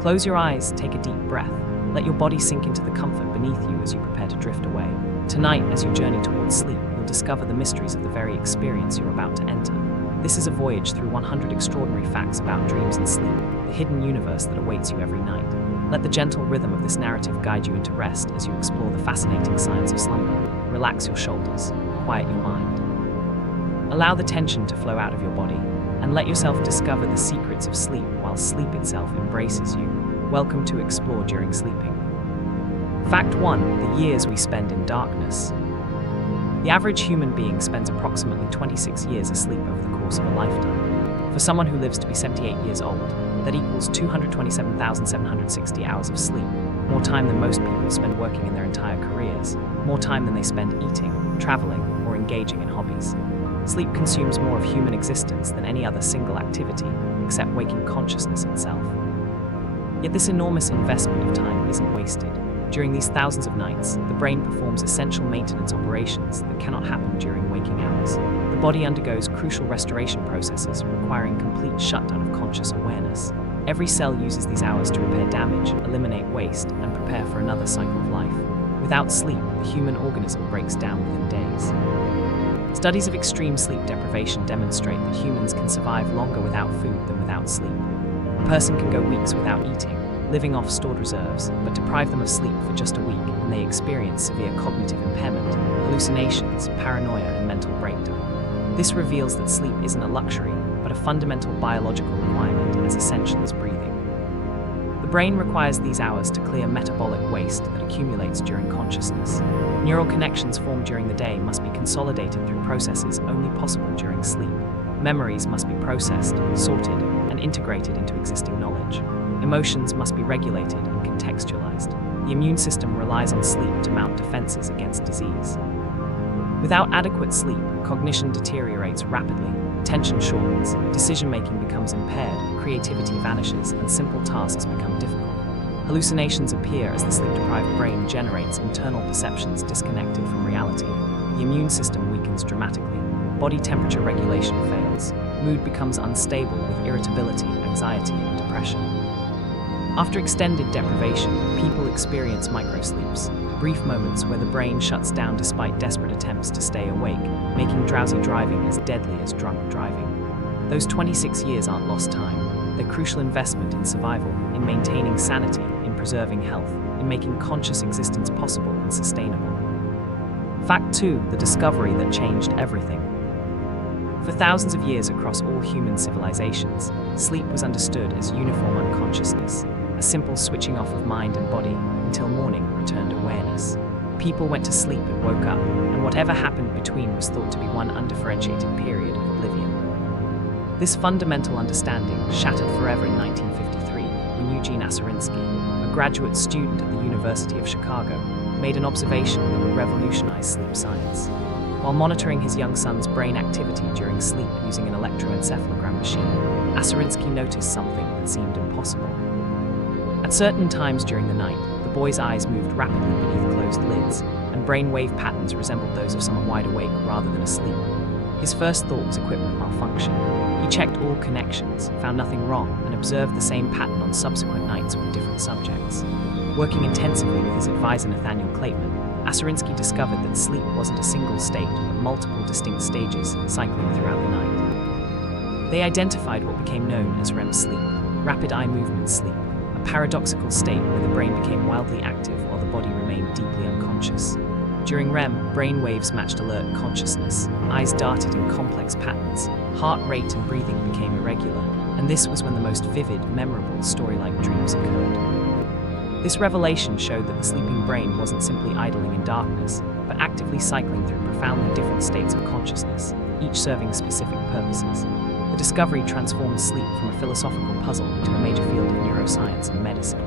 Close your eyes, take a deep breath. Let your body sink into the comfort beneath you as you prepare to drift away. Tonight, as you journey towards sleep, you'll discover the mysteries of the very experience you're about to enter. This is a voyage through 100 extraordinary facts about dreams and sleep, the hidden universe that awaits you every night. Let the gentle rhythm of this narrative guide you into rest as you explore the fascinating science of slumber. Relax your shoulders, quiet your mind. Allow the tension to flow out of your body, and let yourself discover the secrets of sleep while sleep itself embraces you. Welcome to Explore During Sleeping. Fact 1. The years we spend in darkness. The average human being spends approximately 26 years asleep over the course of a lifetime. For someone who lives to be 78 years old, that equals 227,760 hours of sleep, more time than most people spend working in their entire careers, more time than they spend eating, traveling, or engaging in hobbies. Sleep consumes more of human existence than any other single activity, except waking consciousness itself. Yet this enormous investment of time isn't wasted. During these thousands of nights, the brain performs essential maintenance operations that cannot happen during waking hours. The body undergoes crucial restoration processes requiring complete shutdown of conscious awareness. Every cell uses these hours to repair damage, eliminate waste, and prepare for another cycle of life. Without sleep, the human organism breaks down within days. Studies of extreme sleep deprivation demonstrate that humans can survive longer without food than without sleep. A person can go weeks without eating, living off stored reserves, but deprive them of sleep for just a week and they experience severe cognitive impairment, hallucinations, paranoia, and mental breakdown. This reveals that sleep isn't a luxury, but a fundamental biological requirement as essential as breathing. The brain requires these hours to clear metabolic waste that accumulates during consciousness. Neural connections formed during the day must be consolidated through processes only possible during sleep. Memories must be processed, sorted, and integrated into existing knowledge. Emotions must be regulated and contextualized. The immune system relies on sleep to mount defenses against disease. Without adequate sleep, cognition deteriorates rapidly, attention shortens, decision-making becomes impaired, creativity vanishes, and simple tasks become difficult. Hallucinations appear as the sleep-deprived brain generates internal perceptions disconnected from reality. The immune system weakens dramatically. Body temperature regulation fails. Mood becomes unstable with irritability, anxiety, and depression. After extended deprivation, people experience microsleeps, brief moments where the brain shuts down despite desperate attempts to stay awake, making drowsy driving as deadly as drunk driving. Those 26 years aren't lost time. They're crucial investment in survival, in maintaining sanity, in preserving health, in making conscious existence possible and sustainable. Fact 2. The discovery that changed everything. For thousands of years across all human civilizations, sleep was understood as uniform unconsciousness, a simple switching off of mind and body until morning returned awareness. People went to sleep and woke up, and whatever happened between was thought to be one undifferentiated period of oblivion. This fundamental understanding shattered forever in 1953 when Eugene Aserinsky, a graduate student at the University of Chicago, made an observation that would revolutionize sleep science. While monitoring his young son's brain activity during sleep using an electroencephalogram machine, Aserinsky noticed something that seemed impossible. At certain times during the night, the boy's eyes moved rapidly beneath closed lids, and brainwave patterns resembled those of someone wide awake rather than asleep. His first thought was equipment malfunction. He checked all connections, found nothing wrong, and observed the same pattern on subsequent nights with different subjects. Working intensively with his advisor Nathaniel Clayton, Aserinsky discovered that sleep wasn't a single state, but multiple distinct stages cycling throughout the night. They identified what became known as REM sleep, rapid eye movement sleep, a paradoxical state where the brain became wildly active while the body remained deeply unconscious. During REM, brain waves matched alert consciousness, eyes darted in complex patterns, heart rate and breathing became irregular, and this was when the most vivid, memorable, story-like dreams occurred. This revelation showed that the sleeping brain wasn't simply idling in darkness, but actively cycling through profoundly different states of consciousness, each serving specific purposes. The discovery transformed sleep from a philosophical puzzle into a major field of neuroscience and medicine.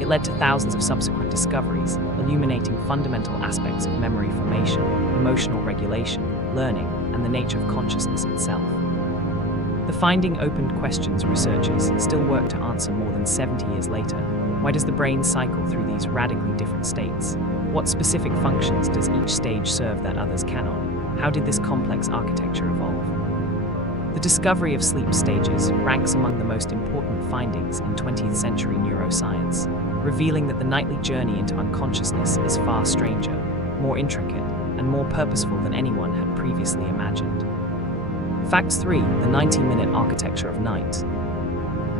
It led to thousands of subsequent discoveries, illuminating fundamental aspects of memory formation, emotional regulation, learning, and the nature of consciousness itself. The finding opened questions researchers still work to answer more than 70 years later. Why does the brain cycle through these radically different states? What specific functions does each stage serve that others cannot? How did this complex architecture evolve? The discovery of sleep stages ranks among the most important findings in 20th century neuroscience, revealing that the nightly journey into unconsciousness is far stranger, more intricate, and more purposeful than anyone had previously imagined. Fact 3. The 90-minute architecture of night.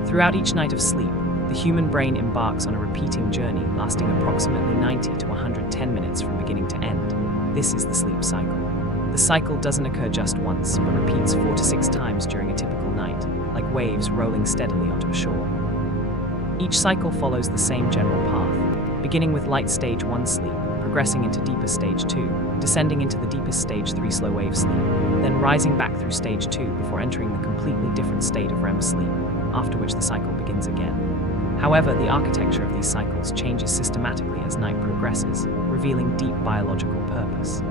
Throughout each night of sleep, the human brain embarks on a repeating journey lasting approximately 90 to 110 minutes from beginning to end. This is the sleep cycle. The cycle doesn't occur just once, but repeats 4 to 6 times during a typical night, like waves rolling steadily onto a shore. Each cycle follows the same general path, beginning with light stage 1 sleep, progressing into deeper stage 2, descending into the deepest stage 3 slow wave sleep, then rising back through stage 2 before entering the completely different state of REM sleep, after which the cycle begins again. However, the architecture of these cycles changes systematically as night progresses, revealing deep biological purpose.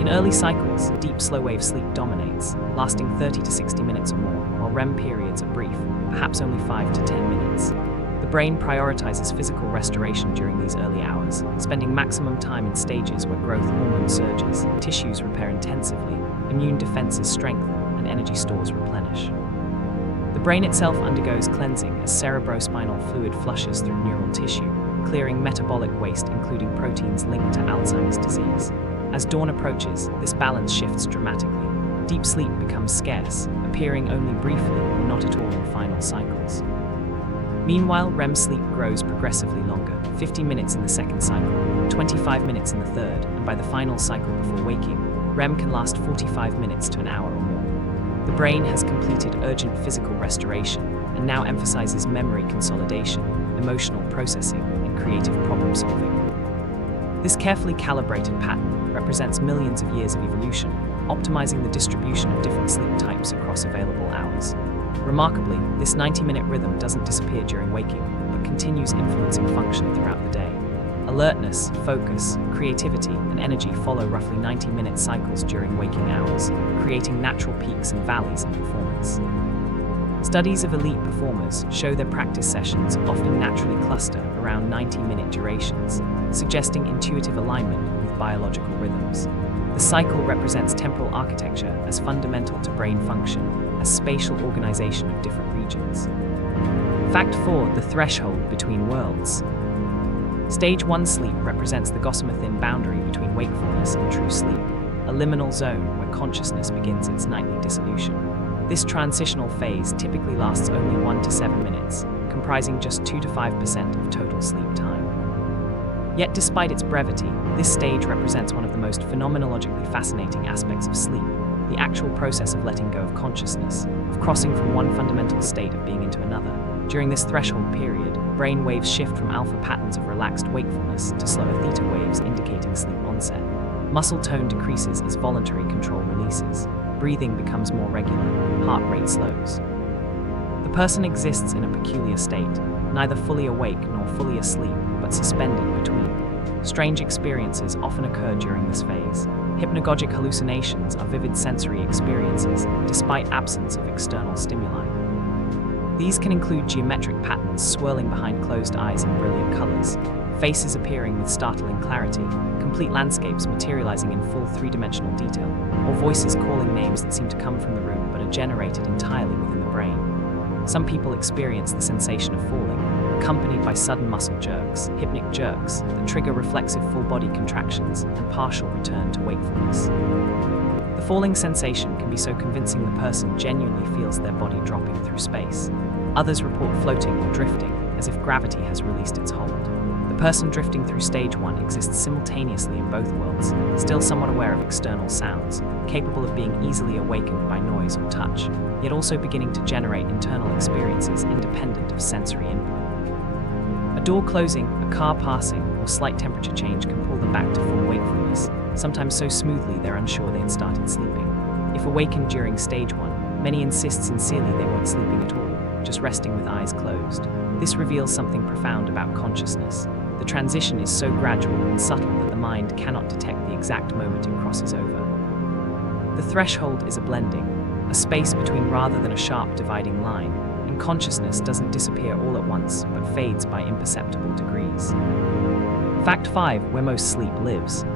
In early cycles, deep slow-wave sleep dominates, lasting 30 to 60 minutes or more, while REM periods are brief, perhaps only 5 to 10 minutes. The brain prioritizes physical restoration during these early hours, spending maximum time in stages where growth hormone surges, tissues repair intensively, immune defenses strengthen, and energy stores replenish. The brain itself undergoes cleansing as cerebrospinal fluid flushes through neural tissue, clearing metabolic waste including proteins linked to Alzheimer's disease. As dawn approaches, this balance shifts dramatically. Deep sleep becomes scarce, appearing only briefly or not at all in final cycles. Meanwhile, REM sleep grows progressively longer, 50 minutes in the second cycle, 25 minutes in the third, and by the final cycle before waking, REM can last 45 minutes to an hour or more. The brain has completed urgent physical restoration and now emphasizes memory consolidation, emotional processing, and creative problem solving. This carefully calibrated pattern represents millions of years of evolution, optimizing the distribution of different sleep types across available hours. Remarkably, this 90-minute rhythm doesn't disappear during waking, but continues influencing function throughout the day. Alertness, focus, creativity, and energy follow roughly 90-minute cycles during waking hours, creating natural peaks and valleys in performance. Studies of elite performers show their practice sessions often naturally cluster around 90-minute durations, suggesting intuitive alignment with biological rhythms. The cycle represents temporal architecture as fundamental to brain function, as spatial organization of different regions. Fact 4. The threshold between worlds. Stage 1 sleep represents the gossamer-thin boundary between wakefulness and true sleep, a liminal zone where consciousness begins its nightly dissolution. This transitional phase typically lasts only 1 to 7 minutes, comprising just 2 to 5% of total sleep time. Yet despite its brevity, this stage represents one of the most phenomenologically fascinating aspects of sleep, the actual process of letting go of consciousness, of crossing from one fundamental state of being into another. During this threshold period, brain waves shift from alpha patterns of relaxed wakefulness to slower theta waves indicating sleep onset. Muscle tone decreases as voluntary control releases. Breathing becomes more regular, heart rate slows. The person exists in a peculiar state, neither fully awake nor fully asleep, but suspended between. Strange experiences often occur during this phase. Hypnagogic hallucinations are vivid sensory experiences, despite absence of external stimuli. These can include geometric patterns swirling behind closed eyes in brilliant colors, faces appearing with startling clarity, complete landscapes materializing in full three-dimensional detail, or voices calling names that seem to come from the room but are generated entirely within the brain. Some people experience the sensation of falling, accompanied by sudden muscle jerks, hypnic jerks, that trigger reflexive full-body contractions and partial return to wakefulness. The falling sensation can be so convincing the person genuinely feels their body dropping through space. Others report floating or drifting, as if gravity has released its hold. The person drifting through stage 1 exists simultaneously in both worlds, still somewhat aware of external sounds, capable of being easily awakened by noise or touch, yet also beginning to generate internal experiences independent of sensory input. A door closing, a car passing, or slight temperature change can pull them back to full wakefulness, sometimes so smoothly they're unsure they had started sleeping. If awakened during stage 1, many insist sincerely they weren't sleeping at all, just resting with eyes closed. This reveals something profound about consciousness. The transition is so gradual and subtle that the mind cannot detect the exact moment it crosses over. The threshold is a blending, a space between rather than a sharp dividing line, and consciousness doesn't disappear all at once, but fades by imperceptible degrees. Fact 5. Where most sleep lives.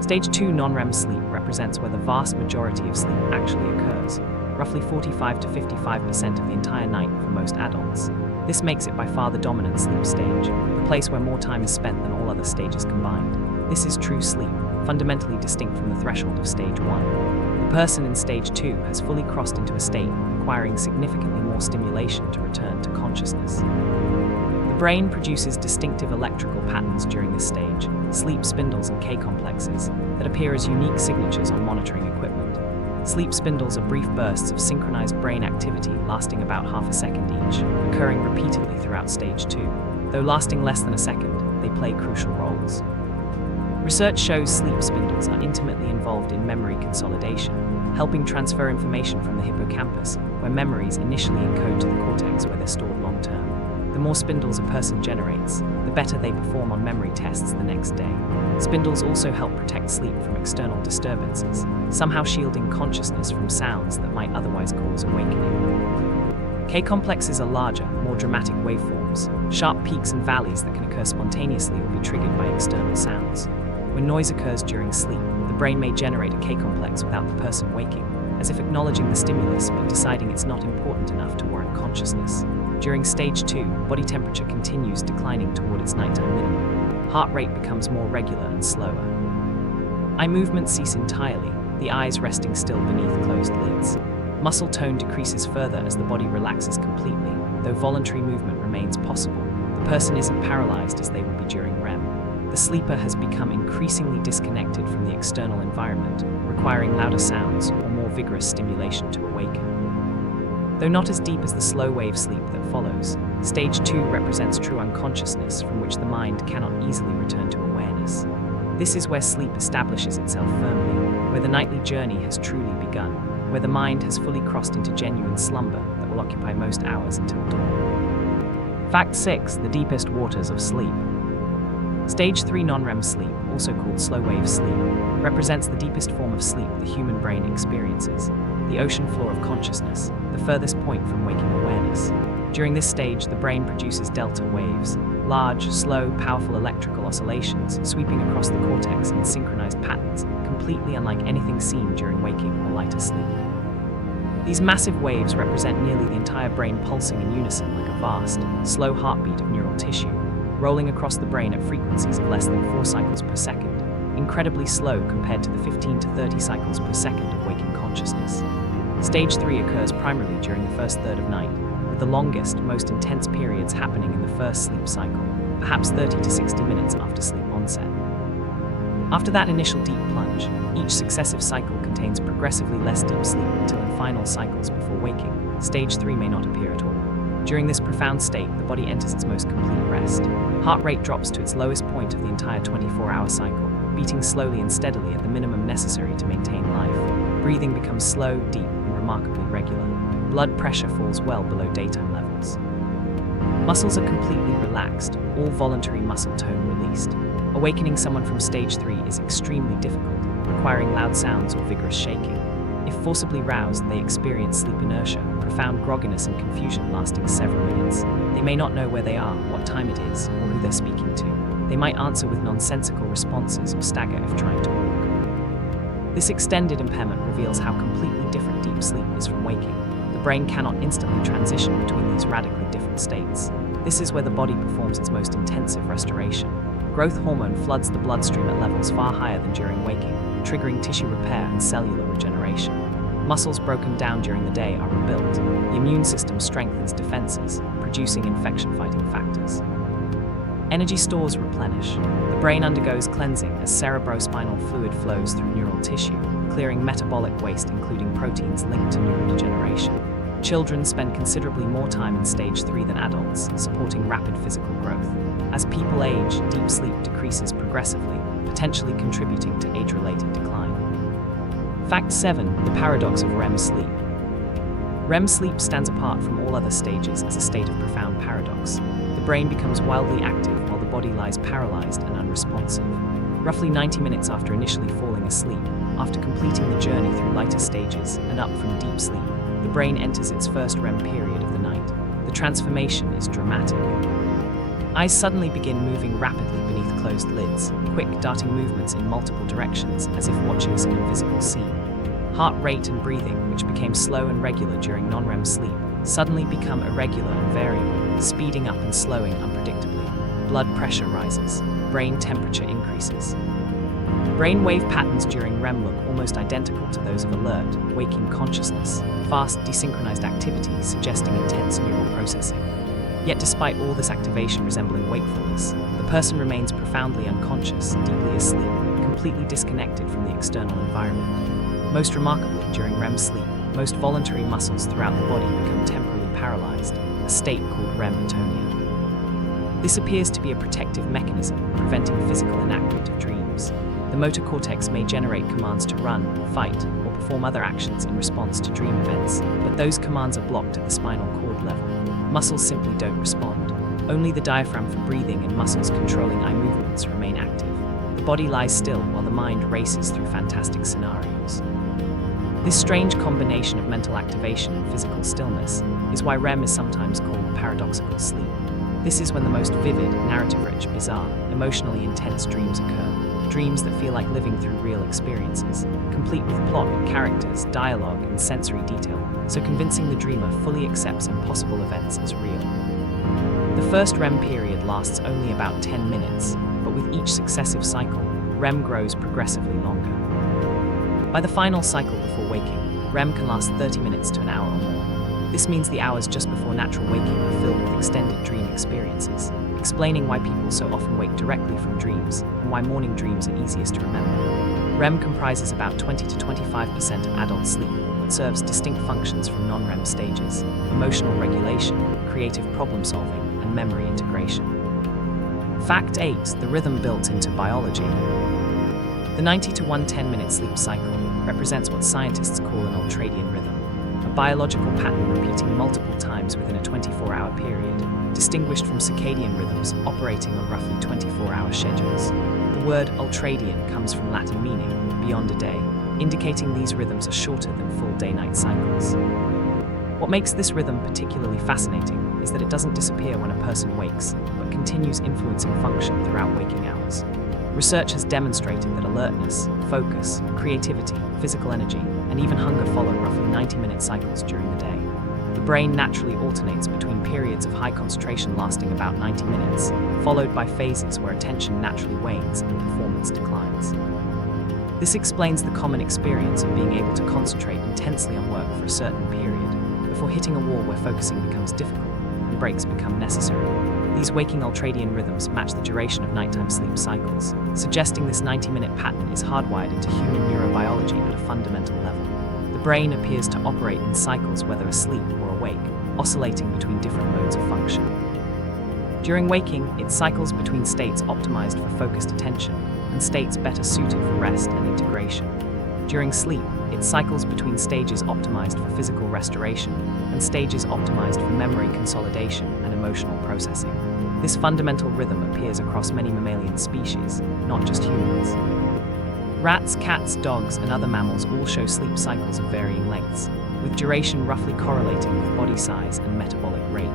Stage 2 non-REM sleep represents where the vast majority of sleep actually occurs, roughly 45 to 55% of the entire night for most adults. This makes it by far the dominant sleep stage, the place where more time is spent than all other stages combined. This is true sleep, fundamentally distinct from the threshold of stage 1. The person in stage 2 has fully crossed into a state requiring significantly more stimulation to return to consciousness. The brain produces distinctive electrical patterns during this stage, sleep spindles and K-complexes, that appear as unique signatures on monitoring equipment. Sleep spindles are brief bursts of synchronized brain activity lasting about half a second each, occurring repeatedly throughout stage 2. Though lasting less than a second, they play crucial roles. Research shows sleep spindles are intimately involved in memory consolidation, helping transfer information from the hippocampus, where memories initially encode, to the cortex, where they're stored long-term. The more spindles a person generates, the better they perform on memory tests the next day. Spindles also help protect sleep from external disturbances, somehow shielding consciousness from sounds that might otherwise cause awakening. K-complexes are larger, more dramatic waveforms, sharp peaks and valleys that can occur spontaneously or be triggered by external sounds. When noise occurs during sleep, the brain may generate a K-complex without the person waking, as if acknowledging the stimulus but deciding it's not important enough to warrant consciousness. During stage 2, body temperature continues declining toward its nighttime minimum. Heart rate becomes more regular and slower. Eye movements cease entirely, the eyes resting still beneath closed lids. Muscle tone decreases further as the body relaxes completely, though voluntary movement remains possible. The person isn't paralyzed as they will be during REM. The sleeper has become increasingly disconnected from the external environment, requiring louder sounds or more vigorous stimulation to awaken. Though not as deep as the slow-wave sleep that follows, stage 2 represents true unconsciousness from which the mind cannot easily return to awareness. This is where sleep establishes itself firmly, where the nightly journey has truly begun, where the mind has fully crossed into genuine slumber that will occupy most hours until dawn. Fact 6. The deepest waters of sleep. Stage 3 non-REM sleep, also called slow-wave sleep, represents the deepest form of sleep the human brain experiences, the ocean floor of consciousness, the furthest point from waking awareness. During this stage, the brain produces delta waves, large, slow, powerful electrical oscillations sweeping across the cortex in synchronized patterns, completely unlike anything seen during waking or lighter sleep. These massive waves represent nearly the entire brain pulsing in unison like a vast, slow heartbeat of neural tissue, rolling across the brain at frequencies of less than 4 cycles per second, incredibly slow compared to the 15 to 30 cycles per second of waking consciousness. Stage 3 occurs primarily during the first third of night, with the longest, most intense periods happening in the first sleep cycle, perhaps 30 to 60 minutes after sleep onset. After that initial deep plunge, each successive cycle contains progressively less deep sleep until in final cycles before waking, stage 3 may not appear at all. During this profound state, the body enters its most complete rest. Heart rate drops to its lowest point of the entire 24-hour cycle, beating slowly and steadily at the minimum necessary to maintain life. Breathing becomes slow, deep, and remarkably regular. Blood pressure falls well below daytime levels. Muscles are completely relaxed, all voluntary muscle tone released. Awakening someone from stage 3 is extremely difficult, requiring loud sounds or vigorous shaking. If forcibly roused, they experience sleep inertia, profound grogginess and confusion lasting several minutes. They may not know where they are, what time it is, or who they're speaking to. They might answer with nonsensical responses or stagger if trying to walk. This extended impairment reveals how completely different deep sleep is from waking. The brain cannot instantly transition between these radically different states. This is where the body performs its most intensive restoration. Growth hormone floods the bloodstream at levels far higher than during waking, triggering tissue repair and cellular regeneration. Muscles broken down during the day are rebuilt. The immune system strengthens defenses, producing infection-fighting factors. Energy stores replenish. The brain undergoes cleansing as cerebrospinal fluid flows through neural tissue, clearing metabolic waste including proteins linked to neurodegeneration. Children spend considerably more time in stage 3 than adults, supporting rapid physical growth. As people age, deep sleep decreases progressively, potentially contributing to age-related decline. Fact 7. The paradox of REM sleep. REM sleep stands apart from all other stages as a state of profound paradox. The brain becomes wildly active while the body lies paralyzed and unresponsive. Roughly 90 minutes after initially falling asleep, after completing the journey through lighter stages and up from deep sleep, the brain enters its first REM period of the night. The transformation is dramatic. Eyes suddenly begin moving rapidly beneath closed lids, quick darting movements in multiple directions as if watching some invisible scene. Heart rate and breathing, which became slow and regular during non-REM sleep, suddenly become irregular and variable, speeding up and slowing unpredictably. Blood pressure rises. Brain temperature increases. Brainwave patterns during REM look almost identical to those of alert, waking consciousness, fast, desynchronized activity suggesting intense neural processing. Yet despite all this activation resembling wakefulness, the person remains profoundly unconscious, deeply asleep, completely disconnected from the external environment. Most remarkably, during REM sleep, most voluntary muscles throughout the body become temporarily paralyzed, a state called REM atonia. This appears to be a protective mechanism, preventing physical enactment of dreams. The motor cortex may generate commands to run, fight, or perform other actions in response to dream events, but those commands are blocked at the spinal cord level. Muscles simply don't respond. Only the diaphragm for breathing and muscles controlling eye movements remain active. The body lies still while the mind races through fantastic scenarios. This strange combination of mental activation and physical stillness is why REM is sometimes called paradoxical sleep. This is when the most vivid, narrative-rich, bizarre, emotionally intense dreams occur. Dreams that feel like living through real experiences, complete with plot, characters, dialogue, and sensory detail, so convincing the dreamer fully accepts impossible events as real. The first REM period lasts only about 10 minutes, but with each successive cycle, REM grows progressively longer. By the final cycle before waking, REM can last 30 minutes to an hour or more. This means the hours just before natural waking are filled with extended dream experiences, explaining why people so often wake directly from dreams and why morning dreams are easiest to remember. REM comprises about 20 to 25% of adult sleep, but serves distinct functions from non-REM stages: emotional regulation, creative problem solving, and memory integration. Fact 8. The rhythm built into biology. The 90 to 110-minute sleep cycle represents what scientists call an ultradian rhythm, a biological pattern repeating multiple times within a 24-hour period, distinguished from circadian rhythms operating on roughly 24-hour schedules. The word ultradian comes from Latin meaning beyond a day, indicating these rhythms are shorter than full day-night cycles. What makes this rhythm particularly fascinating is that it doesn't disappear when a person wakes, but continues influencing function throughout waking hours. Research has demonstrated that alertness, focus, creativity, physical energy, and even hunger follow roughly 90-minute cycles during the day. The brain naturally alternates between periods of high concentration lasting about 90 minutes, followed by phases where attention naturally wanes and performance declines. This explains the common experience of being able to concentrate intensely on work for a certain period, before hitting a wall where focusing becomes difficult and breaks become necessary. These waking ultradian rhythms match the duration of nighttime sleep cycles, suggesting this 90-minute pattern is hardwired into human neurobiology at a fundamental level. The brain appears to operate in cycles whether asleep or awake, oscillating between different modes of function. During waking, it cycles between states optimized for focused attention and states better suited for rest and integration. During sleep, it cycles between stages optimized for physical restoration and stages optimized for memory consolidation and emotional processing. This fundamental rhythm appears across many mammalian species, not just humans. Rats, cats, dogs, and other mammals all show sleep cycles of varying lengths, with duration roughly correlating with body size and metabolic rate.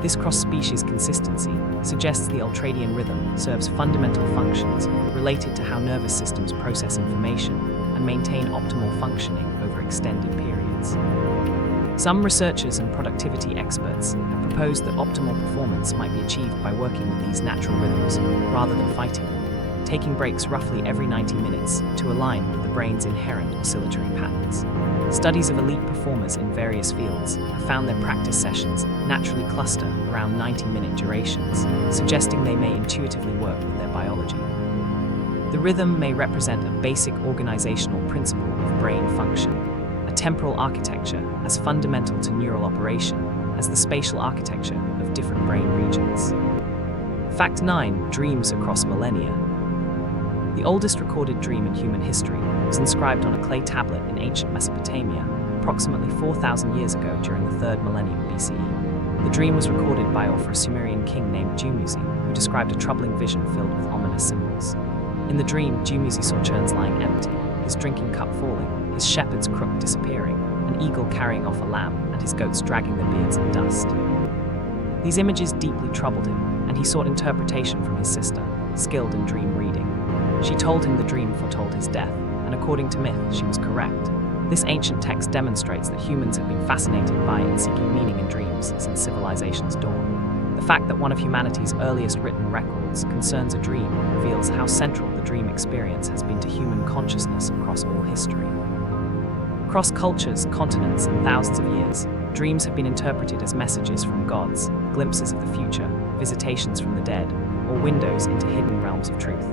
This cross-species consistency suggests the ultradian rhythm serves fundamental functions related to how nervous systems process information and maintain optimal functioning over extended periods. Some researchers and productivity experts have proposed that optimal performance might be achieved by working with these natural rhythms rather than fighting them, taking breaks roughly every 90 minutes to align with the brain's inherent oscillatory patterns. Studies of elite performers in various fields have found their practice sessions naturally cluster around 90-minute durations, suggesting they may intuitively work with their biology. The rhythm may represent a basic organizational principle of brain function, a temporal architecture as fundamental to neural operation as the spatial architecture of different brain regions. Fact 9. Dreams across millennia. The oldest recorded dream in human history was inscribed on a clay tablet in ancient Mesopotamia, approximately 4,000 years ago during the 3rd millennium BCE. The dream was recorded by a Sumerian king named Dumuzi, who described a troubling vision filled with ominous symbols. In the dream, Dumuzi saw churns lying empty, his drinking cup falling, his shepherd's crook disappearing, an eagle carrying off a lamb, and his goats dragging their beards in dust. These images deeply troubled him, and he sought interpretation from his sister, skilled in dream reading. She told him the dream foretold his death, and according to myth, she was correct. This ancient text demonstrates that humans have been fascinated by and seeking meaning in dreams since civilization's dawn. The fact that one of humanity's earliest written records concerns a dream reveals how central the dream experience has been to human consciousness across all history. Across cultures, continents, and thousands of years, dreams have been interpreted as messages from gods, glimpses of the future, visitations from the dead, or windows into hidden realms of truth.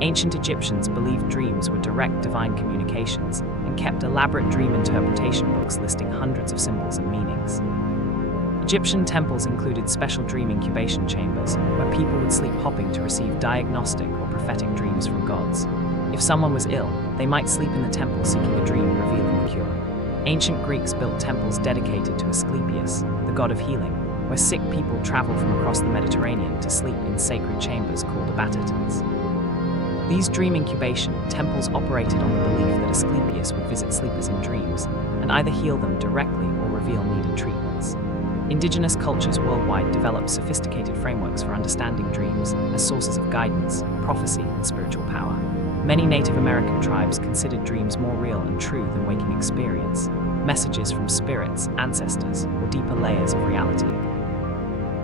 Ancient Egyptians believed dreams were direct divine communications and kept elaborate dream interpretation books listing hundreds of symbols and meanings. Egyptian temples included special dream incubation chambers where people would sleep hopping to receive diagnostic or prophetic dreams from gods. If someone was ill, they might sleep in the temple seeking a dream revealing the cure. Ancient Greeks built temples dedicated to Asclepius, the god of healing, where sick people traveled from across the Mediterranean to sleep in sacred chambers called abattoirs. These dream incubation temples operated on the belief that Asclepius would visit sleepers in dreams and either heal them directly or reveal needed treatments. Indigenous cultures worldwide developed sophisticated frameworks for understanding dreams as sources of guidance, prophecy, and spiritual power. Many Native American tribes considered dreams more real and true than waking experience, messages from spirits, ancestors, or deeper layers of reality.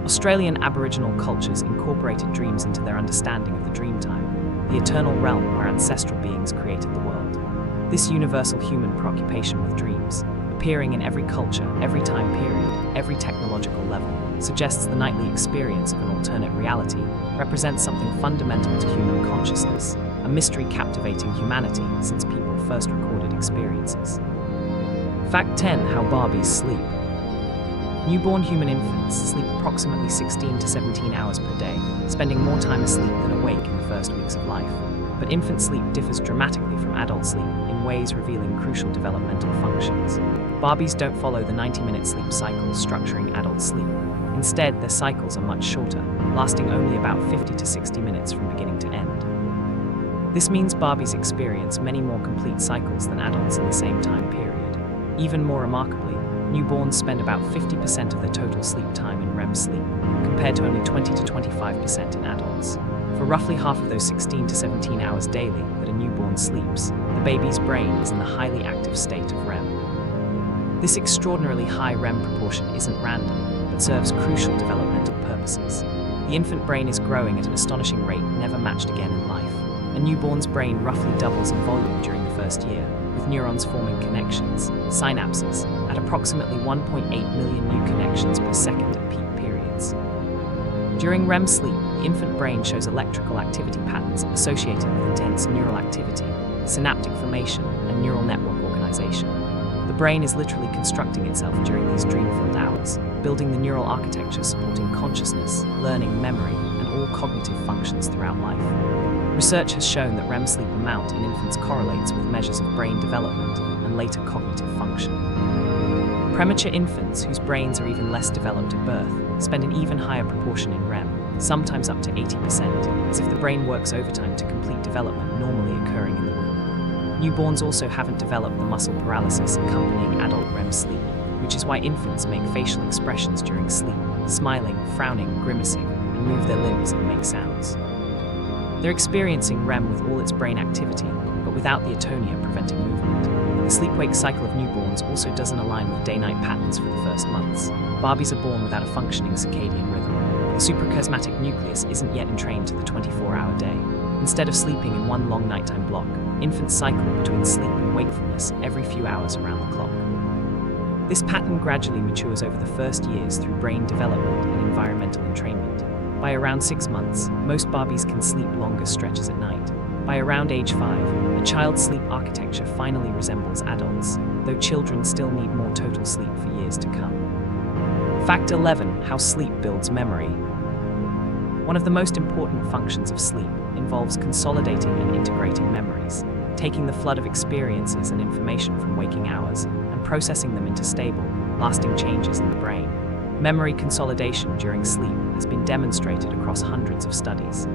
Australian Aboriginal cultures incorporated dreams into their understanding of the dreamtime, the eternal realm where ancestral beings created the world. This universal human preoccupation with dreams, appearing in every culture, every time period, every technological level, suggests the nightly experience of an alternate reality represents something fundamental to human consciousness, a mystery captivating humanity since people first recorded experiences. Fact 10. How Barbies sleep. Newborn human infants sleep approximately 16 to 17 hours per day, spending more time asleep than awake in the first weeks of life. But infant sleep differs dramatically from adult sleep in ways revealing crucial developmental functions. Barbies don't follow the 90-minute sleep cycle structuring adult sleep. Instead, their cycles are much shorter, lasting only about 50 to 60 minutes from beginning to end. This means Barbies experience many more complete cycles than adults in the same time period. Even more remarkably, newborns spend about 50% of their total sleep time in REM sleep, compared to only 20 to 25% in adults. For roughly half of those 16 to 17 hours daily that a newborn sleeps, the baby's brain is in the highly active state of REM. This extraordinarily high REM proportion isn't random, but serves crucial developmental purposes. The infant brain is growing at an astonishing rate never matched again in life. A newborn's brain roughly doubles in volume during the first year, with neurons forming connections, synapses, at approximately 1.8 million new connections per second at peak periods. During REM sleep, the infant brain shows electrical activity patterns associated with intense neural activity, synaptic formation, and neural network organization. The brain is literally constructing itself during these dream-filled hours, building the neural architecture supporting consciousness, learning, memory, and all cognitive functions throughout life. Research has shown that REM sleep amount in infants correlates with measures of brain development and later cognitive function. Premature infants, whose brains are even less developed at birth, spend an even higher proportion in REM, sometimes up to 80%, as if the brain works overtime to complete development normally occurring in the womb. Newborns also haven't developed the muscle paralysis accompanying adult REM sleep, which is why infants make facial expressions during sleep, smiling, frowning, grimacing, and move their limbs and make sounds. They're experiencing REM with all its brain activity, but without the atonia preventing movement. The sleep-wake cycle of newborns also doesn't align with day-night patterns for the first months. Barbies are born without a functioning circadian rhythm. The suprachiasmatic nucleus isn't yet entrained to the 24-hour day. Instead of sleeping in one long nighttime block, infants cycle between sleep and wakefulness every few hours around the clock. This pattern gradually matures over the first years through brain development and environmental entrainment. By around 6 months, most Barbies can sleep longer stretches at night. By around age 5, a child's sleep architecture finally resembles adults, though children still need more total sleep for years to come. Fact 11. How sleep builds memory. One of the most important functions of sleep involves consolidating and integrating memories, taking the flood of experiences and information from waking hours and processing them into stable, lasting changes in the brain. Memory consolidation during sleep has been demonstrated across hundreds of studies,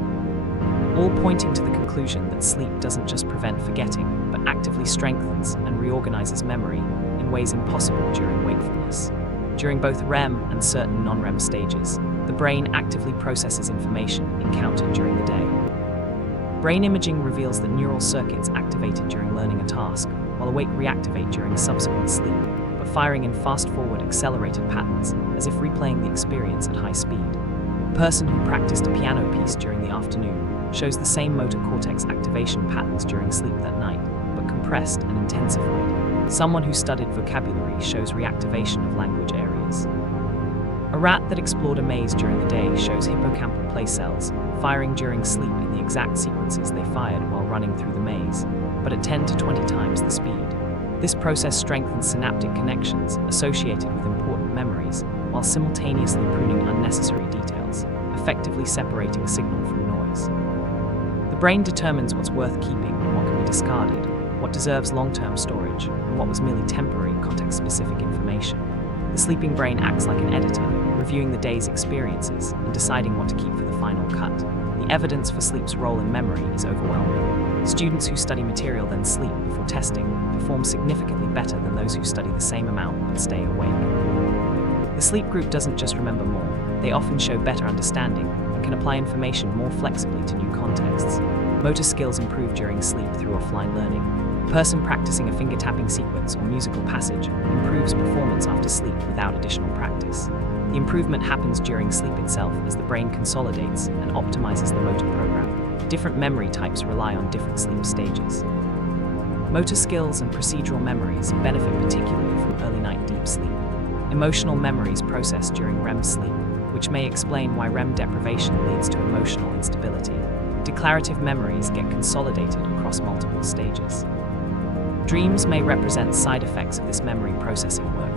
all pointing to the conclusion that sleep doesn't just prevent forgetting, but actively strengthens and reorganizes memory in ways impossible during wakefulness. During both REM and certain non-REM stages, the brain actively processes information encountered during the day. Brain imaging reveals that neural circuits activated during learning a task while awake reactivate during subsequent sleep, but firing in fast-forward accelerated patterns, as if replaying the experience at high speed. A person who practiced a piano piece during the afternoon shows the same motor cortex activation patterns during sleep that night, but compressed and intensified. Someone who studied vocabulary shows reactivation of language areas. A rat that explored a maze during the day shows hippocampal place cells firing during sleep in the exact sequences they fired while running through the maze, but at 10 to 20 times the speed. This process strengthens synaptic connections associated with important memories, while simultaneously pruning unnecessary details, effectively separating signal from noise. The brain determines what's worth keeping and what can be discarded, what deserves long-term storage, and what was merely temporary, context-specific information. The sleeping brain acts like an editor, reviewing the day's experiences and deciding what to keep for the final cut. The evidence for sleep's role in memory is overwhelming. Students who study material then sleep before testing perform significantly better than those who study the same amount but stay awake. The sleep group doesn't just remember more, they often show better understanding and can apply information more flexibly to new contexts. Motor skills improve during sleep through offline learning. A person practicing a finger-tapping sequence or musical passage improves performance after sleep without additional practice. The improvement happens during sleep itself as the brain consolidates and optimizes the motor program. Different memory types rely on different sleep stages. Motor skills and procedural memories benefit particularly from early night deep sleep. Emotional memories processed during REM sleep, which may explain why REM deprivation leads to emotional instability. Declarative memories get consolidated across multiple stages. Dreams may represent side effects of this memory processing work,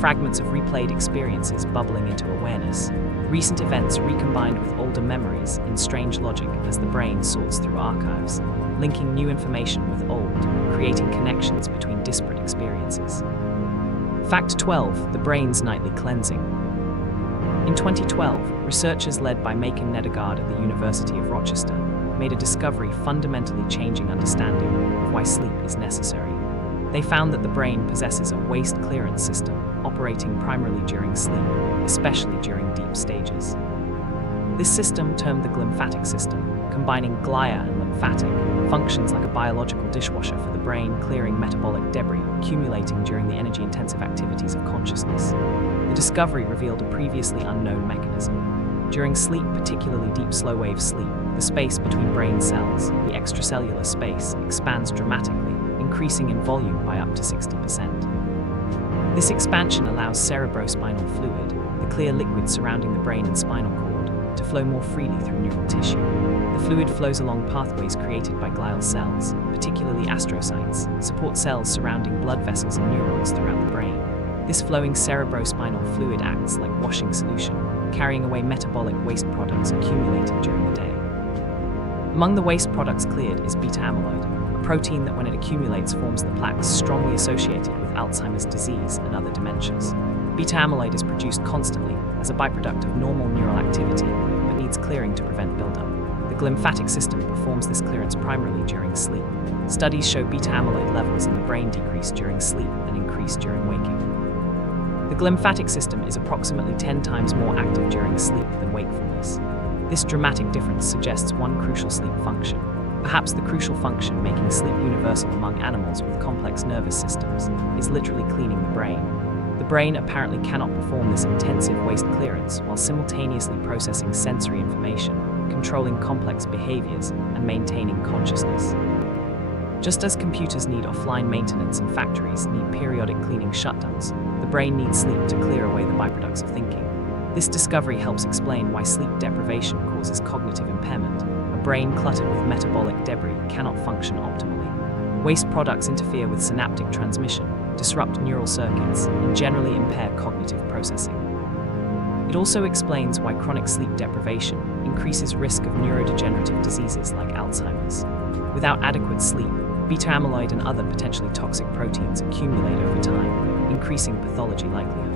fragments of replayed experiences bubbling into awareness, recent events recombined with older memories in strange logic as the brain sorts through archives, linking new information with old, creating connections between disparate experiences. Fact 12. The brain's nightly cleansing. In 2012, researchers led by Macon Nedegard at the University of Rochester made a discovery fundamentally changing understanding of why sleep is necessary. They found that the brain possesses a waste clearance system operating primarily during sleep, especially during deep stages. This system, termed the glymphatic system, combining glia and lymphatic, functions like a biological dishwasher for the brain, clearing metabolic debris accumulating during the energy-intensive activities of consciousness. The discovery revealed a previously unknown mechanism. During sleep, particularly deep slow-wave sleep, the space between brain cells, the extracellular space, expands dramatically, increasing in volume by up to 60%. This expansion allows cerebrospinal fluid, the clear liquid surrounding the brain and spinal cord, to flow more freely through neural tissue. The fluid flows along pathways created by glial cells, particularly astrocytes, support cells surrounding blood vessels and neurons throughout the brain. This flowing cerebrospinal fluid acts like washing solution, carrying away metabolic waste products accumulated during the day. Among the waste products cleared is beta-amyloid, a protein that when it accumulates forms the plaques strongly associated with Alzheimer's disease and other dementias. Beta-amyloid is produced constantly as a byproduct of normal neural activity, but needs clearing to prevent buildup. The glymphatic system performs this clearance primarily during sleep. Studies show beta-amyloid levels in the brain decrease during sleep and increase during waking. The glymphatic system is approximately 10 times more active during sleep than wakefulness. This dramatic difference suggests one crucial sleep function, perhaps the crucial function making sleep universal among animals with complex nervous systems, is literally cleaning the brain. The brain apparently cannot perform this intensive waste clearance while simultaneously processing sensory information, controlling complex behaviors, and maintaining consciousness. Just as computers need offline maintenance and factories need periodic cleaning shutdowns, the brain needs sleep to clear away the byproducts of thinking. This discovery helps explain why sleep deprivation causes cognitive impairment. A brain cluttered with metabolic debris cannot function optimally. Waste products interfere with synaptic transmission, disrupt neural circuits, and generally impair cognitive processing. It also explains why chronic sleep deprivation increases risk of neurodegenerative diseases like Alzheimer's. Without adequate sleep, beta-amyloid and other potentially toxic proteins accumulate over time, increasing pathology likelihood.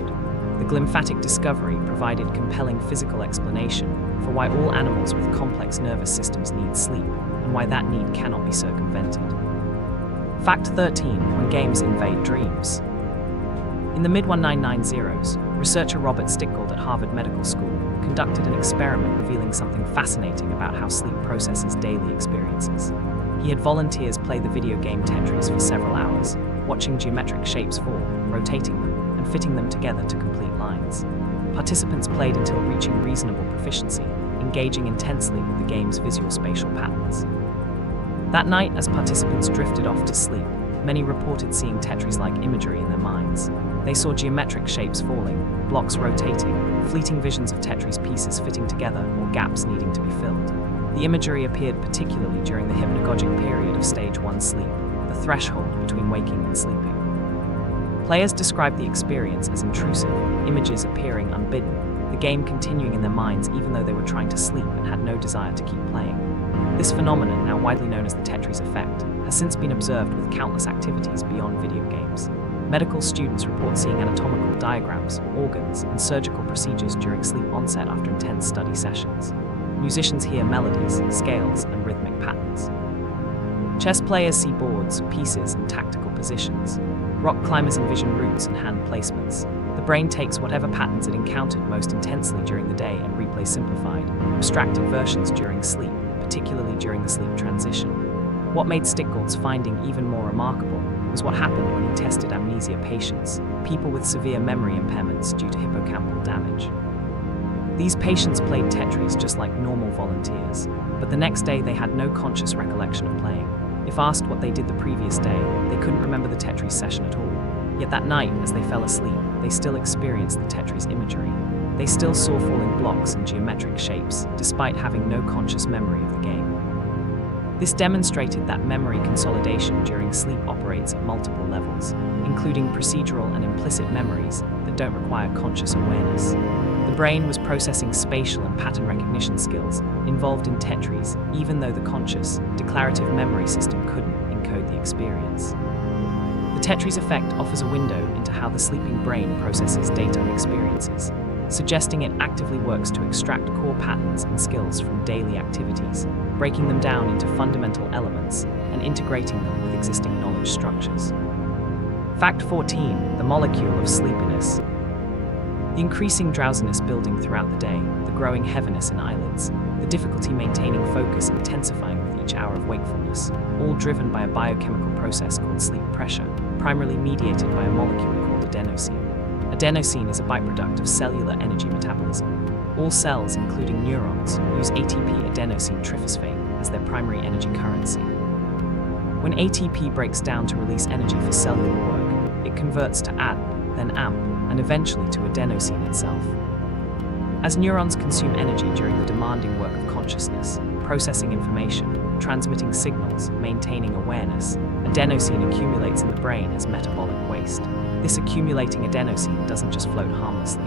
The glymphatic discovery provided compelling physical explanation for why all animals with complex nervous systems need sleep, and why that need cannot be circumvented. Fact 13. When games invade dreams. In the mid-1990s, researcher Robert Stickgold at Harvard Medical School conducted an experiment revealing something fascinating about how sleep processes daily experiences. He had volunteers play the video game Tetris for several hours, watching geometric shapes fall, rotating them, and fitting them together to complete lines. Participants played until reaching reasonable proficiency, engaging intensely with the game's visual spatial patterns. That night, as participants drifted off to sleep, many reported seeing Tetris-like imagery in their minds. They saw geometric shapes falling, blocks rotating, fleeting visions of Tetris pieces fitting together or gaps needing to be filled. The imagery appeared particularly during the hypnagogic period of Stage 1 sleep, the threshold between waking and sleeping. Players described the experience as intrusive, images appearing unbidden, the game continuing in their minds even though they were trying to sleep and had no desire to keep playing. This phenomenon, now widely known as the Tetris effect, has since been observed with countless activities beyond video games. Medical students report seeing anatomical diagrams, organs, and surgical procedures during sleep onset after intense study sessions. Musicians hear melodies, scales, and rhythmic patterns. Chess players see boards, pieces, and tactical positions. Rock climbers envision routes and hand placements. The brain takes whatever patterns it encountered most intensely during the day and replays simplified, abstracted versions during sleep, particularly during the sleep transition. What made Stickgold's finding even more remarkable was what happened when he tested amnesia patients, people with severe memory impairments due to hippocampal damage. These patients played Tetris just like normal volunteers, but the next day they had no conscious recollection of playing. If asked what they did the previous day, they couldn't remember the Tetris session at all. Yet that night, as they fell asleep, they still experienced the Tetris imagery. They still saw falling blocks and geometric shapes, despite having no conscious memory of the game. This demonstrated that memory consolidation during sleep operates at multiple levels, including procedural and implicit memories that don't require conscious awareness. The brain was processing spatial and pattern recognition skills involved in Tetris, even though the conscious, declarative memory system couldn't encode the experience. The Tetris effect offers a window into how the sleeping brain processes daytime experiences, suggesting it actively works to extract core patterns and skills from daily activities, breaking them down into fundamental elements and integrating them with existing knowledge structures. Fact 14. The molecule of sleepiness. The increasing drowsiness building throughout the day, the growing heaviness in eyelids, the difficulty maintaining focus intensifying with each hour of wakefulness, all driven by a biochemical process called sleep pressure, primarily mediated by a molecule called adenosine. Adenosine is a byproduct of cellular energy metabolism. All cells, including neurons, use ATP adenosine triphosphate as their primary energy currency. When ATP breaks down to release energy for cellular work, it converts to AD, then AMP, and eventually to adenosine itself. As neurons consume energy during the demanding work of consciousness, processing information, transmitting signals, maintaining awareness, adenosine accumulates in the brain as metabolic waste. This accumulating adenosine doesn't just float harmlessly.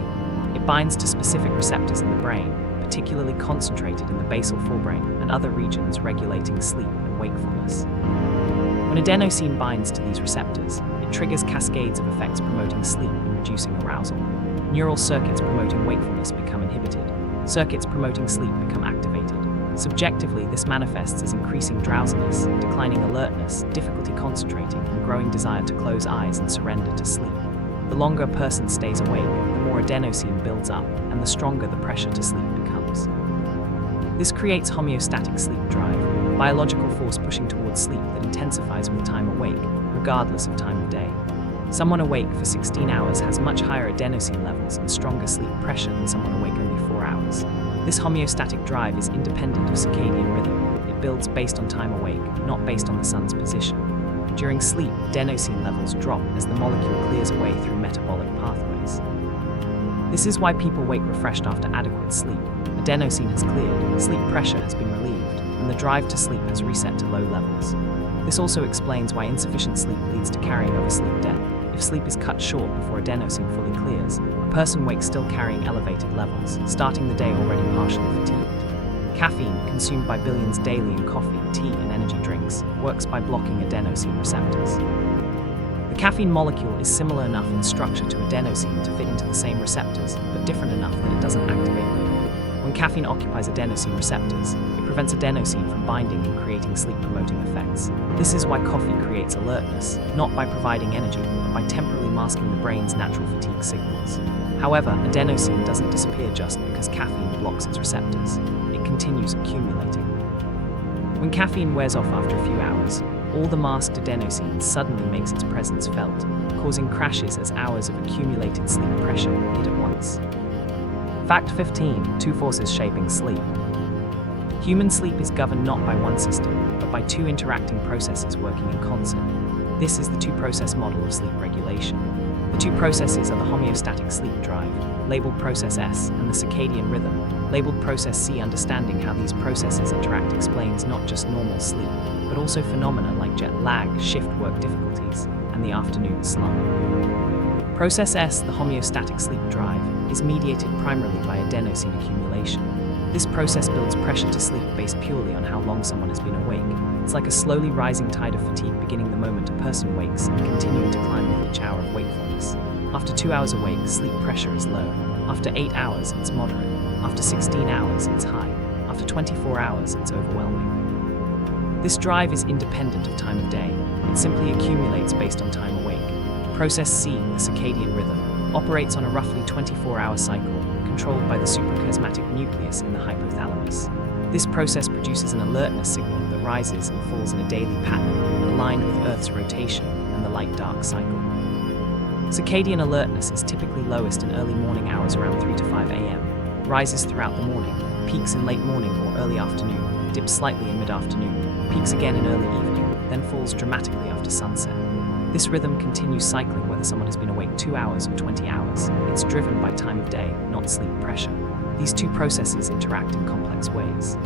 It binds to specific receptors in the brain, particularly concentrated in the basal forebrain and other regions regulating sleep and wakefulness. When adenosine binds to these receptors, it triggers cascades of effects promoting sleep and reducing arousal. Neural circuits promoting wakefulness become inhibited. Circuits promoting sleep become activated. Subjectively, this manifests as increasing drowsiness, declining alertness, difficulty concentrating, and growing desire to close eyes and surrender to sleep. The longer a person stays awake, the more adenosine builds up, and the stronger the pressure to sleep becomes. This creates homeostatic sleep drive, a biological force pushing towards sleep that intensifies with time awake, regardless of time of day. Someone awake for 16 hours has much higher adenosine levels and stronger sleep pressure than someone awake only 4 hours. This homeostatic drive is independent of circadian rhythm. It builds based on time awake, not based on the sun's position. During sleep, adenosine levels drop as the molecule clears away through metabolic pathways. This is why people wake refreshed after adequate sleep. Adenosine has cleared, sleep pressure has been relieved, and the drive to sleep has reset to low levels. This also explains why insufficient sleep leads to carrying over sleep debt. If sleep is cut short before adenosine fully clears, a person wakes still carrying elevated levels, starting the day already partially fatigued. Caffeine, consumed by billions daily in coffee, tea, and energy drinks, works by blocking adenosine receptors. The caffeine molecule is similar enough in structure to adenosine to fit into the same receptors, but different enough that it doesn't activate them. When caffeine occupies adenosine receptors, it prevents adenosine from binding and creating sleep-promoting effects. This is why coffee creates alertness, not by providing energy, but by temporarily masking the brain's natural fatigue signals. However, adenosine doesn't disappear just because caffeine blocks its receptors. It continues accumulating. When caffeine wears off after a few hours, all the masked adenosine suddenly makes its presence felt, causing crashes as hours of accumulated sleep pressure hit at once. Fact 15. Two forces shaping sleep. Human sleep is governed not by one system, but by two interacting processes working in concert. This is the two-process model of sleep regulation. The two processes are the homeostatic sleep drive, labeled process S, and the circadian rhythm, labeled process C. Understanding how these processes interact explains not just normal sleep, but also phenomena like jet lag, shift work difficulties, and the afternoon slump. Process S, the homeostatic sleep drive, is mediated primarily by adenosine accumulation. This process builds pressure to sleep based purely on how long someone has been awake. It's like a slowly rising tide of fatigue beginning the moment a person wakes and continuing to climb with each hour of wakefulness. After 2 hours awake, sleep pressure is low. After 8 hours, it's moderate. After 16 hours, it's high. After 24 hours, it's overwhelming. This drive is independent of time of day. It simply accumulates based on time awake. Process C, the circadian rhythm, operates on a roughly 24-hour cycle, controlled by the suprachiasmatic nucleus in the hypothalamus. This process produces an alertness signal that rises and falls in a daily pattern, aligned with Earth's rotation and the light-dark cycle. Circadian alertness is typically lowest in early morning hours around 3 to 5 a.m., rises throughout the morning, peaks in late morning or early afternoon, dips slightly in mid-afternoon, peaks again in early evening, then falls dramatically after sunset. This rhythm continues cycling whether someone has been awake 2 hours or 20 hours. It's driven by time of day, not sleep pressure. These two processes interact in complex ways.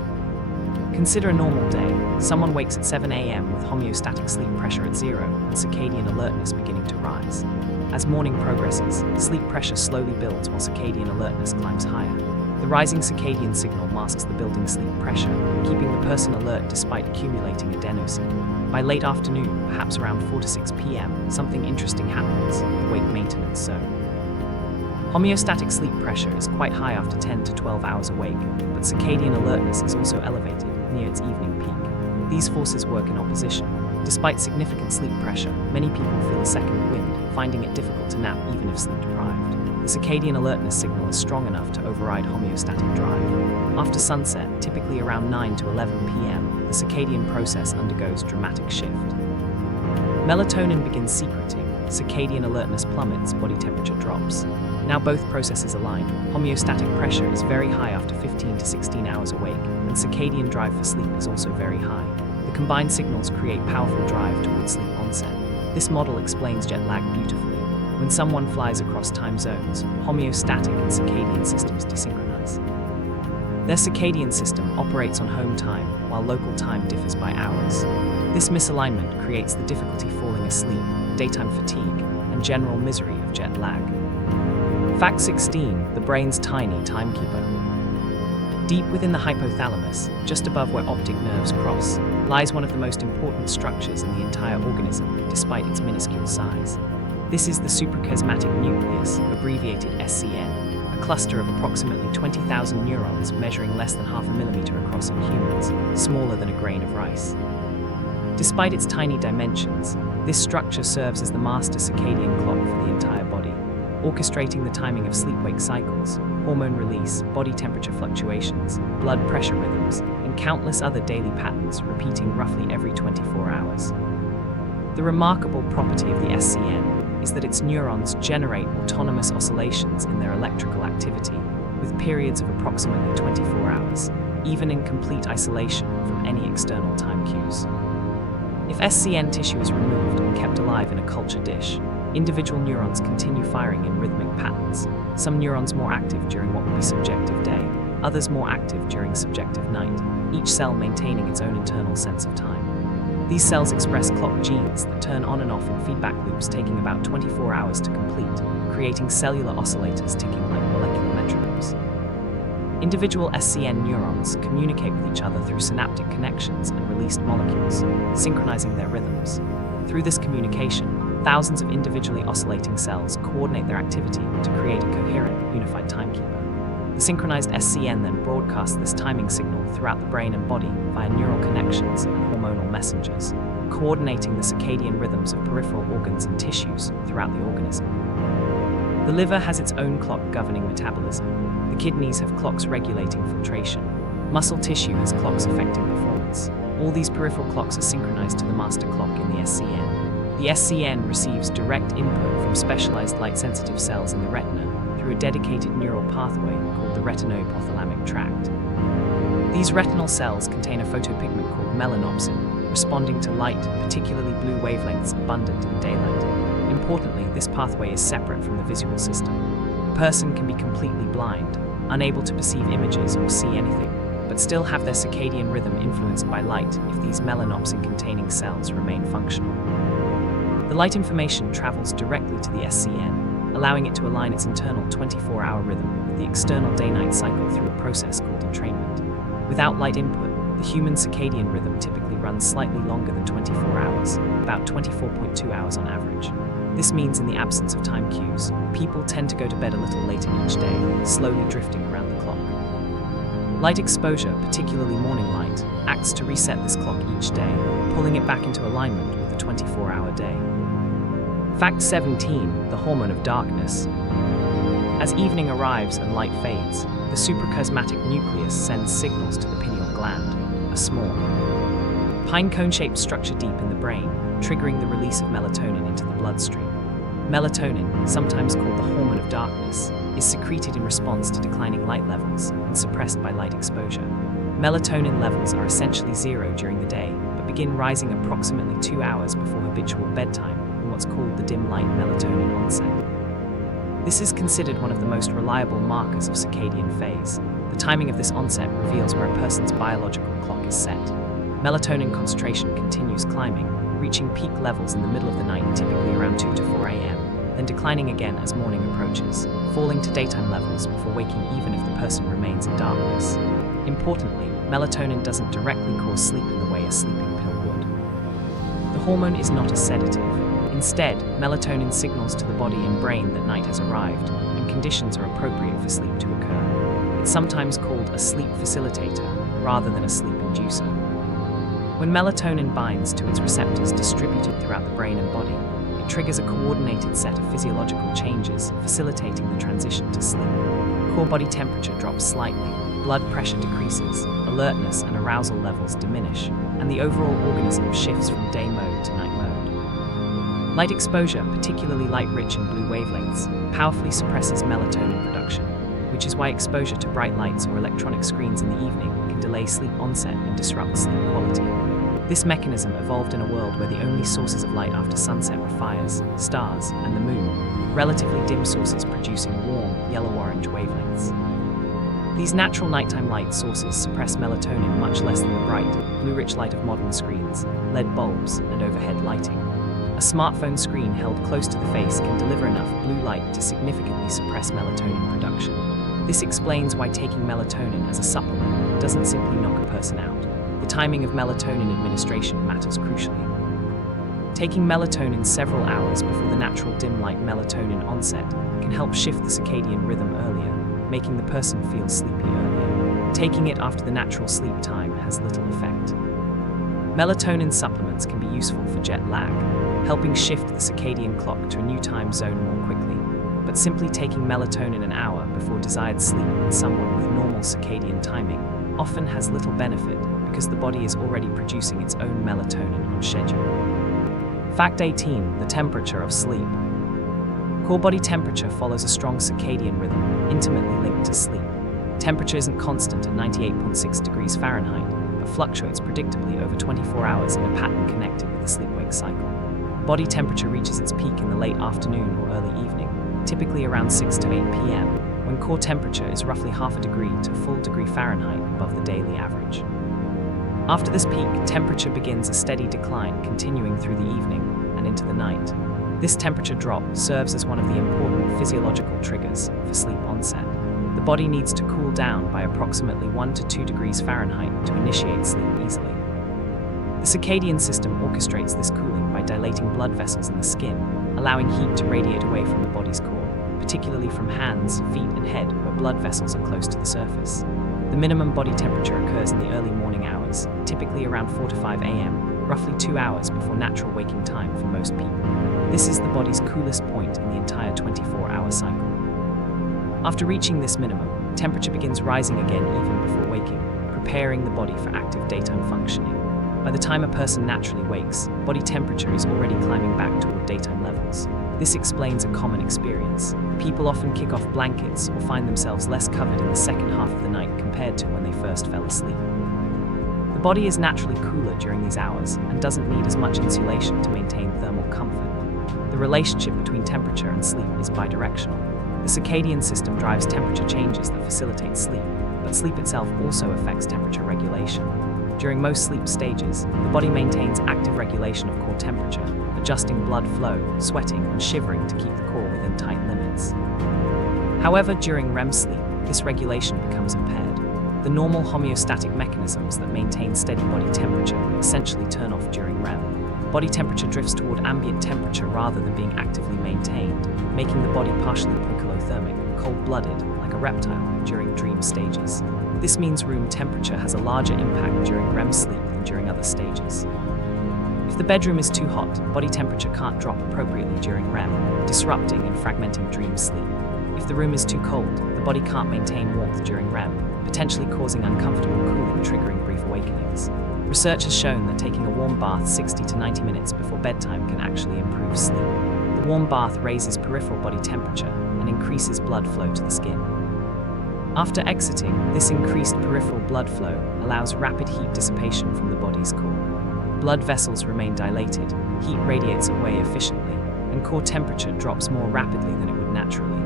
Consider a normal day. Someone wakes at 7 a.m. with homeostatic sleep pressure at 0 and circadian alertness beginning to rise. As morning progresses, sleep pressure slowly builds while circadian alertness climbs higher. The rising circadian signal masks the building sleep pressure, keeping the person alert despite accumulating adenosine. By late afternoon, perhaps around 4 to 6 p.m., something interesting happens, the wake maintenance zone. Homeostatic sleep pressure is quite high after 10 to 12 hours awake, but circadian alertness is also elevated near its evening peak. These forces work in opposition. Despite significant sleep pressure, many people feel a second wind, finding it difficult to nap even if sleep deprived. The circadian alertness signal is strong enough to override homeostatic drive. After sunset, typically around 9 to 11 p.m., the circadian process undergoes dramatic shift. Melatonin begins secreting, circadian alertness plummets, body temperature drops. Now both processes align. Homeostatic pressure is very high after 15 to 16 hours awake, and circadian drive for sleep is also very high. The combined signals create powerful drive towards sleep onset. This model explains jet lag beautifully. When someone flies across time zones, homeostatic and circadian systems desynchronize. Their circadian system operates on home time, while local time differs by hours. This misalignment creates the difficulty falling asleep, daytime fatigue, and general misery of jet lag. Fact 16. The brain's tiny timekeeper. Deep within the hypothalamus, just above where optic nerves cross, lies one of the most important structures in the entire organism, despite its minuscule size. This is the suprachiasmatic nucleus, abbreviated SCN, a cluster of approximately 20,000 neurons measuring less than half a millimeter across in humans, smaller than a grain of rice. Despite its tiny dimensions, this structure serves as the master circadian clock for the entire body, orchestrating the timing of sleep-wake cycles, hormone release, body temperature fluctuations, blood pressure rhythms, and countless other daily patterns repeating roughly every 24 hours. The remarkable property of the SCN is that its neurons generate autonomous oscillations in their electrical activity, with periods of approximately 24 hours, even in complete isolation from any external time cues. If SCN tissue is removed and kept alive in a culture dish, individual neurons continue firing in rhythmic patterns, some neurons more active during what would be subjective day, others more active during subjective night, each cell maintaining its own internal sense of time. These cells express clock genes that turn on and off in feedback loops taking about 24 hours to complete, creating cellular oscillators ticking like molecular metronomes. Individual SCN neurons communicate with each other through synaptic connections and released molecules, synchronizing their rhythms. Through this communication, thousands of individually oscillating cells coordinate their activity to create a coherent, unified timekeeper. The synchronized SCN then broadcasts this timing signal throughout the brain and body via neural connections and hormonal messengers, coordinating the circadian rhythms of peripheral organs and tissues throughout the organism. The liver has its own clock governing metabolism. The kidneys have clocks regulating filtration. Muscle tissue has clocks affecting performance. All these peripheral clocks are synchronized to the master clock in the SCN. The SCN receives direct input from specialized light-sensitive cells in the retina through a dedicated neural pathway called the retinohypothalamic tract. These retinal cells contain a photopigment called melanopsin, responding to light, particularly blue wavelengths abundant in daylight. Importantly, this pathway is separate from the visual system. A person can be completely blind, unable to perceive images or see anything, but still have their circadian rhythm influenced by light if these melanopsin-containing cells remain functional. The light information travels directly to the SCN, allowing it to align its internal 24-hour rhythm with the external day-night cycle through a process called entrainment. Without light input, the human circadian rhythm typically runs slightly longer than 24 hours, about 24.2 hours on average. This means in the absence of time cues, people tend to go to bed a little later each day, slowly drifting around the clock. Light exposure, particularly morning light, acts to reset this clock each day, pulling it back into alignment with the 24-hour day. Fact 17, the hormone of darkness. As evening arrives and light fades, the suprachiasmatic nucleus sends signals to the pineal gland, a small, pine cone-shaped structure deep in the brain, triggering the release of melatonin into the bloodstream. Melatonin, sometimes called the hormone of darkness, is secreted in response to declining light levels and suppressed by light exposure. Melatonin levels are essentially zero during the day, but begin rising approximately 2 hours before habitual bedtime in what's called the dim light melatonin onset. This is considered one of the most reliable markers of circadian phase. The timing of this onset reveals where a person's biological clock is set. Melatonin concentration continues climbing, reaching peak levels in the middle of the night, typically around 2 to 4 a.m., then declining again as morning approaches, falling to daytime levels before waking even if the person remains in darkness. Importantly, melatonin doesn't directly cause sleep in the way a sleeping pill would. The hormone is not a sedative. Instead, melatonin signals to the body and brain that night has arrived, and conditions are appropriate for sleep to occur. It's sometimes called a sleep facilitator, rather than a sleep inducer. When melatonin binds to its receptors distributed throughout the brain and body, it triggers a coordinated set of physiological changes, facilitating the transition to sleep. Core body temperature drops slightly, blood pressure decreases, alertness and arousal levels diminish, and the overall organism shifts from day mode to night mode. Light exposure, particularly light-rich and blue wavelengths, powerfully suppresses melatonin production, which is why exposure to bright lights or electronic screens in the evening can delay sleep onset and disrupt sleep quality. This mechanism evolved in a world where the only sources of light after sunset were fires, stars, and the moon, relatively dim sources producing warm, yellow-orange wavelengths. These natural nighttime light sources suppress melatonin much less than the bright, blue-rich light of modern screens, LED bulbs, and overhead lighting. A smartphone screen held close to the face can deliver enough blue light to significantly suppress melatonin production. This explains why taking melatonin as a supplement doesn't simply knock a person out. The timing of melatonin administration matters crucially. Taking melatonin several hours before the natural dim light melatonin onset can help shift the circadian rhythm earlier, making the person feel sleepy earlier. Taking it after the natural sleep time has little effect. Melatonin supplements can be useful for jet lag, helping shift the circadian clock to a new time zone more quickly. But simply taking melatonin an hour before desired sleep in someone with normal circadian timing often has little benefit because the body is already producing its own melatonin on schedule. Fact 18, the temperature of sleep. Core body temperature follows a strong circadian rhythm, intimately linked to sleep. Temperature isn't constant at 98.6 degrees Fahrenheit, but fluctuates predictably over 24 hours in a pattern connected with the sleep-wake cycle. Body temperature reaches its peak in the late afternoon or early evening, typically around 6 to 8 p.m., when core temperature is roughly half a degree to a full degree Fahrenheit above the daily average. After this peak, temperature begins a steady decline, continuing through the evening and into the night. This temperature drop serves as one of the important physiological triggers for sleep onset. The body needs to cool down by approximately 1 to 2 degrees Fahrenheit to initiate sleep easily. The circadian system orchestrates this cooling by dilating blood vessels in the skin, allowing heat to radiate away from the body's core, particularly from hands, feet, and head, where blood vessels are close to the surface. The minimum body temperature occurs in the early morning hours, typically around 4 to 5 a.m., roughly 2 hours before natural waking time for most people. This is the body's coolest point in the entire 24-hour cycle. After reaching this minimum, temperature begins rising again even before waking, preparing the body for active daytime functioning. By the time a person naturally wakes, body temperature is already climbing back toward daytime levels. This explains a common experience. People often kick off blankets or find themselves less covered in the second half of the night compared to when they first fell asleep. The body is naturally cooler during these hours and doesn't need as much insulation to maintain thermal comfort. The relationship between temperature and sleep is bidirectional. The circadian system drives temperature changes that facilitate sleep, but sleep itself also affects temperature regulation. During most sleep stages, the body maintains active regulation of core temperature, adjusting blood flow, sweating, and shivering to keep the core within tight limits. However, during REM sleep, this regulation becomes impaired. The normal homeostatic mechanisms that maintain steady body temperature essentially turn off during REM. Body temperature drifts toward ambient temperature rather than being actively maintained, making the body partially poikilothermic, cold-blooded, like a reptile, during dream stages. This means room temperature has a larger impact during REM sleep than during other stages. If the bedroom is too hot, body temperature can't drop appropriately during REM, disrupting and fragmenting dream sleep. If the room is too cold, the body can't maintain warmth during REM, potentially causing uncomfortable cooling, triggering brief awakenings. Research has shown that taking a warm bath 60 to 90 minutes before bedtime can actually improve sleep. The warm bath raises peripheral body temperature and increases blood flow to the skin. After exiting, this increased peripheral blood flow allows rapid heat dissipation from the body's core. Blood vessels remain dilated, heat radiates away efficiently, and core temperature drops more rapidly than it would naturally.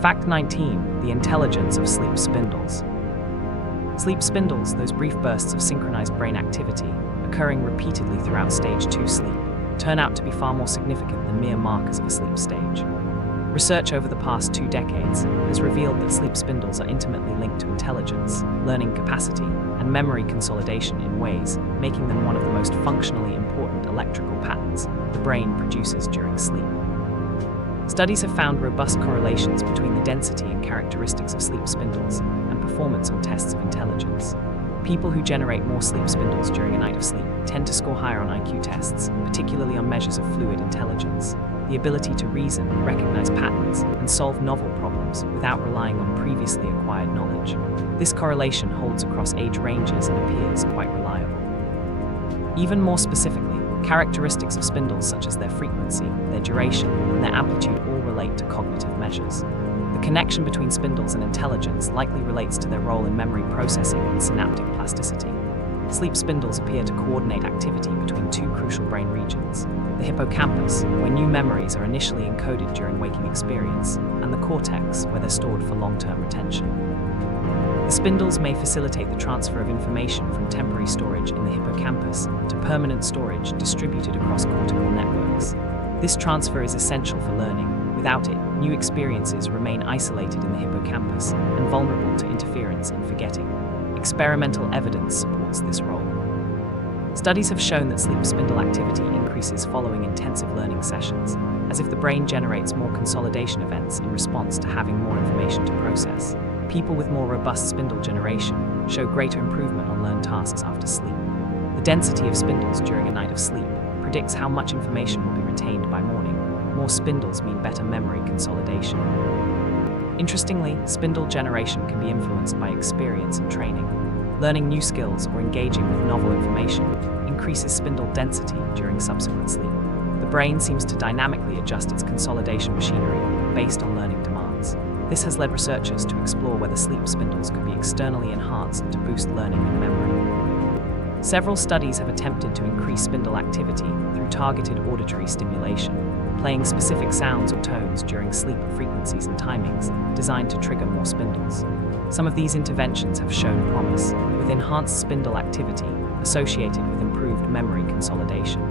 Fact 19. The intelligence of sleep spindles. Sleep spindles, those brief bursts of synchronized brain activity, occurring repeatedly throughout stage 2 sleep, turn out to be far more significant than mere markers of a sleep stage. Research over the past 2 decades has revealed that sleep spindles are intimately linked to intelligence, learning capacity, and memory consolidation in ways making them one of the most functionally important electrical patterns the brain produces during sleep. Studies have found robust correlations between the density and characteristics of sleep spindles and performance on tests of intelligence. People who generate more sleep spindles during a night of sleep tend to score higher on IQ tests, particularly on measures of fluid intelligence, the ability to reason, recognize patterns, and solve novel problems without relying on previously acquired knowledge. This correlation holds across age ranges and appears quite reliable. Even more specifically, characteristics of spindles such as their frequency, their duration, and their amplitude all relate to cognitive measures. The connection between spindles and intelligence likely relates to their role in memory processing and synaptic plasticity. Sleep spindles appear to coordinate activity between 2 crucial brain regions: the hippocampus, where new memories are initially encoded during waking experience, and the cortex, where they're stored for long-term retention. The spindles may facilitate the transfer of information from temporary storage in the hippocampus to permanent storage distributed across cortical networks. This transfer is essential for learning. Without it, new experiences remain isolated in the hippocampus and vulnerable to interference and forgetting. Experimental evidence supports this role. Studies have shown that sleep spindle activity increases following intensive learning sessions, as if the brain generates more consolidation events in response to having more information to process. People with more robust spindle generation show greater improvement on learned tasks after sleep. The density of spindles during a night of sleep predicts how much information will be retained by morning. More spindles mean better memory consolidation. Interestingly, spindle generation can be influenced by experience and training. Learning new skills or engaging with novel information increases spindle density during subsequent sleep. The brain seems to dynamically adjust its consolidation machinery based on learning demands. This has led researchers to explore whether sleep spindles could be externally enhanced to boost learning and memory. Several studies have attempted to increase spindle activity through targeted auditory stimulation, playing specific sounds or tones during sleep at frequencies and timings designed to trigger more spindles. Some of these interventions have shown promise, with enhanced spindle activity associated with improved memory consolidation.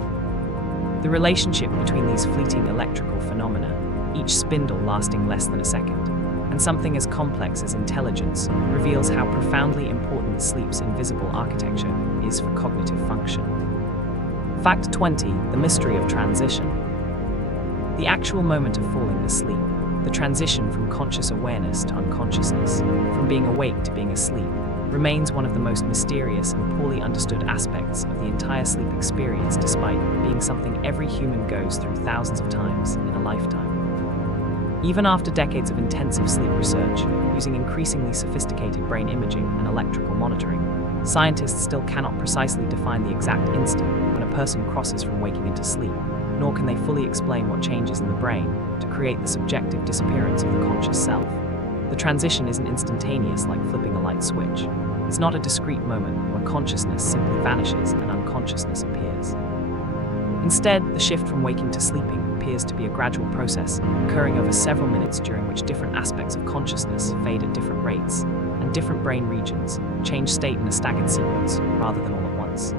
The relationship between these fleeting electrical phenomena, each spindle lasting less than a second, and something as complex as intelligence, reveals how profoundly important sleep's invisible architecture is for cognitive function. Fact 20. The mystery of transition. The actual moment of falling asleep, the transition from conscious awareness to unconsciousness, from being awake to being asleep, remains one of the most mysterious and poorly understood aspects of the entire sleep experience, despite being something every human goes through thousands of times in a lifetime. Even after decades of intensive sleep research, using increasingly sophisticated brain imaging and electrical monitoring, Scientists still cannot precisely define the exact instant when a person crosses from waking into sleep, nor can they fully explain what changes in the brain to create the subjective disappearance of the conscious self. The transition isn't instantaneous like flipping a light switch. It's not a discrete moment where consciousness simply vanishes and unconsciousness appears. Instead, the shift from waking to sleeping appears to be a gradual process occurring over several minutes, during which different aspects of consciousness fade at different rates, and different brain regions change state in a staggered sequence rather than all at once.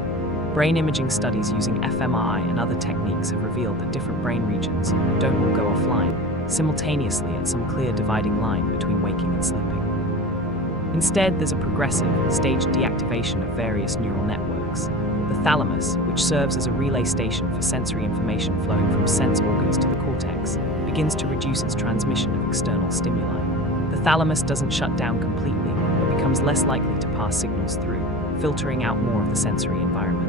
Brain imaging studies using fMRI and other techniques have revealed that different brain regions don't all go offline simultaneously at some clear dividing line between waking and sleeping. Instead, there's a progressive, staged deactivation of various neural networks. The thalamus, which serves as a relay station for sensory information flowing from sense organs to the cortex, begins to reduce its transmission of external stimuli. The thalamus doesn't shut down completely, but becomes less likely to pass signals through, filtering out more of the sensory environment.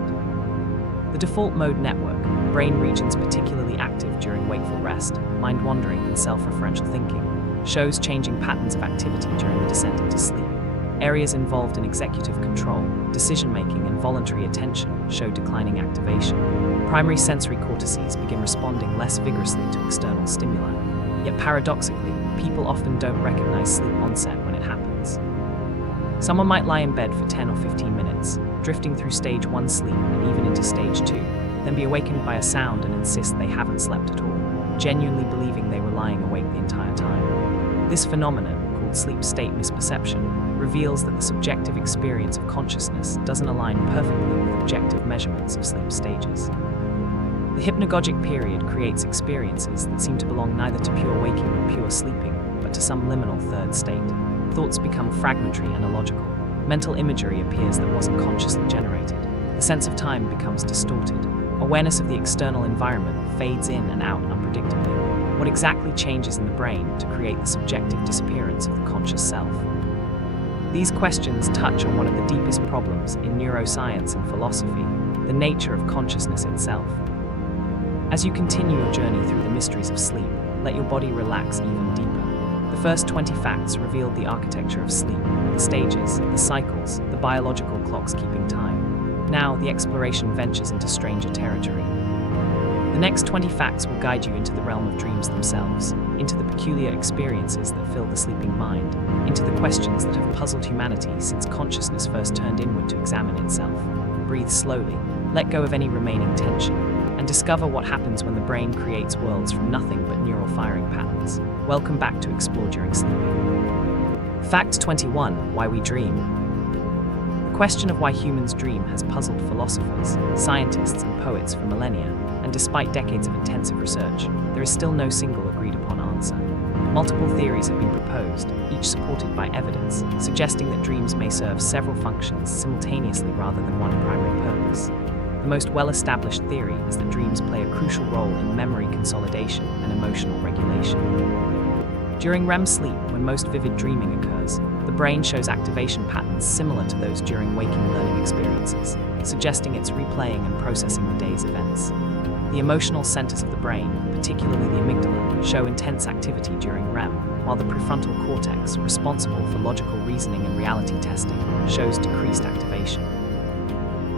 The default mode network, brain regions particularly active during wakeful rest, mind wandering, and self-referential thinking, shows changing patterns of activity during the descent into sleep. Areas involved in executive control, decision-making, and voluntary attention show declining activation. Primary sensory cortices begin responding less vigorously to external stimuli. Yet paradoxically, people often don't recognize sleep onset when it happens. Someone might lie in bed for 10 or 15 minutes, drifting through stage 1 sleep and even into stage 2, then be awakened by a sound and insist they haven't slept at all, genuinely believing they were lying awake the entire time. This phenomenon, called sleep state misperception, reveals that the subjective experience of consciousness doesn't align perfectly with objective measurements of sleep stages. The hypnagogic period creates experiences that seem to belong neither to pure waking nor pure sleeping, but to some liminal third state. Thoughts become fragmentary and illogical. Mental imagery appears that wasn't consciously generated. The sense of time becomes distorted. Awareness of the external environment fades in and out unpredictably. What exactly changes in the brain to create the subjective disappearance of the conscious self? These questions touch on one of the deepest problems in neuroscience and philosophy, the nature of consciousness itself. As you continue your journey through the mysteries of sleep, let your body relax even deeper. The first 20 facts revealed the architecture of sleep, the stages, the cycles, the biological clocks keeping time. Now, the exploration ventures into stranger territory. The next 20 facts will guide you into the realm of dreams themselves, into the peculiar experiences that fill the sleeping mind, into the questions that have puzzled humanity since consciousness first turned inward to examine itself. Breathe slowly, let go of any remaining tension, and discover what happens when the brain creates worlds from nothing but neural firing patterns. Welcome back to Explore During Sleeping. Fact 21: Why we dream. The question of why humans dream has puzzled philosophers, scientists, and poets for millennia, and despite decades of intensive research, there is still no single agreed-upon answer. Multiple theories have been proposed, each supported by evidence, suggesting that dreams may serve several functions simultaneously rather than one primary purpose. The most well-established theory is that dreams play a crucial role in memory consolidation and emotional regulation. During REM sleep, when most vivid dreaming occurs, the brain shows activation patterns similar to those during waking learning experiences, suggesting it's replaying and processing the day's events. The emotional centers of the brain, particularly the amygdala, show intense activity during REM, while the prefrontal cortex, responsible for logical reasoning and reality testing, shows decreased activation.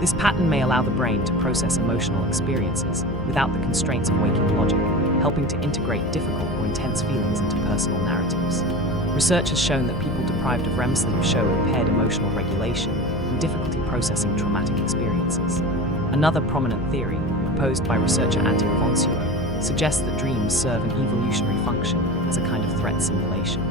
This pattern may allow the brain to process emotional experiences without the constraints of waking logic, helping to integrate difficult or intense feelings into personal narratives. Research has shown that people deprived of REM sleep show impaired emotional regulation and difficulty processing traumatic experiences. Another prominent theory, proposed by researcher Antti Revonsuo, suggests that dreams serve an evolutionary function as a kind of threat simulation.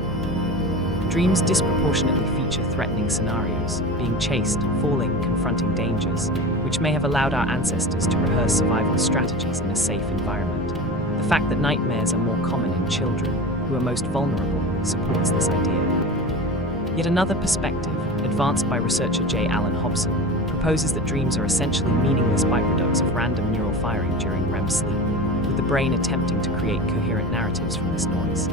Dreams disproportionately feature threatening scenarios, being chased, falling, confronting dangers, which may have allowed our ancestors to rehearse survival strategies in a safe environment. The fact that nightmares are more common in children, who are most vulnerable, supports this idea. Yet another perspective, advanced by researcher J. Allen Hobson, proposes that dreams are essentially meaningless byproducts of random neural firing during REM sleep, with the brain attempting to create coherent narratives from this noise.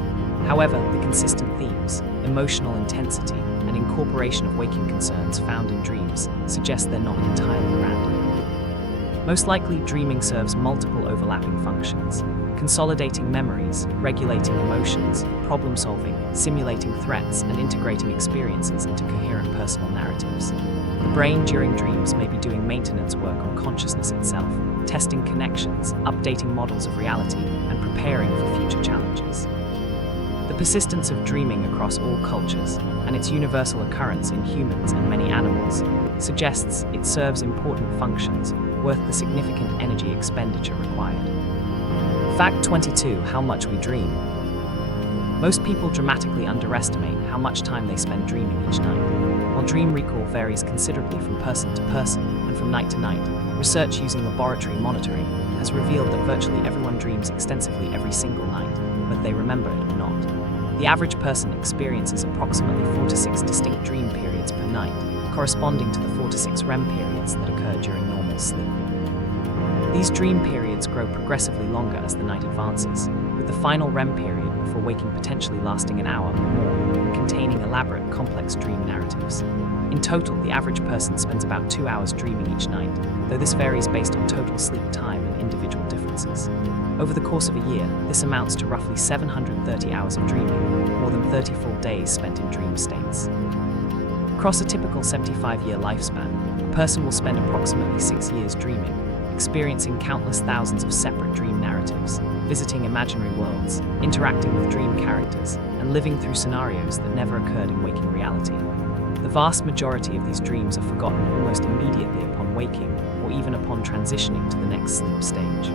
However, the consistent themes, emotional intensity, and incorporation of waking concerns found in dreams suggest they're not entirely random. Most likely, dreaming serves multiple overlapping functions, consolidating memories, regulating emotions, problem-solving, simulating threats, and integrating experiences into coherent personal narratives. The brain during dreams may be doing maintenance work on consciousness itself, testing connections, updating models of reality, and preparing for future challenges. The persistence of dreaming across all cultures, and its universal occurrence in humans and many animals, suggests it serves important functions worth the significant energy expenditure required. Fact 22. How much we dream. Most people dramatically underestimate how much time they spend dreaming each night. While dream recall varies considerably from person to person and from night to night, research using laboratory monitoring has revealed that virtually everyone dreams extensively every single night, whether they remember it or not. The average person experiences approximately 4 to 6 distinct dream periods per night, corresponding to the 4 to 6 REM periods that occur during normal sleep. These dream periods grow progressively longer as the night advances, with the final REM period before waking potentially lasting an hour or more and containing elaborate, complex dream narratives. In total, the average person spends about 2 hours dreaming each night, though this varies based on total sleep time and individual differences. Over the course of a year, this amounts to roughly 730 hours of dreaming, more than 30 full days spent in dream states. Across a typical 75-year lifespan, a person will spend approximately 6 years dreaming, experiencing countless thousands of separate dream narratives, visiting imaginary worlds, interacting with dream characters, and living through scenarios that never occurred in waking reality. The vast majority of these dreams are forgotten almost immediately upon waking, or even upon transitioning to the next sleep stage.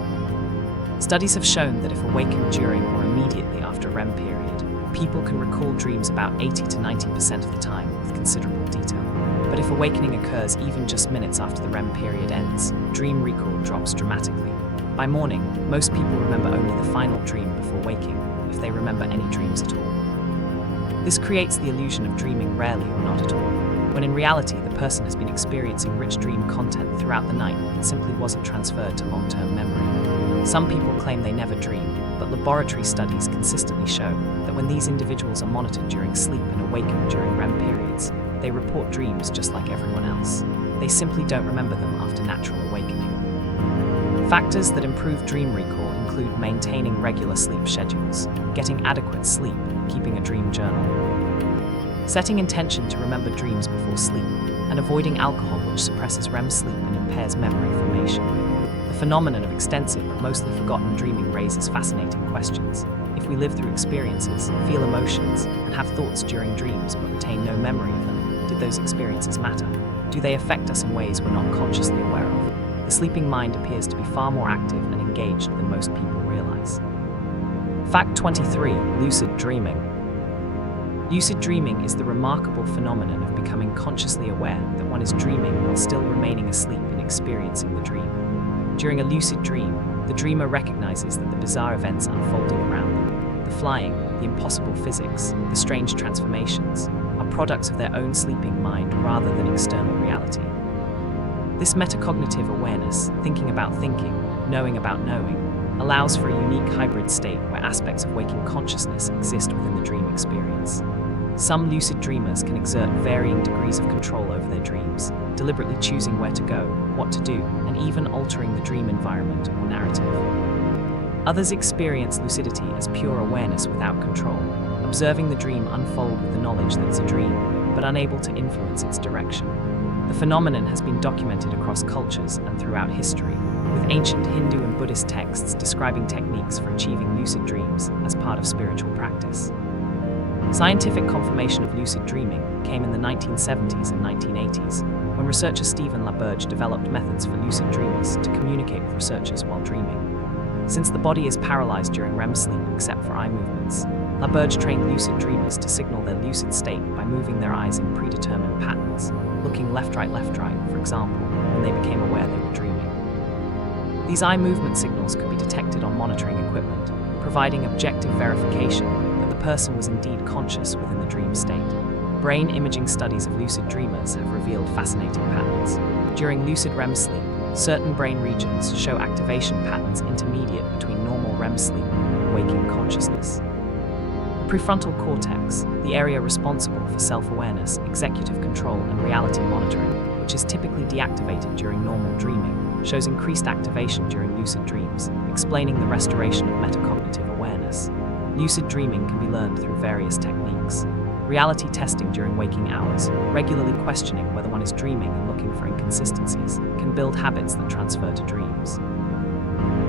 Studies have shown that if awakened during or immediately after REM period, people can recall dreams about 80 to 90% of the time with considerable detail. But if awakening occurs even just minutes after the REM period ends, dream recall drops dramatically. By morning, most people remember only the final dream before waking, if they remember any dreams at all. This creates the illusion of dreaming rarely or not at all, when in reality the person has been experiencing rich dream content throughout the night that simply wasn't transferred to long-term memory. Some people claim they never dream, but laboratory studies consistently show that when these individuals are monitored during sleep and awakened during REM periods, they report dreams just like everyone else. They simply don't remember them after natural awakening. Factors that improve dream recall include maintaining regular sleep schedules, getting adequate sleep, keeping a dream journal, setting intention to remember dreams before sleep, and avoiding alcohol, which suppresses REM sleep and impairs memory formation. The phenomenon of extensive but mostly forgotten dreaming raises fascinating questions. If we live through experiences, feel emotions, and have thoughts during dreams but retain no memory of them, did those experiences matter? Do they affect us in ways we're not consciously aware of? The sleeping mind appears to be far more active and engaged than most people realize. Fact 23. Lucid dreaming. Lucid dreaming is the remarkable phenomenon of becoming consciously aware that one is dreaming while still remaining asleep and experiencing the dream. During a lucid dream, the dreamer recognizes that the bizarre events unfolding around them, the flying, the impossible physics, the strange transformations, are products of their own sleeping mind rather than external reality. This metacognitive awareness, thinking about thinking, knowing about knowing, allows for a unique hybrid state where aspects of waking consciousness exist within the dream experience. Some lucid dreamers can exert varying degrees of control over their dreams, deliberately choosing where to go, what to do, and even altering the dream environment or narrative. Others experience lucidity as pure awareness without control, observing the dream unfold with the knowledge that it's a dream, but unable to influence its direction. The phenomenon has been documented across cultures and throughout history, with ancient Hindu and Buddhist texts describing techniques for achieving lucid dreams as part of spiritual practice. Scientific confirmation of lucid dreaming came in the 1970s and 1980s, when researcher Stephen LaBerge developed methods for lucid dreamers to communicate with researchers while dreaming. Since the body is paralyzed during REM sleep except for eye movements, LaBerge trained lucid dreamers to signal their lucid state by moving their eyes in predetermined patterns, looking left, right, for example, when they became aware they were dreaming. These eye movement signals could be detected on monitoring equipment, providing objective verification that the person was indeed conscious within the dream state. Brain imaging studies of lucid dreamers have revealed fascinating patterns. During lucid REM sleep, certain brain regions show activation patterns intermediate between normal REM sleep and waking consciousness. Prefrontal cortex, the area responsible for self-awareness, executive control, and reality monitoring, which is typically deactivated during normal dreaming, shows increased activation during lucid dreams, explaining the restoration of metacognitive awareness. Lucid dreaming can be learned through various techniques. Reality testing during waking hours, regularly questioning whether one is dreaming and looking for inconsistencies, can build habits that transfer to dreams.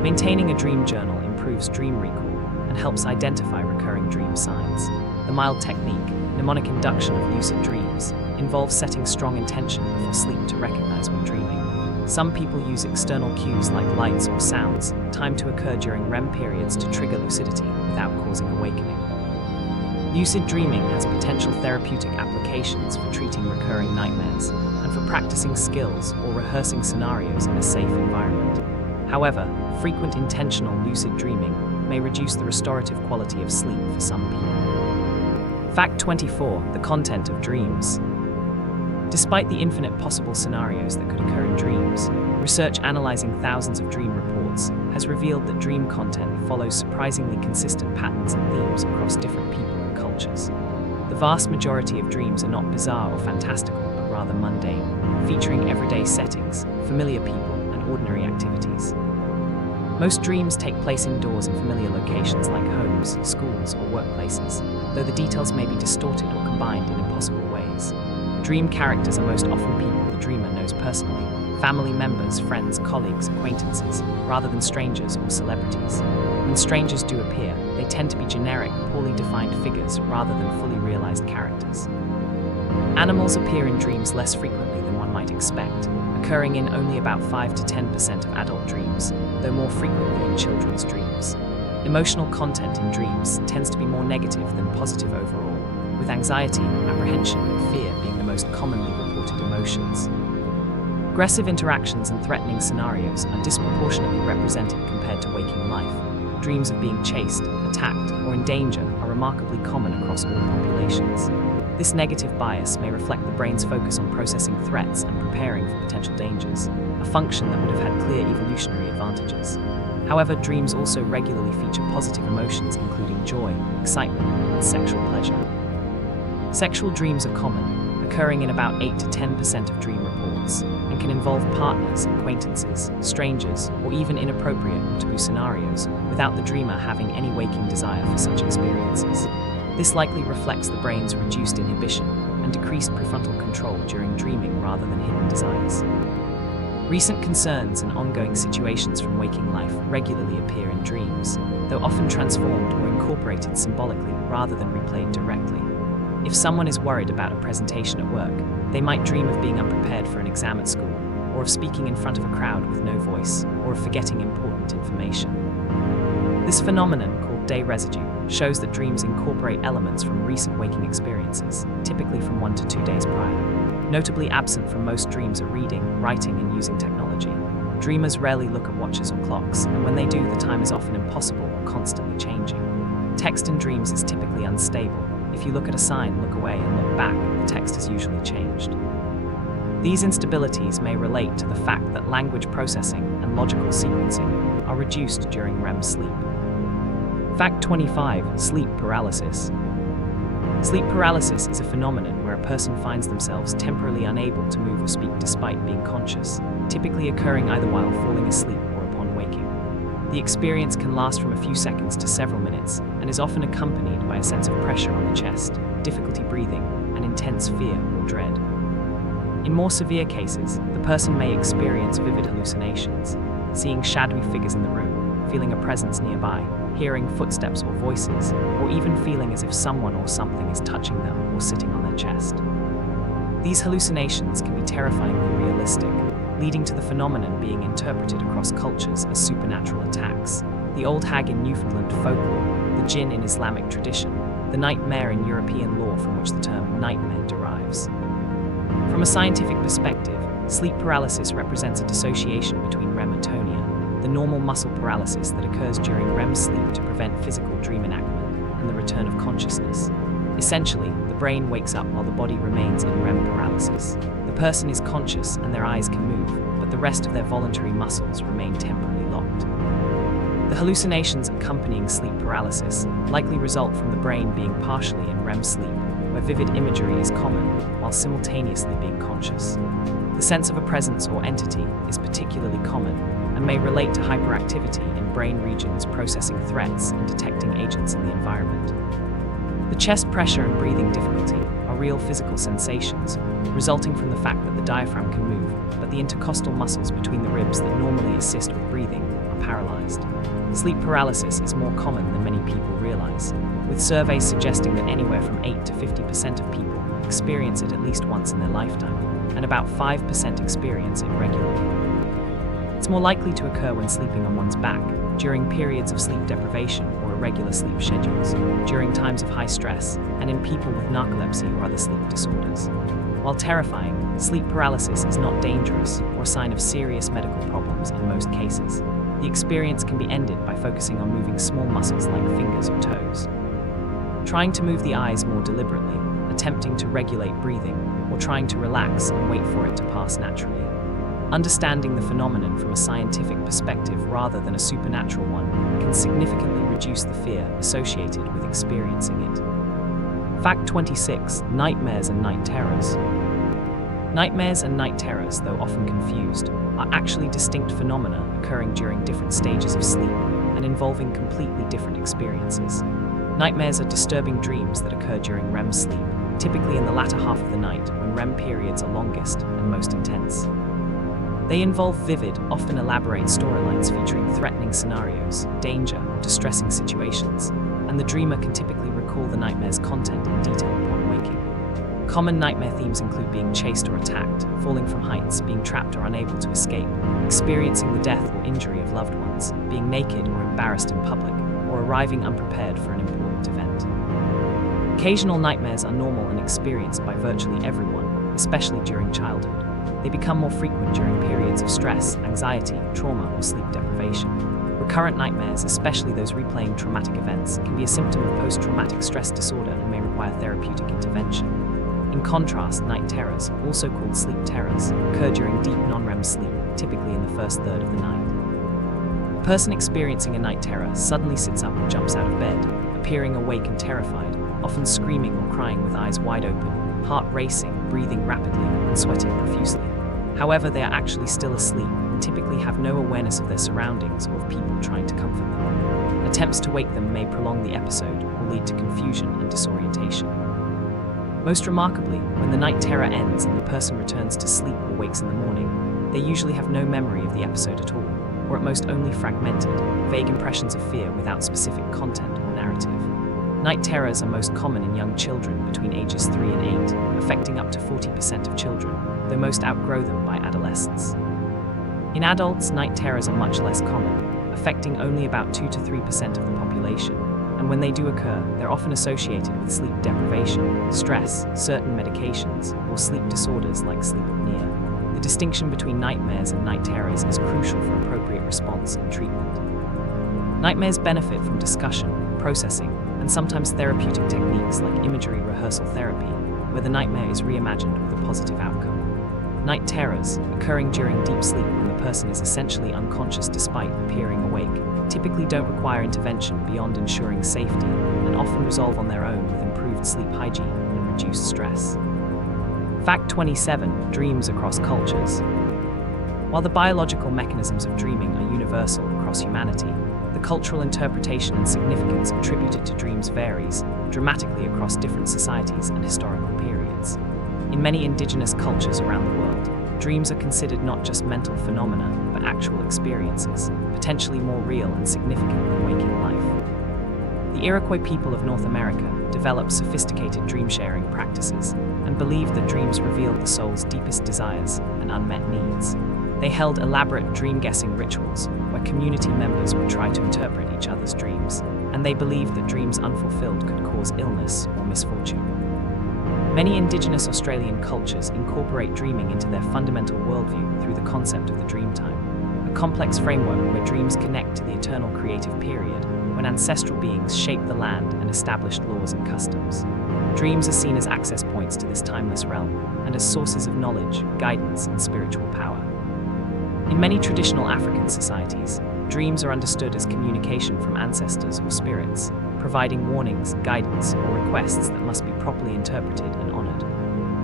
Maintaining a dream journal improves dream recall and helps identify recurring dream signs. The mild technique, mnemonic induction of lucid dreams, involves setting strong intention before sleep to recognize when dreaming. Some people use external cues like lights or sounds, timed to occur during REM periods to trigger lucidity without causing awakening. Lucid dreaming has potential therapeutic applications for treating recurring nightmares and for practicing skills or rehearsing scenarios in a safe environment. However, frequent intentional lucid dreaming may reduce the restorative quality of sleep for some people. Fact 24. The content of dreams. Despite the infinite possible scenarios that could occur in dreams, research analyzing thousands of dream reports has revealed that dream content follows surprisingly consistent patterns and themes across different people and cultures. The vast majority of dreams are not bizarre or fantastical, but rather mundane, featuring everyday settings, familiar people, and ordinary activities. Most dreams take place indoors in familiar locations like homes, schools, or workplaces, though the details may be distorted or combined in impossible ways. Dream characters are most often people the dreamer knows personally, family members, friends, colleagues, acquaintances, rather than strangers or celebrities. When strangers do appear, they tend to be generic, poorly defined figures rather than fully realized characters. Animals appear in dreams less frequently than one might expect, occurring in only about 5 to 10% of adult dreams, though more frequently in children's dreams. Emotional content in dreams tends to be more negative than positive overall, with anxiety, apprehension, and fear being the most commonly reported emotions. Aggressive interactions and threatening scenarios are disproportionately represented compared to waking life. Dreams of being chased, attacked, or in danger are remarkably common across all populations. This negative bias may reflect the brain's focus on processing threats and preparing for potential dangers, a function that would have had clear evolutionary advantages. However, dreams also regularly feature positive emotions including joy, excitement, and sexual pleasure. Sexual dreams are common, occurring in about 8 to 10% of dream reports, and can involve partners, acquaintances, strangers, or even inappropriate or taboo scenarios, without the dreamer having any waking desire for such experiences. This likely reflects the brain's reduced inhibition and decreased prefrontal control during dreaming rather than hidden desires. Recent concerns and ongoing situations from waking life regularly appear in dreams, though often transformed or incorporated symbolically rather than replayed directly. If someone is worried about a presentation at work, they might dream of being unprepared for an exam at school, or of speaking in front of a crowd with no voice, or of forgetting important information. This phenomenon, called day residue, shows that dreams incorporate elements from recent waking experiences, typically from 1 to 2 days prior. Notably absent from most dreams are reading, writing, and using technology. Dreamers rarely look at watches or clocks, and when they do, the time is often impossible or constantly changing. Text in dreams is typically unstable. If you look at a sign, look away, and look back, the text has usually changed. These instabilities may relate to the fact that language processing and logical sequencing are reduced during REM sleep. Fact 25. Sleep paralysis. Sleep paralysis is a phenomenon where a person finds themselves temporarily unable to move or speak despite being conscious, typically occurring either while falling asleep or upon waking. The experience can last from a few seconds to several minutes and is often accompanied by a sense of pressure on the chest, difficulty breathing, and intense fear or dread. In more severe cases, the person may experience vivid hallucinations, seeing shadowy figures in the room, feeling a presence nearby, hearing footsteps or voices, or even feeling as if someone or something is touching them or sitting on their chest. These hallucinations can be terrifyingly realistic, leading to the phenomenon being interpreted across cultures as supernatural attacks. The old hag in Newfoundland folklore, the jinn in Islamic tradition, the nightmare in European lore from which the term nightmare derives. From a scientific perspective, sleep paralysis represents a dissociation between REM and tonia, the normal muscle paralysis that occurs during REM sleep to prevent physical dream enactment, and the return of consciousness. Essentially, the brain wakes up while the body remains in REM paralysis. The person is conscious and their eyes can move, but the rest of their voluntary muscles remain temporarily locked. The hallucinations accompanying sleep paralysis likely result from the brain being partially in REM sleep, where vivid imagery is common while simultaneously being conscious. The sense of a presence or entity is particularly common and may relate to hyperactivity in brain regions processing threats and detecting agents in the environment. The chest pressure and breathing difficulty are real physical sensations, resulting from the fact that the diaphragm can move, but the intercostal muscles between the ribs that normally assist with breathing are paralyzed. Sleep paralysis is more common than many people realize, with surveys suggesting that anywhere from 8 to 50% of people experience it at least once in their lifetime, and about 5% experience it regularly. It's more likely to occur when sleeping on one's back, during periods of sleep deprivation or irregular sleep schedules, during times of high stress, and in people with narcolepsy or other sleep disorders. While terrifying, sleep paralysis is not dangerous or a sign of serious medical problems in most cases. The experience can be ended by focusing on moving small muscles like fingers or toes. Trying to move the eyes more deliberately, attempting to regulate breathing, or trying to relax and wait for it to pass naturally. Understanding the phenomenon from a scientific perspective rather than a supernatural one can significantly reduce the fear associated with experiencing it. Fact 26. Nightmares and night terrors. Nightmares and night terrors, though often confused, are actually distinct phenomena occurring during different stages of sleep and involving completely different experiences. Nightmares are disturbing dreams that occur during REM sleep, typically in the latter half of the night when REM periods are longest and most intense. They involve vivid, often elaborate storylines featuring threatening scenarios, danger, or distressing situations, and the dreamer can typically recall the nightmare's content in detail upon waking. Common nightmare themes include being chased or attacked, falling from heights, being trapped or unable to escape, experiencing the death or injury of loved ones, being naked or embarrassed in public, or arriving unprepared for an important event. Occasional nightmares are normal and experienced by virtually everyone, especially during childhood. They become more frequent during periods of stress, anxiety, trauma, or sleep deprivation. Recurrent nightmares, especially those replaying traumatic events, can be a symptom of post-traumatic stress disorder and may require therapeutic intervention. In contrast, night terrors, also called sleep terrors, occur during deep non-REM sleep, typically in the first third of the night. A person experiencing a night terror suddenly sits up and jumps out of bed, appearing awake and terrified, often screaming or crying with eyes wide open, heart racing, breathing rapidly, and sweating profusely. However, they are actually still asleep and typically have no awareness of their surroundings or of people trying to comfort them. Attempts to wake them may prolong the episode or lead to confusion and disorientation. Most remarkably, when the night terror ends and the person returns to sleep or wakes in the morning, they usually have no memory of the episode at all, or at most only fragmented, vague impressions of fear without specific content or narrative. Night terrors are most common in young children between ages 3 and 8, affecting up to 40% of children, though most outgrow them by adolescence. In adults, night terrors are much less common, affecting only about 2 to 3% of the population, and when they do occur, they're often associated with sleep deprivation, stress, certain medications, or sleep disorders like sleep apnea. The distinction between nightmares and night terrors is crucial for appropriate response and treatment. Nightmares benefit from discussion, processing, and sometimes therapeutic techniques like imagery rehearsal therapy, where the nightmare is reimagined with a positive outcome. Night terrors, occurring during deep sleep when the person is essentially unconscious despite appearing awake, typically don't require intervention beyond ensuring safety and often resolve on their own with improved sleep hygiene and reduced stress. Fact 27. Dreams across cultures. While the biological mechanisms of dreaming are universal across humanity, the cultural interpretation and significance attributed to dreams varies dramatically across different societies and historical periods. In many indigenous cultures around the world, dreams are considered not just mental phenomena, but actual experiences, potentially more real and significant than waking life. The Iroquois people of North America developed sophisticated dream-sharing practices and believed that dreams revealed the soul's deepest desires and unmet needs. They held elaborate dream-guessing rituals where community members would try to interpret each other's dreams, and they believed that dreams unfulfilled could cause illness or misfortune. Many indigenous Australian cultures incorporate dreaming into their fundamental worldview through the concept of the dream time, a complex framework where dreams connect to the eternal creative period when ancestral beings shaped the land and established laws and customs. Dreams are seen as access points to this timeless realm and as sources of knowledge, guidance, and spiritual power. In many traditional African societies, dreams are understood as communication from ancestors or spirits, providing warnings, guidance, or requests that must be properly interpreted and honored.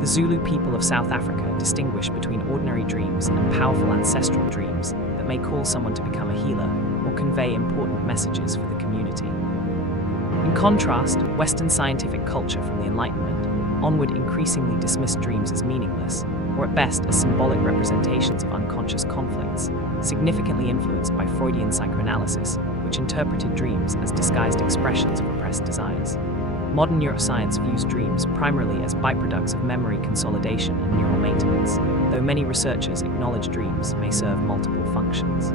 The Zulu people of South Africa distinguish between ordinary dreams and powerful ancestral dreams that may call someone to become a healer or convey important messages for the community. In contrast, Western scientific culture from the Enlightenment onward increasingly dismissed dreams as meaningless, or at best as symbolic representations of unconscious conflicts, significantly influenced by Freudian psychoanalysis, which interpreted dreams as disguised expressions of repressed desires. Modern neuroscience views dreams primarily as byproducts of memory consolidation and neural maintenance, though many researchers acknowledge dreams may serve multiple functions.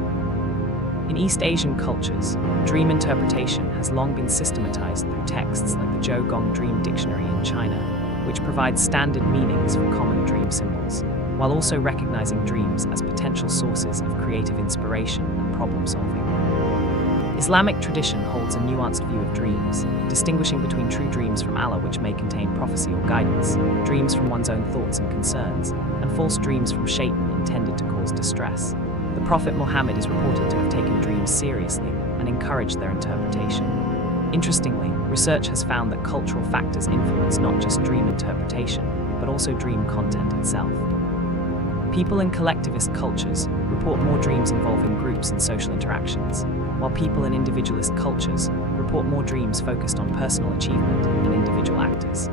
In East Asian cultures, dream interpretation has long been systematized through texts like the Zhou Gong Dream Dictionary in China, which provides standard meanings for common dream symbols, while also recognizing dreams as potential sources of creative inspiration and problem solving. Islamic tradition holds a nuanced view of dreams, distinguishing between true dreams from Allah, which may contain prophecy or guidance, dreams from one's own thoughts and concerns, and false dreams from Shaitan intended to cause distress. The Prophet Muhammad is reported to have taken dreams seriously and encouraged their interpretation. Interestingly, research has found that cultural factors influence not just dream interpretation, but also dream content itself. People in collectivist cultures report more dreams involving groups and social interactions, while people in individualist cultures report more dreams focused on personal achievement and individual actors.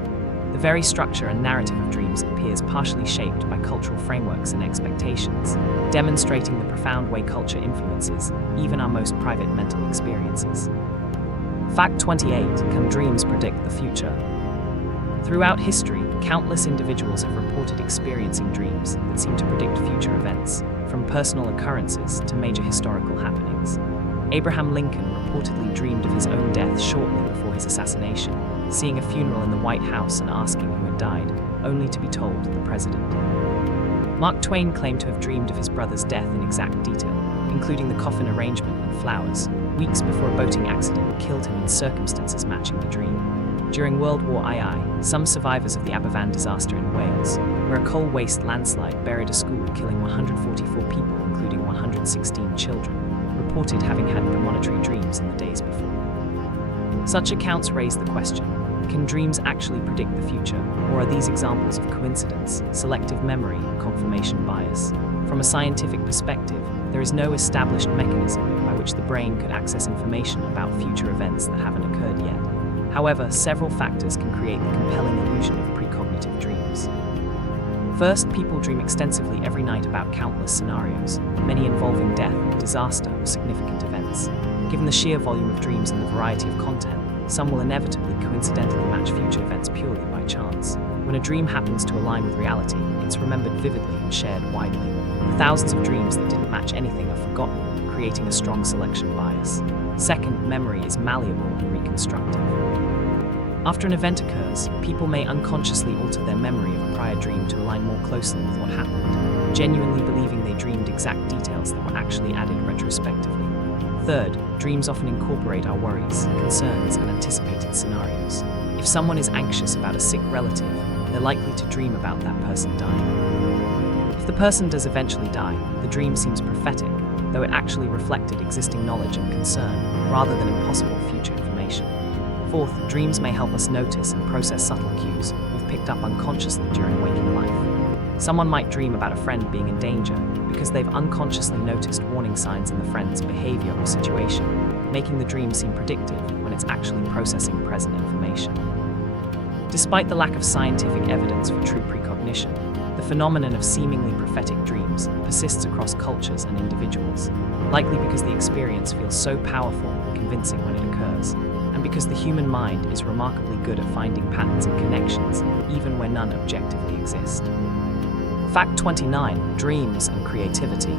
The very structure and narrative of dreams appears partially shaped by cultural frameworks and expectations, demonstrating the profound way culture influences even our most private mental experiences. Fact 28. Can dreams predict the future? Throughout history, countless individuals have reported experiencing dreams that seem to predict future events, from personal occurrences to major historical happenings. Abraham Lincoln reportedly dreamed of his own death shortly before his assassination, seeing a funeral in the White House and asking who had died, only to be told the president. Mark Twain claimed to have dreamed of his brother's death in exact detail, including the coffin arrangement and flowers, weeks before a boating accident killed him in circumstances matching the dream. During World War II, some survivors of the Aberfan disaster in Wales, where a coal waste landslide buried a school killing 144 people, including 116 children, reported having had premonitory dreams in the days before. Such accounts raise the question, can dreams actually predict the future, or are these examples of coincidence, selective memory, and confirmation bias? From a scientific perspective, there is no established mechanism by which the brain could access information about future events that haven't occurred yet. However, several factors can create the compelling illusion of precognitive dreams. First, people dream extensively every night about countless scenarios, many involving death, disaster, or significant events. Given the sheer volume of dreams and the variety of content, some will inevitably coincidentally match future events purely by chance. When a dream happens to align with reality, it's remembered vividly and shared widely. The thousands of dreams that didn't match anything are forgotten, creating a strong selection bias. Second, memory is malleable and reconstructive. After an event occurs, people may unconsciously alter their memory of a prior dream to align more closely with what happened, genuinely believing they dreamed exact details that were actually added retrospectively. Third, dreams often incorporate our worries, concerns, and anticipated scenarios. If someone is anxious about a sick relative, they're likely to dream about that person dying. If the person does eventually die, the dream seems prophetic, though it actually reflected existing knowledge and concern, rather than impossible future information. Fourth, dreams may help us notice and process subtle cues we've picked up unconsciously during waking life. Someone might dream about a friend being in danger because they've unconsciously noticed warning signs in the friend's behavior or situation, making the dream seem predictive when it's actually processing present information. Despite the lack of scientific evidence for true precognition, the phenomenon of seemingly prophetic dreams persists across cultures and individuals, likely because the experience feels so powerful and convincing when it occurs, and because the human mind is remarkably good at finding patterns and connections, even where none objectively exist. Fact 29. Dreams and creativity.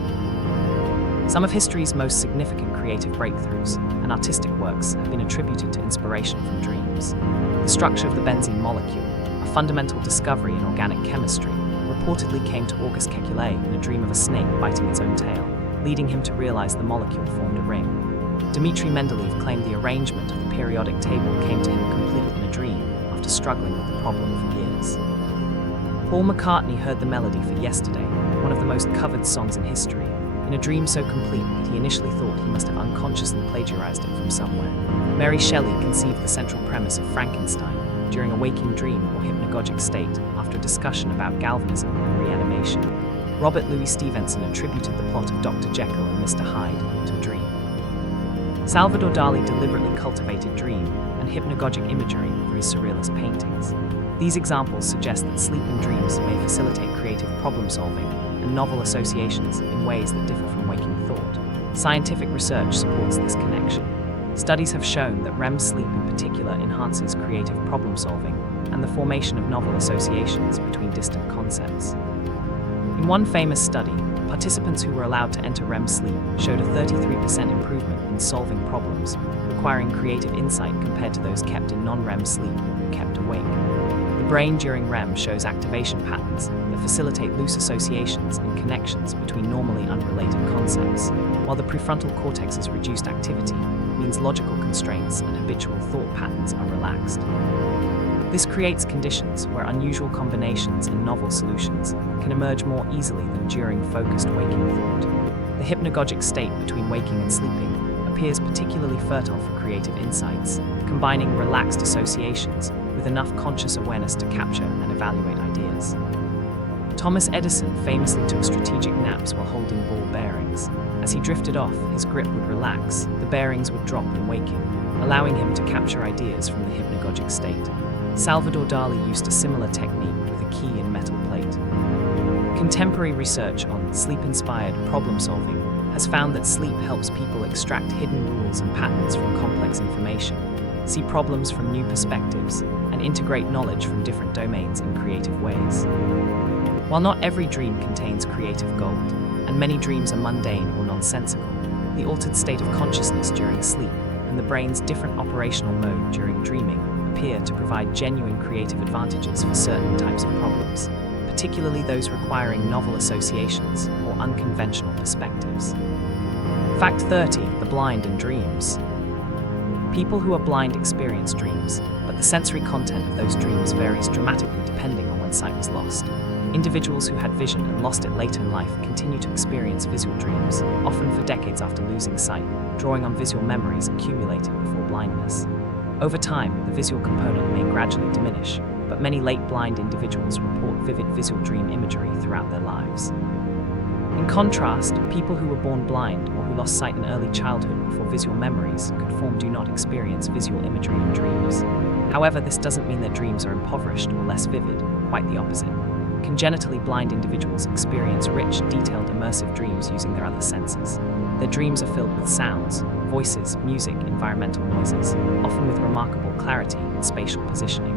Some of history's most significant creative breakthroughs and artistic works have been attributed to inspiration from dreams. The structure of the benzene molecule, a fundamental discovery in organic chemistry, reportedly came to Auguste Kekulé in a dream of a snake biting its own tail, leading him to realize the molecule formed a ring. Dmitri Mendeleev claimed the arrangement of the periodic table came to him complete in a dream after struggling with the problem for years. Paul McCartney heard the melody for Yesterday, one of the most covered songs in history, in a dream so complete that he initially thought he must have unconsciously plagiarized it from somewhere. Mary Shelley conceived the central premise of Frankenstein, during a waking dream or hypnagogic state after a discussion about galvanism and reanimation. Robert Louis Stevenson attributed the plot of Dr. Jekyll and Mr. Hyde to a dream. Salvador Dali deliberately cultivated dream and hypnagogic imagery for his surrealist paintings. These examples suggest that sleep and dreams may facilitate creative problem-solving and novel associations in ways that differ from waking thought. Scientific research supports this connection. Studies have shown that REM sleep in particular enhances creative problem-solving and the formation of novel associations between distant concepts. In one famous study, participants who were allowed to enter REM sleep showed a 33% improvement in solving problems, requiring creative insight compared to those kept in non-REM sleep who kept awake. The brain during REM shows activation patterns that facilitate loose associations and connections between normally unrelated concepts, while the prefrontal cortex's reduced activity means logical constraints and habitual thought patterns are relaxed. This creates conditions where unusual combinations and novel solutions can emerge more easily than during focused waking thought. The hypnagogic state between waking and sleeping appears particularly fertile for creative insights, combining relaxed associations with enough conscious awareness to capture and evaluate ideas. Thomas Edison famously took strategic naps while holding ball bearings. As he drifted off, his grip would relax, the bearings would drop in waking, allowing him to capture ideas from the hypnagogic state. Salvador Dali used a similar technique with a key and metal plate. Contemporary research on sleep-inspired problem-solving has found that sleep helps people extract hidden rules and patterns from complex information, see problems from new perspectives, and integrate knowledge from different domains in creative ways. While not every dream contains creative gold, and many dreams are mundane or nonsensical, the altered state of consciousness during sleep and the brain's different operational mode during dreaming appear to provide genuine creative advantages for certain types of problems, particularly those requiring novel associations or unconventional perspectives. Fact 30. The blind and dreams. People who are blind experience dreams, but the sensory content of those dreams varies dramatically depending on when sight was lost. Individuals who had vision and lost it later in life continue to experience visual dreams, often for decades after losing sight, drawing on visual memories accumulated before blindness. Over time, the visual component may gradually diminish, but many late blind individuals report vivid visual dream imagery throughout their lives. In contrast, people who were born blind or who lost sight in early childhood before visual memories could form do not experience visual imagery in dreams. However, this doesn't mean their dreams are impoverished or less vivid, quite the opposite. Congenitally blind individuals experience rich, detailed, immersive dreams using their other senses. Their dreams are filled with sounds, voices, music, environmental noises, often with remarkable clarity and spatial positioning.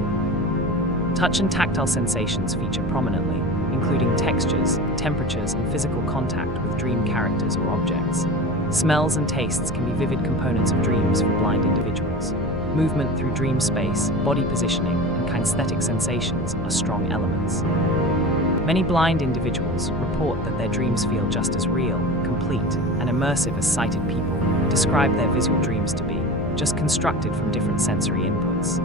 Touch and tactile sensations feature prominently, including textures, temperatures, and physical contact with dream characters or objects. Smells and tastes can be vivid components of dreams for blind individuals. Movement through dream space, body positioning, and kinesthetic sensations are strong elements. Many blind individuals report that their dreams feel just as real, complete, and immersive as sighted people describe their visual dreams to be, just constructed from different sensory inputs.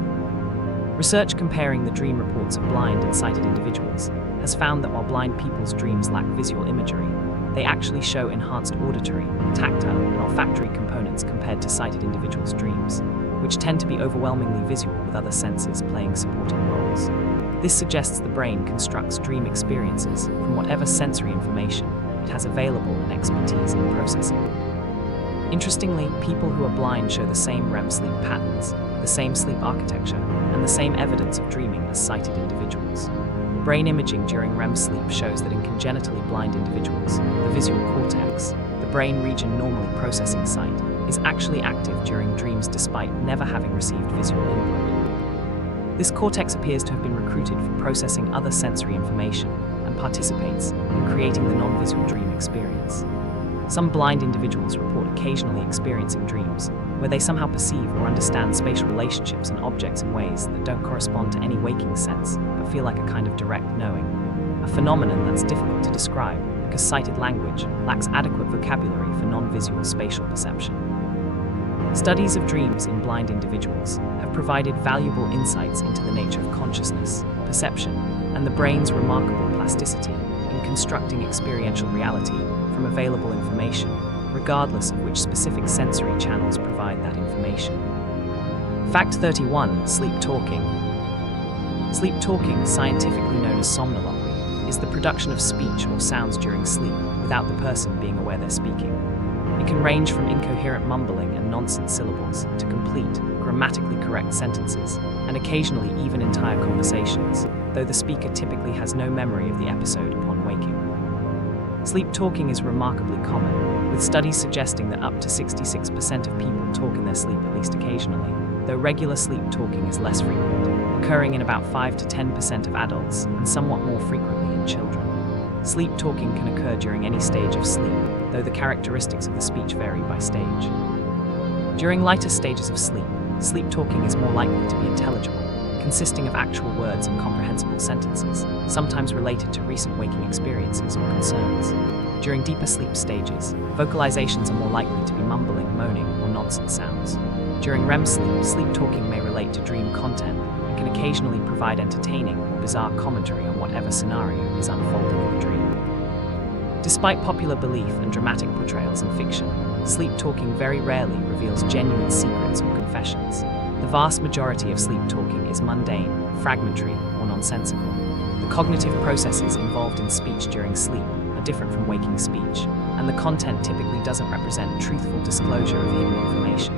Research comparing the dream reports of blind and sighted individuals has found that while blind people's dreams lack visual imagery, they actually show enhanced auditory, tactile, and olfactory components compared to sighted individuals' dreams, which tend to be overwhelmingly visual with other senses playing supporting roles. This suggests the brain constructs dream experiences from whatever sensory information it has available and expertise in processing. Interestingly, people who are blind show the same REM sleep patterns, the same sleep architecture, and the same evidence of dreaming as sighted individuals. Brain imaging during REM sleep shows that in congenitally blind individuals, the visual cortex, the brain region normally processing sight, is actually active during dreams despite never having received visual input. This cortex appears to have been recruited for processing other sensory information and participates in creating the non-visual dream experience. Some blind individuals report occasionally experiencing dreams where they somehow perceive or understand spatial relationships and objects in ways that don't correspond to any waking sense, but feel like a kind of direct knowing. A phenomenon that's difficult to describe because sighted language lacks adequate vocabulary for non-visual spatial perception. Studies of dreams in blind individuals have provided valuable insights into the nature of consciousness, perception, and the brain's remarkable plasticity in constructing experiential reality from available information, regardless of which specific sensory channels provide that information. Fact 31. Sleep talking. Sleep talking, scientifically known as somnoloquy, is the production of speech or sounds during sleep without the person being aware they're speaking. It can range from incoherent mumbling and nonsense syllables to complete, grammatically correct sentences, and occasionally even entire conversations, though the speaker typically has no memory of the episode upon waking. Sleep talking is remarkably common, with studies suggesting that up to 66% of people talk in their sleep at least occasionally, though regular sleep talking is less frequent, occurring in about 5 to 10% of adults and somewhat more frequently in children. Sleep talking can occur during any stage of sleep, though the characteristics of the speech vary by stage. During lighter stages of sleep, sleep talking is more likely to be intelligible, consisting of actual words and comprehensible sentences, sometimes related to recent waking experiences or concerns. During deeper sleep stages, vocalizations are more likely to be mumbling, moaning, or nonsense sounds. During REM sleep, sleep talking may relate to dream content and can occasionally provide entertaining or bizarre commentary on whatever scenario is unfolding in the dream. Despite popular belief and dramatic portrayals in fiction, sleep talking very rarely reveals genuine secrets or confessions. The vast majority of sleep talking is mundane, fragmentary, or nonsensical. The cognitive processes involved in speech during sleep are different from waking speech, and the content typically doesn't represent truthful disclosure of hidden information.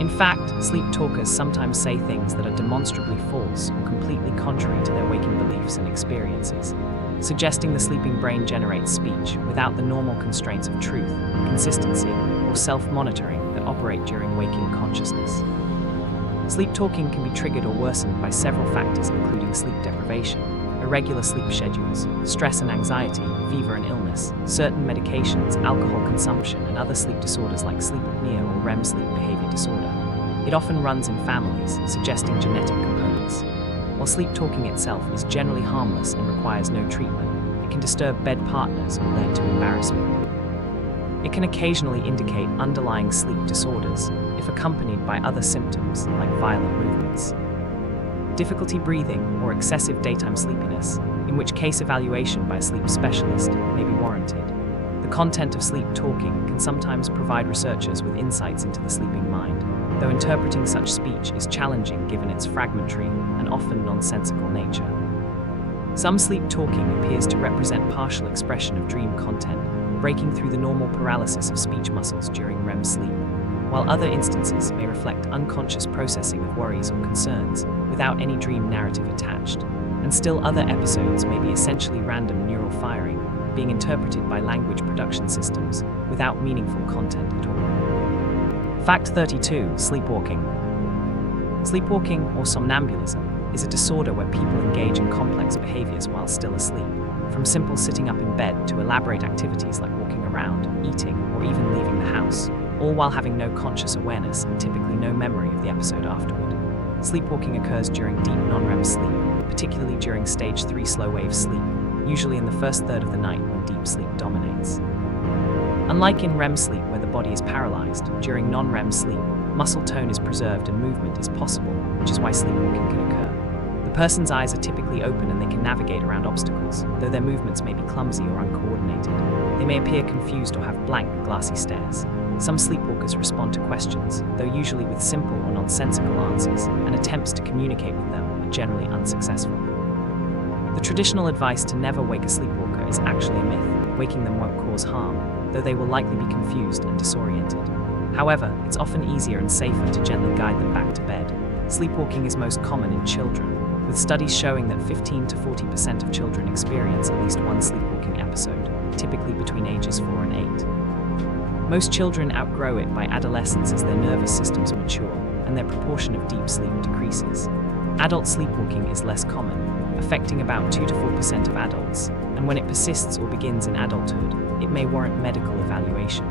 In fact, sleep talkers sometimes say things that are demonstrably false or completely contrary to their waking beliefs and experiences, suggesting the sleeping brain generates speech without the normal constraints of truth, consistency, or self-monitoring that operate during waking consciousness. Sleep talking can be triggered or worsened by several factors including sleep deprivation, irregular sleep schedules, stress and anxiety, fever and illness, certain medications, alcohol consumption, and other sleep disorders like sleep apnea or REM sleep behavior disorder. It often runs in families, suggesting genetic components. While sleep talking itself is generally harmless and requires no treatment, it can disturb bed partners or lead to embarrassment. It can occasionally indicate underlying sleep disorders if accompanied by other symptoms like violent movements. Difficulty breathing or excessive daytime sleepiness, in which case evaluation by a sleep specialist may be warranted. The content of sleep talking can sometimes provide researchers with insights into the sleeping mind, though interpreting such speech is challenging given its fragmentary and often nonsensical nature. Some sleep talking appears to represent partial expression of dream content, breaking through the normal paralysis of speech muscles during REM sleep, while other instances may reflect unconscious processing of worries or concerns without any dream narrative attached, and still other episodes may be essentially random neural firing, being interpreted by language production systems without meaningful content at all. Fact 32. Sleepwalking. Sleepwalking, or somnambulation, is a disorder where people engage in complex behaviors while still asleep, from simple sitting up in bed to elaborate activities like walking around, eating, or even leaving the house, all while having no conscious awareness and typically no memory of the episode afterward. Sleepwalking occurs during deep non-REM sleep, particularly during stage 3 slow-wave sleep, usually in the first third of the night when deep sleep dominates. Unlike in REM sleep where the body is paralyzed, during non-REM sleep, muscle tone is preserved and movement is possible, which is why sleepwalking can occur. The person's eyes are typically open and they can navigate around obstacles, though their movements may be clumsy or uncoordinated. They may appear confused or have blank, glassy stares. Some sleepwalkers respond to questions, though usually with simple or nonsensical answers, and attempts to communicate with them are generally unsuccessful. The traditional advice to never wake a sleepwalker is actually a myth. Waking them won't cause harm, though they will likely be confused and disoriented. However, it's often easier and safer to gently guide them back to bed. Sleepwalking is most common in children, with studies showing that 15 to 40% of children experience at least one sleepwalking episode, typically between ages 4 and 8. Most children outgrow it by adolescence as their nervous systems mature and their proportion of deep sleep decreases. Adult sleepwalking is less common, affecting about 2 to 4% of adults, and when it persists or begins in adulthood, it may warrant medical evaluation.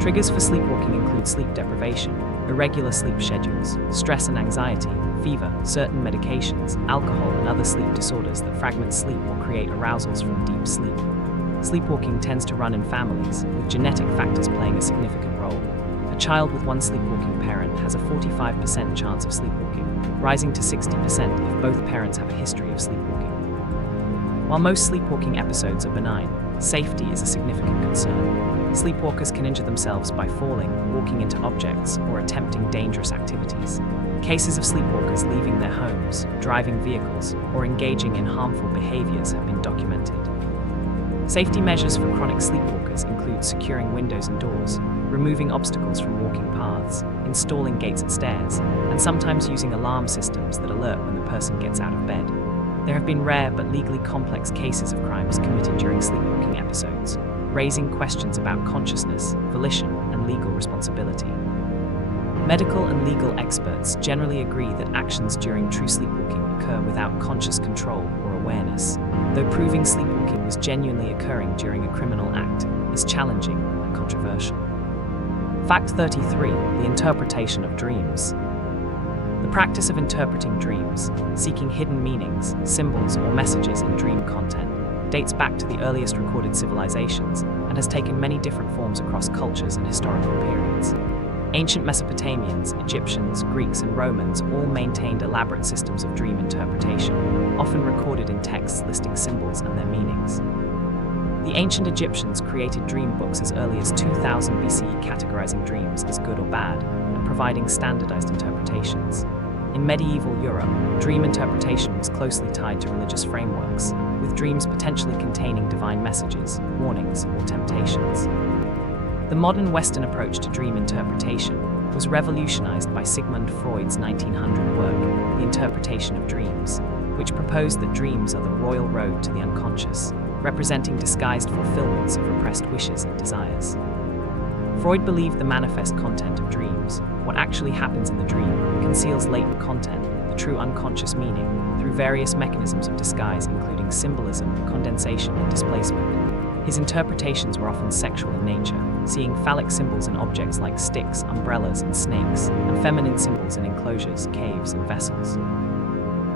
Triggers for sleepwalking include sleep deprivation, irregular sleep schedules, stress and anxiety, fever, certain medications, alcohol, and other sleep disorders that fragment sleep or create arousals from deep sleep. Sleepwalking tends to run in families, with genetic factors playing a significant role. A child with one sleepwalking parent has a 45% chance of sleepwalking, rising to 60% if both parents have a history of sleepwalking. While most sleepwalking episodes are benign, safety is a significant concern. Sleepwalkers can injure themselves by falling, walking into objects, or attempting dangerous activities. Cases of sleepwalkers leaving their homes, driving vehicles, or engaging in harmful behaviors have been documented. Safety measures for chronic sleepwalkers include securing windows and doors, removing obstacles from walking paths, installing gates at stairs, and sometimes using alarm systems that alert when the person gets out of bed. There have been rare but legally complex cases of crimes committed during sleepwalking episodes, raising questions about consciousness, volition, and legal responsibility. Medical and legal experts generally agree that actions during true sleepwalking occur without conscious control or awareness, though proving sleepwalking was genuinely occurring during a criminal act is challenging and controversial. Fact 33. The interpretation of dreams. The practice of interpreting dreams, seeking hidden meanings, symbols, or messages in dream content, dates back to the earliest recorded civilizations and has taken many different forms across cultures and historical periods. Ancient Mesopotamians, Egyptians, Greeks, and Romans all maintained elaborate systems of dream interpretation, often recorded in texts listing symbols and their meanings. The ancient Egyptians created dream books as early as 2000 BCE, categorizing dreams as good or bad and providing standardized interpretations. In medieval Europe, dream interpretation was closely tied to religious frameworks, with dreams potentially containing divine messages, warnings, or temptations. The modern Western approach to dream interpretation was revolutionized by Sigmund Freud's 1900 work, The Interpretation of Dreams, which proposed that dreams are the royal road to the unconscious, representing disguised fulfillments of repressed wishes and desires. Freud believed the manifest content of dreams, what actually happens in the dream, conceals latent content, the true unconscious meaning, through various mechanisms of disguise including symbolism, condensation, and displacement. His interpretations were often sexual in nature, seeing phallic symbols in objects like sticks, umbrellas, and snakes, and feminine symbols in enclosures, caves, and vessels.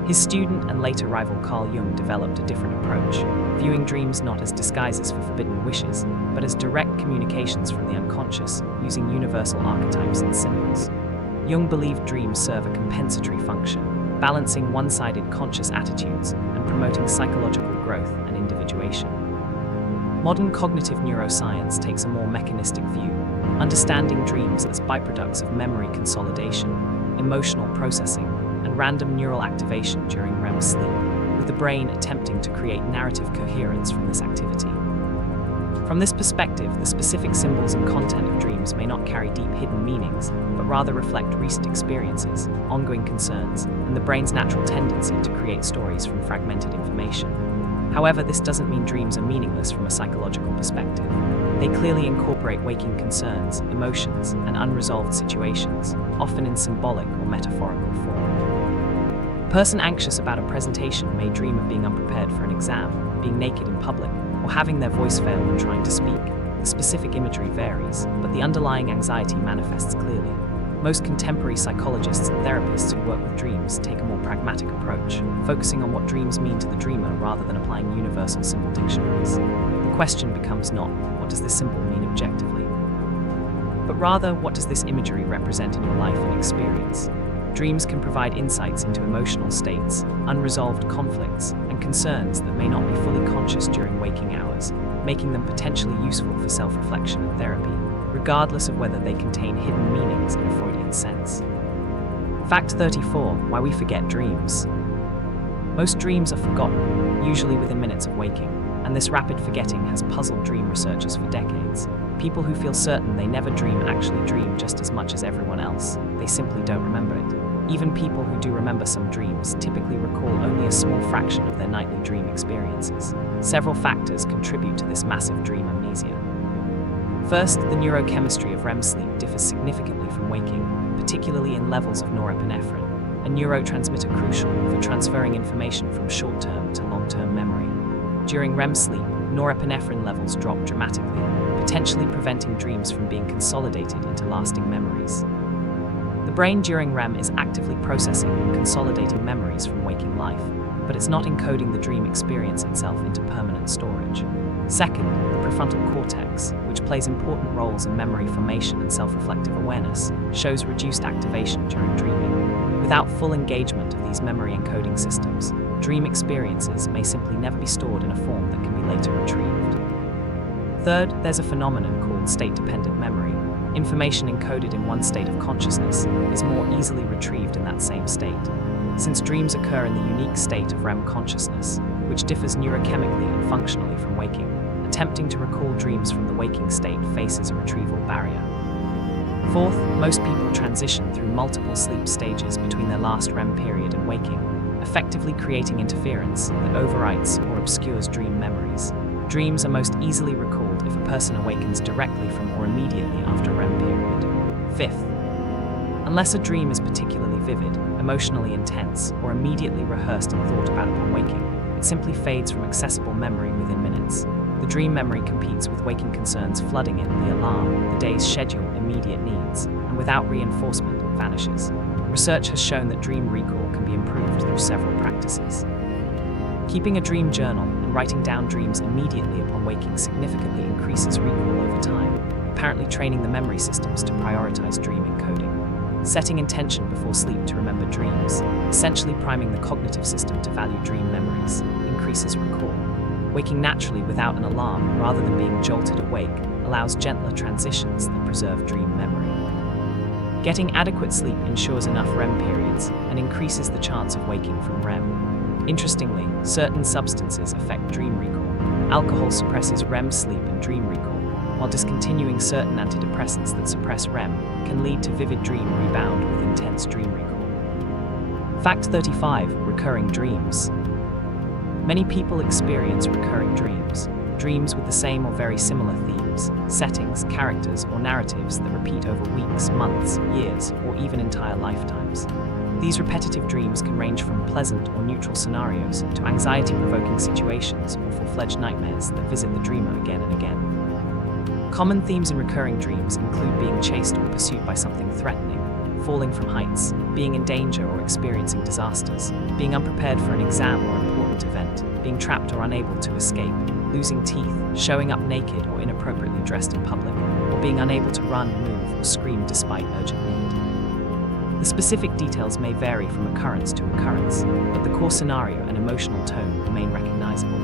His student and later rival Carl Jung developed a different approach, viewing dreams not as disguises for forbidden wishes, but as direct communications from the unconscious, using universal archetypes and symbols. Jung believed dreams serve a compensatory function, balancing one-sided conscious attitudes and promoting psychological growth and individuation. Modern cognitive neuroscience takes a more mechanistic view, understanding dreams as byproducts of memory consolidation, emotional processing, and random neural activation during REM sleep, with the brain attempting to create narrative coherence from this activity. From this perspective, the specific symbols and content of dreams may not carry deep hidden meanings, but rather reflect recent experiences, ongoing concerns, and the brain's natural tendency to create stories from fragmented information. However, this doesn't mean dreams are meaningless from a psychological perspective. They clearly incorporate waking concerns, emotions, and unresolved situations, often in symbolic or metaphorical form. A person anxious about a presentation may dream of being unprepared for an exam, being naked in public, or having their voice fail when trying to speak. The specific imagery varies, but the underlying anxiety manifests clearly. Most contemporary psychologists and therapists who work with dreams take a more pragmatic approach, focusing on what dreams mean to the dreamer rather than applying universal symbol dictionaries. The question becomes not, what does this symbol mean objectively? But rather, what does this imagery represent in your life and experience? Dreams can provide insights into emotional states, unresolved conflicts, and concerns that may not be fully conscious during waking hours, making them potentially useful for self-reflection and therapy, regardless of whether they contain hidden meanings in a Freudian sense. Fact 34. Why we forget dreams. Most dreams are forgotten, usually within minutes of waking, and this rapid forgetting has puzzled dream researchers for decades. People who feel certain they never dream actually dream just as much as everyone else. They simply don't remember it. Even people who do remember some dreams typically recall only a small fraction of their nightly dream experiences. Several factors contribute to this massive dream amnesia. First, the neurochemistry of REM sleep differs significantly from waking, particularly in levels of norepinephrine, a neurotransmitter crucial for transferring information from short-term to long-term memory. During REM sleep, norepinephrine levels drop dramatically, potentially preventing dreams from being consolidated into lasting memories. The brain during REM is actively processing and consolidating memories from waking life, but it's not encoding the dream experience itself into permanent storage. Second, the prefrontal cortex, which plays important roles in memory formation and self-reflective awareness, shows reduced activation during dreaming. Without full engagement of these memory encoding systems, dream experiences may simply never be stored in a form that can be later retrieved. Third, there's a phenomenon called state-dependent memory. Information encoded in one state of consciousness is more easily retrieved in that same state. Since dreams occur in the unique state of REM consciousness, which differs neurochemically and functionally from waking, attempting to recall dreams from the waking state faces a retrieval barrier. Fourth, most people transition through multiple sleep stages between their last REM period and waking, effectively creating interference that overwrites or obscures dream memories. Dreams are most easily recalled if a person awakens directly from or immediately after a REM period. Fifth, unless a dream is particularly vivid, emotionally intense, or immediately rehearsed and thought about upon waking, it simply fades from accessible memory within minutes. The dream memory competes with waking concerns, flooding in the alarm, the day's schedule, immediate needs, and without reinforcement, vanishes. Research has shown that dream recall can be improved through several practices. Keeping a dream journal and writing down dreams immediately upon waking significantly increases recall over time, apparently training the memory systems to prioritize dream encoding. Setting intention before sleep to remember dreams, essentially priming the cognitive system to value dream memories, increases recall. Waking naturally without an alarm rather than being jolted awake allows gentler transitions that preserve dream memory. Getting adequate sleep ensures enough REM periods and increases the chance of waking from REM. Interestingly, certain substances affect dream recall. Alcohol suppresses REM sleep and dream recall, while discontinuing certain antidepressants that suppress REM can lead to vivid dream rebound with intense dream recall. Fact 35. Recurring dreams. Many people experience recurring dreams, dreams with the same or very similar themes, settings, characters, or narratives that repeat over weeks, months, years, or even entire lifetimes. These repetitive dreams can range from pleasant or neutral scenarios to anxiety-provoking situations or full-fledged nightmares that visit the dreamer again and again. Common themes in recurring dreams include being chased or pursued by something threatening, falling from heights, being in danger or experiencing disasters, being unprepared for an exam or important event, being trapped or unable to escape, losing teeth, showing up naked or inappropriately dressed in public, or being unable to run, move, or scream despite urgent need. The specific details may vary from occurrence to occurrence, but the core scenario and emotional tone remain recognizable.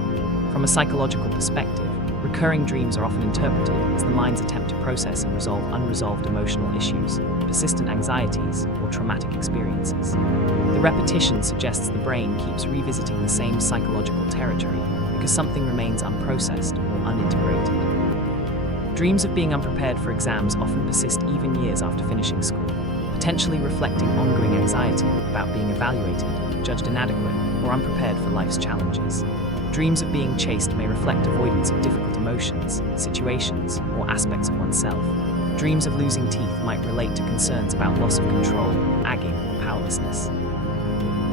From a psychological perspective, recurring dreams are often interpreted as the mind's attempt to process and resolve unresolved emotional issues, persistent anxieties, or traumatic experiences. The repetition suggests the brain keeps revisiting the same psychological territory because something remains unprocessed or unintegrated. Dreams of being unprepared for exams often persist even years after finishing school, potentially reflecting ongoing anxiety about being evaluated, judged inadequate, or unprepared for life's challenges. Dreams of being chased may reflect avoidance of difficult emotions, situations, or aspects of oneself. Dreams of losing teeth might relate to concerns about loss of control, agging, or powerlessness.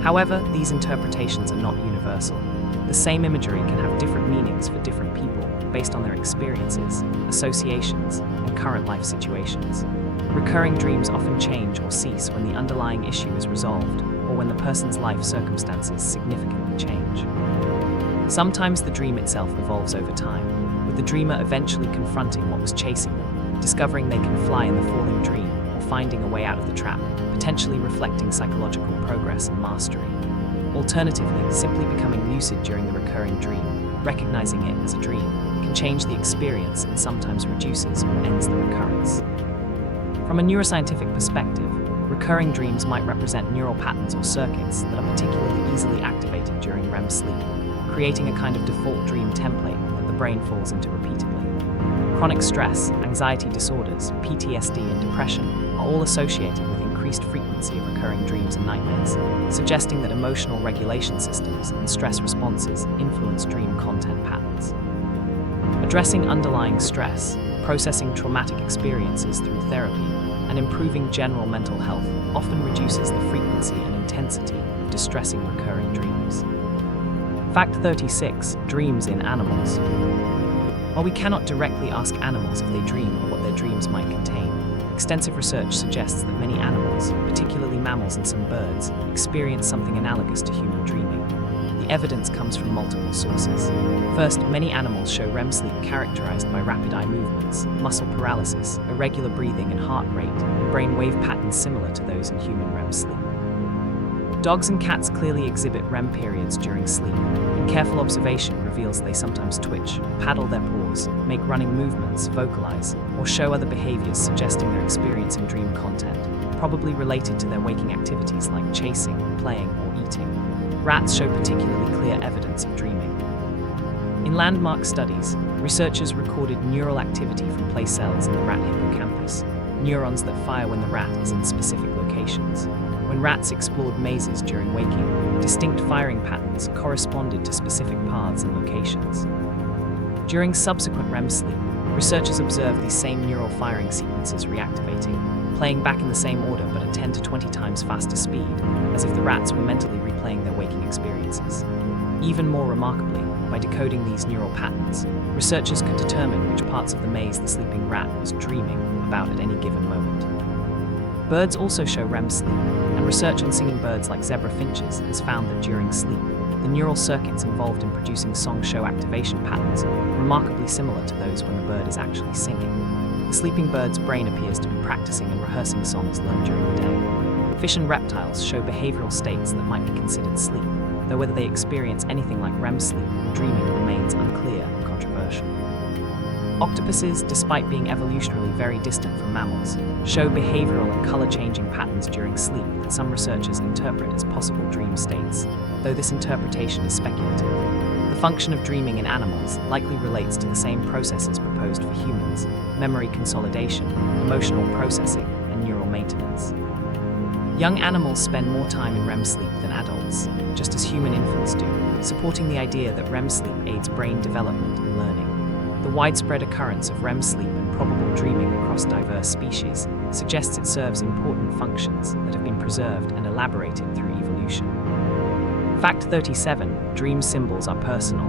However, these interpretations are not universal. The same imagery can have different meanings for different people based on their experiences, associations, and current life situations. Recurring dreams often change or cease when the underlying issue is resolved or when the person's life circumstances significantly change. Sometimes the dream itself evolves over time, with the dreamer eventually confronting what was chasing them, discovering they can fly in the falling dream, or finding a way out of the trap, potentially reflecting psychological progress and mastery. Alternatively, simply becoming lucid during the recurring dream, recognizing it as a dream, can change the experience and sometimes reduces or ends the recurrence. From a neuroscientific perspective, recurring dreams might represent neural patterns or circuits that are particularly easily activated during REM sleep, creating a kind of default dream template that the brain falls into repeatedly. Chronic stress, anxiety disorders, PTSD, and depression are all associated with increased frequency of recurring dreams and nightmares, suggesting that emotional regulation systems and stress responses influence dream content patterns. Addressing underlying stress, processing traumatic experiences through therapy, and improving general mental health often reduces the frequency and intensity of distressing recurring dreams. Fact 36. Dreams in animals. While we cannot directly ask animals if they dream or what their dreams might contain, extensive research suggests that many animals, particularly mammals and some birds, experience something analogous to human dreaming. The evidence comes from multiple sources. First, many animals show REM sleep characterized by rapid eye movements, muscle paralysis, irregular breathing and heart rate, and brain wave patterns similar to those in human REM sleep. Dogs and cats clearly exhibit REM periods during sleep, and careful observation reveals they sometimes twitch, paddle their paws, make running movements, vocalize, or show other behaviors suggesting they're experiencing dream content, probably related to their waking activities like chasing, playing, or eating. Rats show particularly clear evidence of dreaming. In landmark studies, researchers recorded neural activity from play cells in the rat hippocampus, neurons that fire when the rat is in specific locations. When rats explored mazes during waking, distinct firing patterns corresponded to specific paths and locations. During subsequent REM sleep, researchers observed these same neural firing sequences reactivating, playing back in the same order but at 10 to 20 times faster speed, as if the rats were mentally replaying their waking experiences. Even more remarkably, by decoding these neural patterns, researchers could determine which parts of the maze the sleeping rat was dreaming about at any given moment. Birds also show REM sleep, and research on singing birds like zebra finches has found that during sleep, the neural circuits involved in producing song show activation patterns are remarkably similar to those when the bird is actually singing. The sleeping bird's brain appears to be practicing and rehearsing songs learned during the day. Fish and reptiles show behavioral states that might be considered sleep, though whether they experience anything like REM sleep or dreaming remains unclear and controversial. Octopuses, despite being evolutionarily very distant from mammals, show behavioral and color-changing patterns during sleep that some researchers interpret as possible dream states, though this interpretation is speculative. The function of dreaming in animals likely relates to the same processes proposed for humans: memory consolidation, emotional processing, and neural maintenance. Young animals spend more time in REM sleep than adults, just as human infants do, supporting the idea that REM sleep aids brain development and learning. The widespread occurrence of REM sleep and probable dreaming across diverse species suggests it serves important functions that have been preserved and elaborated through evolution. Fact 37. Dream symbols are personal.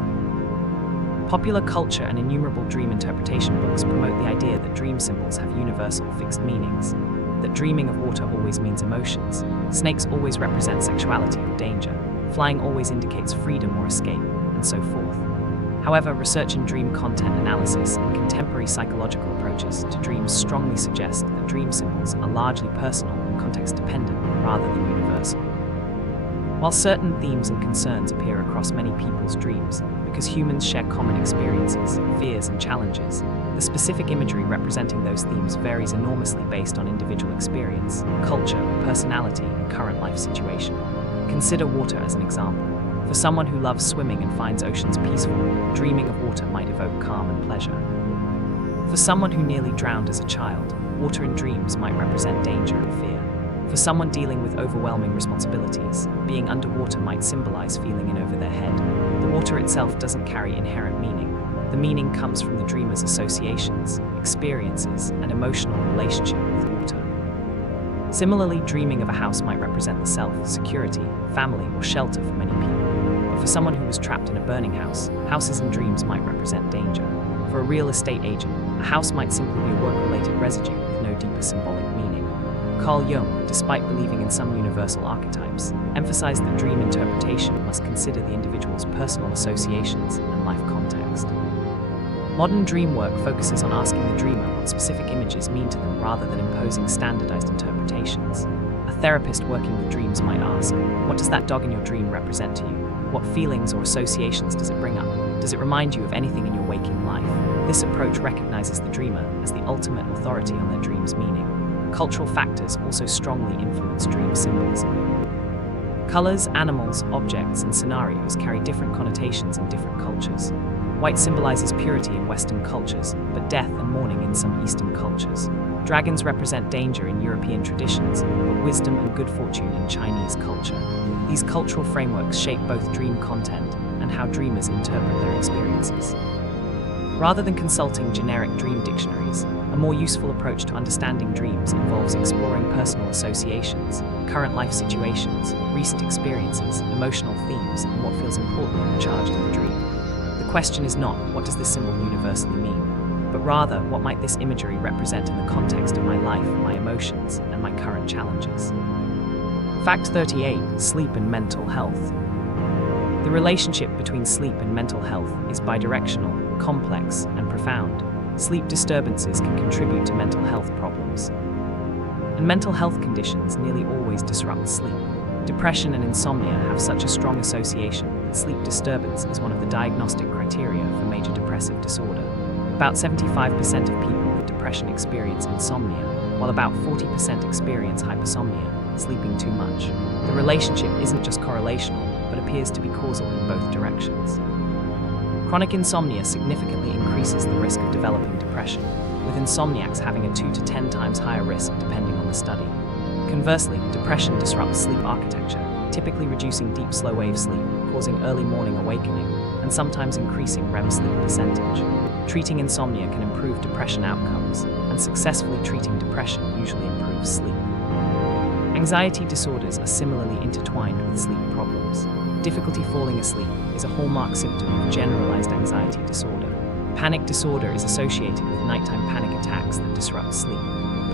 Popular culture and innumerable dream interpretation books promote the idea that dream symbols have universal fixed meanings, that dreaming of water always means emotions, snakes always represent sexuality or danger, flying always indicates freedom or escape, and so forth. However, research in dream content analysis and contemporary psychological approaches to dreams strongly suggest that dream symbols are largely personal and context-dependent rather than universal. While certain themes and concerns appear across many people's dreams because humans share common experiences, fears, and challenges, the specific imagery representing those themes varies enormously based on individual experience, culture, personality, and current life situation. Consider water as an example. For someone who loves swimming and finds oceans peaceful, dreaming of water might evoke calm and pleasure. For someone who nearly drowned as a child, water in dreams might represent danger and fear. For someone dealing with overwhelming responsibilities, being underwater might symbolize feeling in over their head. The water itself doesn't carry inherent meaning. The meaning comes from the dreamer's associations, experiences, and emotional relationship with water. Similarly, dreaming of a house might represent the self, security, family, or shelter for many people. But for someone who was trapped in a burning house, houses in dreams might represent danger. For a real estate agent, a house might simply be a work-related residue with no deeper symbolic meaning. Carl Jung, despite believing in some universal archetypes, emphasized that dream interpretation must consider the individual's personal associations and life context. Modern dream work focuses on asking the dreamer what specific images mean to them rather than imposing standardized interpretations. A therapist working with dreams might ask, what does that dog in your dream represent to you? What feelings or associations does it bring up? Does it remind you of anything in your waking life? This approach recognizes the dreamer as the ultimate authority on their dream's meaning. Cultural factors also strongly influence dream symbolism. Colors, animals, objects, and scenarios carry different connotations in different cultures. White symbolizes purity in Western cultures, but death and mourning in some Eastern cultures. Dragons represent danger in European traditions, but wisdom and good fortune in Chinese culture. These cultural frameworks shape both dream content and how dreamers interpret their experiences. Rather than consulting generic dream dictionaries, a more useful approach to understanding dreams involves exploring personal associations, current life situations, recent experiences, emotional themes, and what feels important or charged in the dream. The question is not, what does this symbol universally mean, but rather, what might this imagery represent in the context of my life, my emotions, and my current challenges? Fact 38. Sleep and mental health. The relationship between sleep and mental health is bidirectional, complex, and profound. Sleep disturbances can contribute to mental health problems, and mental health conditions nearly always disrupt sleep. Depression and insomnia have such a strong association that sleep disturbance is one of the diagnostic criteria for major depressive disorder. About 75% of people with depression experience insomnia, while about 40% experience hypersomnia, sleeping too much. The relationship isn't just correlational, but appears to be causal in both directions. Chronic insomnia significantly increases the risk of developing depression, with insomniacs having a 2 to 10 times higher risk depending on the study. Conversely, depression disrupts sleep architecture, typically reducing deep slow-wave sleep, causing early morning awakening, and sometimes increasing REM sleep percentage. Treating insomnia can improve depression outcomes, and successfully treating depression usually improves sleep. Anxiety disorders are similarly intertwined with sleep problems. Difficulty falling asleep is a hallmark symptom of generalized anxiety disorder. Panic disorder is associated with nighttime panic attacks that disrupt sleep.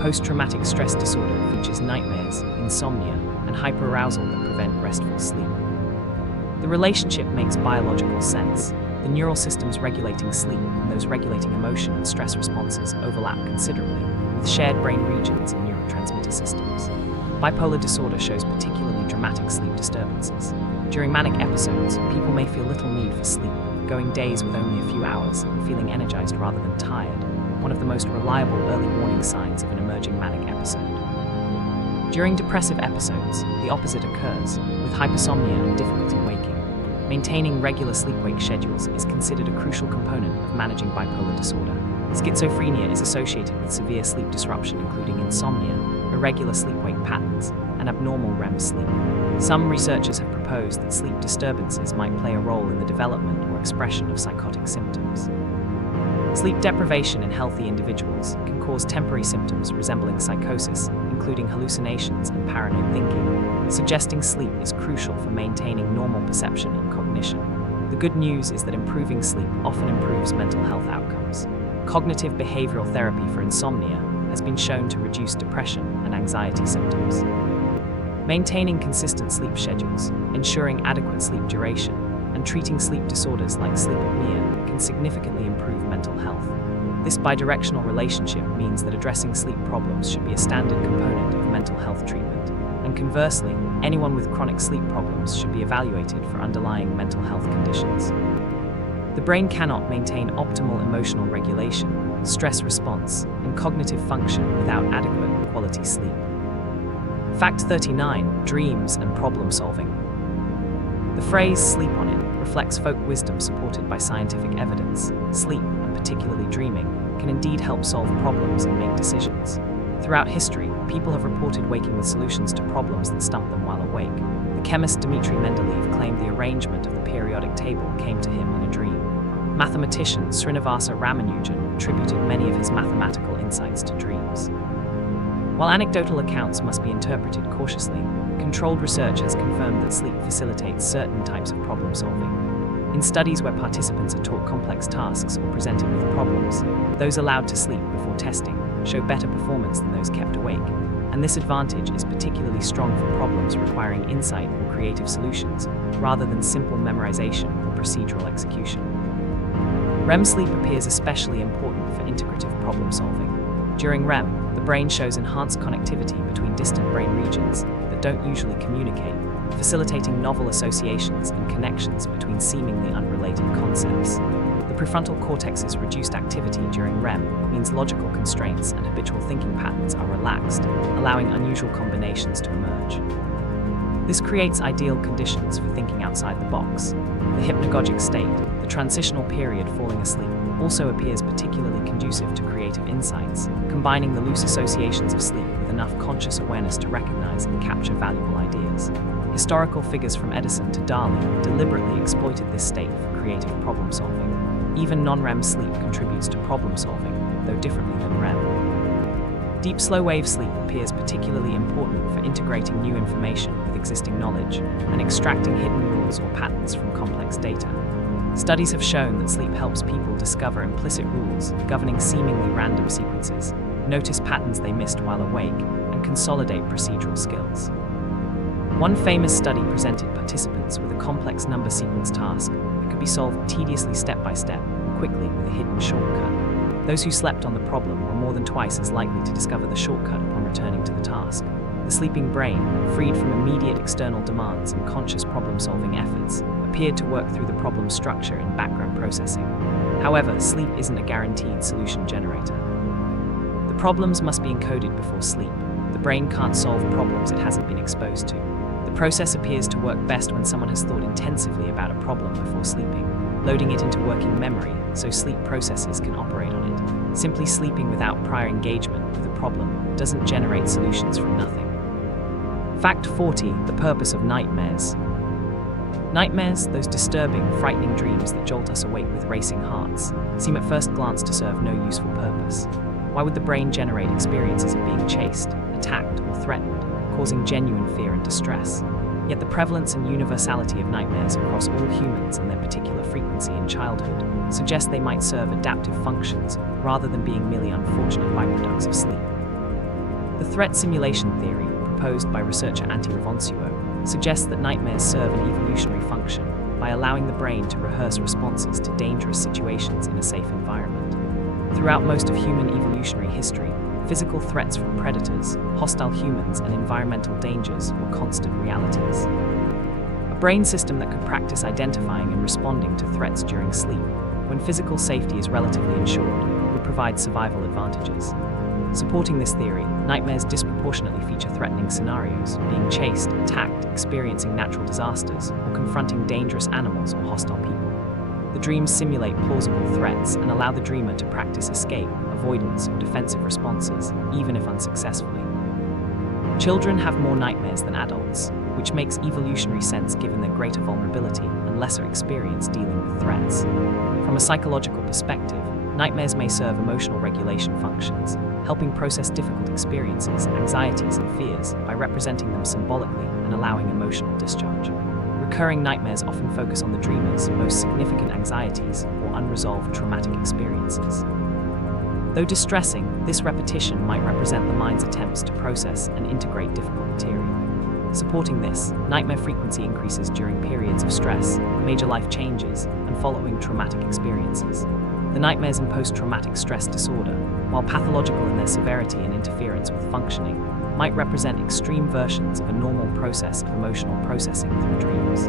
Post-traumatic stress disorder features nightmares, insomnia, and hyperarousal that prevent restful sleep. The relationship makes biological sense. The neural systems regulating sleep and those regulating emotion and stress responses overlap considerably, with shared brain regions and neurotransmitter systems. Bipolar disorder shows particularly dramatic sleep disturbances. During manic episodes, people may feel little need for sleep, going days with only a few hours and feeling energized rather than tired, one of the most reliable early warning signs of an emerging manic episode. During depressive episodes, the opposite occurs, with hypersomnia and difficulty waking. Maintaining regular sleep-wake schedules is considered a crucial component of managing bipolar disorder. Schizophrenia is associated with severe sleep disruption, including insomnia, irregular sleep-wake patterns, and abnormal REM sleep. Some researchers have proposed that sleep disturbances might play a role in the development or expression of psychotic symptoms. Sleep deprivation in healthy individuals can cause temporary symptoms resembling psychosis, including hallucinations and paranoid thinking, suggesting sleep is crucial for maintaining normal perception and cognition. The good news is that improving sleep often improves mental health outcomes. Cognitive behavioral therapy for insomnia has been shown to reduce depression and anxiety symptoms. Maintaining consistent sleep schedules, ensuring adequate sleep duration, and treating sleep disorders like sleep apnea can significantly improve mental health. This bidirectional relationship means that addressing sleep problems should be a standard component of mental health treatment, and conversely, anyone with chronic sleep problems should be evaluated for underlying mental health conditions. The brain cannot maintain optimal emotional regulation, stress response, and cognitive function without adequate quality sleep. Fact 39: Dreams and problem solving. The phrase "sleep on it" reflects folk wisdom supported by scientific evidence. Sleep, and particularly dreaming, can indeed help solve problems and make decisions. Throughout history, people have reported waking with solutions to problems that stumped them while awake. The chemist Dmitri Mendeleev claimed the arrangement of the periodic table came to him in a dream. Mathematician Srinivasa Ramanujan attributed many of his mathematical insights to dreams. While anecdotal accounts must be interpreted cautiously, controlled research has confirmed that sleep facilitates certain types of problem solving. In studies where participants are taught complex tasks or presented with problems, those allowed to sleep before testing show better performance than those kept awake, and this advantage is particularly strong for problems requiring insight or creative solutions, rather than simple memorization or procedural execution. REM sleep appears especially important for integrative problem solving. During REM, the brain shows enhanced connectivity between distant brain regions that don't usually communicate, facilitating novel associations and connections between seemingly unrelated concepts. The prefrontal cortex's reduced activity during REM means logical constraints and habitual thinking patterns are relaxed, allowing unusual combinations to emerge. This creates ideal conditions for thinking outside the box. The hypnagogic state, the transitional period falling asleep, also appears particularly conducive to creative insights, combining the loose associations of sleep with enough conscious awareness to recognize and capture valuable ideas. Historical figures from Edison to Dali deliberately exploited this state for creative problem solving. Even non-REM sleep contributes to problem solving, though differently than REM. Deep slow-wave sleep appears particularly important for integrating new information with existing knowledge and extracting hidden rules or patterns from complex data. Studies have shown that sleep helps people discover implicit rules governing seemingly random sequences, notice patterns they missed while awake, and consolidate procedural skills. One famous study presented participants with a complex number sequence task that could be solved tediously step by step, quickly with a hidden shortcut. Those who slept on the problem were more than twice as likely to discover the shortcut upon returning to the task. the sleeping brain, freed from immediate external demands and conscious problem-solving efforts, appeared to work through the problem structure in background processing. However, sleep isn't a guaranteed solution generator. The problems must be encoded before sleep. The brain can't solve problems it hasn't been exposed to. The process appears to work best when someone has thought intensively about a problem before sleeping, loading it into working memory so sleep processes can operate on it. Simply sleeping without prior engagement with a problem doesn't generate solutions from nothing. Fact 40. The purpose of nightmares. Nightmares, those disturbing, frightening dreams that jolt us awake with racing hearts, seem at first glance to serve no useful purpose. Why would the brain generate experiences of being chased, attacked, or threatened, causing genuine fear and distress? Yet the prevalence and universality of nightmares across all humans and their particular frequency in childhood suggest they might serve adaptive functions rather than being merely unfortunate byproducts of sleep. The threat simulation theory, proposed by researcher Antti Revonsuo, suggests that nightmares serve an evolutionary function by allowing the brain to rehearse responses to dangerous situations in a safe environment. Throughout most of human evolutionary history, physical threats from predators, hostile humans, and environmental dangers were constant realities. A brain system that could practice identifying and responding to threats during sleep, when physical safety is relatively ensured, would provide survival advantages. Supporting this theory, nightmares disproportionately feature threatening scenarios, being chased, attacked, experiencing natural disasters, or confronting dangerous animals or hostile people. The dreams simulate plausible threats and allow the dreamer to practice escape, avoidance, or defensive responses, even if unsuccessfully. Children have more nightmares than adults, which makes evolutionary sense given their greater vulnerability and lesser experience dealing with threats. From a psychological perspective, nightmares may serve emotional regulation functions, helping process difficult experiences, anxieties, and fears by representing them symbolically and allowing emotional discharge. Recurring nightmares often focus on the dreamer's most significant anxieties or unresolved traumatic experiences. Though distressing, this repetition might represent the mind's attempts to process and integrate difficult material. Supporting this, nightmare frequency increases during periods of stress, major life changes, and following traumatic experiences. The nightmares in post-traumatic stress disorder, while pathological in their severity and interference with functioning, might represent extreme versions of a normal process of emotional processing through dreams.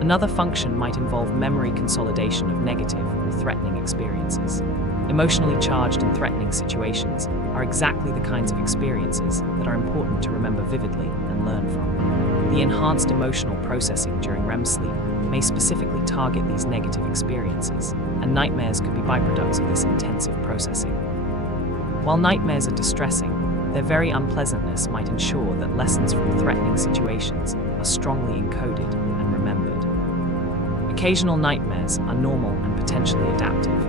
Another function might involve memory consolidation of negative or threatening experiences. Emotionally charged and threatening situations are exactly the kinds of experiences that are important to remember vividly and learn from. The enhanced emotional processing during REM sleep may specifically target these negative experiences, and nightmares could be byproducts of this intensive processing. While nightmares are distressing, their very unpleasantness might ensure that lessons from threatening situations are strongly encoded and remembered. Occasional nightmares are normal and potentially adaptive.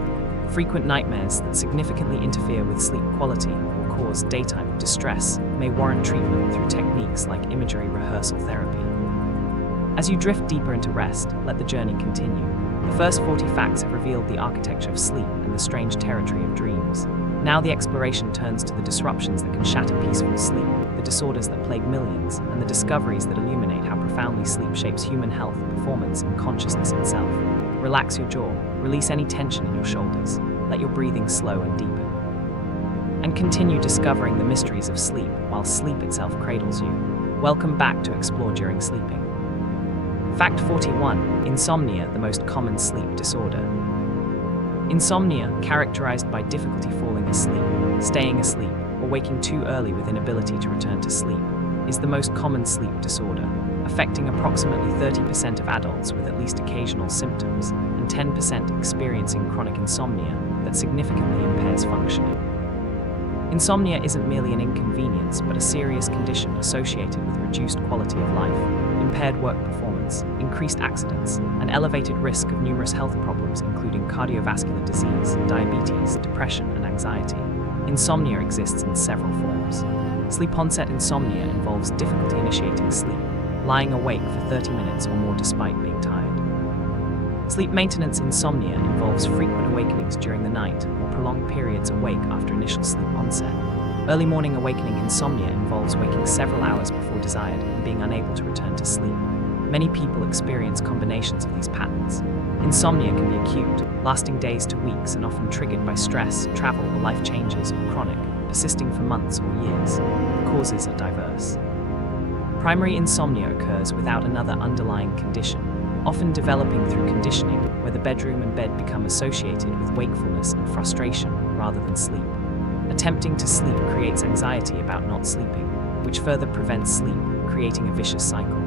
Frequent nightmares that significantly interfere with sleep quality or cause daytime distress may warrant treatment through techniques like imagery rehearsal therapy. As you drift deeper into rest, let the journey continue. The first 40 facts have revealed the architecture of sleep and the strange territory of dreams. Now the exploration turns to the disruptions that can shatter peaceful sleep, the disorders that plague millions, and the discoveries that illuminate how profoundly sleep shapes human health, performance, and consciousness itself. Relax your jaw, release any tension in your shoulders, let your breathing slow and deepen. And continue discovering the mysteries of sleep while sleep itself cradles you. Welcome back to Explore During Sleeping. Fact 41. Insomnia, the most common sleep disorder. Insomnia, characterized by difficulty falling asleep, staying asleep, or waking too early with inability to return to sleep, is the most common sleep disorder, affecting approximately 30% of adults with at least occasional symptoms, and 10% experiencing chronic insomnia that significantly impairs functioning. Insomnia isn't merely an inconvenience, but a serious condition associated with reduced quality of life, impaired work performance, increased accidents, and elevated risk of numerous health problems including cardiovascular disease, diabetes, depression, and anxiety. Insomnia exists in several forms. Sleep-onset insomnia involves difficulty initiating sleep, lying awake for 30 minutes or more despite being tired. Sleep maintenance insomnia involves frequent awakenings during the night or prolonged periods awake after initial sleep onset. Early morning awakening insomnia involves waking several hours before desired and being unable to return to sleep. Many people experience combinations of these patterns. Insomnia can be acute, lasting days to weeks and often triggered by stress, travel, or life changes, or chronic, persisting for months or years. The causes are diverse. Primary insomnia occurs without another underlying condition, often developing through conditioning, where the bedroom and bed become associated with wakefulness and frustration rather than sleep. Attempting to sleep creates anxiety about not sleeping, which further prevents sleep, creating a vicious cycle.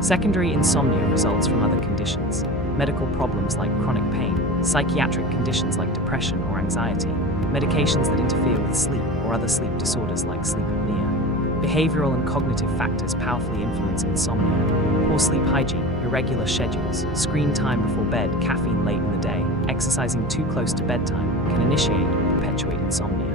Secondary insomnia results from other conditions, medical problems like chronic pain, psychiatric conditions like depression or anxiety, medications that interfere with sleep, or other sleep disorders like sleep apnea. Behavioral and cognitive factors powerfully influence insomnia. Poor sleep hygiene, irregular schedules, screen time before bed, caffeine late in the day, exercising too close to bedtime can initiate or perpetuate insomnia.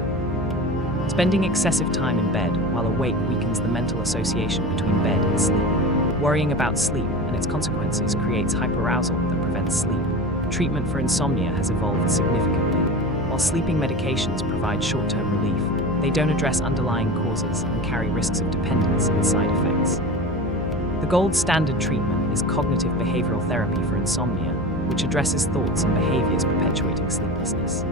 Spending excessive time in bed while awake weakens the mental association between bed and sleep. Worrying about sleep and its consequences creates hyperarousal that prevents sleep. Treatment for insomnia has evolved significantly. While sleeping medications provide short-term relief, they don't address underlying causes and carry risks of dependence and side effects. The gold standard treatment is cognitive behavioral therapy for insomnia, which addresses thoughts and behaviors perpetuating sleeplessness.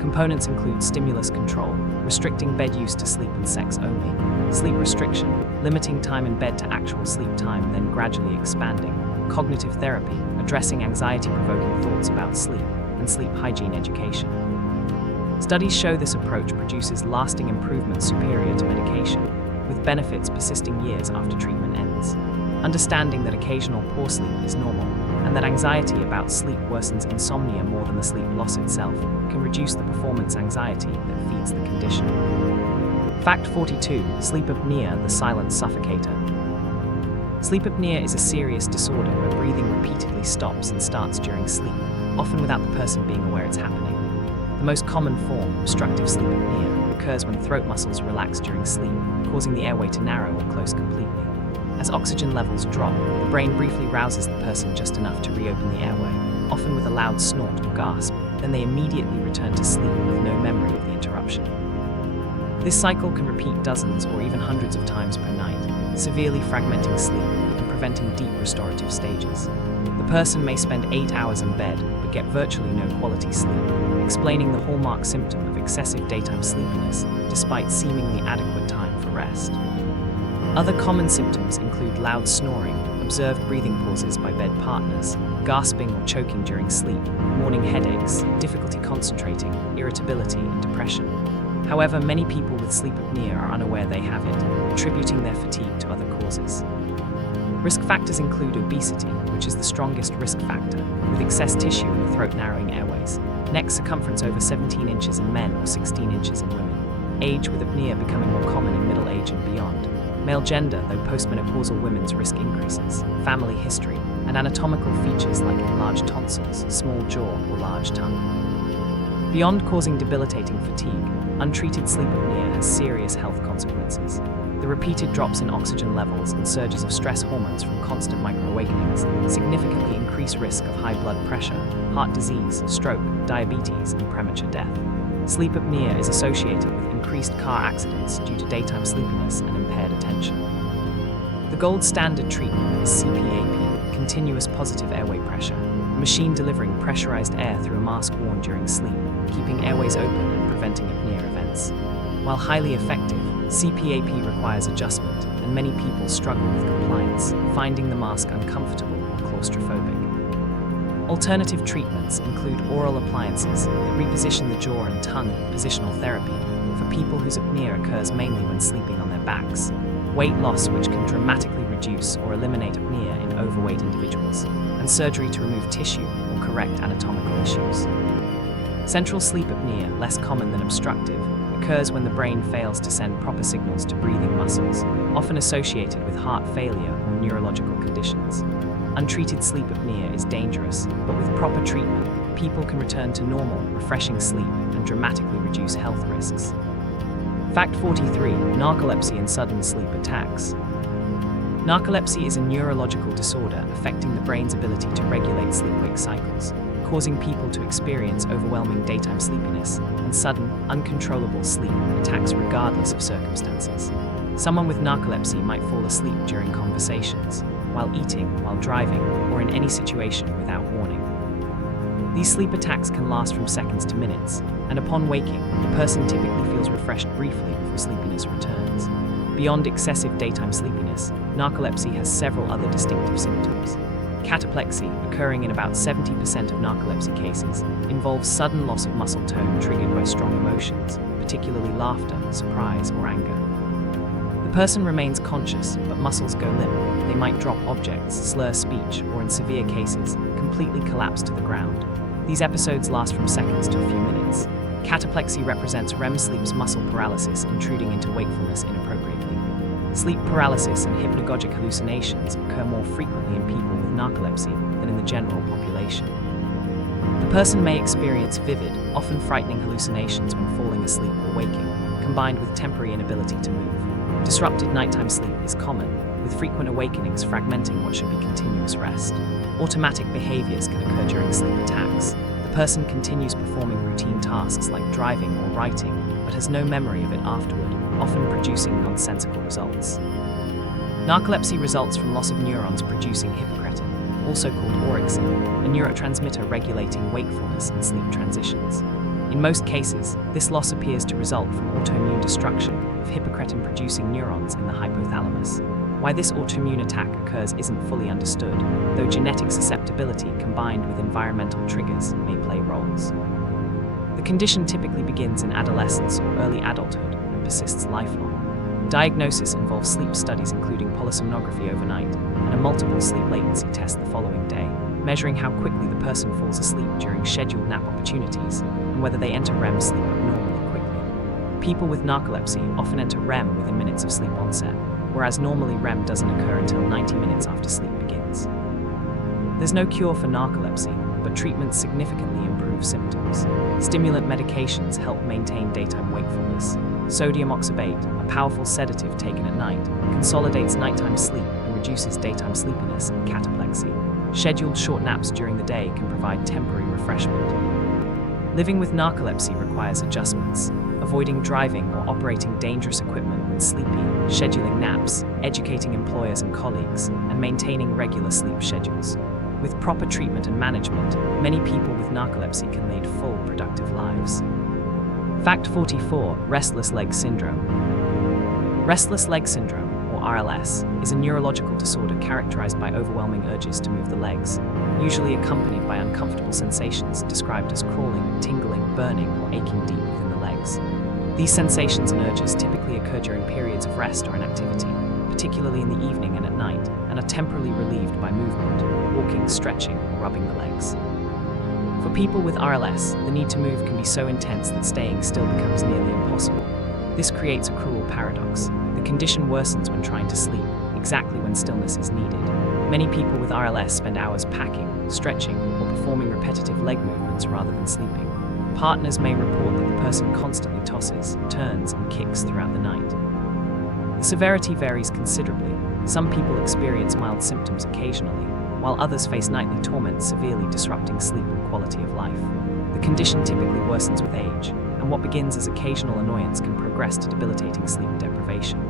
Components include stimulus control, restricting bed use to sleep and sex only, sleep restriction, limiting time in bed to actual sleep time, then gradually expanding, cognitive therapy, addressing anxiety-provoking thoughts about sleep, and sleep hygiene education. Studies show this approach produces lasting improvements superior to medication, with benefits persisting years after treatment ends. Understanding that occasional poor sleep is normal, and that anxiety about sleep worsens insomnia more than the sleep loss itself, can reduce the performance anxiety that feeds the condition. Fact 42. Sleep apnea, the silent suffocator. Sleep apnea is a serious disorder where breathing repeatedly stops and starts during sleep, often without the person being aware it's happening. The most common form, obstructive sleep apnea, occurs when throat muscles relax during sleep, causing the airway to narrow or close completely. As oxygen levels drop, the brain briefly rouses the person just enough to reopen the airway, often with a loud snort or gasp, then they immediately return to sleep with no memory of the interruption. This cycle can repeat dozens or even hundreds of times per night, severely fragmenting sleep and preventing deep restorative stages. The person may spend 8 hours in bed, but get virtually no quality sleep, explaining the hallmark symptom of excessive daytime sleepiness, despite seemingly adequate time for rest. Other common symptoms include loud snoring, observed breathing pauses by bed partners, gasping or choking during sleep, morning headaches, difficulty concentrating, irritability, and depression. However, many people with sleep apnea are unaware they have it, attributing their fatigue to other causes. Risk factors include obesity, which is the strongest risk factor, with excess tissue in the throat narrowing airways, neck circumference over 17 inches in men or 16 inches in women, age with apnea becoming more common in middle age and beyond, male gender, though postmenopausal women's risk increases, family history, and anatomical features like enlarged tonsils, small jaw, or large tongue. Beyond causing debilitating fatigue, untreated sleep apnea has serious health consequences. The repeated drops in oxygen levels and surges of stress hormones from constant microawakenings significantly increase risk of high blood pressure, heart disease, stroke, diabetes, and premature death. Sleep apnea is associated with increased car accidents due to daytime sleepiness and impaired attention. The gold standard treatment is CPAP, continuous positive airway pressure, a machine delivering pressurized air through a mask worn during sleep, keeping airways open and preventing apnea events. While highly effective, CPAP requires adjustment, and many people struggle with compliance, finding the mask uncomfortable or claustrophobic. Alternative treatments include oral appliances that reposition the jaw and tongue, positional therapy, for people whose apnea occurs mainly when sleeping on their backs, weight loss which can dramatically reduce or eliminate apnea in overweight individuals, and surgery to remove tissue or correct anatomical issues. Central sleep apnea, less common than obstructive, occurs when the brain fails to send proper signals to breathing muscles, often associated with heart failure or neurological conditions. Untreated sleep apnea is dangerous, but with proper treatment, people can return to normal, refreshing sleep and dramatically reduce health risks. Fact 43. Narcolepsy and sudden sleep attacks. Narcolepsy is a neurological disorder affecting the brain's ability to regulate sleep-wake cycles, causing people to experience overwhelming daytime sleepiness and sudden, uncontrollable sleep attacks regardless of circumstances. Someone with narcolepsy might fall asleep during conversations, while eating, while driving, or in any situation without warning. These sleep attacks can last from seconds to minutes, and upon waking, the person typically feels refreshed briefly before sleepiness returns. Beyond excessive daytime sleepiness, narcolepsy has several other distinctive symptoms. Cataplexy, occurring in about 70% of narcolepsy cases, involves sudden loss of muscle tone triggered by strong emotions, particularly laughter, surprise, or anger. The person remains conscious, but muscles go limp. They might drop objects, slur speech, or in severe cases, completely collapse to the ground. These episodes last from seconds to a few minutes. Cataplexy represents REM sleep's muscle paralysis intruding into wakefulness inappropriately. Sleep paralysis and hypnagogic hallucinations occur more frequently in people with narcolepsy than in the general population. The person may experience vivid, often frightening hallucinations when falling asleep or waking, combined with temporary inability to move. Disrupted nighttime sleep is common, with frequent awakenings fragmenting what should be continuous rest. Automatic behaviors can occur during sleep attacks. The person continues performing routine tasks like driving or writing, but has no memory of it afterward, often producing nonsensical results. Narcolepsy results from loss of neurons producing hypocretin, also called orexin, a neurotransmitter regulating wakefulness and sleep transitions. In most cases, this loss appears to result from autoimmune destruction of hypocretin-producing neurons in the hypothalamus. Why this autoimmune attack occurs isn't fully understood, though genetic susceptibility combined with environmental triggers may play roles. The condition typically begins in adolescence or early adulthood and persists lifelong. Diagnosis involves sleep studies including polysomnography overnight and a multiple sleep latency test the following day, measuring how quickly the person falls asleep during scheduled nap opportunities and whether they enter REM sleep abnormally quickly. People with narcolepsy often enter REM within minutes of sleep onset, whereas normally REM doesn't occur until 90 minutes after sleep begins. There's no cure for narcolepsy, but treatments significantly improve symptoms. Stimulant medications help maintain daytime wakefulness. Sodium oxybate, a powerful sedative taken at night, consolidates nighttime sleep and reduces daytime sleepiness and cataplexy. Scheduled short naps during the day can provide temporary refreshment. Living with narcolepsy requires adjustments. Avoiding driving or operating dangerous equipment when sleepy, scheduling naps, educating employers and colleagues, and maintaining regular sleep schedules. With proper treatment and management, many people with narcolepsy can lead full, productive lives. Fact 44. Restless leg syndrome. Restless leg syndrome, or RLS, is a neurological disorder characterized by overwhelming urges to move the legs, usually accompanied by uncomfortable sensations described as crawling, tingling, burning, or aching deep within the legs. These sensations and urges typically occur during periods of rest or inactivity, particularly in the evening and at night, and are temporarily relieved by movement, walking, stretching, or rubbing the legs. For people with RLS, the need to move can be so intense that staying still becomes nearly impossible. This creates a cruel paradox. The condition worsens when trying to sleep, exactly when stillness is needed. Many people with RLS spend hours packing, stretching, or performing repetitive leg movements rather than sleeping. Partners may report that the person constantly tosses, turns, and kicks throughout the night. The severity varies considerably. Some people experience mild symptoms occasionally, while others face nightly torment severely disrupting sleep and quality of life. The condition typically worsens with age, and what begins as occasional annoyance can progress to debilitating sleep deprivation.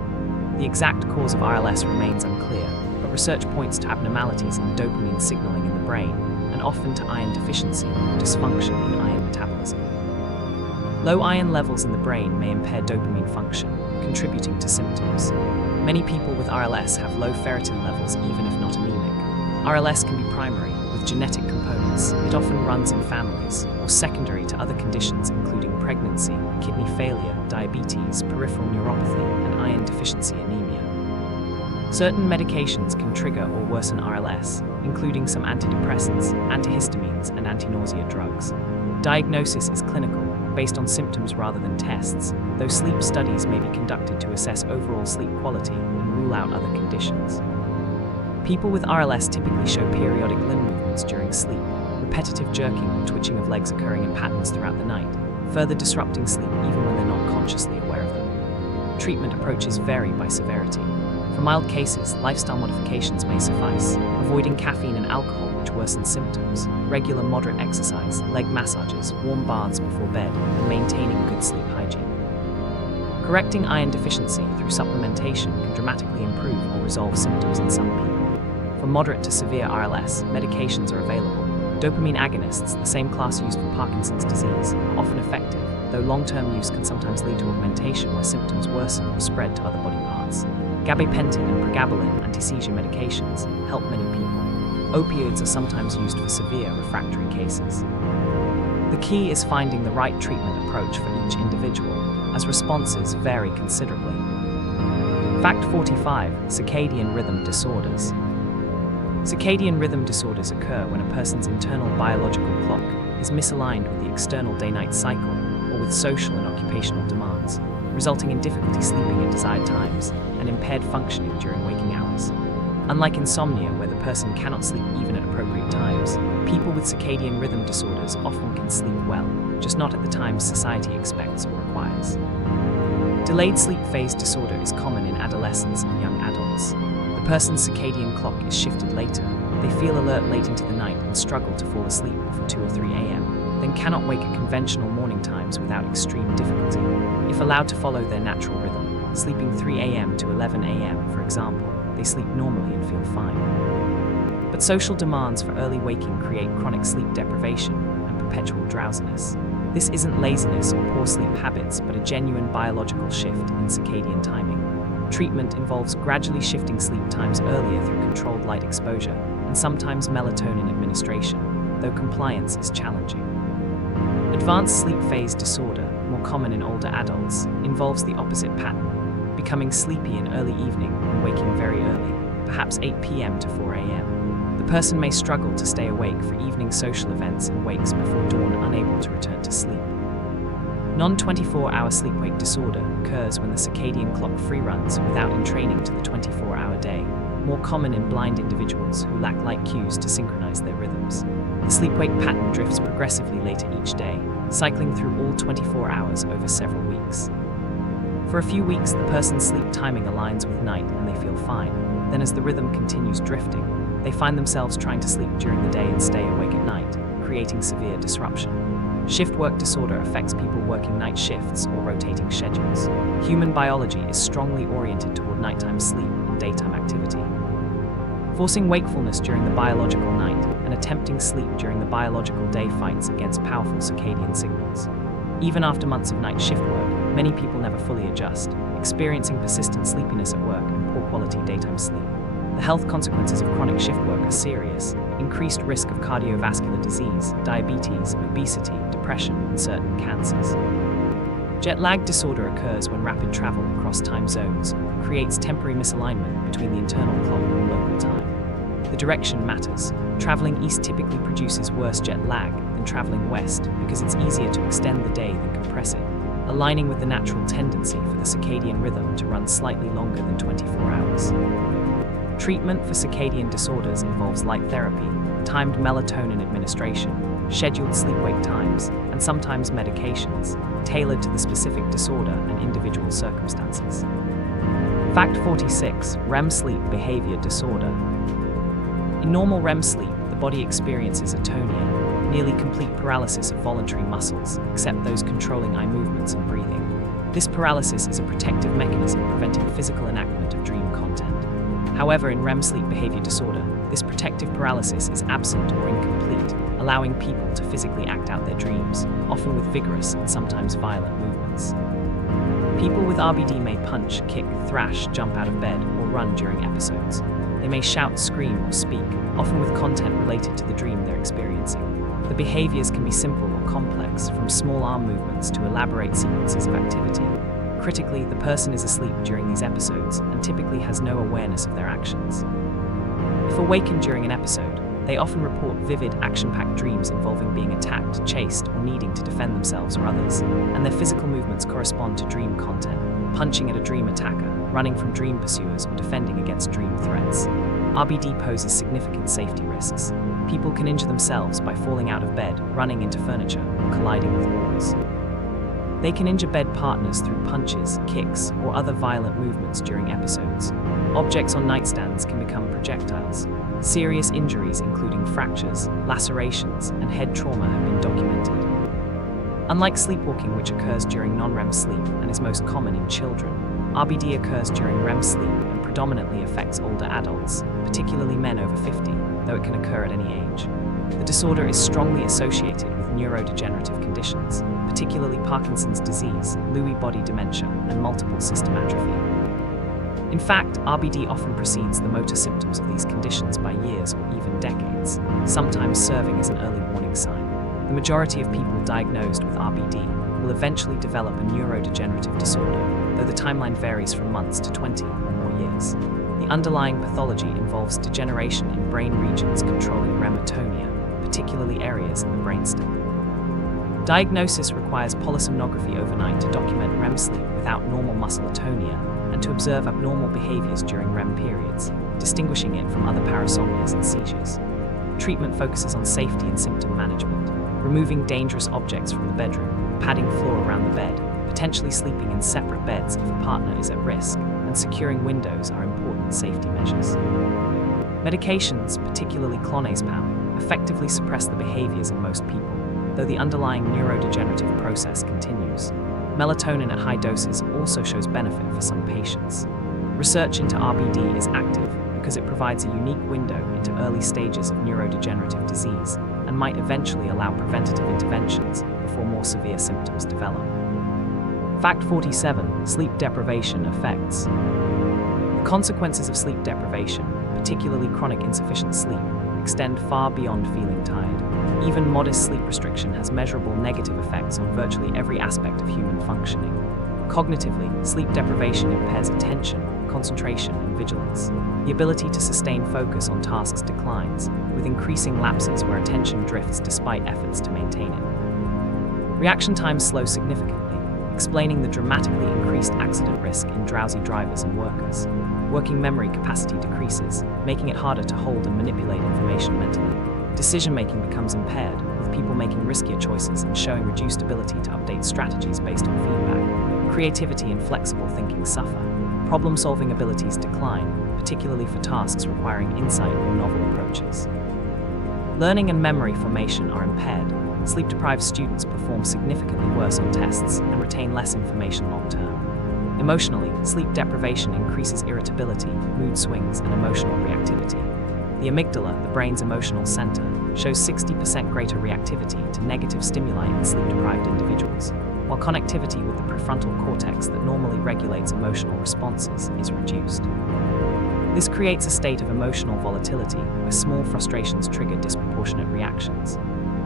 The exact cause of RLS remains unclear, but research points to abnormalities in dopamine signaling in the brain, and often to iron deficiency or dysfunction in iron metabolism. Low iron levels in the brain may impair dopamine function, contributing to symptoms. Many people with RLS have low ferritin levels even if not anemic. RLS can be primary, with genetic components. It often runs in families, or secondary to other conditions including pregnancy, kidney failure, diabetes, peripheral neuropathy, and iron deficiency anemia. Certain medications can trigger or worsen RLS, including some antidepressants, antihistamines, and anti-nausea drugs. Diagnosis is clinical, based on symptoms rather than tests, though sleep studies may be conducted to assess overall sleep quality and rule out other conditions. People with RLS typically show periodic limb movements during sleep, repetitive jerking or twitching of legs occurring in patterns throughout the night, further disrupting sleep even when they're not consciously aware of them. Treatment approaches vary by severity. For mild cases, lifestyle modifications may suffice, avoiding caffeine and alcohol which worsen symptoms, regular moderate exercise, leg massages, warm baths before bed, and maintaining good sleep hygiene. Correcting iron deficiency through supplementation can dramatically improve or resolve symptoms in some people. For moderate to severe RLS, medications are available, Dopamine agonists, the same class used for Parkinson's disease, are often effective, though long-term use can sometimes lead to augmentation where symptoms worsen or spread to other body parts. Gabapentin and pregabalin anti-seizure medications help many people. Opioids are sometimes used for severe refractory cases. The key is finding the right treatment approach for each individual, as responses vary considerably. Fact 45. Circadian rhythm disorders. Circadian rhythm disorders occur when a person's internal biological clock is misaligned with the external day-night cycle or with social and occupational demands, resulting in difficulty sleeping at desired times and impaired functioning during waking hours. Unlike insomnia, where the person cannot sleep even at appropriate times, people with circadian rhythm disorders often can sleep well, just not at the times society expects or requires. Delayed sleep phase disorder is common in adolescents and young adults. The person's circadian clock is shifted later. They feel alert late into the night and struggle to fall asleep before 2 or 3 a.m., then cannot wake at conventional morning times without extreme difficulty. If allowed to follow their natural rhythm, sleeping 3 a.m. to 11 a.m., for example, they sleep normally and feel fine. But social demands for early waking create chronic sleep deprivation and perpetual drowsiness. This isn't laziness or poor sleep habits, but a genuine biological shift in circadian timing. Treatment involves gradually shifting sleep times earlier through controlled light exposure and sometimes melatonin administration, though compliance is challenging. Advanced sleep phase disorder, more common in older adults, involves the opposite pattern, becoming sleepy in early evening and waking very early, perhaps 8 p.m. to 4 a.m. The person may struggle to stay awake for evening social events and wakes before dawn, unable to return to sleep. Non-24-hour sleep-wake disorder occurs when the circadian clock free-runs without entraining to the 24-hour day, more common in blind individuals who lack light cues to synchronize their rhythms. The sleep-wake pattern drifts progressively later each day, cycling through all 24 hours over several weeks. For a few weeks, the person's sleep timing aligns with night and they feel fine. Then as the rhythm continues drifting, they find themselves trying to sleep during the day and stay awake at night, creating severe disruption. Shift work disorder affects people working night shifts or rotating schedules. Human biology is strongly oriented toward nighttime sleep and daytime activity. Forcing wakefulness during the biological night and attempting sleep during the biological day fights against powerful circadian signals. Even after months of night shift work, many people never fully adjust, experiencing persistent sleepiness at work and poor quality daytime sleep. The health consequences of chronic shift work are serious: increased risk of cardiovascular disease, diabetes, obesity, depression, and certain cancers. Jet lag disorder occurs when rapid travel across time zones creates temporary misalignment between the internal clock and local time. The direction matters. Traveling east typically produces worse jet lag than traveling west because it's easier to extend the day than compress it, aligning with the natural tendency for the circadian rhythm to run slightly longer than 24 hours. Treatment for circadian disorders involves light therapy, timed melatonin administration, scheduled sleep-wake times, and sometimes medications, tailored to the specific disorder and individual circumstances. Fact 46. REM sleep behavior disorder. In normal REM sleep, the body experiences atonia, nearly complete paralysis of voluntary muscles, except those controlling eye movements and breathing. This paralysis is a protective mechanism preventing physical enactment of dream content. However, in REM sleep behavior disorder, this protective paralysis is absent or incomplete, allowing people to physically act out their dreams, often with vigorous and sometimes violent movements. People with RBD may punch, kick, thrash, jump out of bed, or run during episodes. They may shout, scream, or speak, often with content related to the dream they're experiencing. The behaviors can be simple or complex, from small arm movements to elaborate sequences of activity. Critically, the person is asleep during these episodes and typically has no awareness of their actions. If awakened during an episode, they often report vivid, action-packed dreams involving being attacked, chased, or needing to defend themselves or others, and their physical movements correspond to dream content, punching at a dream attacker, running from dream pursuers, or defending against dream threats. RBD poses significant safety risks. People can injure themselves by falling out of bed, running into furniture, or colliding with walls. They can injure bed partners through punches, kicks, or other violent movements during episodes. Objects on nightstands can become projectiles. Serious injuries, including fractures, lacerations, and head trauma, have been documented. Unlike sleepwalking, which occurs during non-REM sleep and is most common in children, RBD occurs during REM sleep and predominantly affects older adults, particularly men over 50, though it can occur at any age. The disorder is strongly associated with neurodegenerative conditions, particularly Parkinson's disease, Lewy body dementia, and multiple system atrophy. In fact, RBD often precedes the motor symptoms of these conditions by years or even decades, sometimes serving as an early warning sign. The majority of people diagnosed with RBD will eventually develop a neurodegenerative disorder, though the timeline varies from months to 20 or more years. The underlying pathology involves degeneration in brain regions controlling REM atonia, particularly areas in the brainstem. Diagnosis requires polysomnography overnight to document REM sleep without normal muscle atonia and to observe abnormal behaviors during REM periods, distinguishing it from other parasomnias and seizures. Treatment focuses on safety and symptom management, removing dangerous objects from the bedroom, padding floor around the bed, potentially sleeping in separate beds if a partner is at risk, and securing windows are important safety measures. Medications, particularly clonazepam, effectively suppress the behaviors in most people, though the underlying neurodegenerative process continues. Melatonin at high doses also shows benefit for some patients. Research into RBD is active because it provides a unique window into early stages of neurodegenerative disease and might eventually allow preventative interventions before more severe symptoms develop. Fact 47. Sleep deprivation effects. The consequences of sleep deprivation, particularly chronic insufficient sleep, extend far beyond feeling tired. Even modest sleep restriction has measurable negative effects on virtually every aspect of human functioning. Cognitively, sleep deprivation impairs attention, concentration, and vigilance. The ability to sustain focus on tasks declines, with increasing lapses where attention drifts despite efforts to maintain it. Reaction times slow significantly, explaining the dramatically increased accident risk in drowsy drivers and workers. Working memory capacity decreases, making it harder to hold and manipulate information mentally. Decision-making becomes impaired, with people making riskier choices and showing reduced ability to update strategies based on feedback. Creativity and flexible thinking suffer. Problem-solving abilities decline, particularly for tasks requiring insight or novel approaches. Learning and memory formation are impaired. Sleep-deprived students perform significantly worse on tests and retain less information long-term. Emotionally, sleep deprivation increases irritability, mood swings, and emotional reactivity. The amygdala, the brain's emotional center, shows 60% greater reactivity to negative stimuli in sleep-deprived individuals, while connectivity with the prefrontal cortex that normally regulates emotional responses is reduced. This creates a state of emotional volatility where small frustrations trigger disproportionate reactions.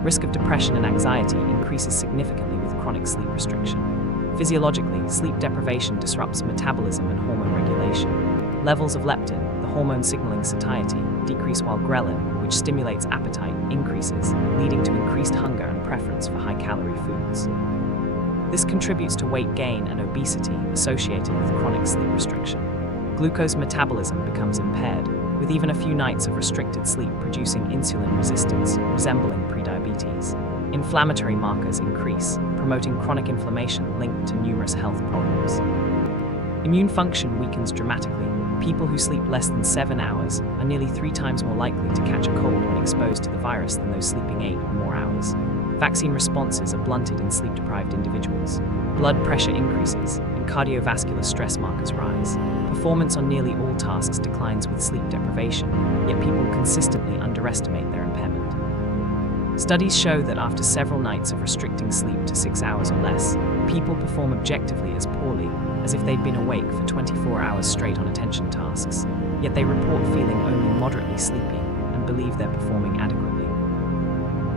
Risk of depression and anxiety increases significantly with chronic sleep restriction. Physiologically, sleep deprivation disrupts metabolism and hormone regulation. Levels of leptin, the hormone signaling satiety, decrease while ghrelin, which stimulates appetite, increases, leading to increased hunger and preference for high-calorie foods. This contributes to weight gain and obesity associated with chronic sleep restriction. Glucose metabolism becomes impaired, with even a few nights of restricted sleep producing insulin resistance, resembling prediabetes. Inflammatory markers increase, promoting chronic inflammation linked to numerous health problems. Immune function weakens dramatically. People who sleep less than 7 hours are nearly 3 times more likely to catch a cold when exposed to the virus than those sleeping 8 or more hours. Vaccine responses are blunted in sleep-deprived individuals. Blood pressure increases, and cardiovascular stress markers rise. Performance on nearly all tasks declines with sleep deprivation, yet people consistently underestimate their impairment. Studies show that after several nights of restricting sleep to 6 hours or less, people perform objectively as poorly as if they'd been awake for 24 hours straight on attention tasks, yet they report feeling only moderately sleepy and believe they're performing adequately.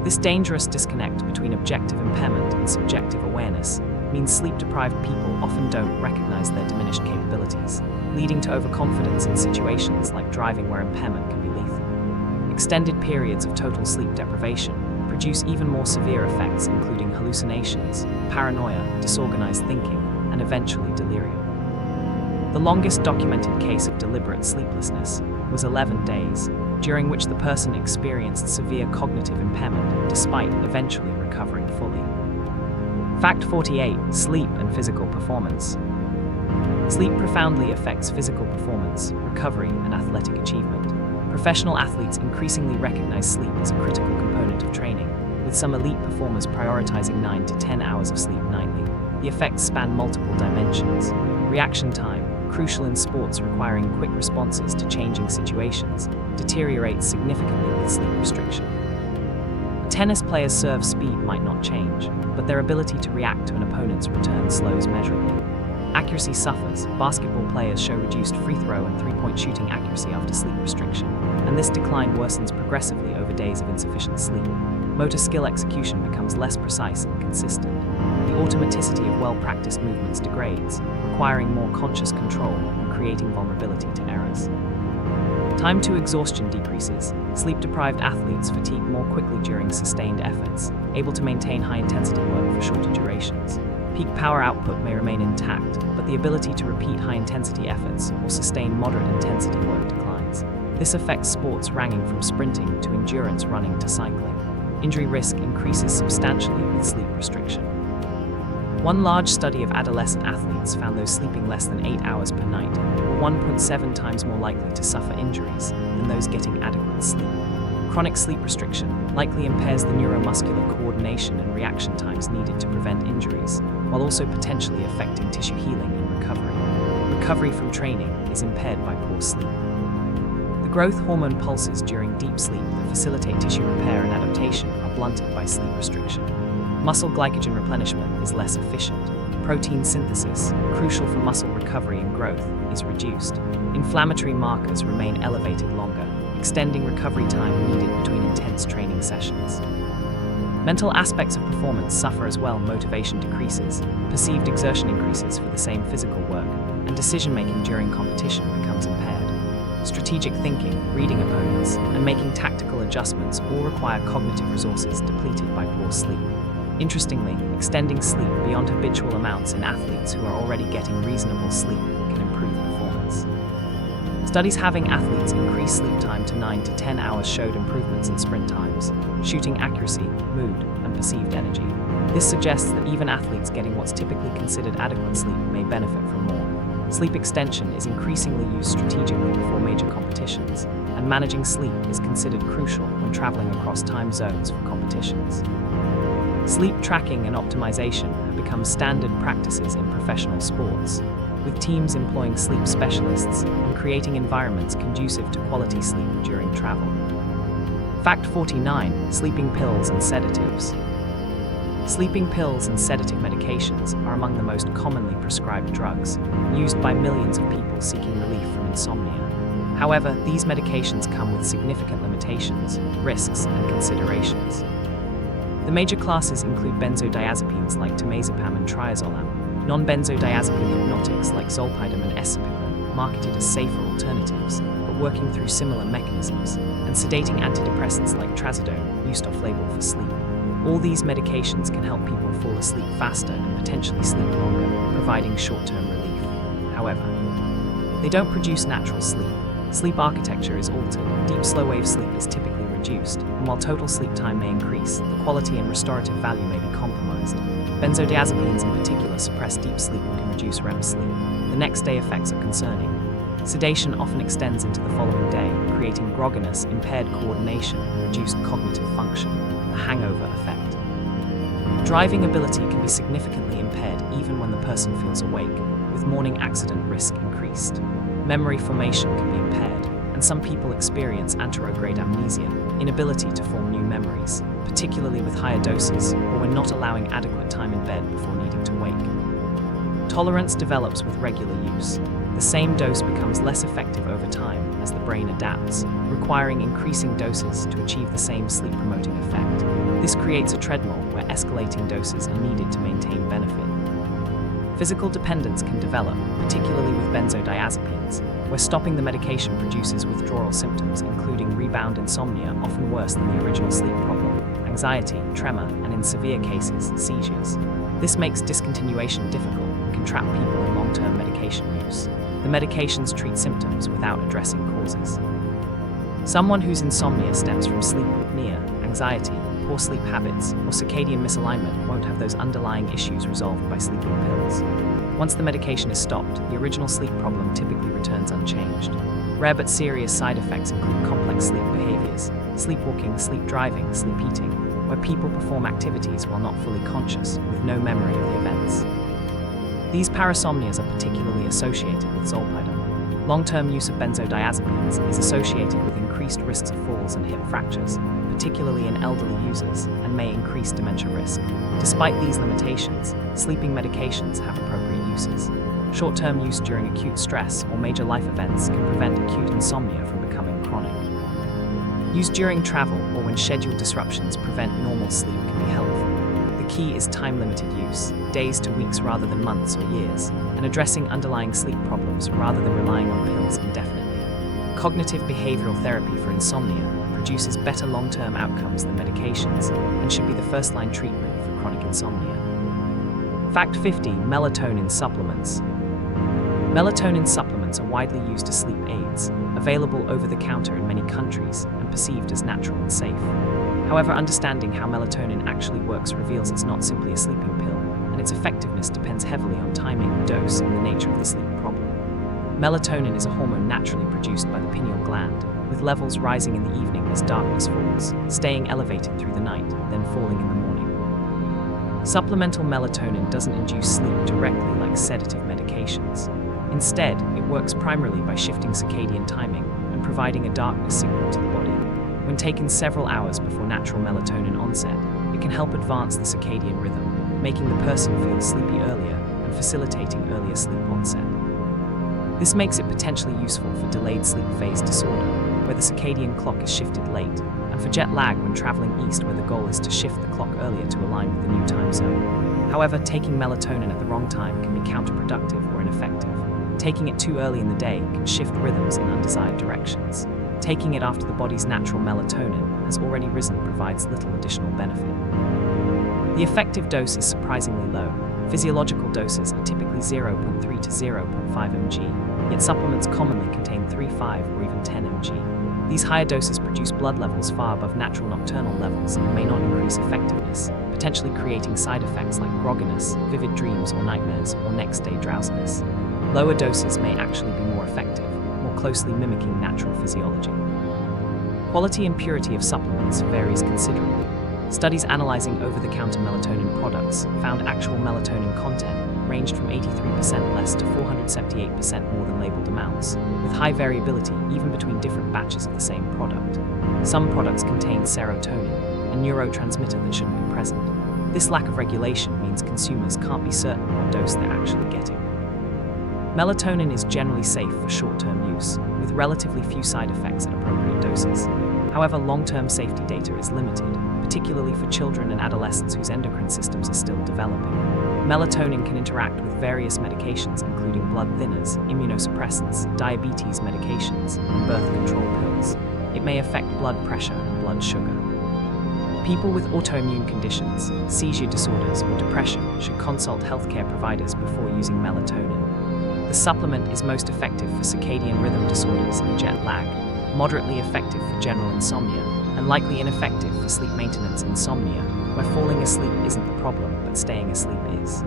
This dangerous disconnect between objective impairment and subjective awareness means sleep-deprived people often don't recognize their diminished capabilities, leading to overconfidence in situations like driving where impairment can be lethal. Extended periods of total sleep deprivation produce even more severe effects, including hallucinations, paranoia, disorganized thinking, and eventually delirium. The longest documented case of deliberate sleeplessness was 11 days, during which the person experienced severe cognitive impairment despite eventually recovering fully. Fact 48. Sleep and physical performance. Sleep profoundly affects physical performance, recovery, and athletic achievement. Professional athletes increasingly recognize sleep as a critical component of training, with some elite performers prioritizing 9 to 10 hours of sleep nightly. The effects span multiple dimensions. Reaction time, crucial in sports requiring quick responses to changing situations, deteriorates significantly with sleep restriction. A tennis player's serve speed might not change, but their ability to react to an opponent's return slows measurably. Accuracy suffers. Basketball players show reduced free throw and three-point shooting accuracy after sleep restriction, and this decline worsens progressively over days of insufficient sleep. Motor skill execution becomes less precise and consistent. The automaticity of well-practiced movements degrades, requiring more conscious control and creating vulnerability to errors. Time to exhaustion decreases. Sleep-deprived athletes fatigue more quickly during sustained efforts, able to maintain high-intensity work for shorter durations. Peak power output may remain intact, but the ability to repeat high-intensity efforts or sustain moderate-intensity work declines. This affects sports ranging from sprinting to endurance running to cycling. Injury risk increases substantially with sleep restriction. One large study of adolescent athletes found those sleeping less than 8 hours per night were 1.7 times more likely to suffer injuries than those getting adequate sleep. Chronic sleep restriction likely impairs the neuromuscular coordination and reaction times needed to prevent injuries, while also potentially affecting tissue healing and recovery. Recovery from training is impaired by poor sleep. The growth hormone pulses during deep sleep that facilitate tissue repair and adaptation are blunted by sleep restriction. Muscle glycogen replenishment is less efficient. Protein synthesis, crucial for muscle recovery and growth, is reduced. Inflammatory markers remain elevated longer, extending recovery time needed between intense training sessions. Mental aspects of performance suffer as well. Motivation decreases, perceived exertion increases for the same physical work, and decision-making during competition becomes impaired. Strategic thinking, reading opponents, and making tactical adjustments all require cognitive resources depleted by poor sleep. Interestingly, extending sleep beyond habitual amounts in athletes who are already getting reasonable sleep can improve performance. Studies having athletes increase sleep time to 9 to 10 hours showed improvements in sprint times, shooting accuracy, mood, and perceived energy. This suggests that even athletes getting what's typically considered adequate sleep may benefit from more. Sleep extension is increasingly used strategically before major competitions, and managing sleep is considered crucial when traveling across time zones for competitions. Sleep tracking and optimization have become standard practices in professional sports, with teams employing sleep specialists and creating environments conducive to quality sleep during travel. Fact 49: sleeping pills and sedatives. Sleeping pills and sedative medications are among the most commonly prescribed drugs, used by millions of people seeking relief from insomnia. However, these medications come with significant limitations, risks, and considerations. The major classes include benzodiazepines like temazepam and triazolam, non-benzodiazepine hypnotics like zolpidem and escipiprine, marketed as safer alternatives, but working through similar mechanisms, and sedating antidepressants like trazodone, used off-label for sleep. All these medications can help people fall asleep faster and potentially sleep longer, providing short-term relief. However, they don't produce natural sleep. Sleep architecture is altered, deep slow-wave sleep is typically reduced, and while total sleep time may increase, the quality and restorative value may be compromised. Benzodiazepines in particular suppress deep sleep and can reduce REM sleep. The next-day effects are concerning. Sedation often extends into the following day, creating grogginess, impaired coordination, and reduced cognitive function, the hangover effect. Driving ability can be significantly impaired even when the person feels awake, with morning accident risk increased. Memory formation can be impaired, and some people experience anterograde amnesia, inability to form new memories, particularly with higher doses or when not allowing adequate time in bed before needing to wake. Tolerance develops with regular use. The same dose becomes less effective over time as the brain adapts, requiring increasing doses to achieve the same sleep-promoting effect. This creates a treadmill where escalating doses are needed to maintain benefit. Physical dependence can develop, particularly with benzodiazepines, where stopping the medication produces withdrawal symptoms including rebound insomnia, often worse than the original sleep problem, anxiety, tremor, and in severe cases, seizures. This makes discontinuation difficult and can trap people in long-term medication use. The medications treat symptoms without addressing causes. Someone whose insomnia stems from sleep apnea, anxiety, poor sleep habits, or circadian misalignment won't have those underlying issues resolved by sleeping pills. Once the medication is stopped, the original sleep problem typically returns unchanged. Rare but serious side effects include complex sleep behaviors, sleepwalking, sleep driving, sleep eating, where people perform activities while not fully conscious, with no memory of the events. These parasomnias are particularly associated with zolpidem. Long-term use of benzodiazepines is associated with increased risks of falls and hip fractures, particularly in elderly users, and may increase dementia risk. Despite these limitations, sleeping medications have appropriate uses. Short-term use during acute stress or major life events can prevent acute insomnia from becoming chronic. Use during travel or when scheduled disruptions prevent normal sleep can be helpful. The key is time-limited use, days to weeks rather than months or years, and addressing underlying sleep problems rather than relying on pills indefinitely. Cognitive behavioral therapy for insomnia produces better long-term outcomes than medications and should be the first-line treatment for chronic insomnia. Fact 50. Melatonin supplements. Melatonin supplements are widely used as sleep aids, available over the counter in many countries and perceived as natural and safe. However, understanding how melatonin actually works reveals it's not simply a sleeping pill, and its effectiveness depends heavily on timing, dose, and the nature of the sleep problem. Melatonin is a hormone naturally produced by the pineal gland, with levels rising in the evening as darkness falls, staying elevated through the night, then falling in the morning. Supplemental melatonin doesn't induce sleep directly like sedative medications. Instead, it works primarily by shifting circadian timing and providing a darkness signal to the body. When taken several hours before natural melatonin onset, it can help advance the circadian rhythm, making the person feel sleepy earlier and facilitating earlier sleep onset. This makes it potentially useful for delayed sleep phase disorder, where the circadian clock is shifted late, and for jet lag when traveling east, where the goal is to shift the clock earlier to align with the new time zone. However, taking melatonin at the wrong time can be counterproductive or ineffective. Taking it too early in the day can shift rhythms in undesired directions. Taking it after the body's natural melatonin has already risen provides little additional benefit. The effective dose is surprisingly low. Physiological doses are typically 0.3 to 0.5 mg, yet supplements commonly contain 3, 5, or even 10 mg. These higher doses produce blood levels far above natural nocturnal levels and may not increase effectiveness, potentially creating side effects like grogginess, vivid dreams or nightmares, or next-day drowsiness. Lower doses may actually be more effective, more closely mimicking natural physiology. Quality and purity of supplements varies considerably. Studies analyzing over-the-counter melatonin products found actual melatonin content ranged from 83% less to 478% more than labeled amounts, with high variability even between different batches of the same product. Some products contain serotonin, a neurotransmitter that shouldn't be present. This lack of regulation means consumers can't be certain what dose they're actually getting. Melatonin is generally safe for short-term use, with relatively few side effects at appropriate doses. However, long-term safety data is limited, particularly for children and adolescents whose endocrine systems are still developing. Melatonin can interact with various medications including blood thinners, immunosuppressants, diabetes medications, and birth control pills. It may affect blood pressure and blood sugar. People with autoimmune conditions, seizure disorders, or depression should consult healthcare providers before using melatonin. The supplement is most effective for circadian rhythm disorders and jet lag, moderately effective for general insomnia, and likely ineffective for sleep maintenance insomnia, where falling asleep isn't the problem, but staying asleep is.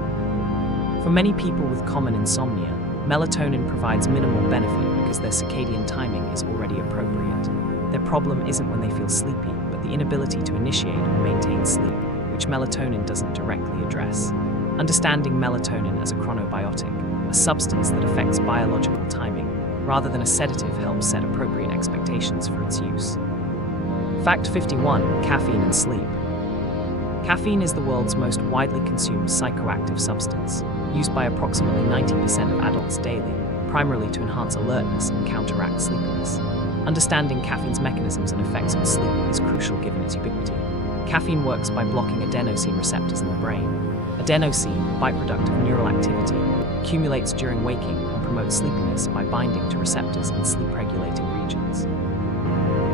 For many people with common insomnia, melatonin provides minimal benefit because their circadian timing is already appropriate. Their problem isn't when they feel sleepy, but the inability to initiate or maintain sleep, which melatonin doesn't directly address. Understanding melatonin as a chronobiotic, a substance that affects biological timing, rather than a sedative, helps set appropriate expectations for its use. Fact 51. Caffeine and sleep. Caffeine is the world's most widely consumed psychoactive substance, used by approximately 90% of adults daily, primarily to enhance alertness and counteract sleepiness. Understanding caffeine's mechanisms and effects on sleep is crucial given its ubiquity. Caffeine works by blocking adenosine receptors in the brain. Adenosine, a byproduct of neural activity, accumulates during waking and promotes sleepiness by binding to receptors in sleep-regulating regions.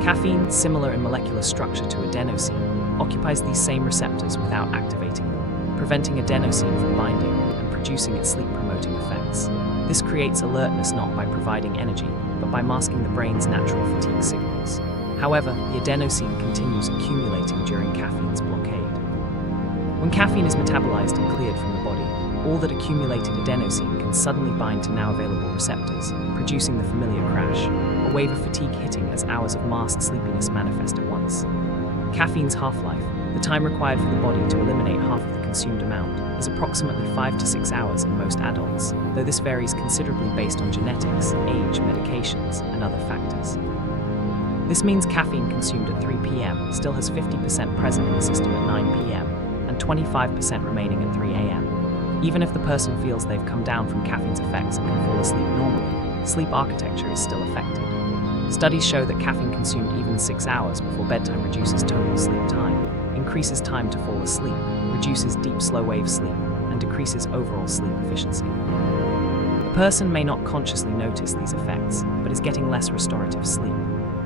Caffeine, similar in molecular structure to adenosine, occupies these same receptors without activating them, preventing adenosine from binding and producing its sleep-promoting effects. This creates alertness not by providing energy, but by masking the brain's natural fatigue signals. However, the adenosine continues accumulating during caffeine's blockade. When caffeine is metabolized and cleared from the body, all that accumulated adenosine can suddenly bind to now available receptors, producing the familiar crash, a wave of fatigue hitting as hours of masked sleepiness manifest at once. Caffeine's half-life, the time required for the body to eliminate half of the consumed amount, is approximately 5 to 6 hours in most adults, though this varies considerably based on genetics, age, medications, and other factors. This means caffeine consumed at 3 p.m. still has 50% present in the system at 9 p.m. and 25% remaining at 3 a.m. Even if the person feels they've come down from caffeine's effects and can fall asleep normally, sleep architecture is still affected. Studies show that caffeine consumed even 6 hours before bedtime reduces total sleep time, increases time to fall asleep, reduces deep slow-wave sleep, and decreases overall sleep efficiency. The person may not consciously notice these effects, but is getting less restorative sleep.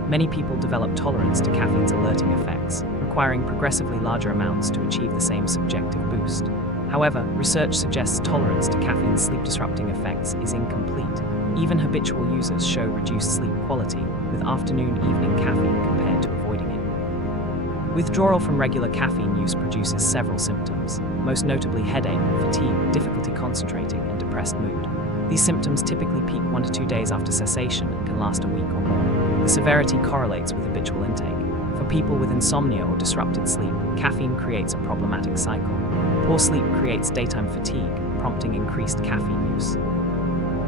Many people develop tolerance to caffeine's alerting effects, requiring progressively larger amounts to achieve the same subjective boost. However, research suggests tolerance to caffeine's sleep-disrupting effects is incomplete. Even habitual users show reduced sleep quality with afternoon-evening caffeine compared to avoiding it. Withdrawal from regular caffeine use produces several symptoms, most notably headache, fatigue, difficulty concentrating, and depressed mood. These symptoms typically peak 1 to 2 days after cessation and can last a week or more. The severity correlates with habitual intake. For people with insomnia or disrupted sleep, caffeine creates a problematic cycle. Poor sleep creates daytime fatigue, prompting increased caffeine use.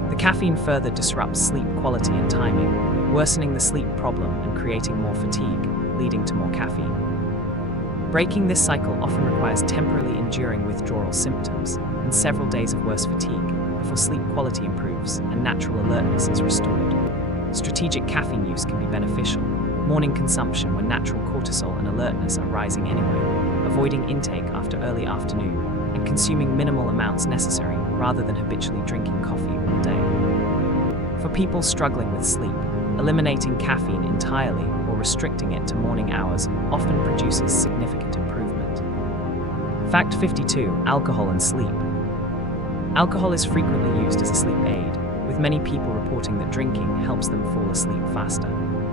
The caffeine further disrupts sleep quality and timing, worsening the sleep problem and creating more fatigue, leading to more caffeine. Breaking this cycle often requires temporarily enduring withdrawal symptoms and several days of worse fatigue before sleep quality improves and natural alertness is restored. Strategic caffeine use can be beneficial. Morning consumption when natural cortisol and alertness are rising anyway, avoiding intake after early afternoon, and consuming minimal amounts necessary rather than habitually drinking coffee all day. For people struggling with sleep, eliminating caffeine entirely or restricting it to morning hours often produces significant improvement. Fact 52. Alcohol and sleep. Alcohol is frequently used as a sleep aid, with many people reporting that drinking helps them fall asleep faster.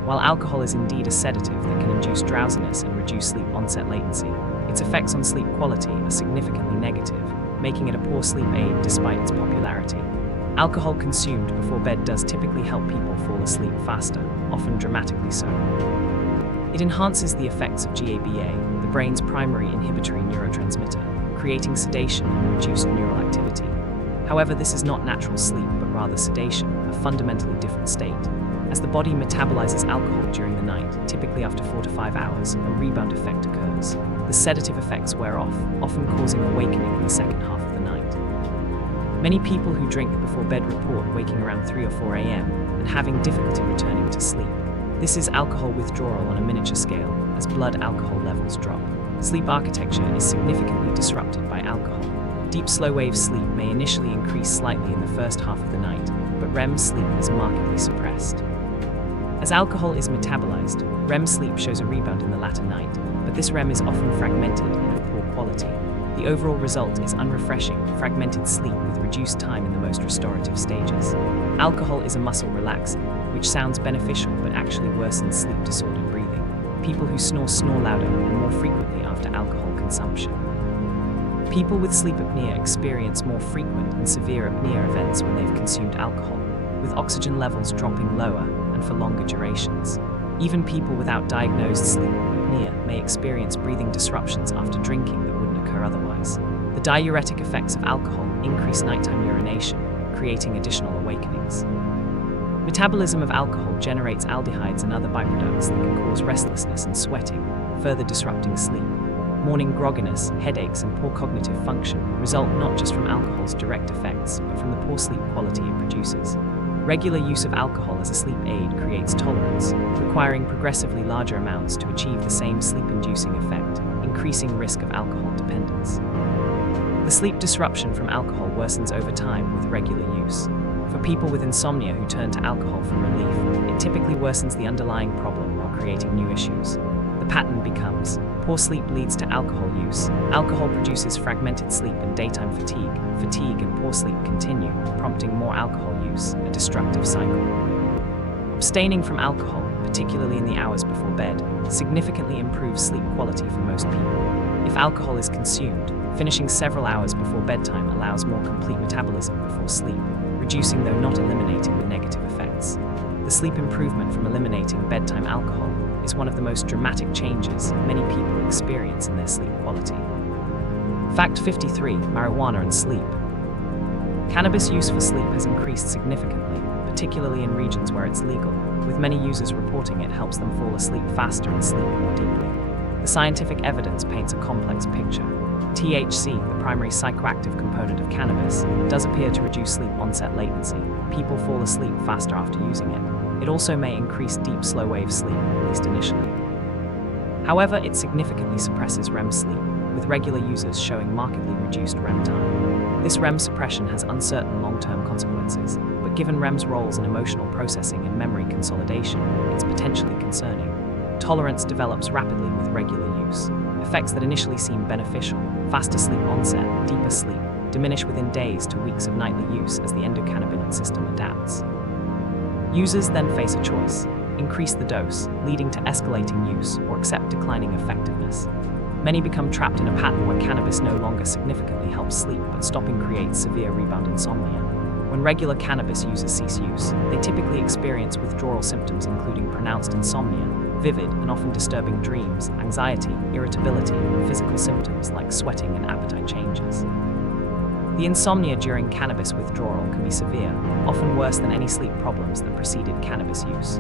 While alcohol is indeed a sedative that can induce drowsiness and reduce sleep onset latency, its effects on sleep quality are significantly negative, making it a poor sleep aid despite its popularity. Alcohol consumed before bed does typically help people fall asleep faster, often dramatically so. It enhances the effects of GABA, the brain's primary inhibitory neurotransmitter, creating sedation and reduced neural activity. However, this is not natural sleep, but rather sedation, a fundamentally different state. As the body metabolizes alcohol during the night, typically after 4 to 5 hours, a rebound effect occurs. The sedative effects wear off, often causing awakening in the second half of the night. Many people who drink before bed report waking around 3 or 4 a.m. and having difficulty returning to sleep. This is alcohol withdrawal on a miniature scale, as blood alcohol levels drop. Sleep architecture is significantly disrupted by alcohol. Deep slow-wave sleep may initially increase slightly in the first half of the night, but REM sleep is markedly suppressed. As alcohol is metabolized, REM sleep shows a rebound in the latter night, but this REM is often fragmented and of poor quality. The overall result is unrefreshing, fragmented sleep with reduced time in the most restorative stages. Alcohol is a muscle relaxant, which sounds beneficial but actually worsens sleep-disordered breathing. People who snore louder and more frequently after alcohol consumption. People with sleep apnea experience more frequent and severe apnea events when they've consumed alcohol, with oxygen levels dropping lower and for longer durations. Even people without diagnosed sleep apnea may experience breathing disruptions after drinking that wouldn't occur otherwise. The diuretic effects of alcohol increase nighttime urination, creating additional awakenings. Metabolism of alcohol generates aldehydes and other byproducts that can cause restlessness and sweating, further disrupting sleep. Morning grogginess, headaches, and poor cognitive function result not just from alcohol's direct effects, but from the poor sleep quality it produces. Regular use of alcohol as a sleep aid creates tolerance, requiring progressively larger amounts to achieve the same sleep-inducing effect, increasing risk of alcohol dependence. The sleep disruption from alcohol worsens over time with regular use. For people with insomnia who turn to alcohol for relief, it typically worsens the underlying problem while creating new issues. The pattern becomes: poor sleep leads to alcohol use, alcohol produces fragmented sleep and daytime fatigue, fatigue and poor sleep continue, prompting more alcohol use, a destructive cycle. Abstaining from alcohol, particularly in the hours before bed, significantly improves sleep quality for most people. If alcohol is consumed, finishing several hours before bedtime allows more complete metabolism before sleep, reducing though not eliminating the negative effects. The sleep improvement from eliminating bedtime alcohol is one of the most dramatic changes many people experience in their sleep quality. Fact 53. Marijuana and sleep. Cannabis use for sleep has increased significantly, particularly in regions where it's legal, with many users reporting it helps them fall asleep faster and sleep more deeply. The scientific evidence paints a complex picture. THC, the primary psychoactive component of cannabis, does appear to reduce sleep onset latency. People fall asleep faster after using it. It also may increase deep slow-wave sleep, at least initially. However, it significantly suppresses REM sleep, with regular users showing markedly reduced REM time. This REM suppression has uncertain long-term consequences, but given REM's roles in emotional processing and memory consolidation, it's potentially concerning. Tolerance develops rapidly with regular use. Effects that initially seem beneficial, faster sleep onset, deeper sleep, diminish within days to weeks of nightly use as the endocannabinoid system adapts. Users then face a choice: increase the dose, leading to escalating use, or accept declining effectiveness. Many become trapped in a pattern where cannabis no longer significantly helps sleep, but stopping creates severe rebound insomnia. When regular cannabis users cease use, they typically experience withdrawal symptoms including pronounced insomnia, vivid and often disturbing dreams, anxiety, irritability, and physical symptoms like sweating and appetite changes. The insomnia during cannabis withdrawal can be severe, often worse than any sleep problems that preceded cannabis use.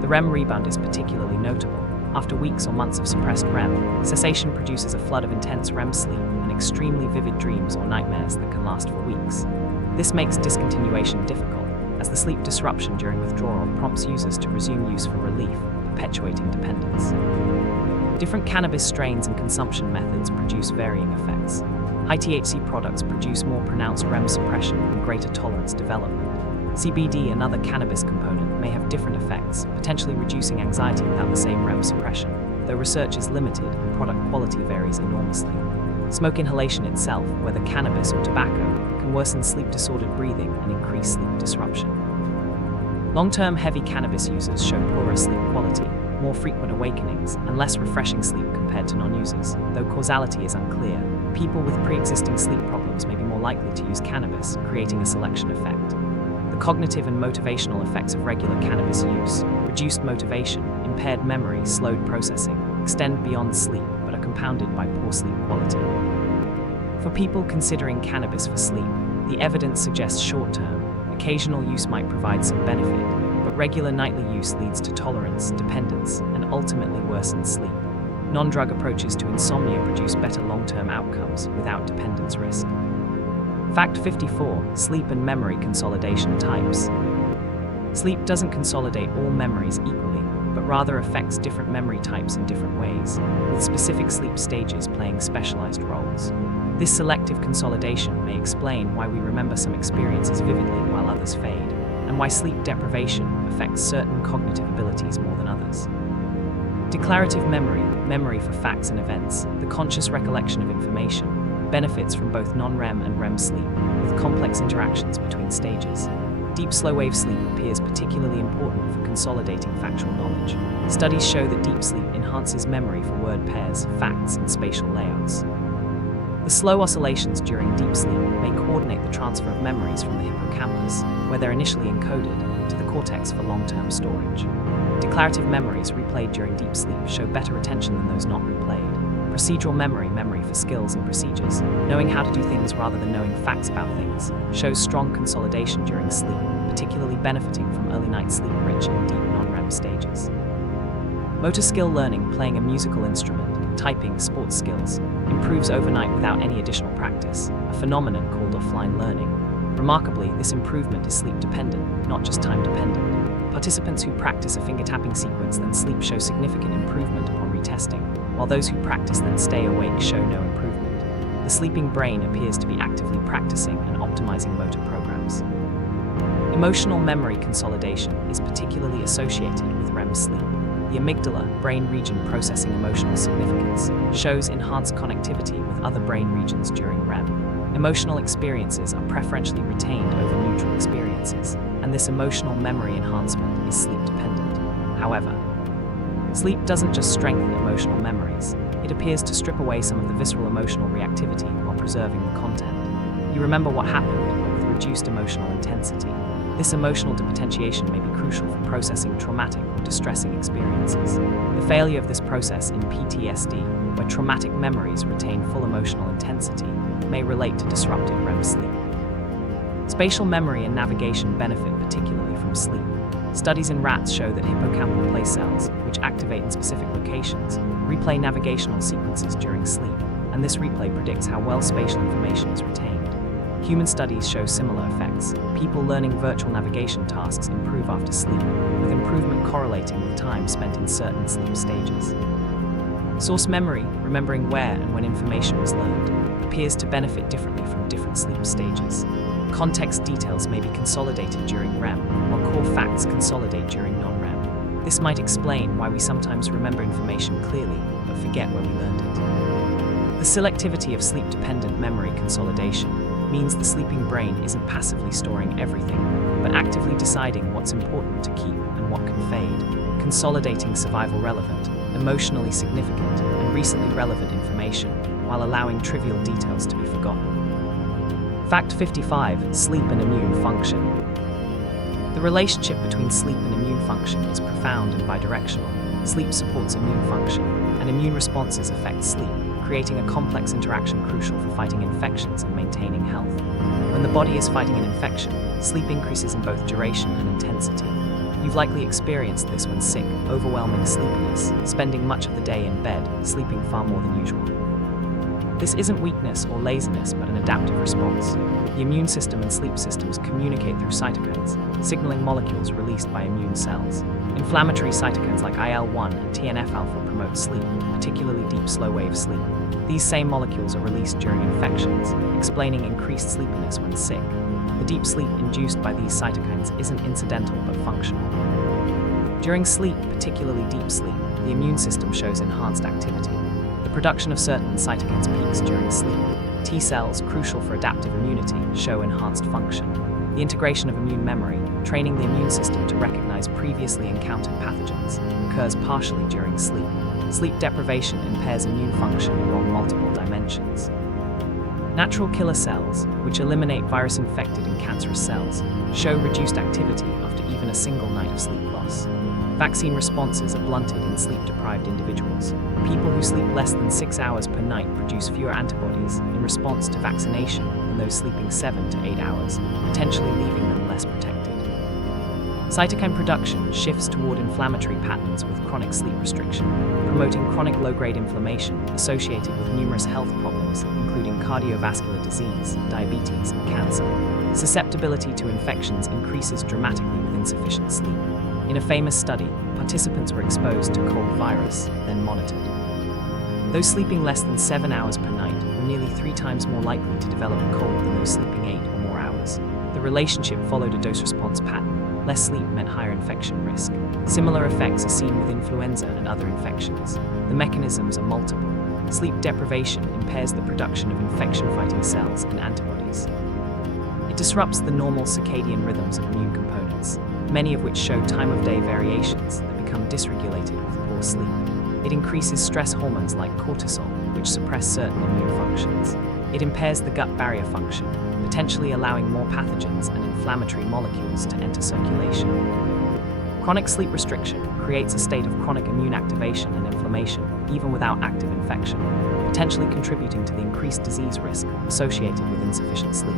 The REM rebound is particularly notable. After weeks or months of suppressed REM, cessation produces a flood of intense REM sleep and extremely vivid dreams or nightmares that can last for weeks. This makes discontinuation difficult, as the sleep disruption during withdrawal prompts users to resume use for relief, perpetuating dependence. Different cannabis strains and consumption methods produce varying effects. High THC products produce more pronounced REM suppression and greater tolerance development. CBD, another cannabis component, may have different effects, potentially reducing anxiety without the same REM suppression, though research is limited and product quality varies enormously. Smoke inhalation itself, whether cannabis or tobacco, can worsen sleep-disordered breathing and increase sleep disruption. Long-term heavy cannabis users show poorer sleep quality, more frequent awakenings, and less refreshing sleep compared to non-users. Though causality is unclear, people with pre-existing sleep problems may be more likely to use cannabis, creating a selection effect. The cognitive and motivational effects of regular cannabis use, reduced motivation, impaired memory, slowed processing, extend beyond sleep but are compounded by poor sleep quality. For people considering cannabis for sleep, the evidence suggests short-term, occasional use might provide some benefit, but regular nightly use leads to tolerance, dependence, and ultimately worsened sleep. Non-drug approaches to insomnia produce better long-term outcomes without dependence risk. Fact 54. Sleep and memory consolidation types. Sleep doesn't consolidate all memories equally, but rather affects different memory types in different ways, with specific sleep stages playing specialized roles. This selective consolidation may explain why we remember some experiences vividly while others fade, and why sleep deprivation affects certain cognitive abilities more than others. Declarative memory, memory for facts and events, the conscious recollection of information, benefits from both non-REM and REM sleep, with complex interactions between stages. Deep slow-wave sleep appears particularly important for consolidating factual knowledge. Studies show that deep sleep enhances memory for word pairs, facts, and spatial layouts. The slow oscillations during deep sleep may coordinate the transfer of memories from the hippocampus, where they're initially encoded, to the cortex for long-term storage. Declarative memories replayed during deep sleep show better retention than those not replayed. Procedural memory, memory for skills and procedures, knowing how to do things rather than knowing facts about things, shows strong consolidation during sleep, particularly benefiting from early night sleep rich in deep non-REM stages. Motor skill learning, playing a musical instrument, typing, sports skills, improves overnight without any additional practice, a phenomenon called offline learning. Remarkably, this improvement is sleep-dependent, not just time-dependent. Participants who practice a finger-tapping sequence then sleep show significant improvement upon retesting, while those who practice then stay awake show no improvement. The sleeping brain appears to be actively practicing and optimizing motor programs. Emotional memory consolidation is particularly associated with REM sleep. The amygdala, brain region processing emotional significance, shows enhanced connectivity with other brain regions during REM. Emotional experiences are preferentially retained over neutral experiences, and this emotional memory enhancement is sleep-dependent. However, sleep doesn't just strengthen emotional memories, it appears to strip away some of the visceral emotional reactivity while preserving the content. You remember what happened, but with reduced emotional intensity. This emotional depotentiation may be crucial for processing traumatic or distressing experiences. The failure of this process in PTSD, where traumatic memories retain full emotional intensity, may relate to disrupted REM sleep. Spatial memory and navigation benefit particularly from deep sleep. Studies in rats show that hippocampal play cells, which activate in specific locations, replay navigational sequences during sleep, and this replay predicts how well spatial information is retained. Human studies show similar effects. People learning virtual navigation tasks improve after sleep, with improvement correlating with time spent in certain sleep stages. Source memory, remembering where and when information was learned, appears to benefit differently from different sleep stages. Context details may be consolidated during REM, while core facts consolidate during non-REM. This might explain why we sometimes remember information clearly, but forget where we learned it. The selectivity of sleep-dependent memory consolidation means the sleeping brain isn't passively storing everything, but actively deciding what's important to keep and what can fade, consolidating survival-relevant, emotionally significant, and recently relevant information, while allowing trivial details to be forgotten. Fact 55. Sleep and immune function. The relationship between sleep and immune function is profound and bidirectional. Sleep supports immune function, and immune responses affect sleep, creating a complex interaction crucial for fighting infections and maintaining health. When the body is fighting an infection, sleep increases in both duration and intensity. You've likely experienced this when sick, overwhelming sleepiness, spending much of the day in bed, sleeping far more than usual. This isn't weakness or laziness, but an adaptive response. The immune system and sleep systems communicate through cytokines, signaling molecules released by immune cells. Inflammatory cytokines like IL-1 and TNF-alpha promote sleep, particularly deep slow-wave sleep. These same molecules are released during infections, explaining increased sleepiness when sick. The deep sleep induced by these cytokines isn't incidental but functional. During sleep, particularly deep sleep, the immune system shows enhanced activity. The production of certain cytokines peaks during sleep. T cells, crucial for adaptive immunity, show enhanced function. The integration of immune memory, training the immune system to recognize previously encountered pathogens, occurs partially during sleep. Sleep deprivation impairs immune function along multiple dimensions. Natural killer cells, which eliminate virus-infected and cancerous cells, show reduced activity after even a single night of sleep loss. Vaccine responses are blunted in sleep-deprived individuals. People who sleep less than 6 hours per night produce fewer antibodies in response to vaccination than those sleeping 7 to 8 hours, potentially leaving them less protected. Cytokine production shifts toward inflammatory patterns with chronic sleep restriction, promoting chronic low-grade inflammation associated with numerous health problems, including cardiovascular disease, diabetes, and cancer. Susceptibility to infections increases dramatically with insufficient sleep. In a famous study, participants were exposed to cold virus, then monitored. Those sleeping less than 7 hours per night were nearly 3 times more likely to develop a cold than those sleeping 8 or more hours. The relationship followed a dose-response pattern. Less sleep meant higher infection risk. Similar effects are seen with influenza and other infections. The mechanisms are multiple. Sleep deprivation impairs the production of infection-fighting cells and antibodies. It disrupts the normal circadian rhythms of immune components, many of which show time-of-day variations that become dysregulated with poor sleep. It increases stress hormones like cortisol, which suppress certain immune functions. It impairs the gut barrier function, potentially allowing more pathogens and inflammatory molecules to enter circulation. Chronic sleep restriction creates a state of chronic immune activation and inflammation, even without active infection, potentially contributing to the increased disease risk associated with insufficient sleep.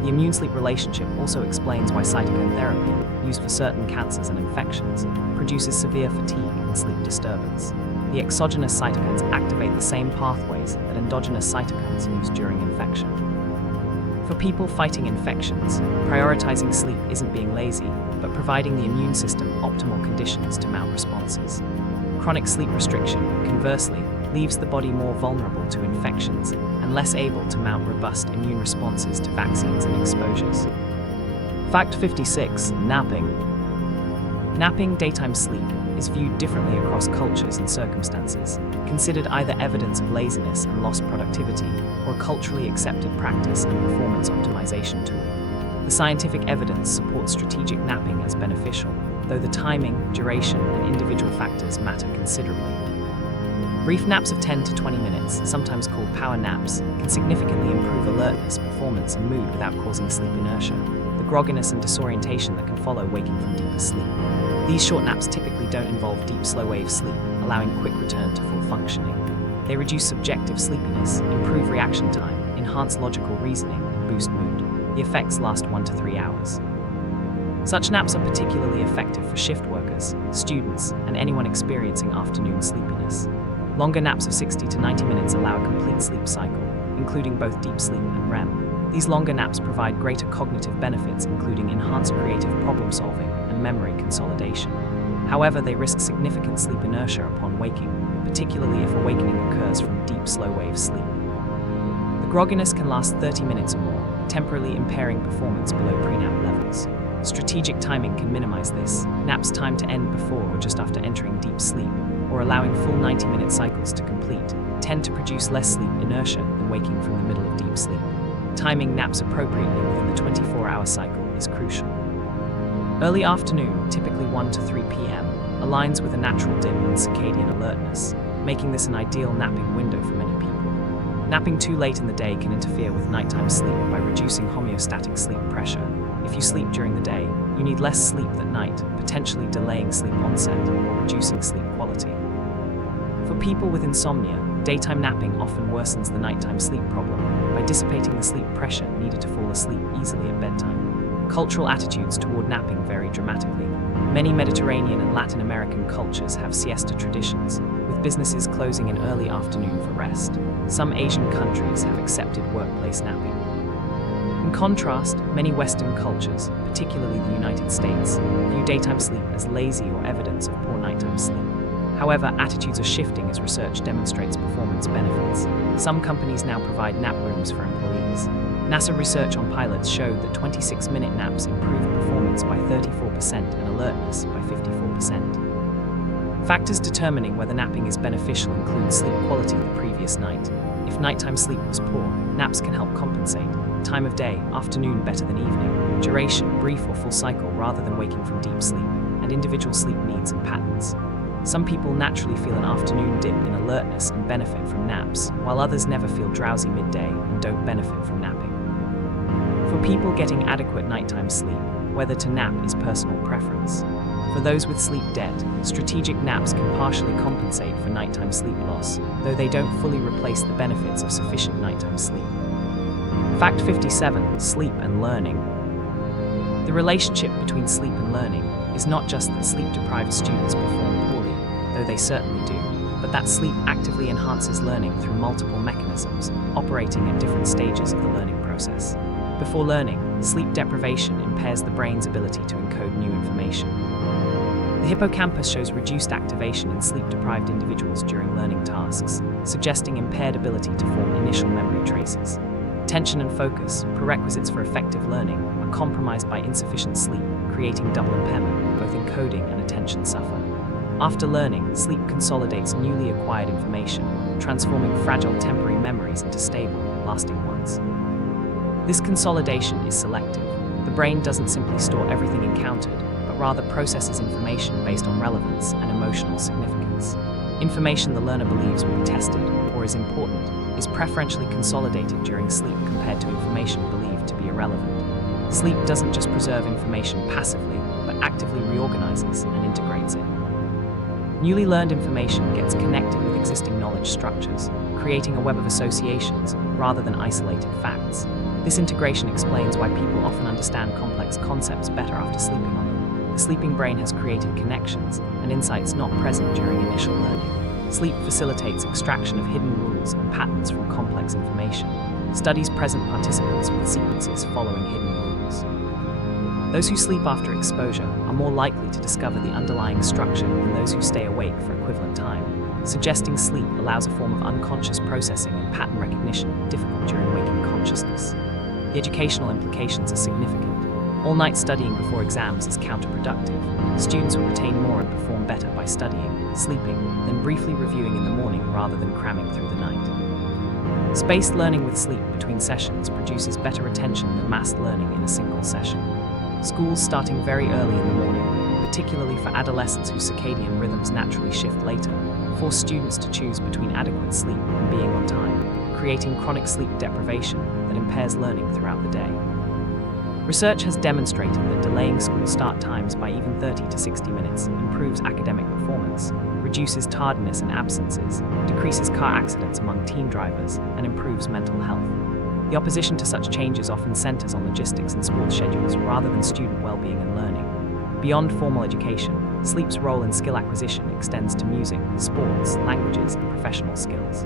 The immune-sleep relationship also explains why cytokine therapy, used for certain cancers and infections, produces severe fatigue and sleep disturbance. The exogenous cytokines activate the same pathways that endogenous cytokines use during infection. For people fighting infections, prioritizing sleep isn't being lazy, but providing the immune system optimal conditions to mount responses. Chronic sleep restriction, conversely, leaves the body more vulnerable to infections and less able to mount robust immune responses to vaccines and exposures. Fact 56. Napping. Napping, daytime sleep, is viewed differently across cultures and circumstances, considered either evidence of laziness and lost productivity, or a culturally accepted practice and performance optimization tool. The scientific evidence supports strategic napping as beneficial, though the timing, duration, and individual factors matter considerably. Brief naps of 10 to 20 minutes, sometimes called power naps, can significantly improve alertness, performance, and mood without causing sleep inertia, the grogginess and disorientation that can follow waking from deeper sleep. These short naps typically don't involve deep slow-wave sleep, allowing quick return to full functioning. They reduce subjective sleepiness, improve reaction time, enhance logical reasoning, and boost mood. The effects last 1 to 3 hours. Such naps are particularly effective for shift workers, students, and anyone experiencing afternoon sleepiness. Longer naps of 60 to 90 minutes allow a complete sleep cycle, including both deep sleep and REM. These longer naps provide greater cognitive benefits, including enhanced creative problem-solving and memory consolidation. However, they risk significant sleep inertia upon waking, particularly if awakening occurs from deep slow-wave sleep. The grogginess can last 30 minutes or more, temporarily impairing performance below pre-nap levels. Strategic timing can minimize this, naps timed to end before or just after entering deep sleep, or allowing full 90-minute cycles to complete, tend to produce less sleep inertia than waking from the middle of deep sleep. Timing naps appropriately within the 24-hour cycle is crucial. Early afternoon, typically 1 to 3 p.m., aligns with a natural dip in circadian alertness, making this an ideal napping window for many people. Napping too late in the day can interfere with nighttime sleep by reducing homeostatic sleep pressure. If you sleep during the day, you need less sleep at night, potentially delaying sleep onset or reducing sleep quality. For people with insomnia, daytime napping often worsens the nighttime sleep problem by dissipating the sleep pressure needed to fall asleep easily at bedtime. Cultural attitudes toward napping vary dramatically. Many Mediterranean and Latin American cultures have siesta traditions, with businesses closing in early afternoon for rest. Some Asian countries have accepted workplace napping. In contrast, many Western cultures, particularly the United States, view daytime sleep as lazy or evidence of poor nighttime sleep. However, attitudes are shifting as research demonstrates performance benefits. Some companies now provide nap rooms for employees. NASA research on pilots showed that 26-minute naps improved performance by 34% and alertness by 54%. Factors determining whether napping is beneficial include sleep quality the previous night. If nighttime sleep was poor, naps can help compensate. Time of day, afternoon better than evening. Duration, brief or full cycle rather than waking from deep sleep. And individual sleep needs and patterns. Some people naturally feel an afternoon dip in alertness and benefit from naps, while others never feel drowsy midday and don't benefit from napping. For people getting adequate nighttime sleep, whether to nap is personal preference. For those with sleep debt, strategic naps can partially compensate for nighttime sleep loss, though they don't fully replace the benefits of sufficient nighttime sleep. Fact 57. Sleep and learning. The relationship between sleep and learning is not just that sleep-deprived students perform poorly, though they certainly do, but that sleep actively enhances learning through multiple mechanisms, operating at different stages of the learning process. Before learning, sleep deprivation impairs the brain's ability to encode new information. The hippocampus shows reduced activation in sleep-deprived individuals during learning tasks, suggesting impaired ability to form initial memory traces. Attention and focus, prerequisites for effective learning, are compromised by insufficient sleep, creating double impairment. Both encoding and attention suffer. After learning, sleep consolidates newly acquired information, transforming fragile temporary memories into stable, lasting ones. This consolidation is selective. The brain doesn't simply store everything encountered, but rather processes information based on relevance and emotional significance. Information the learner believes will be tested, or is important, is preferentially consolidated during sleep compared to information believed to be irrelevant. Sleep doesn't just preserve information passively, but actively reorganizes and integrates it. Newly learned information gets connected with existing knowledge structures, creating a web of associations rather than isolated facts. This integration explains why people often understand complex concepts better after sleeping on them. The sleeping brain has created connections and insights not present during initial learning. Sleep facilitates extraction of hidden rules and patterns from complex information. Studies present participants with sequences following hidden rules. Those who sleep after exposure are more likely to discover the underlying structure than those who stay awake for equivalent time, suggesting sleep allows a form of unconscious processing and pattern recognition difficult during waking consciousness. The educational implications are significant. All-night studying before exams is counterproductive. Students will retain more and perform better by studying, sleeping, then briefly reviewing in the morning rather than cramming through the night. Spaced learning with sleep between sessions produces better retention than massed learning in a single session. Schools starting very early in the morning, particularly for adolescents whose circadian rhythms naturally shift later, force students to choose between adequate sleep and being on time, creating chronic sleep deprivation that impairs learning throughout the day. Research has demonstrated that delaying school start times by even 30 to 60 minutes improves academic performance, reduces tardiness and absences, decreases car accidents among teen drivers, and improves mental health. The opposition to such changes often centers on logistics and sports schedules rather than student well-being and learning. Beyond formal education, sleep's role in skill acquisition extends to music, sports, languages, and professional skills.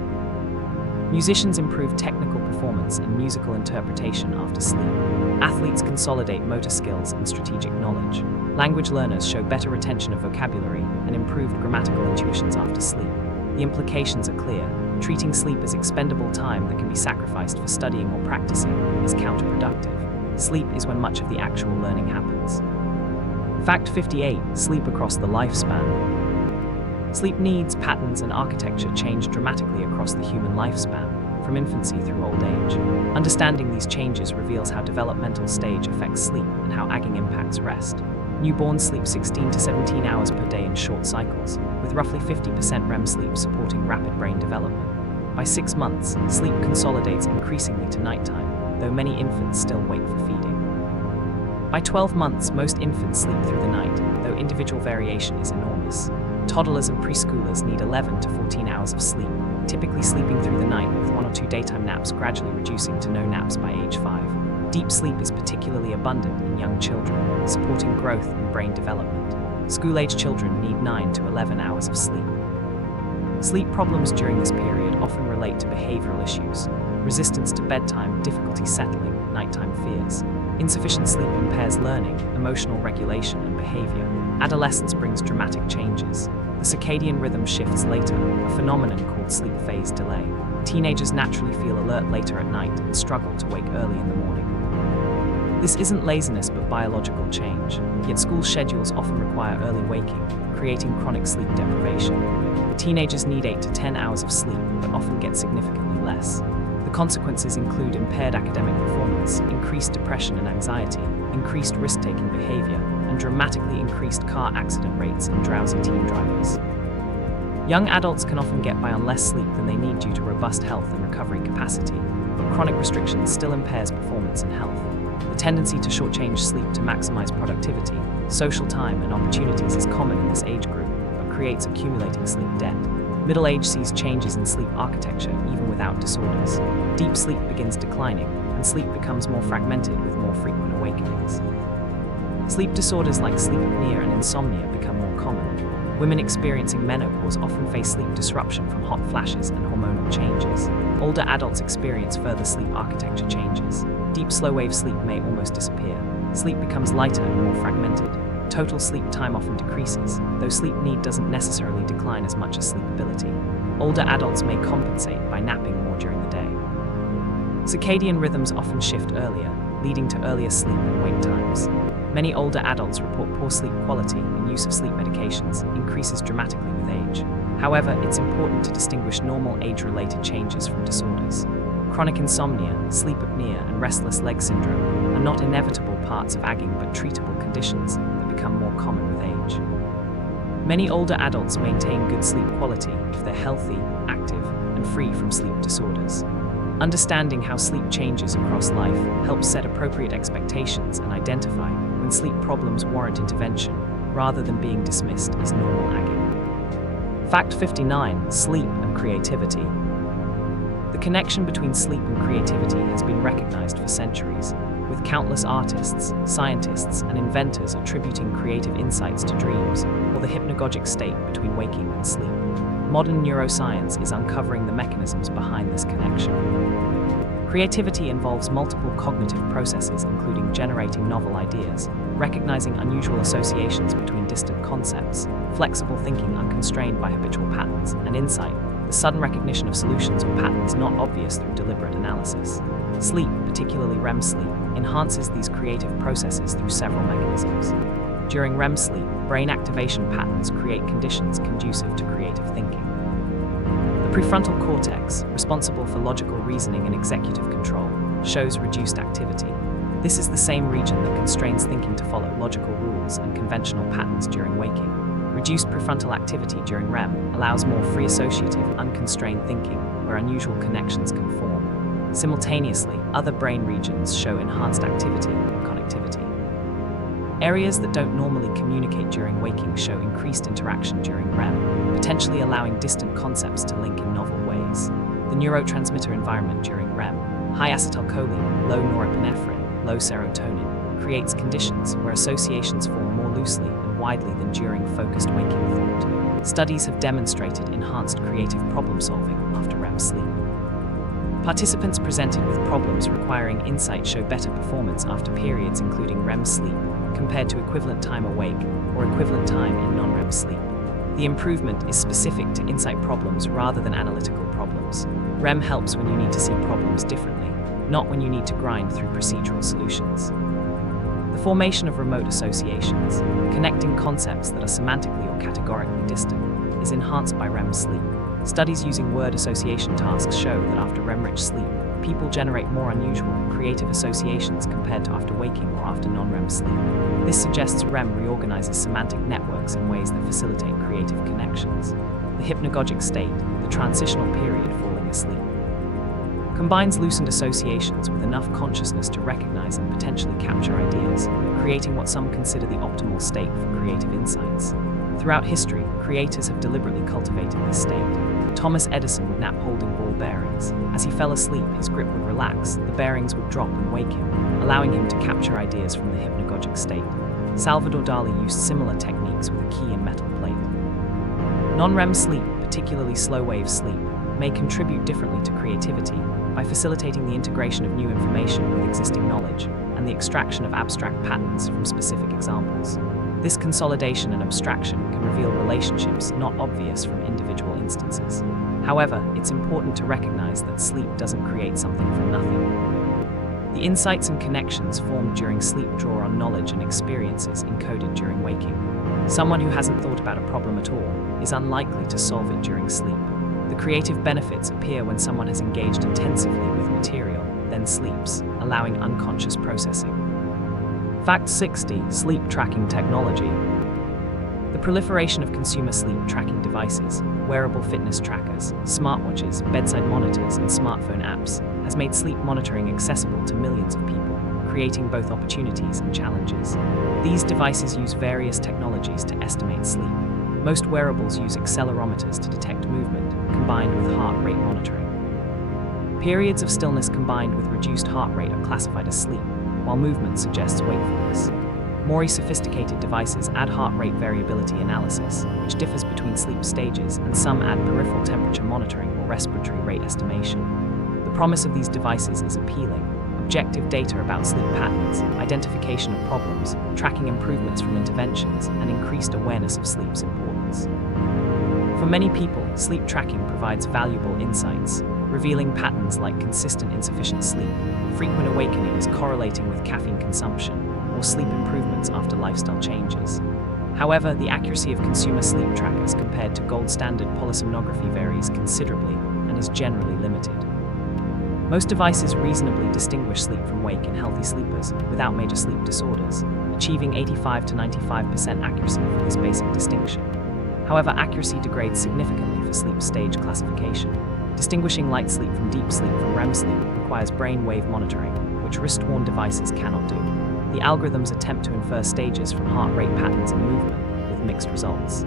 Musicians improve technical performance and musical interpretation after sleep. Athletes consolidate motor skills and strategic knowledge. Language learners show better retention of vocabulary and improved grammatical intuitions after sleep. The implications are clear. Treating sleep as expendable time that can be sacrificed for studying or practicing is counterproductive. Sleep is when much of the actual learning happens. Fact 58. Sleep across the lifespan. Sleep needs, patterns, and architecture change dramatically across the human lifespan, from infancy through old age. Understanding these changes reveals how developmental stage affects sleep and how aging impacts rest. Newborns sleep 16 to 17 hours per day in short cycles, with roughly 50% REM sleep supporting rapid brain development. By 6 months, sleep consolidates increasingly to nighttime, though many infants still wake for feeding. By 12 months, most infants sleep through the night, though individual variation is enormous. Toddlers and preschoolers need 11 to 14 hours of sleep, typically sleeping through the night with 1 or 2 daytime naps gradually reducing to no naps by age 5. Deep sleep is particularly abundant in young children, supporting growth and brain development. School-age children need 9 to 11 hours of sleep. Sleep problems during this period often relate to behavioral issues: resistance to bedtime, difficulty settling, nighttime fears. Insufficient sleep impairs learning, emotional regulation, and behavior. Adolescence brings dramatic changes. The circadian rhythm shifts later, a phenomenon called sleep phase delay. Teenagers naturally feel alert later at night and struggle to wake early in the morning. This isn't laziness but biological change, yet school schedules often require early waking, creating chronic sleep deprivation. Teenagers need 8 to 10 hours of sleep, but often get significantly less. The consequences include impaired academic performance, increased depression and anxiety, increased risk-taking behavior, and dramatically increased car accident rates in drowsy teen drivers. Young adults can often get by on less sleep than they need due to robust health and recovery capacity, but chronic restriction still impairs performance and health. The tendency to shortchange sleep to maximize productivity, social time, and opportunities is common in this age group, but creates accumulating sleep debt. Middle age sees changes in sleep architecture even without disorders. Deep sleep begins declining, and sleep becomes more fragmented with more frequent awakenings. Sleep disorders like sleep apnea and insomnia become more common. Women experiencing menopause often face sleep disruption from hot flashes and hormonal changes. Older adults experience further sleep architecture changes. Deep slow-wave sleep may almost disappear. Sleep becomes lighter and more fragmented. Total sleep time often decreases, though sleep need doesn't necessarily decline as much as sleep ability. Older adults may compensate by napping more during the day. Circadian rhythms often shift earlier, leading to earlier sleep and wake times. Many older adults report poor sleep quality, and use of sleep medications increases dramatically with age. However, it's important to distinguish normal age-related changes from disorders. Chronic insomnia, sleep apnea, and restless leg syndrome are not inevitable parts of aging but treatable conditions that become more common with age. Many older adults maintain good sleep quality if they're healthy, active, and free from sleep disorders. Understanding how sleep changes across life helps set appropriate expectations and identify when sleep problems warrant intervention rather than being dismissed as normal aging. Fact 59. Sleep and creativity. The connection between sleep and creativity has been recognized for centuries, with countless artists, scientists, and inventors attributing creative insights to dreams or the hypnagogic state between waking and sleep. Modern neuroscience is uncovering the mechanisms behind this connection. Creativity involves multiple cognitive processes, including generating novel ideas, recognizing unusual associations between distant concepts, flexible thinking unconstrained by habitual patterns, and insight, the sudden recognition of solutions or patterns not obvious through deliberate analysis. Sleep, particularly REM sleep, enhances these creative processes through several mechanisms. During REM sleep, brain activation patterns create conditions conducive to creative thinking. The prefrontal cortex, responsible for logical reasoning and executive control, shows reduced activity. This is the same region that constrains thinking to follow logical rules and conventional patterns during waking. Reduced prefrontal activity during REM allows more free associative, unconstrained thinking, where unusual connections can form. Simultaneously, other brain regions show enhanced activity and connectivity. Areas that don't normally communicate during waking show increased interaction during REM, potentially allowing distant concepts to link in novel ways. The neurotransmitter environment during REM, High acetylcholine, low norepinephrine, low serotonin creates conditions where associations form more loosely and widely than during focused waking thought. Studies have demonstrated enhanced creative problem solving after REM sleep. Participants presented with problems requiring insight show better performance after periods including REM sleep compared to equivalent time awake or equivalent time in non-REM sleep. The improvement is specific to insight problems rather than analytical problems. REM helps when you need to see problems differently, not when you need to grind through procedural solutions. The formation of remote associations, connecting concepts that are semantically or categorically distant, is enhanced by REM sleep. Studies using word association tasks show that after REM-rich sleep, people generate more unusual, creative associations compared to after waking or after non-REM sleep. This suggests REM reorganizes semantic networks in ways that facilitate creative connections. The hypnagogic state, the transitional period falling asleep, combines loosened associations with enough consciousness to recognize and potentially capture ideas, creating what some consider the optimal state for creative insights. Throughout history, creators have deliberately cultivated this state. Thomas Edison would nap holding ball bearings. As he fell asleep, his grip would relax, the bearings would drop and wake him, allowing him to capture ideas from the hypnagogic state. Salvador Dali used similar techniques with a key and metal plate. Non-REM sleep, particularly slow-wave sleep, may contribute differently to creativity by facilitating the integration of new information with existing knowledge and the extraction of abstract patterns from specific examples. This consolidation and abstraction can reveal relationships not obvious from individual instances. However, it's important to recognize that sleep doesn't create something from nothing. The insights and connections formed during sleep draw on knowledge and experiences encoded during waking. Someone who hasn't thought about a problem at all is unlikely to solve it during sleep. The creative benefits appear when someone has engaged intensively with material, then sleeps, allowing unconscious processing. Fact 60. Sleep tracking technology. The proliferation of consumer sleep tracking devices, wearable fitness trackers, smartwatches, bedside monitors, and smartphone apps has made sleep monitoring accessible to millions of people, creating both opportunities and challenges. These devices use various technologies to estimate sleep. Most wearables use accelerometers to detect movement, combined with heart rate monitoring. Periods of stillness combined with reduced heart rate are classified as sleep, while movement suggests wakefulness. More sophisticated devices add heart rate variability analysis, which differs between sleep stages, and some add peripheral temperature monitoring or respiratory rate estimation. The promise of these devices is appealing. Objective data about sleep patterns, identification of problems, tracking improvements from interventions, and increased awareness of sleep's importance. For many people, sleep tracking provides valuable insights, revealing patterns like consistent insufficient sleep, frequent awakenings correlating with caffeine consumption, or sleep improvements after lifestyle changes. However, the accuracy of consumer sleep trackers compared to gold standard polysomnography varies considerably and is generally limited. Most devices reasonably distinguish sleep from wake in healthy sleepers without major sleep disorders, achieving 85 to 95% accuracy for this basic distinction. However, accuracy degrades significantly for sleep stage classification. Distinguishing light sleep from deep sleep from REM sleep requires brain wave monitoring, which wrist-worn devices cannot do. The algorithms attempt to infer stages from heart rate patterns and movement, with mixed results.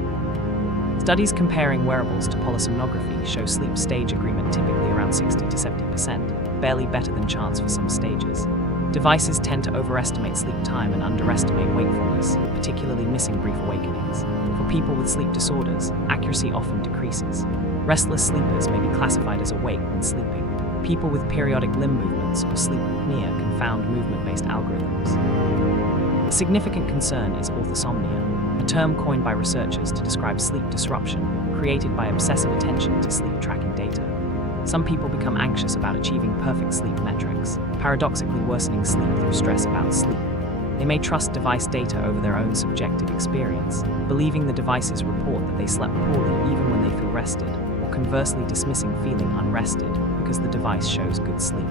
Studies comparing wearables to polysomnography show sleep stage agreement typically around 60 to 70%, barely better than chance for some stages. Devices tend to overestimate sleep time and underestimate wakefulness, particularly missing brief awakenings. For people with sleep disorders, accuracy often decreases. Restless sleepers may be classified as awake when sleeping. People with periodic limb movements or sleep apnea confound movement-based algorithms. A significant concern is orthosomnia, a term coined by researchers to describe sleep disruption created by obsessive attention to sleep tracking data. Some people become anxious about achieving perfect sleep metrics, paradoxically worsening sleep through stress about sleep. They may trust device data over their own subjective experience, believing the devices report that they slept poorly even when they feel rested, or conversely dismissing feeling unrested because the device shows good sleep.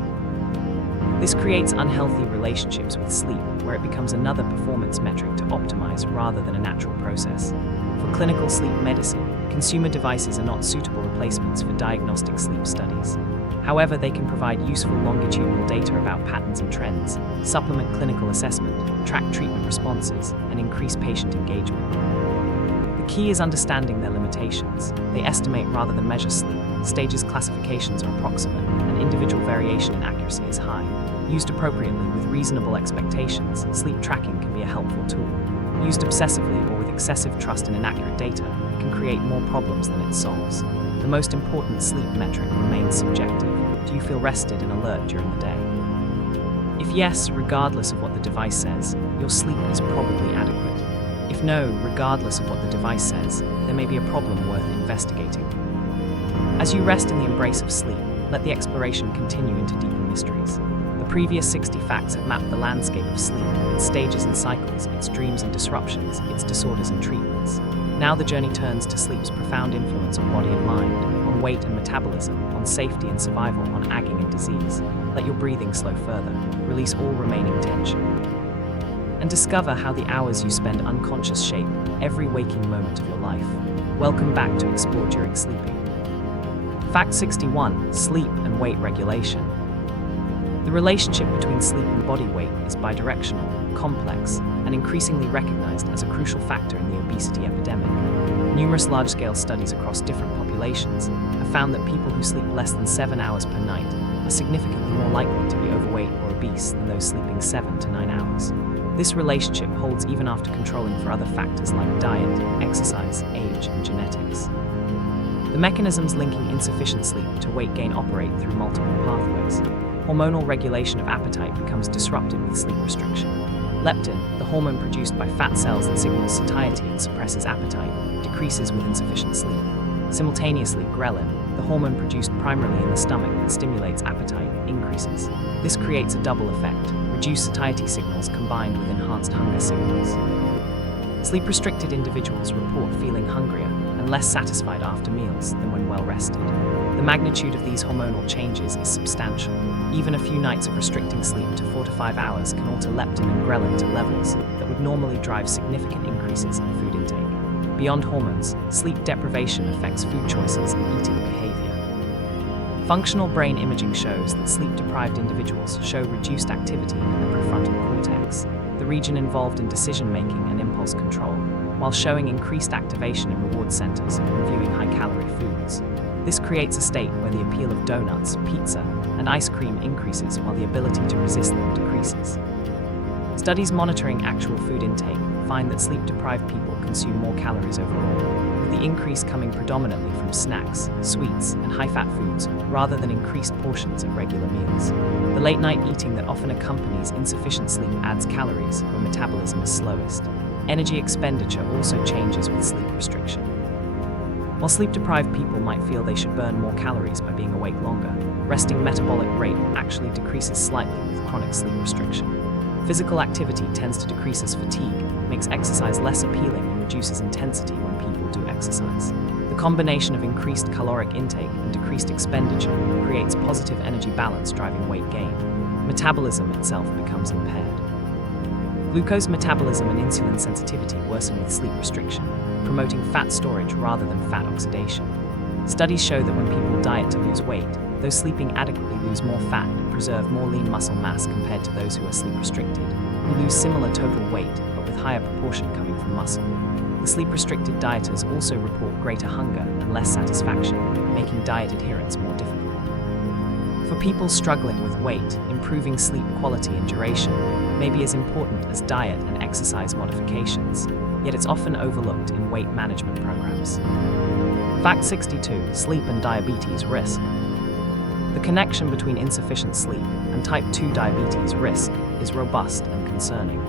This creates unhealthy relationships with sleep, where it becomes another performance metric to optimize rather than a natural process. For clinical sleep medicine, consumer devices are not suitable replacements for diagnostic sleep studies. However, they can provide useful longitudinal data about patterns and trends, supplement clinical assessment, track treatment responses, and increase patient engagement. The key is understanding their limitations. They estimate rather than measure sleep. Stages classifications are approximate, and individual variation in accuracy accuracy is high. Used appropriately with reasonable expectations, sleep tracking can be a helpful tool. Used obsessively or with excessive trust in inaccurate data, it can create more problems than it solves. The most important sleep metric remains subjective. Do you feel rested and alert during the day? If yes, regardless of what the device says, your sleep is probably adequate. If no, regardless of what the device says, there may be a problem worth investigating. As you rest in the embrace of sleep, let the exploration continue into deeper mysteries. The previous 60 facts have mapped the landscape of sleep, its stages and cycles, its dreams and disruptions, its disorders and treatments. Now the journey turns to sleep's profound influence on body and mind, on weight and metabolism, on safety and survival, on aging and disease. Let your breathing slow further, release all remaining tension, and discover how the hours you spend unconscious shape every waking moment of your life. Welcome back to Explore During Sleeping. Fact 61. Sleep and weight regulation. The relationship between sleep and body weight is bidirectional, complex, and increasingly recognized as a crucial factor in the obesity epidemic. Numerous large-scale studies across different populations have found that people who sleep less than 7 hours per night are significantly more likely to be overweight or obese than those sleeping 7 to 9 hours. This relationship holds even after controlling for other factors like diet, exercise, age, and genetics. The mechanisms linking insufficient sleep to weight gain operate through multiple pathways. Hormonal regulation of appetite becomes disrupted with sleep restriction. Leptin, the hormone produced by fat cells that signals satiety and suppresses appetite, decreases with insufficient sleep. Simultaneously, ghrelin, the hormone produced primarily in the stomach that stimulates appetite, increases. This creates a double effect: reduced satiety signals combined with enhanced hunger signals. Sleep-restricted individuals report feeling hungrier and less satisfied after meals than when well-rested. The magnitude of these hormonal changes is substantial. Even a few nights of restricting sleep to 4 to 5 hours can alter leptin and ghrelin to levels that would normally drive significant increases in food intake. Beyond hormones, sleep deprivation affects food choices and eating behavior. Functional brain imaging shows that sleep-deprived individuals show reduced activity in the prefrontal cortex, the region involved in decision-making and impulse control, while showing increased activation in reward centers when viewing high-calorie foods. This creates a state where the appeal of donuts, pizza, and ice cream increases while the ability to resist them decreases. Studies monitoring actual food intake find that sleep-deprived people consume more calories overall, with the increase coming predominantly from snacks, sweets, and high-fat foods, rather than increased portions at regular meals. The late-night eating that often accompanies insufficient sleep adds calories when metabolism is slowest. Energy expenditure also changes with sleep restriction. While sleep-deprived people might feel they should burn more calories by being awake longer, resting metabolic rate actually decreases slightly with chronic sleep restriction. Physical activity tends to decrease as fatigue, makes exercise less appealing, and reduces intensity when people do exercise. The combination of increased caloric intake and decreased expenditure creates positive energy balance, driving weight gain. Metabolism itself becomes impaired. Glucose metabolism and insulin sensitivity worsen with sleep restriction, promoting fat storage rather than fat oxidation. Studies show that when people diet to lose weight, those sleeping adequately lose more fat and preserve more lean muscle mass compared to those who are sleep restricted, who lose similar total weight but with higher proportion coming from muscle. The sleep-restricted dieters also report greater hunger and less satisfaction, making diet adherence more difficult. For people struggling with weight, improving sleep quality and duration may be as important as diet and exercise modifications, yet it's often overlooked in weight management programs. Fact 62. Sleep and diabetes risk. The connection between insufficient sleep and type 2 diabetes risk is robust and concerning.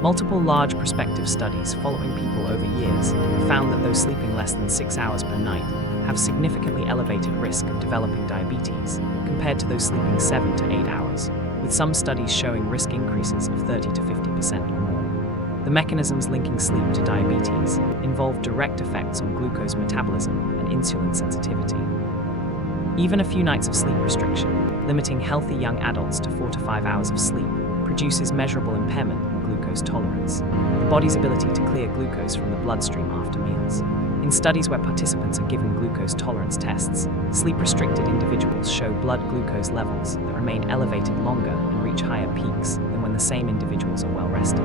Multiple large prospective studies following people over years have found that those sleeping less than 6 hours per night have significantly elevated risk of developing diabetes compared to those sleeping 7 to 8 hours, with some studies showing risk increases of 30 to 50% or more. The mechanisms linking sleep to diabetes involve direct effects on glucose metabolism and insulin sensitivity. Even a few nights of sleep restriction, limiting healthy young adults to 4 to 5 hours of sleep, produces measurable impairment in glucose tolerance, the body's ability to clear glucose from the bloodstream after meals. In studies where participants are given glucose tolerance tests, sleep-restricted individuals show blood glucose levels that remain elevated longer and reach higher peaks than when the same individuals are well rested.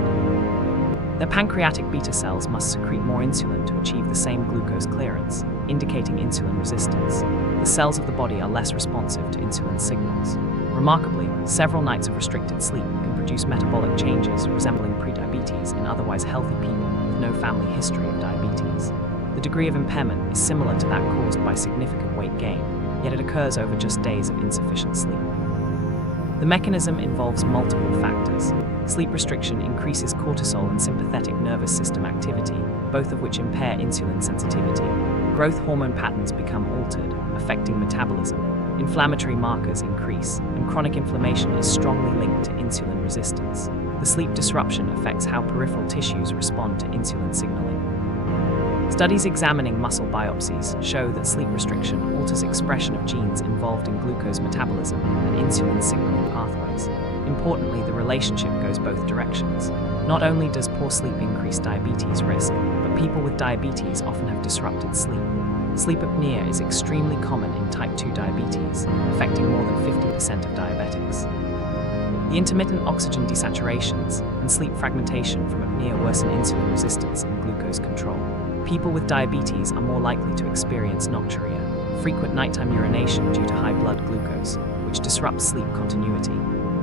Their pancreatic beta cells must secrete more insulin to achieve the same glucose clearance, indicating insulin resistance. The cells of the body are less responsive to insulin signals. Remarkably, several nights of restricted sleep can produce metabolic changes resembling prediabetes in otherwise healthy people with no family history of diabetes. The degree of impairment is similar to that caused by significant weight gain, yet it occurs over just days of insufficient sleep. The mechanism involves multiple factors. Sleep restriction increases cortisol and sympathetic nervous system activity, both of which impair insulin sensitivity. Growth hormone patterns become altered, affecting metabolism. Inflammatory markers increase, and chronic inflammation is strongly linked to insulin resistance. The sleep disruption affects how peripheral tissues respond to insulin signaling. Studies examining muscle biopsies show that sleep restriction alters expression of genes involved in glucose metabolism and insulin signaling pathways. Importantly, the relationship goes both directions. Not only does poor sleep increase diabetes risk, but people with diabetes often have disrupted sleep. Sleep apnea is extremely common in type 2 diabetes, affecting more than 50% of diabetics. The intermittent oxygen desaturations and sleep fragmentation from apnea worsen insulin resistance and glucose control. People with diabetes are more likely to experience nocturia, frequent nighttime urination due to high blood glucose, which disrupts sleep continuity.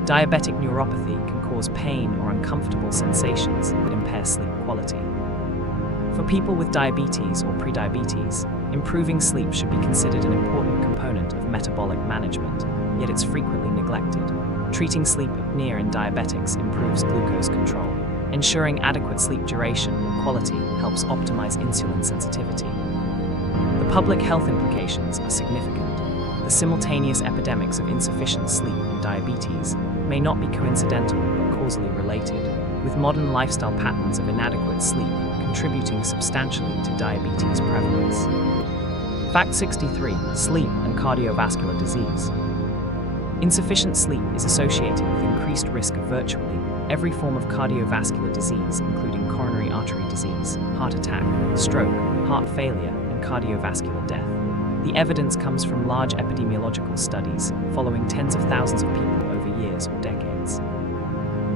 Diabetic neuropathy can cause pain or uncomfortable sensations that impair sleep quality. For people with diabetes or prediabetes, improving sleep should be considered an important component of metabolic management, yet it's frequently neglected. Treating sleep apnea in diabetics improves glucose control. Ensuring adequate sleep duration and quality helps optimize insulin sensitivity. The public health implications are significant. The simultaneous epidemics of insufficient sleep and diabetes may not be coincidental but causally related, with modern lifestyle patterns of inadequate sleep contributing substantially to diabetes prevalence. Fact 63: Sleep and cardiovascular disease. Insufficient sleep is associated with increased risk of virtually every form of cardiovascular disease, including coronary artery disease, heart attack, stroke, heart failure, and cardiovascular death. The evidence comes from large epidemiological studies following tens of thousands of people over years or decades.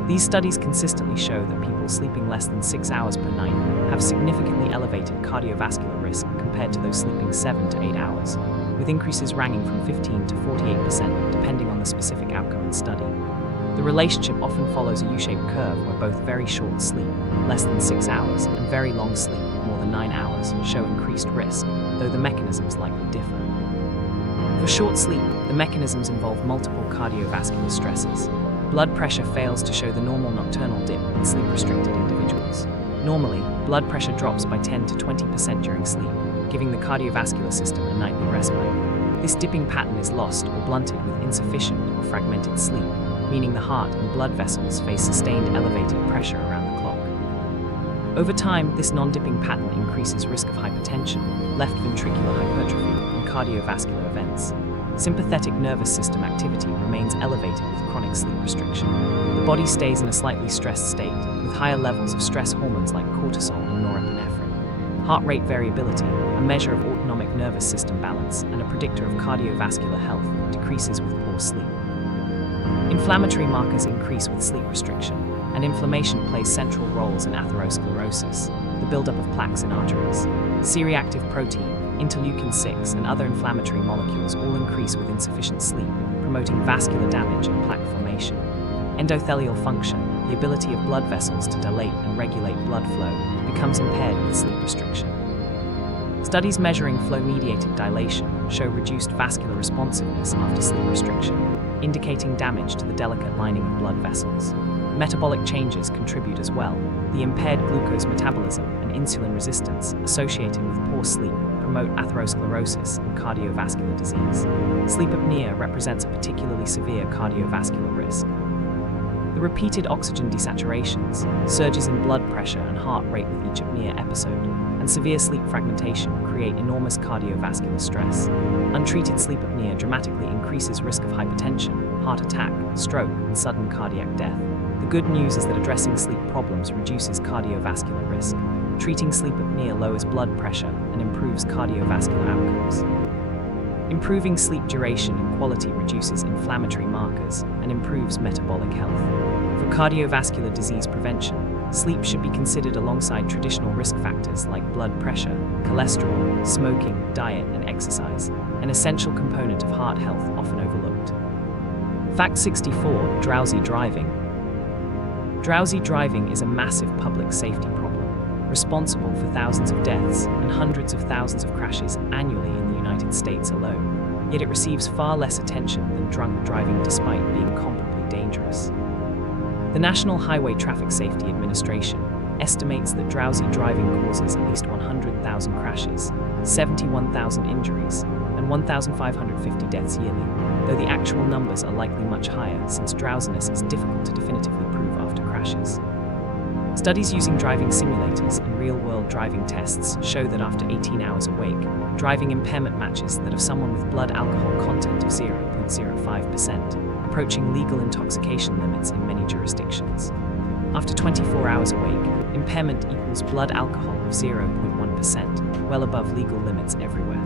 These studies consistently show that people sleeping less than 6 hours per night have significantly elevated cardiovascular risk compared to those sleeping 7 to 8 hours, with increases ranging from 15 to 48% depending on the specific outcome and study. The relationship often follows a U-shaped curve where both very short sleep, less than 6 hours, and very long sleep, more than 9 hours, show increased risk, though the mechanisms likely differ. For short sleep, the mechanisms involve multiple cardiovascular stresses. Blood pressure fails to show the normal nocturnal dip in sleep-restricted individuals. Normally, blood pressure drops by 10 to 20% during sleep, giving the cardiovascular system a nightly respite. This dipping pattern is lost or blunted with insufficient or fragmented sleep, meaning the heart and blood vessels face sustained elevated pressure around the clock. Over time, this non-dipping pattern increases risk of hypertension, left ventricular hypertrophy, and cardiovascular events. Sympathetic nervous system activity remains elevated with chronic sleep restriction. The body stays in a slightly stressed state, with higher levels of stress hormones like cortisol and norepinephrine. Heart rate variability, a measure of autonomic nervous system balance and a predictor of cardiovascular health, decreases with poor sleep. Inflammatory markers increase with sleep restriction, and inflammation plays central roles in atherosclerosis, the buildup of plaques in arteries. C-reactive protein, interleukin-6, and other inflammatory molecules all increase with insufficient sleep, promoting vascular damage and plaque formation. Endothelial function, the ability of blood vessels to dilate and regulate blood flow, becomes impaired with sleep restriction. Studies measuring flow-mediated dilation show reduced vascular responsiveness after sleep restriction, indicating damage to the delicate lining of blood vessels. Metabolic changes contribute as well. The impaired glucose metabolism and insulin resistance associated with poor sleep promote atherosclerosis and cardiovascular disease. Sleep apnea represents a particularly severe cardiovascular risk. The repeated oxygen desaturations, surges in blood pressure and heart rate with each apnea episode, and severe sleep fragmentation create enormous cardiovascular stress. Untreated sleep apnea dramatically increases risk of hypertension, heart attack, stroke, and sudden cardiac death. The good news is that addressing sleep problems reduces cardiovascular risk. Treating sleep apnea lowers blood pressure and improves cardiovascular outcomes. Improving sleep duration and quality reduces inflammatory markers and improves metabolic health. For cardiovascular disease prevention, sleep should be considered alongside traditional risk factors like blood pressure, cholesterol, smoking, diet, and exercise, an essential component of heart health often overlooked. Fact 64. Drowsy driving. Drowsy driving is a massive public safety problem, responsible for thousands of deaths and hundreds of thousands of crashes annually in the United States alone. Yet it receives far less attention than drunk driving despite being comparably dangerous. The National Highway Traffic Safety Administration estimates that drowsy driving causes at least 100,000 crashes, 71,000 injuries, and 1,550 deaths yearly, though the actual numbers are likely much higher since drowsiness is difficult to definitively prove after crashes. Studies using driving simulators and real-world driving tests show that after 18 hours awake, driving impairment matches that of someone with blood alcohol content of 0.05%, approaching legal intoxication limits in many jurisdictions. After 24 hours awake, impairment equals blood alcohol of 0.1%, well above legal limits everywhere.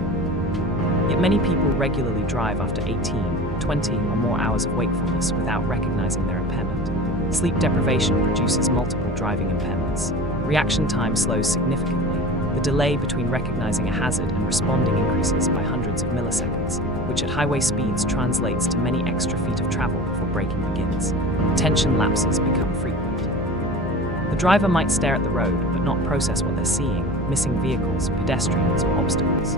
Yet many people regularly drive after 18, 20 or more hours of wakefulness without recognizing their impairment. Sleep deprivation produces multiple driving impairments. Reaction time slows significantly. The delay between recognizing a hazard and responding increases by hundreds of milliseconds, which at highway speeds translates to many extra feet of travel before braking begins. Attention lapses become frequent. The driver might stare at the road but not process what they're seeing, missing vehicles, pedestrians, or obstacles.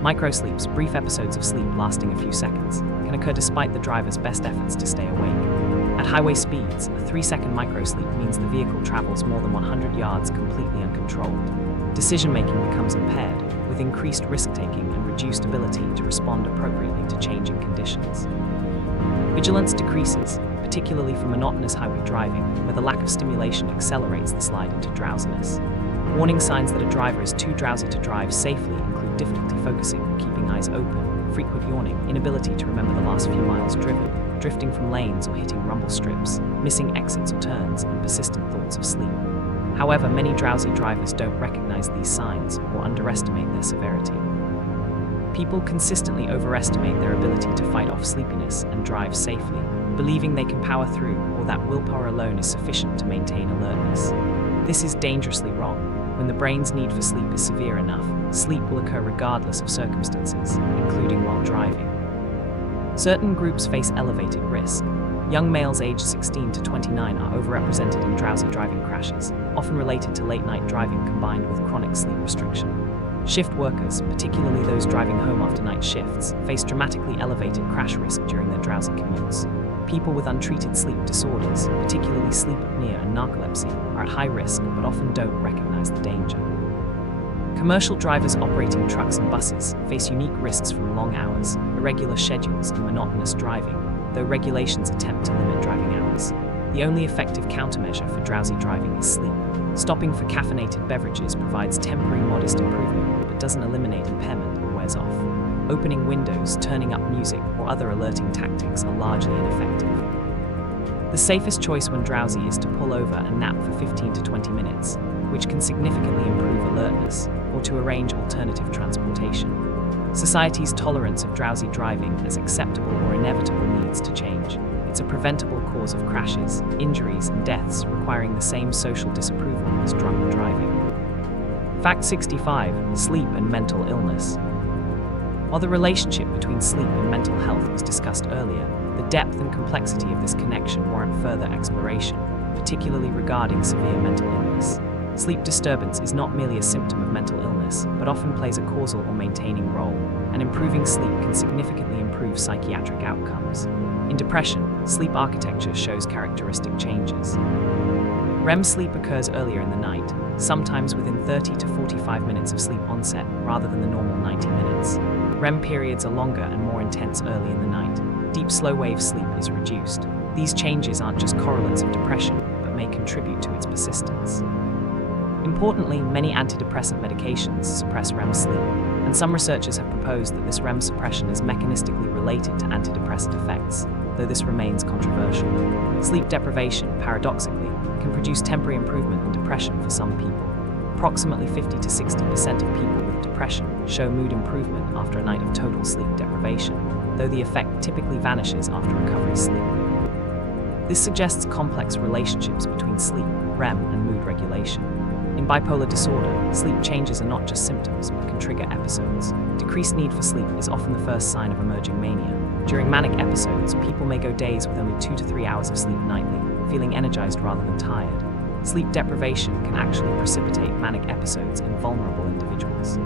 Microsleeps, brief episodes of sleep lasting a few seconds, can occur despite the driver's best efforts to stay awake. At highway speeds, a 3-second microsleep means the vehicle travels more than 100 yards completely uncontrolled. Decision-making becomes impaired, with increased risk-taking and reduced ability to respond appropriately to changing conditions. Vigilance decreases, particularly for monotonous highway driving, where the lack of stimulation accelerates the slide into drowsiness. Warning signs that a driver is too drowsy to drive safely include difficulty focusing or keeping eyes open, frequent yawning, inability to remember the last few miles driven, drifting from lanes or hitting rumble strips, missing exits or turns, and persistent thoughts of sleep. However, many drowsy drivers don't recognize these signs or underestimate their severity. People consistently overestimate their ability to fight off sleepiness and drive safely, believing they can power through or that willpower alone is sufficient to maintain alertness. This is dangerously wrong. When the brain's need for sleep is severe enough, sleep will occur regardless of circumstances, including while driving. Certain groups face elevated risk. Young males aged 16 to 29 are overrepresented in drowsy driving crashes, often related to late-night driving combined with chronic sleep restriction. Shift workers, particularly those driving home after night shifts, face dramatically elevated crash risk during their drowsy commutes. People with untreated sleep disorders, particularly sleep apnea and narcolepsy, are at high risk but often don't recognize the danger. Commercial drivers operating trucks and buses face unique risks from long hours, irregular schedules, and monotonous driving, though regulations attempt to limit driving hours. The only effective countermeasure for drowsy driving is sleep. Stopping for caffeinated beverages provides temporary modest improvement but doesn't eliminate impairment or wears off. Opening windows, turning up music, or other alerting tactics are largely ineffective. The safest choice when drowsy is to pull over and nap for 15 to 20 minutes, which can significantly improve alertness, or to arrange alternative transportation. Society's tolerance of drowsy driving as acceptable or inevitable needs to change. It's a preventable cause of crashes, injuries, and deaths requiring the same social disapproval as drunk driving. Fact 65. Sleep and mental illness. While the relationship between sleep and mental health was discussed earlier, the depth and complexity of this connection warrant further exploration, particularly regarding severe mental illness. Sleep disturbance is not merely a symptom of mental illness, but often plays a causal or maintaining role, and improving sleep can significantly improve psychiatric outcomes. In depression, sleep architecture shows characteristic changes. REM sleep occurs earlier in the night, sometimes within 30 to 45 minutes of sleep onset rather than the normal 90 minutes. REM periods are longer and more intense early in the night. Deep slow-wave sleep is reduced. These changes aren't just correlates of depression, but may contribute to its persistence. Importantly, many antidepressant medications suppress REM sleep, and some researchers have proposed that this REM suppression is mechanistically related to antidepressant effects, though this remains controversial. Sleep deprivation, paradoxically, can produce temporary improvement in depression for some people. Approximately 50 to 60% of people with depression show mood improvement after a night of total sleep deprivation, though the effect typically vanishes after recovery sleep. This suggests complex relationships between sleep, REM, and mood regulation. In bipolar disorder, sleep changes are not just symptoms but can trigger episodes. Decreased need for sleep is often the first sign of emerging mania. During manic episodes, people may go days with only 2 to 3 hours of sleep nightly, feeling energized rather than tired. Sleep deprivation can actually precipitate manic episodes in vulnerable individuals.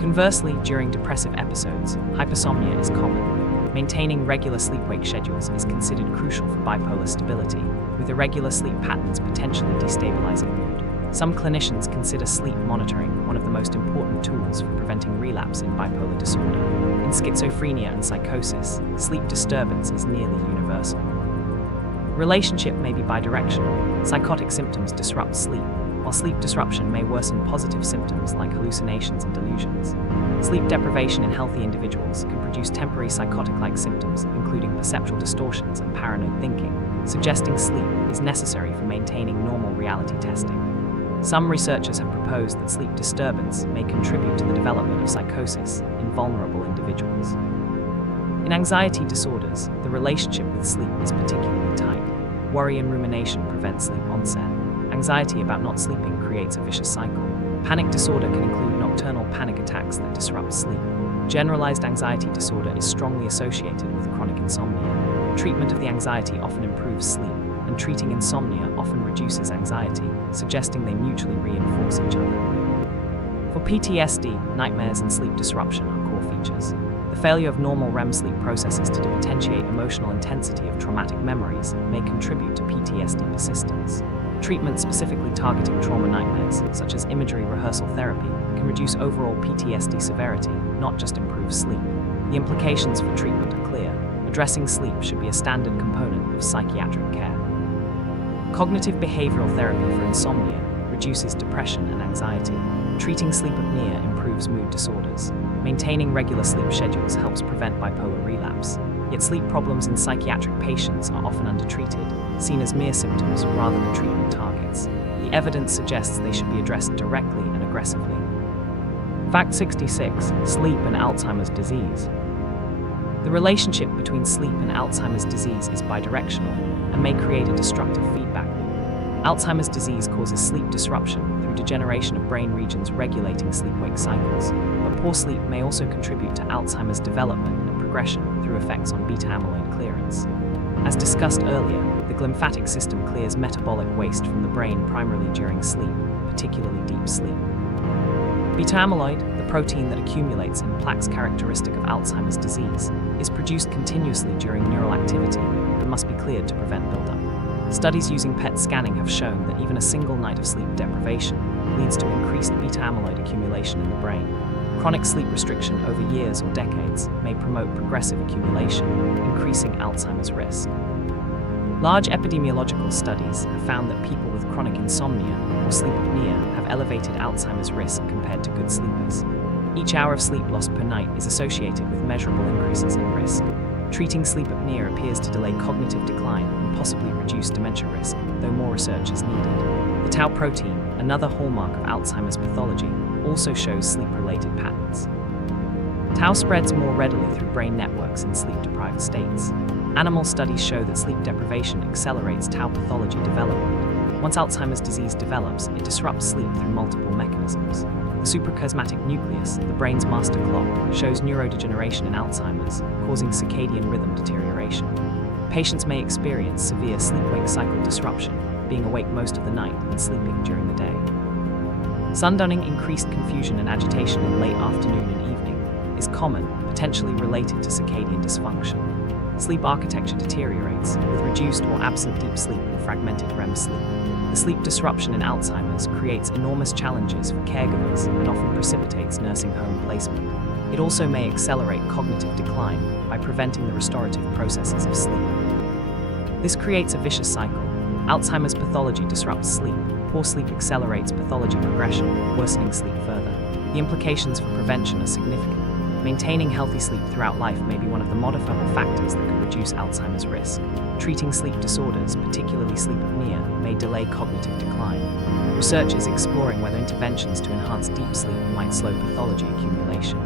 Conversely, during depressive episodes, hypersomnia is common. Maintaining regular sleep-wake schedules is considered crucial for bipolar stability, with irregular sleep patterns potentially destabilizing mood. Some clinicians consider sleep monitoring one of the most important tools for preventing relapse in bipolar disorder. In schizophrenia and psychosis, sleep disturbance is nearly universal. Relationship may be bidirectional. Psychotic symptoms disrupt sleep, while sleep disruption may worsen positive symptoms like hallucinations and delusions. Sleep deprivation in healthy individuals can produce temporary psychotic-like symptoms, including perceptual distortions and paranoid thinking, suggesting sleep is necessary for maintaining normal reality testing. Some researchers have proposed that sleep disturbance may contribute to the development of psychosis in vulnerable individuals. In anxiety disorders, the relationship with sleep is particularly tight. Worry and rumination prevent sleep onset. Anxiety about not sleeping creates a vicious cycle. Panic disorder can include nocturnal panic attacks that disrupt sleep. Generalized anxiety disorder is strongly associated with chronic insomnia. Treatment of the anxiety often improves sleep, and treating insomnia often reduces anxiety, suggesting they mutually reinforce each other. For PTSD, nightmares and sleep disruption are core features. The failure of normal REM sleep processes to potentiate emotional intensity of traumatic memories may contribute to PTSD persistence. Treatment specifically targeting trauma nightmares, such as imagery rehearsal therapy, can reduce overall PTSD severity, not just improve sleep. The implications for treatment are clear. Addressing sleep should be a standard component of psychiatric care. Cognitive behavioral therapy for insomnia reduces depression and anxiety. Treating sleep apnea improves mood disorders. Maintaining regular sleep schedules helps prevent bipolar relapse. Yet sleep problems in psychiatric patients are often undertreated, seen as mere symptoms rather than treatment targets. The evidence suggests they should be addressed directly and aggressively. Fact 66. Sleep and Alzheimer's disease. The relationship between sleep and Alzheimer's disease is bidirectional and may create a destructive feedback loop. Alzheimer's disease causes sleep disruption through degeneration of brain regions regulating sleep-wake cycles, but poor sleep may also contribute to Alzheimer's development and progression through effects on beta-amyloid clearance. As discussed earlier, the glymphatic system clears metabolic waste from the brain primarily during sleep, particularly deep sleep. Beta-amyloid, the protein that accumulates in plaques characteristic of Alzheimer's disease, is produced continuously during neural activity and must be cleared to prevent buildup. Studies using PET scanning have shown that even a single night of sleep deprivation leads to increased beta-amyloid accumulation in the brain. Chronic sleep restriction over years or decades may promote progressive accumulation, increasing Alzheimer's risk. Large epidemiological studies have found that people with chronic insomnia or sleep apnea have elevated Alzheimer's risk compared to good sleepers. Each hour of sleep lost per night is associated with measurable increases in risk. Treating sleep apnea appears to delay cognitive decline and possibly reduce dementia risk, though more research is needed. The tau protein, another hallmark of Alzheimer's pathology, also shows sleep-related patterns. Tau spreads more readily through brain networks in sleep-deprived states. Animal studies show that sleep deprivation accelerates tau pathology development. Once Alzheimer's disease develops, it disrupts sleep through multiple mechanisms. The suprachiasmatic nucleus, the brain's master clock, shows neurodegeneration in Alzheimer's, causing circadian rhythm deterioration. Patients may experience severe sleep-wake cycle disruption, being awake most of the night and sleeping during the day. Sundowning, increased confusion and agitation in late afternoon and evening, is common, potentially related to circadian dysfunction. Sleep architecture deteriorates, with reduced or absent deep sleep and fragmented REM sleep. The sleep disruption in Alzheimer's creates enormous challenges for caregivers and often precipitates nursing home placement. It also may accelerate cognitive decline by preventing the restorative processes of sleep. This creates a vicious cycle. Alzheimer's pathology disrupts sleep. Poor sleep accelerates pathology progression, worsening sleep further. The implications for prevention are significant. Maintaining healthy sleep throughout life may be one of the modifiable factors that can reduce Alzheimer's risk. Treating sleep disorders, particularly sleep apnea, may delay cognitive decline. Research is exploring whether interventions to enhance deep sleep might slow pathology accumulation.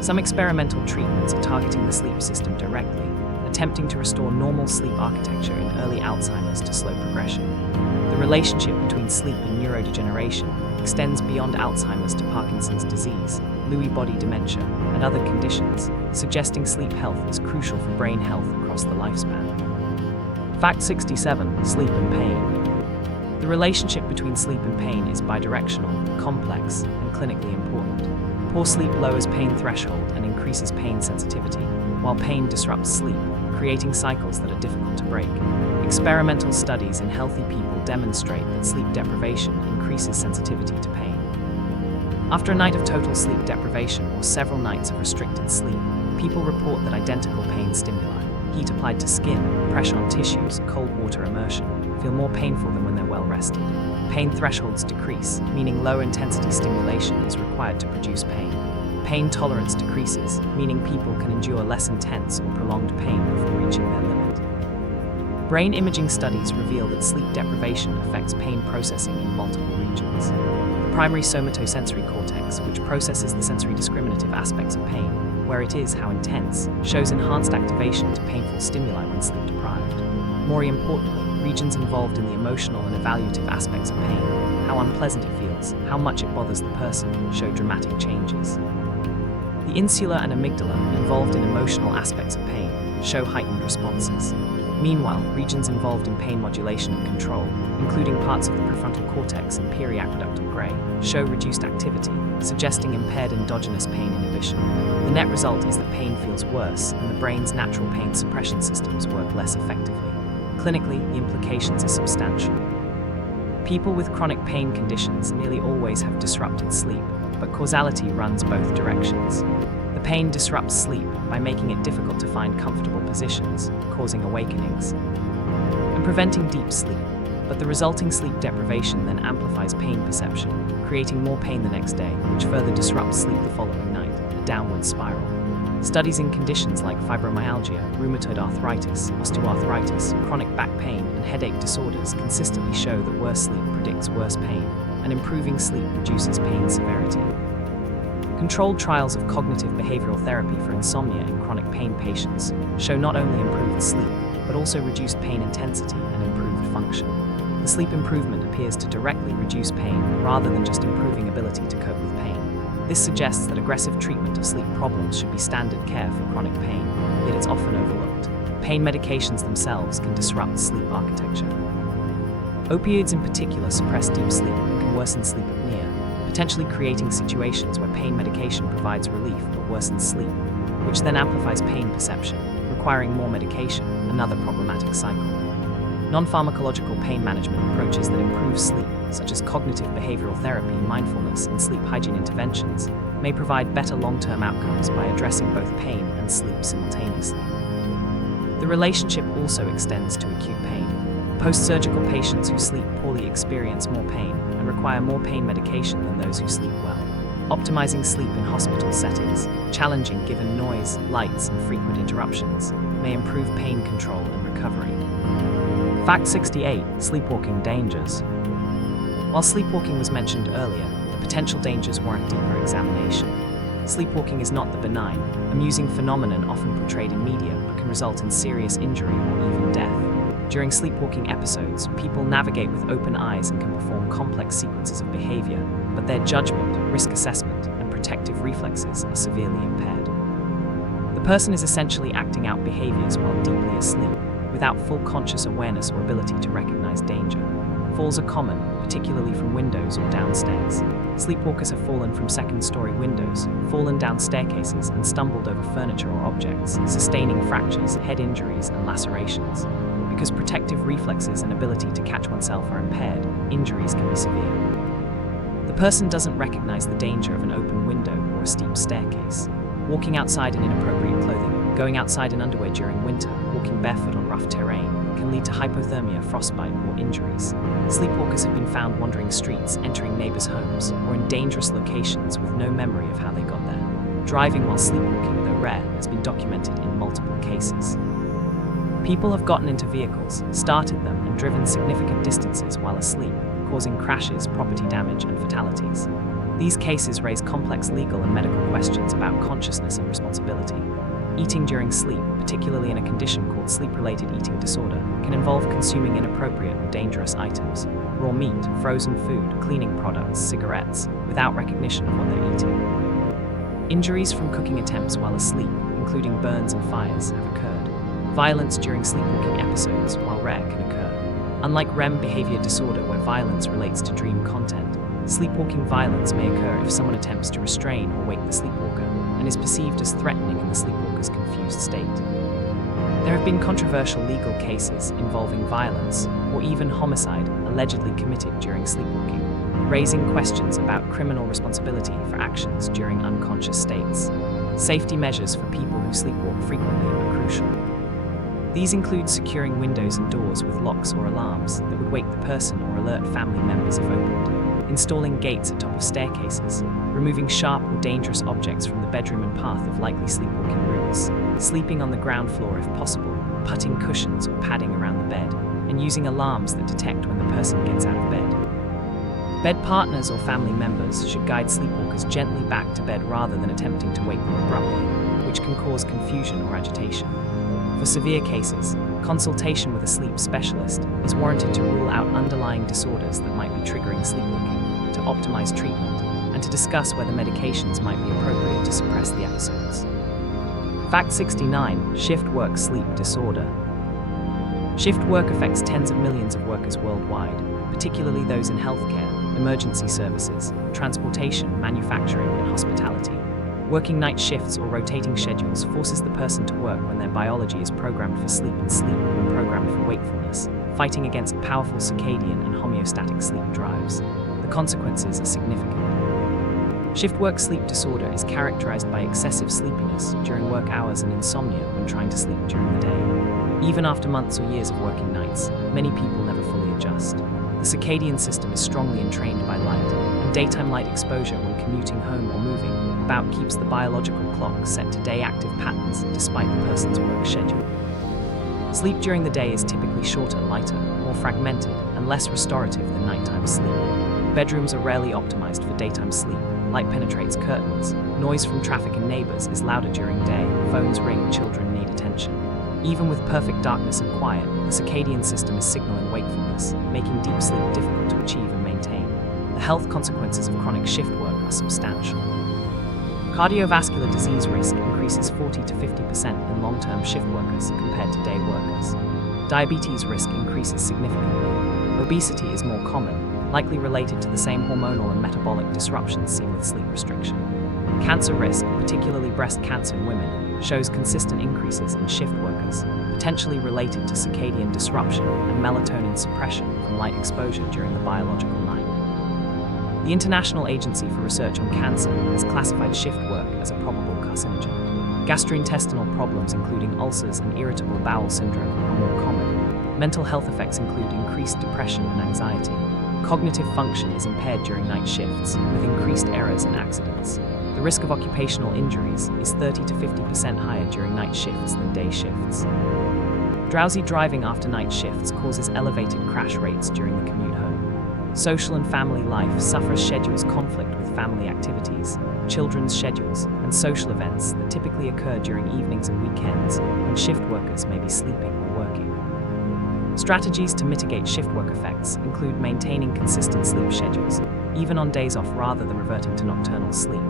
Some experimental treatments are targeting the sleep system directly, attempting to restore normal sleep architecture in early Alzheimer's to slow progression. The relationship between sleep and neurodegeneration extends beyond Alzheimer's to Parkinson's disease, Lewy body dementia, and other conditions, suggesting sleep health is crucial for brain health across the lifespan. Fact 67. Sleep and pain. The relationship between sleep and pain is bidirectional, complex, and clinically important. Poor sleep lowers pain threshold and increases pain sensitivity, while pain disrupts sleep, creating cycles that are difficult to break. Experimental studies in healthy people demonstrate that sleep deprivation increases sensitivity to pain. After a night of total sleep deprivation or several nights of restricted sleep, people report that identical pain stimuli, heat applied to skin, pressure on tissues, cold water immersion, feel more painful than when they're well rested. Pain thresholds decrease, meaning low intensity stimulation is required to produce pain. Pain tolerance decreases, meaning people can endure less intense or prolonged pain before reaching their limit. Brain imaging studies reveal that sleep deprivation affects pain processing in multiple regions. The primary somatosensory cortex, which processes the sensory discriminative aspects of pain, where it is, how intense, shows enhanced activation to painful stimuli when sleep deprived. More importantly, regions involved in the emotional and evaluative aspects of pain, how unpleasant it feels, how much it bothers the person, show dramatic changes. The insula and amygdala, involved in emotional aspects of pain, show heightened responses. Meanwhile, regions involved in pain modulation and control, including parts of the prefrontal cortex and periaqueductal gray, show reduced activity, suggesting impaired endogenous pain inhibition. The net result is that pain feels worse, and the brain's natural pain suppression systems work less effectively. Clinically, the implications are substantial. People with chronic pain conditions nearly always have disrupted sleep, but causality runs both directions. The pain disrupts sleep by making it difficult to find comfortable positions, causing awakenings, and preventing deep sleep, but the resulting sleep deprivation then amplifies pain perception, creating more pain the next day, which further disrupts sleep the following night, a downward spiral. Studies in conditions like fibromyalgia, rheumatoid arthritis, osteoarthritis, chronic back pain, and headache disorders consistently show that worse sleep predicts worse pain, and improving sleep reduces pain severity. Controlled trials of cognitive behavioral therapy for insomnia in chronic pain patients show not only improved sleep, but also reduced pain intensity and improved function. The sleep improvement appears to directly reduce pain rather than just improving ability to cope with pain. This suggests that aggressive treatment of sleep problems should be standard care for chronic pain, yet it's often overlooked. Pain medications themselves can disrupt sleep architecture. Opioids in particular suppress deep sleep and can worsen sleep apnea, potentially creating situations where pain medication provides relief but worsens sleep, which then amplifies pain perception, requiring more medication, another problematic cycle. Non-pharmacological pain management approaches that improve sleep, such as cognitive behavioral therapy, mindfulness, and sleep hygiene interventions, may provide better long-term outcomes by addressing both pain and sleep simultaneously. The relationship also extends to acute pain. Post-surgical patients who sleep poorly experience more pain and require more pain medication than those who sleep well. Optimizing sleep in hospital settings, challenging given noise, lights, and frequent interruptions, may improve pain control and recovery. Fact 68. Sleepwalking dangers. While sleepwalking was mentioned earlier, the potential dangers warrant deeper examination. Sleepwalking is not the benign, amusing phenomenon often portrayed in media, but can result in serious injury or even death. During sleepwalking episodes, people navigate with open eyes and can perform complex sequences of behavior, but their judgment, risk assessment, and protective reflexes are severely impaired. The person is essentially acting out behaviors while deeply asleep, without full conscious awareness or ability to recognize danger. Falls are common, particularly from windows or downstairs. Sleepwalkers have fallen from second-story windows, fallen down staircases, and stumbled over furniture or objects, sustaining fractures, head injuries, and lacerations. Because protective reflexes and ability to catch oneself are impaired, injuries can be severe. The person doesn't recognize the danger of an open window or a steep staircase. Walking outside in inappropriate clothing, going outside in underwear during winter, walking barefoot on rough terrain, can lead to hypothermia, frostbite, or injuries. Sleepwalkers have been found wandering streets, entering neighbors' homes, or in dangerous locations with no memory of how they got there. Driving while sleepwalking, though rare, has been documented in multiple cases. People have gotten into vehicles, started them, and driven significant distances while asleep, causing crashes, property damage, and fatalities. These cases raise complex legal and medical questions about consciousness and responsibility. Eating during sleep, particularly in a condition called sleep-related eating disorder, can involve consuming inappropriate or dangerous items, raw meat, frozen food, cleaning products, cigarettes, without recognition of what they're eating. Injuries from cooking attempts while asleep, including burns and fires, have occurred. Violence during sleepwalking episodes, while rare, can occur. Unlike REM behavior disorder, where violence relates to dream content, sleepwalking violence may occur if someone attempts to restrain or wake the sleepwalker and is perceived as threatening in the sleepwalker's confused state. There have been controversial legal cases involving violence or even homicide allegedly committed during sleepwalking, raising questions about criminal responsibility for actions during unconscious states. Safety measures for people who sleepwalk frequently are crucial. These include securing windows and doors with locks or alarms that would wake the person or alert family members if opened, installing gates at top of staircases, removing sharp or dangerous objects from the bedroom and path of likely sleepwalking routes, sleeping on the ground floor if possible, putting cushions or padding around the bed, and using alarms that detect when the person gets out of bed. Bed partners or family members should guide sleepwalkers gently back to bed rather than attempting to wake them abruptly, which can cause confusion or agitation. For severe cases, consultation with a sleep specialist is warranted to rule out underlying disorders that might be triggering sleepwalking, to optimize treatment, and to discuss whether medications might be appropriate to suppress the episodes. Fact 69. Shift work sleep disorder. Shift work affects tens of millions of workers worldwide, particularly those in healthcare, emergency services, transportation, manufacturing, and hospitality. Working night shifts or rotating schedules forces the person to work when their biology is programmed for sleep and sleep when programmed for wakefulness, fighting against powerful circadian and homeostatic sleep drives. The consequences are significant. Shift work sleep disorder is characterized by excessive sleepiness during work hours and insomnia when trying to sleep during the day. Even after months or years of working nights, many people never fully adjust. The circadian system is strongly entrained by light, and daytime light exposure when commuting home or moving about keeps the biological clock set to day-active patterns despite the person's work schedule. Sleep during the day is typically shorter, lighter, more fragmented, and less restorative than nighttime sleep. Bedrooms are rarely optimized for daytime sleep. Light penetrates curtains. Noise from traffic and neighbors is louder during day. Phones ring, children need attention. Even with perfect darkness and quiet, the circadian system is signaling wakefulness, making deep sleep difficult to achieve and maintain. The health consequences of chronic shift work are substantial. Cardiovascular disease risk increases 40 to 50% in long-term shift workers compared to day workers. Diabetes risk increases significantly. Obesity is more common, likely related to the same hormonal and metabolic disruptions seen with sleep restriction. Cancer risk, particularly breast cancer in women, shows consistent increases in shift workers, potentially related to circadian disruption and melatonin suppression from light exposure during the biological night. The International Agency for Research on Cancer has classified shift work as a probable carcinogen. Gastrointestinal problems, including ulcers and irritable bowel syndrome, are more common. Mental health effects include increased depression and anxiety. Cognitive function is impaired during night shifts, with increased errors and accidents. The risk of occupational injuries is 30 to 50% higher during night shifts than day shifts. Drowsy driving after night shifts causes elevated crash rates during the commute home. Social and family life suffers. Schedules conflict with family activities, children's schedules, and social events that typically occur during evenings and weekends when shift workers may be sleeping or working. Strategies to mitigate shift work effects include maintaining consistent sleep schedules, even on days off rather than reverting to nocturnal sleep,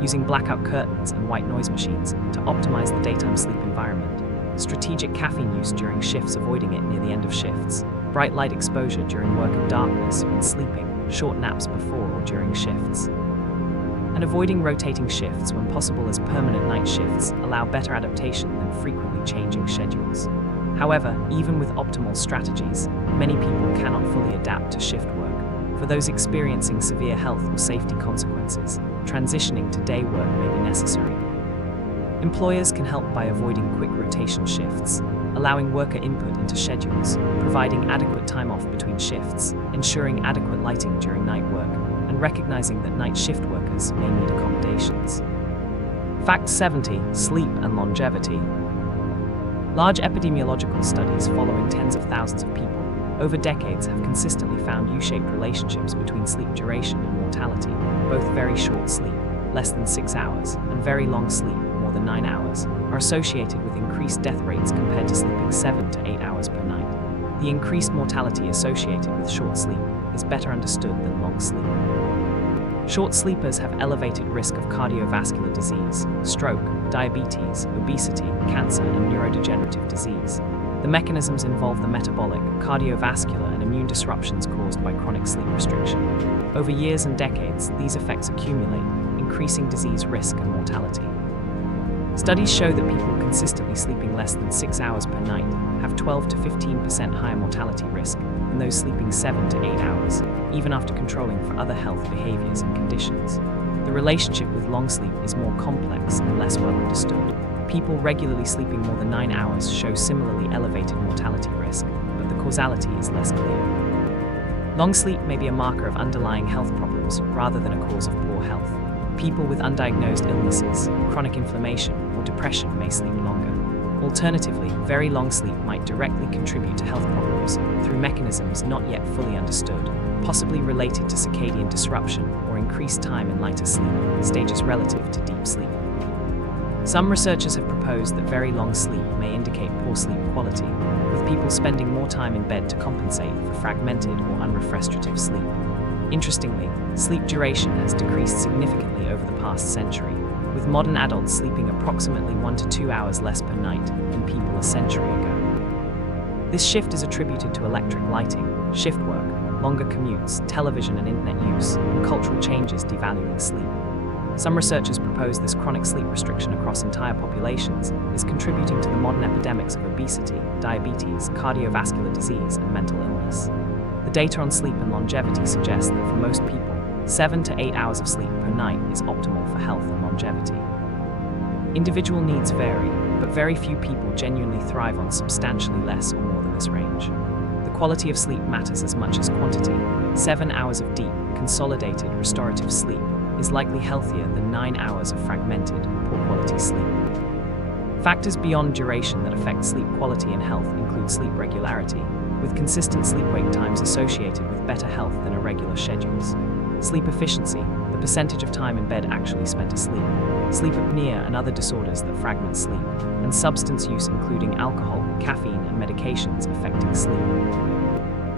using blackout curtains and white noise machines to optimize the daytime sleep environment, strategic caffeine use during shifts, avoiding it near the end of shifts, bright light exposure during work and darkness when sleeping, short naps before or during shifts, and avoiding rotating shifts when possible, as permanent night shifts allow better adaptation than frequently changing schedules. However, even with optimal strategies, many people cannot fully adapt to shift work. For those experiencing severe health or safety consequences, transitioning to day work may be necessary. Employers can help by avoiding quick rotation shifts, allowing worker input into schedules, providing adequate time off between shifts, ensuring adequate lighting during night work, and recognizing that night shift workers may need accommodations. Fact 70. Sleep and longevity. Large epidemiological studies following tens of thousands of people over decades have consistently found U-shaped relationships between sleep duration and mortality, both very short sleep, less than 6 hours, and very long sleep, more than 9 hours are associated with increased death rates compared to sleeping 7 to 8 hours per night. The increased mortality associated with short sleep is better understood than long sleep. Short sleepers have elevated risk of cardiovascular disease, stroke, diabetes, obesity, cancer, and neurodegenerative disease. The mechanisms involve the metabolic, cardiovascular, and immune disruptions caused by chronic sleep restriction. Over years and decades, these effects accumulate, increasing disease risk and mortality. Studies show that people consistently sleeping less than 6 hours per night have 12 to 15% higher mortality risk than those sleeping 7 to 8 hours, even after controlling for other health behaviors and conditions. The relationship with long sleep is more complex and less well understood. People regularly sleeping more than 9 hours show similarly elevated mortality risk, but the causality is less clear. Long sleep may be a marker of underlying health problems rather than a cause of poor health. People with undiagnosed illnesses, chronic inflammation, or depression may sleep longer. Alternatively, very long sleep might directly contribute to health problems through mechanisms not yet fully understood, possibly related to circadian disruption or increased time in lighter sleep stages relative to deep sleep. Some researchers have proposed that very long sleep may indicate poor sleep quality, with people spending more time in bed to compensate for fragmented or unrefreshtrative sleep. Interestingly, sleep duration has decreased significantly over the past century, with modern adults sleeping approximately 1 to 2 hours less per night than people a century ago. This shift is attributed to electric lighting, shift work, longer commutes, television and internet use, and cultural changes devaluing sleep. Some researchers propose this chronic sleep restriction across entire populations is contributing to the modern epidemics of obesity, diabetes, cardiovascular disease, and mental illness. The data on sleep and longevity suggests that for most people, 7 to 8 hours of sleep per night is optimal for health and longevity. Individual needs vary, but very few people genuinely thrive on substantially less or more than this range. The quality of sleep matters as much as quantity. 7 hours of deep, consolidated, restorative sleep is likely healthier than 9 hours of fragmented, poor quality sleep. Factors beyond duration that affect sleep quality and health include sleep regularity, with consistent sleep-wake times associated with better health than irregular schedules. Sleep efficiency, the percentage of time in bed actually spent asleep. Sleep apnea and other disorders that fragment sleep, and substance use including alcohol, caffeine, and medications affecting sleep.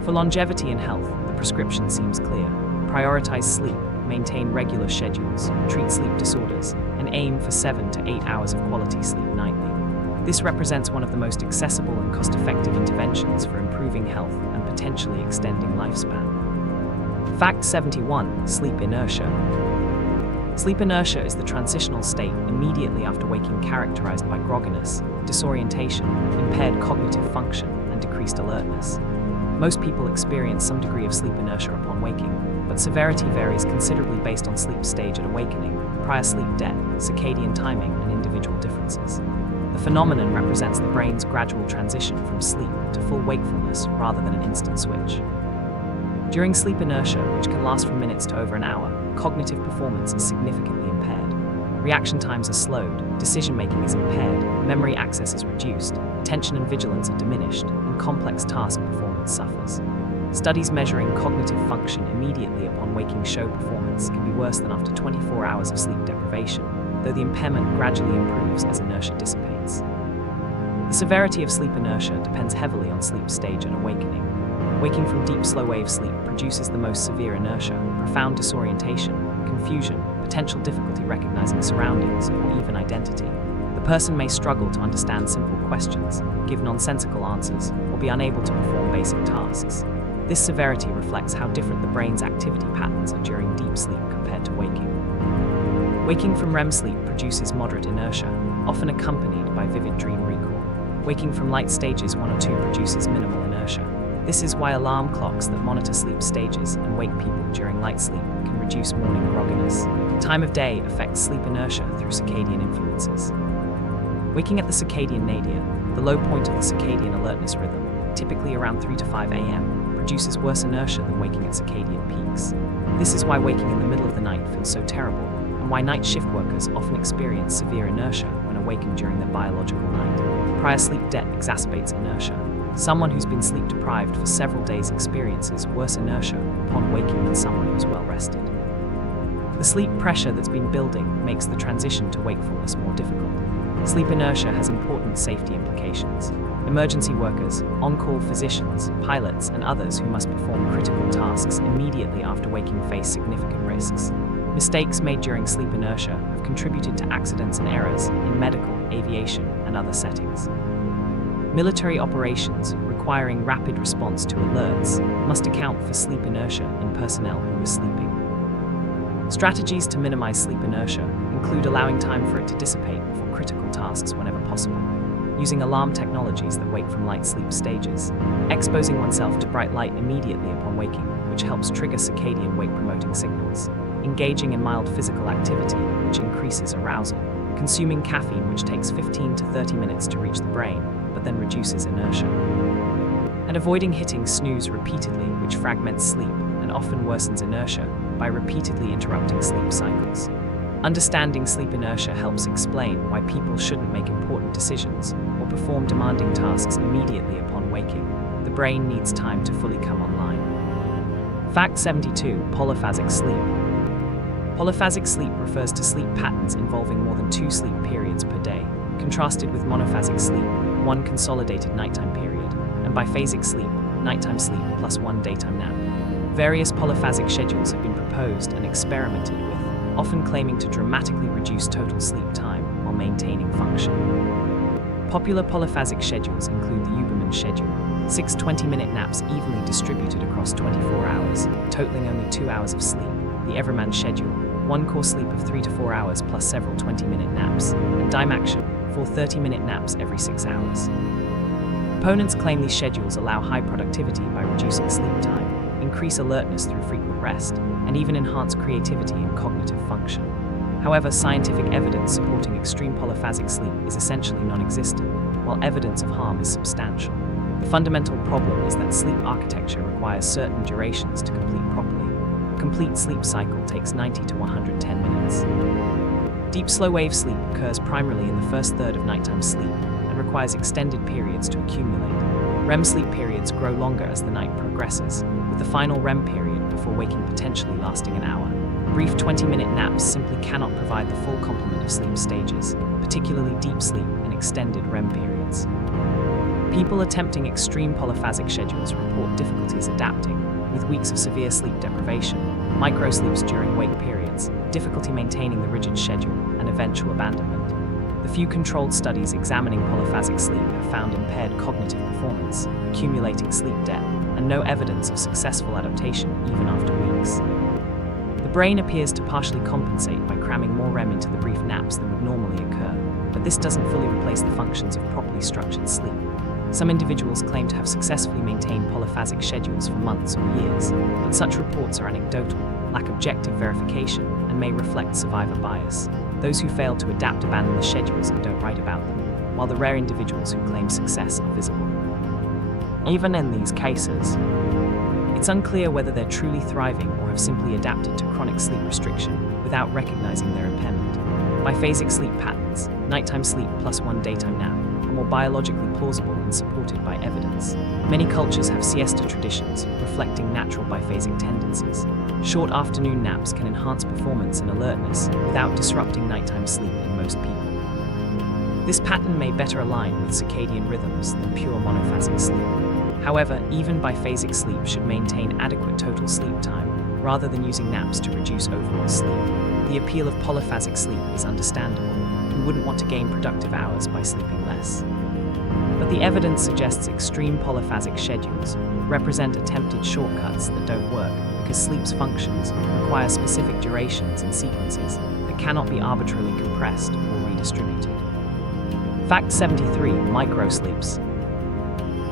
For longevity and health, the prescription seems clear. Prioritize sleep, maintain regular schedules, treat sleep disorders, and aim for 7 to 8 hours of quality sleep nightly. This represents one of the most accessible and cost-effective interventions for improving health and potentially extending lifespan. Fact 71. Sleep inertia. Sleep inertia is the transitional state immediately after waking characterized by grogginess, disorientation, impaired cognitive function, and decreased alertness. Most people experience some degree of sleep inertia upon waking, but severity varies considerably based on sleep stage at awakening, prior sleep debt, circadian timing, and individual differences. The phenomenon represents the brain's gradual transition from sleep to full wakefulness rather than an instant switch. During sleep inertia, which can last from minutes to over an hour, cognitive performance is significantly impaired. Reaction times are slowed, decision-making is impaired, memory access is reduced, attention and vigilance are diminished, and complex task performance suffers. Studies measuring cognitive function immediately upon waking show performance can be worse than after 24 hours of sleep deprivation, though the impairment gradually improves as inertia dissipates. The severity of sleep inertia depends heavily on sleep stage and awakening. Waking from deep slow-wave sleep produces the most severe inertia, profound disorientation, confusion, potential difficulty recognizing surroundings, or even identity. The person may struggle to understand simple questions, give nonsensical answers, or be unable to perform basic tasks. This severity reflects how different the brain's activity patterns are during deep sleep compared to waking. Waking from REM sleep produces moderate inertia, often accompanied by vivid dream recall. Waking from light stages 1 or 2 produces minimal inertia. This is why alarm clocks that monitor sleep stages and wake people during light sleep can reduce morning grogginess. Time of day affects sleep inertia through circadian influences. Waking at the circadian nadir, the low point of the circadian alertness rhythm, typically around 3 to 5 a.m., produces worse inertia than waking at circadian peaks. This is why waking in the middle of the night feels so terrible, and why night shift workers often experience severe inertia when awakened during their biological night. Prior sleep debt exacerbates inertia. Someone who's been sleep deprived for several days experiences worse inertia upon waking than someone who's well rested. The sleep pressure that's been building makes the transition to wakefulness more difficult. Sleep inertia has important safety implications. Emergency workers, on-call physicians, pilots, and others who must perform critical tasks immediately after waking face significant risks. Mistakes made during sleep inertia have contributed to accidents and errors in medical, aviation, and other settings. Military operations requiring rapid response to alerts must account for sleep inertia in personnel who are sleeping. Strategies to minimize sleep inertia include allowing time for it to dissipate for critical tasks whenever possible, using alarm technologies that wake from light sleep stages, exposing oneself to bright light immediately upon waking, which helps trigger circadian wake-promoting signals, engaging in mild physical activity, which increases arousal, consuming caffeine, which takes 15 to 30 minutes to reach the brain, but then reduces inertia, and avoiding hitting snooze repeatedly, which fragments sleep and often worsens inertia by repeatedly interrupting sleep cycles. Understanding sleep inertia helps explain why people shouldn't make important decisions or perform demanding tasks immediately upon waking. The brain needs time to fully come online. Fact 72. Polyphasic sleep. Polyphasic sleep refers to sleep patterns involving more than 2 sleep periods per day, contrasted with monophasic sleep, 1 consolidated nighttime period, and biphasic sleep, nighttime sleep plus 1 daytime nap. Various polyphasic schedules have been proposed and experimented with, often claiming to dramatically reduce total sleep time while maintaining function. Popular polyphasic schedules include the Huberman schedule, 6 20-minute naps evenly distributed across 24 hours, totaling only 2 hours of sleep, the Everman schedule, 1 core sleep of 3 to 4 hours plus several 20-minute naps, and Dime Action, 4 30-minute naps every 6 hours. Opponents claim these schedules allow high productivity by reducing sleep time, increase alertness through frequent rest, and even enhance creativity and cognitive function. However, scientific evidence supporting extreme polyphasic sleep is essentially non-existent, while evidence of harm is substantial. The fundamental problem is that sleep architecture requires certain durations to complete properly. A complete sleep cycle takes 90 to 110 minutes. Deep slow-wave sleep occurs primarily in the first third of nighttime sleep and requires extended periods to accumulate. REM sleep periods grow longer as the night progresses, with the final REM period before waking potentially lasting an hour. Brief 20-minute naps simply cannot provide the full complement of sleep stages, particularly deep sleep and extended REM periods. People attempting extreme polyphasic schedules report difficulties adapting, with weeks of severe sleep deprivation, microsleeps during wake periods, difficulty maintaining the rigid schedule, and eventual abandonment. The few controlled studies examining polyphasic sleep have found impaired cognitive performance, accumulating sleep debt, and no evidence of successful adaptation even after weeks. The brain appears to partially compensate by cramming more REM into the brief naps than would normally occur, but this doesn't fully replace the functions of properly structured sleep. Some individuals claim to have successfully maintained polyphasic schedules for months or years, but such reports are anecdotal, lack objective verification, and may reflect survivor bias. Those who fail to adapt abandon the schedules and don't write about them, while the rare individuals who claim success are visible. Even in these cases, it's unclear whether they're truly thriving or have simply adapted to chronic sleep restriction without recognizing their impairment. Biphasic sleep patterns, nighttime sleep plus 1 daytime nap, are more biologically plausible and supported by evidence. Many cultures have siesta traditions, reflecting natural biphasic tendencies. Short afternoon naps can enhance performance and alertness without disrupting nighttime sleep in most people. This pattern may better align with circadian rhythms than pure monophasic sleep. However, even biphasic sleep should maintain adequate total sleep time, rather than using naps to reduce overall sleep. The appeal of polyphasic sleep is understandable. We wouldn't want to gain productive hours by sleeping less. But the evidence suggests extreme polyphasic schedules represent attempted shortcuts that don't work because sleep's functions require specific durations and sequences that cannot be arbitrarily compressed or redistributed. Fact 73. Microsleeps.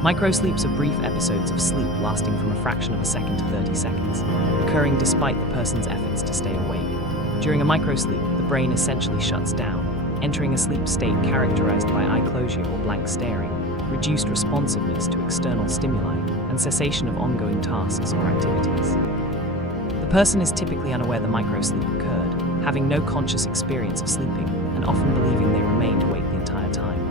Microsleeps are brief episodes of sleep lasting from a fraction of a second to 30 seconds, occurring despite the person's efforts to stay awake. During a microsleep, the brain essentially shuts down, entering a sleep state characterized by eye closure or blank staring, reduced responsiveness to external stimuli, and cessation of ongoing tasks or activities. The person is typically unaware the microsleep occurred, having no conscious experience of sleeping, and often believing they remained awake the entire time.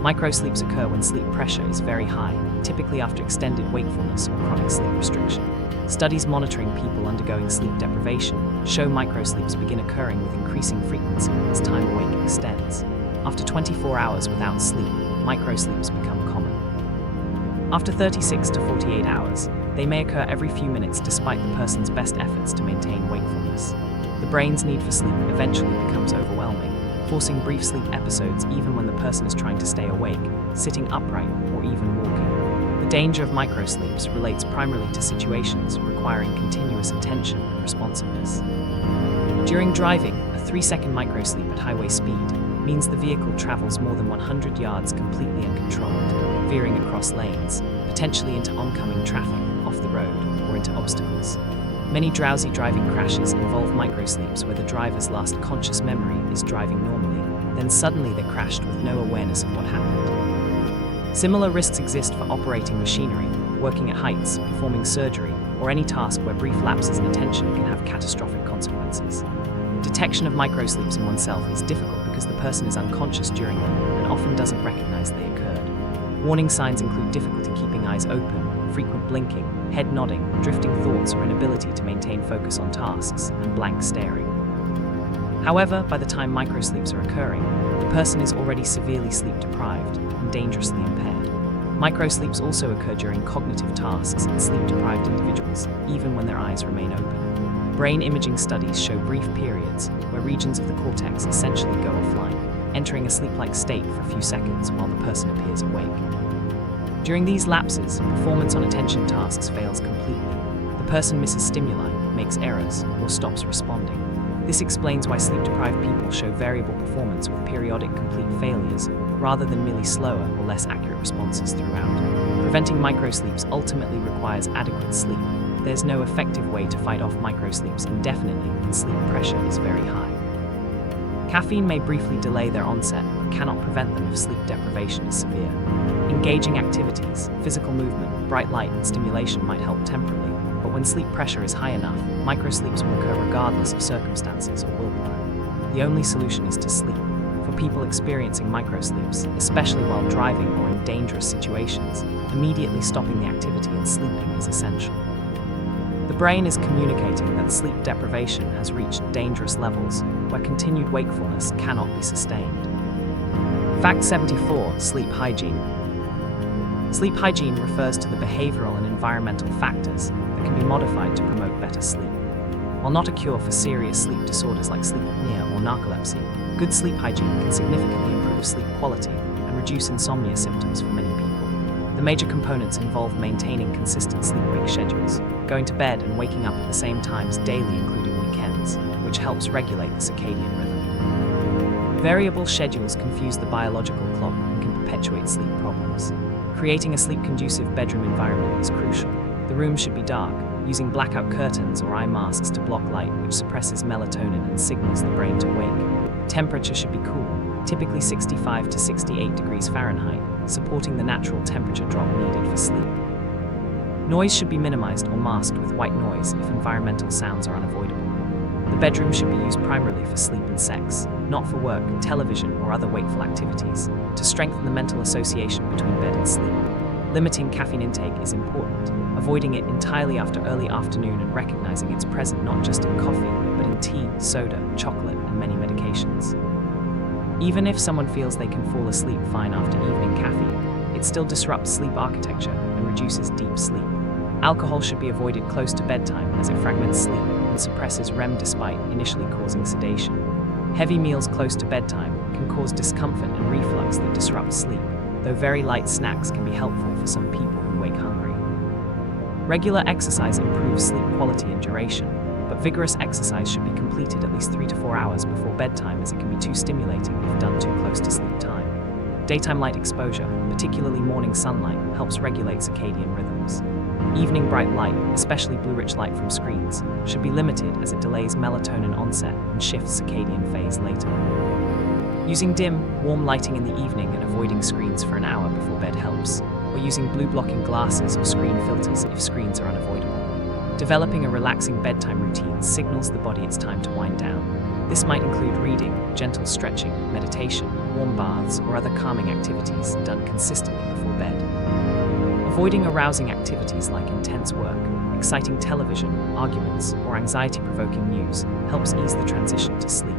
Microsleeps occur when sleep pressure is very high, typically after extended wakefulness or chronic sleep restriction. Studies monitoring people undergoing sleep deprivation show microsleeps begin occurring with increasing frequency as time awake extends. After 24 hours without sleep, microsleeps become common. After 36 to 48 hours, they may occur every few minutes despite the person's best efforts to maintain wakefulness. The brain's need for sleep eventually becomes overwhelming, forcing brief sleep episodes even when the person is trying to stay awake, sitting upright, or even walking. The danger of microsleeps relates primarily to situations requiring continuous attention and responsiveness. During driving, a 3-second microsleep at highway speed means the vehicle travels more than 100 yards completely uncontrolled, veering across lanes, potentially into oncoming traffic, off the road, or into obstacles. Many drowsy driving crashes involve microsleeps where the driver's last conscious memory is driving normally, then suddenly they're crashed with no awareness of what happened. Similar risks exist for operating machinery, working at heights, performing surgery, or any task where brief lapses in attention can have catastrophic consequences. Detection of microsleeps in oneself is difficult because the person is unconscious during them and often doesn't recognize they occurred. Warning signs include difficulty keeping eyes open, frequent blinking, head nodding, drifting thoughts or inability to maintain focus on tasks, and blank staring. However, by the time microsleeps are occurring, the person is already severely sleep-deprived and dangerously impaired. Microsleeps also occur during cognitive tasks in sleep-deprived individuals, even when their eyes remain open. Brain imaging studies show brief periods where regions of the cortex essentially go offline, entering a sleep-like state for a few seconds while the person appears awake. During these lapses, performance on attention tasks fails completely. The person misses stimuli, makes errors, or stops responding. This explains why sleep-deprived people show variable performance with periodic complete failures, rather than merely slower or less accurate responses throughout. Preventing microsleeps ultimately requires adequate sleep. There's no effective way to fight off microsleeps indefinitely when sleep pressure is very high. Caffeine may briefly delay their onset, but cannot prevent them if sleep deprivation is severe. Engaging activities, physical movement, bright light, and stimulation might help temporarily, but when sleep pressure is high enough, microsleeps will occur regardless of circumstances or willpower. The only solution is to sleep. For people experiencing microsleeps, especially while driving or in dangerous situations, immediately stopping the activity and sleeping is essential. The brain is communicating that sleep deprivation has reached dangerous levels where continued wakefulness cannot be sustained. Fact 74. Sleep hygiene. Sleep hygiene refers to the behavioral and environmental factors that can be modified to promote better sleep. While not a cure for serious sleep disorders like sleep apnea or narcolepsy, good sleep hygiene can significantly improve sleep quality and reduce insomnia symptoms for many people. The major components involve maintaining consistent sleep-wake schedules, going to bed and waking up at the same times daily, including weekends, which helps regulate the circadian rhythm. Variable schedules confuse the biological clock and can perpetuate sleep problems. Creating a sleep-conducive bedroom environment is crucial. The room should be dark, using blackout curtains or eye masks to block light, which suppresses melatonin and signals the brain to wake. Temperature should be cool, typically 65 to 68 degrees Fahrenheit, supporting the natural temperature drop needed for sleep. Noise should be minimized or masked with white noise if environmental sounds are unavoidable. The bedroom should be used primarily for sleep and sex, not for work, television, or other wakeful activities, to strengthen the mental association between bed and sleep. Limiting caffeine intake is important, avoiding it entirely after early afternoon and recognizing it's present not just in coffee, but in tea, soda, chocolate, and many medications. Even if someone feels they can fall asleep fine after evening caffeine, it still disrupts sleep architecture and reduces deep sleep. Alcohol should be avoided close to bedtime as it fragments sleep and suppresses REM despite initially causing sedation. Heavy meals close to bedtime can cause discomfort and reflux that disrupt sleep, though very light snacks can be helpful for some people who wake hungry. Regular exercise improves sleep quality and duration, but vigorous exercise should be completed at least 3 to 4 hours before bedtime as it can be too stimulating if done too close to sleep time. Daytime light exposure, particularly morning sunlight, helps regulate circadian rhythms. Evening bright light, especially blue-rich light from screens, should be limited as it delays melatonin onset and shifts circadian phase later. Using dim, warm lighting in the evening and avoiding screens for an hour before bed helps, or using blue-blocking glasses or screen filters if screens are unavoidable. Developing a relaxing bedtime routine signals the body it's time to wind down. This might include reading, gentle stretching, meditation, warm baths, or other calming activities done consistently before bed. Avoiding arousing activities like intense work, exciting television, arguments, or anxiety-provoking news helps ease the transition to sleep.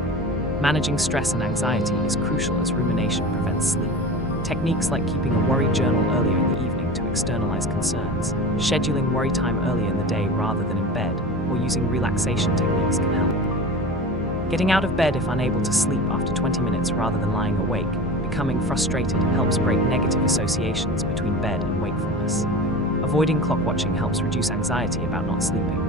Managing stress and anxiety is crucial as rumination prevents sleep. Techniques like keeping a worry journal earlier in the evening to externalize concerns, scheduling worry time earlier in the day rather than in bed, or using relaxation techniques can help. Getting out of bed if unable to sleep after 20 minutes rather than lying awake, becoming frustrated helps break negative associations between bed and wakefulness. Avoiding clock watching helps reduce anxiety about not sleeping.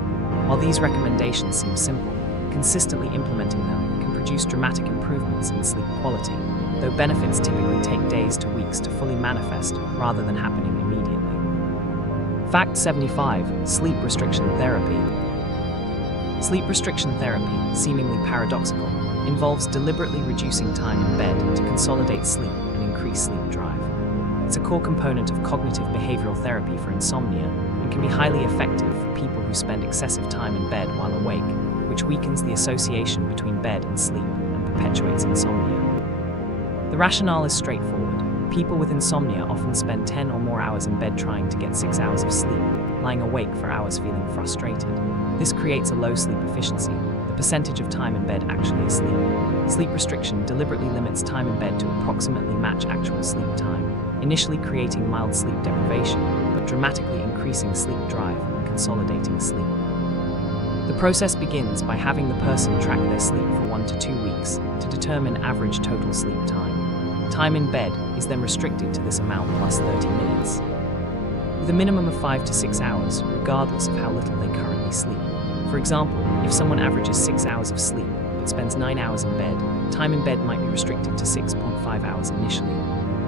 While these recommendations seem simple, consistently implementing them can produce dramatic improvements in sleep quality, though benefits typically take days to weeks to fully manifest rather than happening immediately. Fact 75. Sleep restriction therapy. Sleep restriction therapy, seemingly paradoxical, involves deliberately reducing time in bed to consolidate sleep and increase sleep drive. It's a core component of cognitive behavioral therapy for insomnia and can be highly effective for people who spend excessive time in bed while awake, which weakens the association between bed and sleep and perpetuates insomnia. The rationale is straightforward. People with insomnia often spend 10 or more hours in bed trying to get 6 hours of sleep, lying awake for hours feeling frustrated. This creates a low sleep efficiency, the percentage of time in bed actually asleep. Sleep restriction deliberately limits time in bed to approximately match actual sleep time, initially creating mild sleep deprivation, but dramatically increasing sleep drive and consolidating sleep. The process begins by having the person track their sleep for 1 to 2 weeks to determine average total sleep time. Time in bed is then restricted to this amount plus 30 minutes, with a minimum of 5 to 6 hours, regardless of how little they currently sleep. For example, if someone averages 6 hours of sleep but spends 9 hours in bed, time in bed might be restricted to 6.5 hours initially.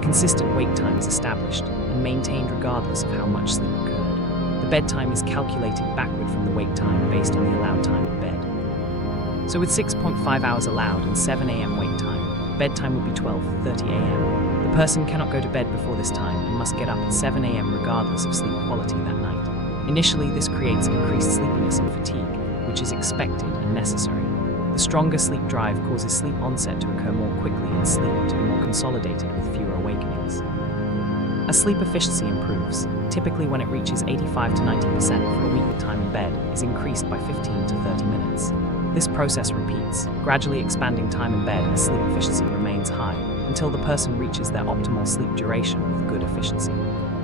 Consistent wake time is established and maintained regardless of how much sleep occurred. The bedtime is calculated backward from the wake time based on the allowed time in bed. So with 6.5 hours allowed and 7 a.m. wake time, bedtime would be 12:30 a.m. The person cannot go to bed before this time and must get up at 7 a.m. regardless of sleep quality that night. Initially, this creates increased sleepiness and fatigue, which is expected and necessary. The stronger sleep drive causes sleep onset to occur more quickly and sleep to be more consolidated with fewer awakenings. As sleep efficiency improves, typically when it reaches 85 to 90% for a week, time in bed is increased by 15 to 30 minutes. This process repeats, gradually expanding time in bed as sleep efficiency remains high, until the person reaches their optimal sleep duration with good efficiency.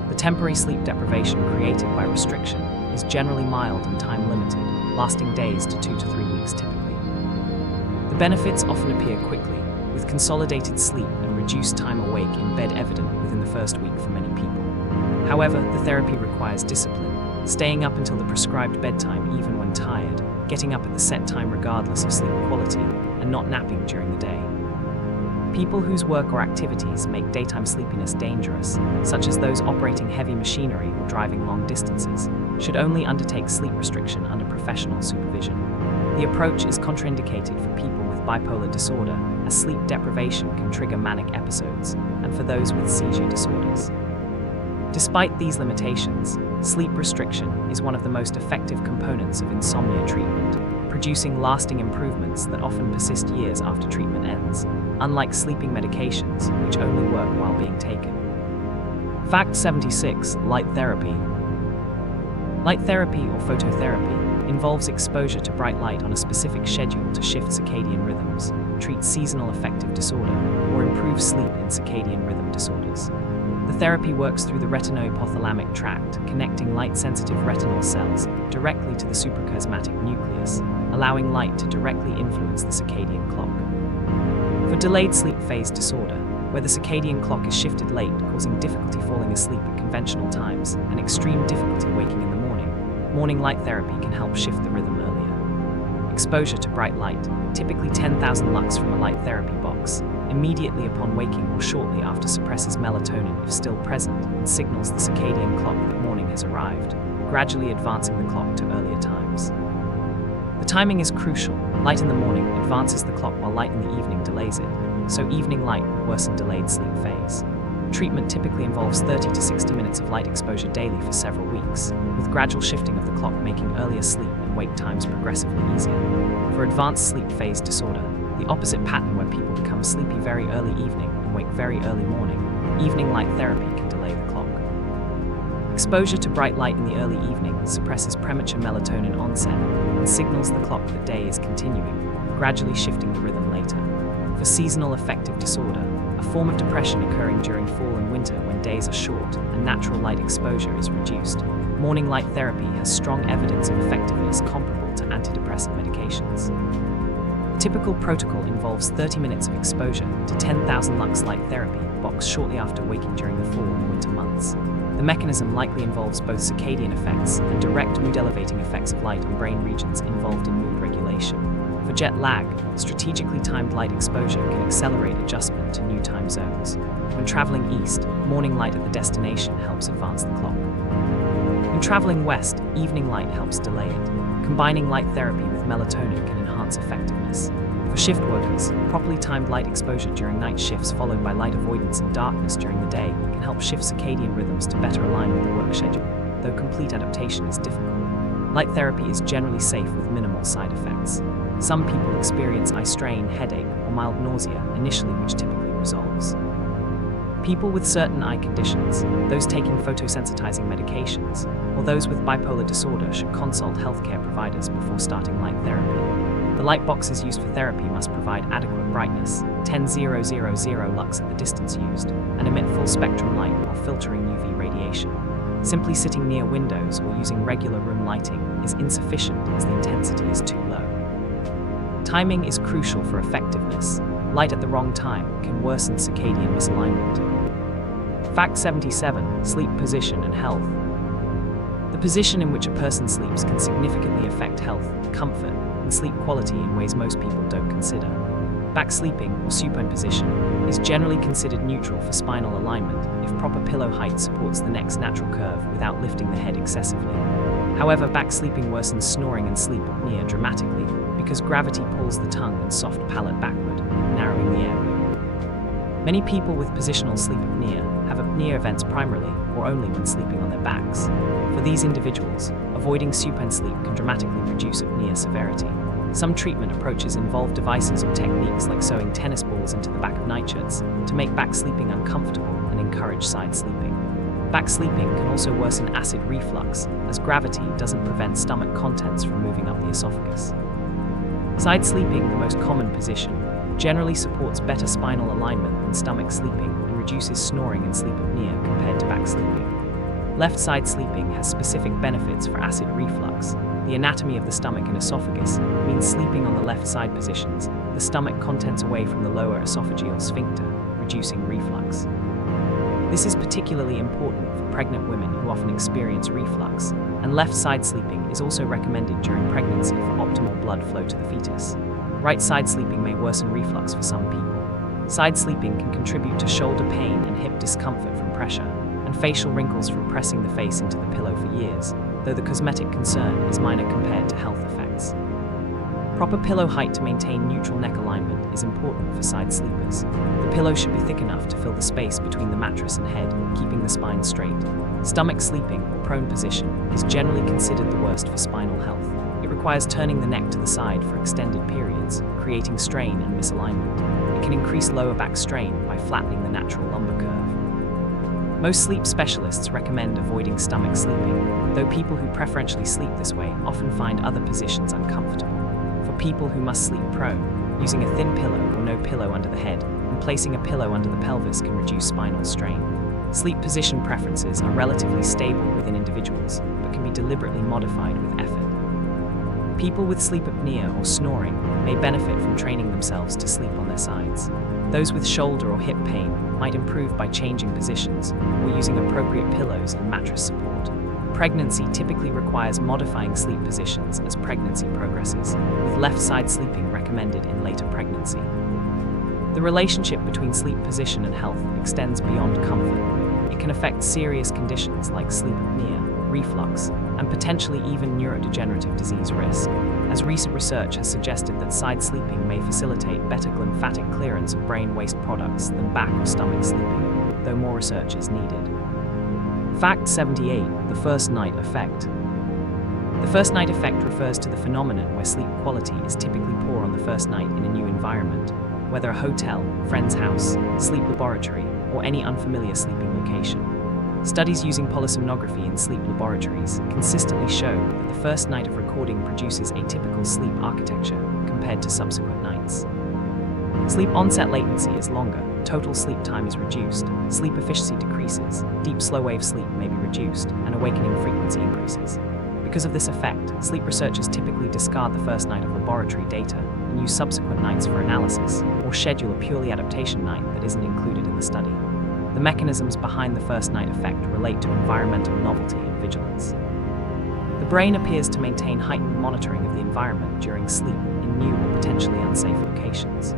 The temporary sleep deprivation created by restriction is generally mild and time-limited, lasting days to 2 to 3 weeks typically. The benefits often appear quickly, with consolidated sleep and reduced time awake in bed evident within the first week for many people. However, the therapy requires discipline, staying up until the prescribed bedtime even when tired, getting up at the set time regardless of sleep quality, and not napping during the day. People whose work or activities make daytime sleepiness dangerous, such as those operating heavy machinery or driving long distances, should only undertake sleep restriction under professional supervision. The approach is contraindicated for people with bipolar disorder, as sleep deprivation can trigger manic episodes, and for those with seizure disorders. Despite these limitations, sleep restriction is one of the most effective components of insomnia treatment, producing lasting improvements that often persist years after treatment ends, unlike sleeping medications, which only work while being taken. Fact 76. Light therapy. Light therapy or phototherapy involves exposure to bright light on a specific schedule to shift circadian rhythms, treat seasonal affective disorder, or improve sleep in circadian rhythm disorders. The therapy works through the retinohypothalamic tract, connecting light-sensitive retinal cells directly to the suprachiasmatic nucleus, allowing light to directly influence the circadian clock. For delayed sleep phase disorder, where the circadian clock is shifted late, causing difficulty falling asleep at conventional times and extreme difficulty waking in the morning, morning light therapy can help shift the rhythm earlier. Exposure to bright light, typically 10,000 lux from a light therapy box, immediately upon waking or shortly after suppresses melatonin if still present and signals the circadian clock that morning has arrived, gradually advancing the clock to earlier times. The timing is crucial. Light in the morning advances the clock while light in the evening delays it, so evening light will worsen delayed sleep phase. Treatment typically involves 30 to 60 minutes of light exposure daily for several weeks, with gradual shifting of the clock making earlier sleep and wake times progressively easier. For advanced sleep phase disorder, the opposite pattern where people become sleepy very early evening and wake very early morning, evening light therapy can delay the clock. Exposure to bright light in the early evening suppresses premature melatonin onset and signals the clock that day is continuing, gradually shifting the rhythm later. For seasonal affective disorder, a form of depression occurring during fall and winter when days are short and natural light exposure is reduced, morning light therapy has strong evidence of effectiveness comparable to antidepressant medications. The typical protocol involves 30 minutes of exposure to 10,000 lux light therapy box shortly after waking during the fall and winter months. The mechanism likely involves both circadian effects and direct mood-elevating effects of light on brain regions involved in mood regulation. For jet lag, strategically timed light exposure can accelerate adjustment to new time zones. When traveling east, morning light at the destination helps advance the clock. When traveling west, evening light helps delay it. Combining light therapy with melatonin can enhance effectiveness. For shift workers, properly timed light exposure during night shifts followed by light avoidance and darkness during the day can help shift circadian rhythms to better align with the work schedule, though complete adaptation is difficult. Light therapy is generally safe with minimal side effects. Some people experience eye strain, headache, or mild nausea initially, which typically resolves. People with certain eye conditions, those taking photosensitizing medications, or those with bipolar disorder should consult healthcare providers before starting light therapy. The light boxes used for therapy must provide adequate brightness, 10,000 lux at the distance used, and emit full spectrum light while filtering UV radiation. Simply sitting near windows or using regular room lighting is insufficient as the intensity is too low. Timing is crucial for effectiveness. Light at the wrong time can worsen circadian misalignment. Fact 77: Sleep position and health. The position in which a person sleeps can significantly affect health, comfort, and sleep quality in ways most people don't consider. Back sleeping, or supine position, is generally considered neutral for spinal alignment if proper pillow height supports the neck's natural curve without lifting the head excessively. However, back sleeping worsens snoring and sleep apnea dramatically because gravity pulls the tongue and soft palate backward, narrowing the airway. Many people with positional sleep apnea have apnea events primarily or only when sleeping on their backs. For these individuals, avoiding supine sleep can dramatically reduce apnea severity. Some treatment approaches involve devices or techniques like sewing tennis balls into the back of nightshirts to make back sleeping uncomfortable and encourage side sleeping. Back sleeping can also worsen acid reflux, as gravity doesn't prevent stomach contents from moving up the esophagus. Side sleeping, the most common position, generally supports better spinal alignment than stomach sleeping and reduces snoring and sleep apnea compared to back sleeping. Left side sleeping has specific benefits for acid reflux. The anatomy of the stomach and esophagus means sleeping on the left side positions the stomach contents away from the lower esophageal sphincter, reducing reflux. This is particularly important for pregnant women who often experience reflux, and left side sleeping is also recommended during pregnancy for optimal blood flow to the fetus. Right side sleeping may worsen reflux for some people. Side sleeping can contribute to shoulder pain and hip discomfort from pressure, and facial wrinkles from pressing the face into the pillow for years, though the cosmetic concern is minor compared to health effects. Proper pillow height to maintain neutral neck alignment is important for side sleepers. The pillow should be thick enough to fill the space between the mattress and head, keeping the spine straight. Stomach sleeping, or prone position, is generally considered the worst for spinal health. It requires turning the neck to the side for extended periods, creating strain and misalignment. It can increase lower back strain by flattening the natural lumbar curve. Most sleep specialists recommend avoiding stomach sleeping, though people who preferentially sleep this way often find other positions uncomfortable. For people who must sleep prone, using a thin pillow or no pillow under the head and placing a pillow under the pelvis can reduce spinal strain. Sleep position preferences are relatively stable within individuals, but can be deliberately modified with effort. People with sleep apnea or snoring may benefit from training themselves to sleep on their sides. Those with shoulder or hip pain might improve by changing positions or using appropriate pillows and mattress support. Pregnancy typically requires modifying sleep positions as pregnancy progresses, with left side sleeping recommended in later pregnancy. The relationship between sleep position and health extends beyond comfort. It can affect serious conditions like sleep apnea, reflux, and potentially even neurodegenerative disease risk, as recent research has suggested that side sleeping may facilitate better lymphatic clearance of brain waste products than back or stomach sleeping, though more research is needed. Fact 78: The first night effect. The first night effect refers to the phenomenon where sleep quality is typically poor on the first night in a new environment, whether a hotel, friend's house, sleep laboratory, or any unfamiliar sleeping location. Studies using polysomnography in sleep laboratories consistently show that the first night of recording produces atypical sleep architecture compared to subsequent nights. Sleep onset latency is longer, total sleep time is reduced, sleep efficiency decreases, deep slow-wave sleep may be reduced, and awakening frequency increases. Because of this effect, sleep researchers typically discard the first night of laboratory data and use subsequent nights for analysis, or schedule a purely adaptation night that isn't included in the study. The mechanisms behind the first night effect relate to environmental novelty and vigilance. The brain appears to maintain heightened monitoring of the environment during sleep in new or potentially unsafe locations.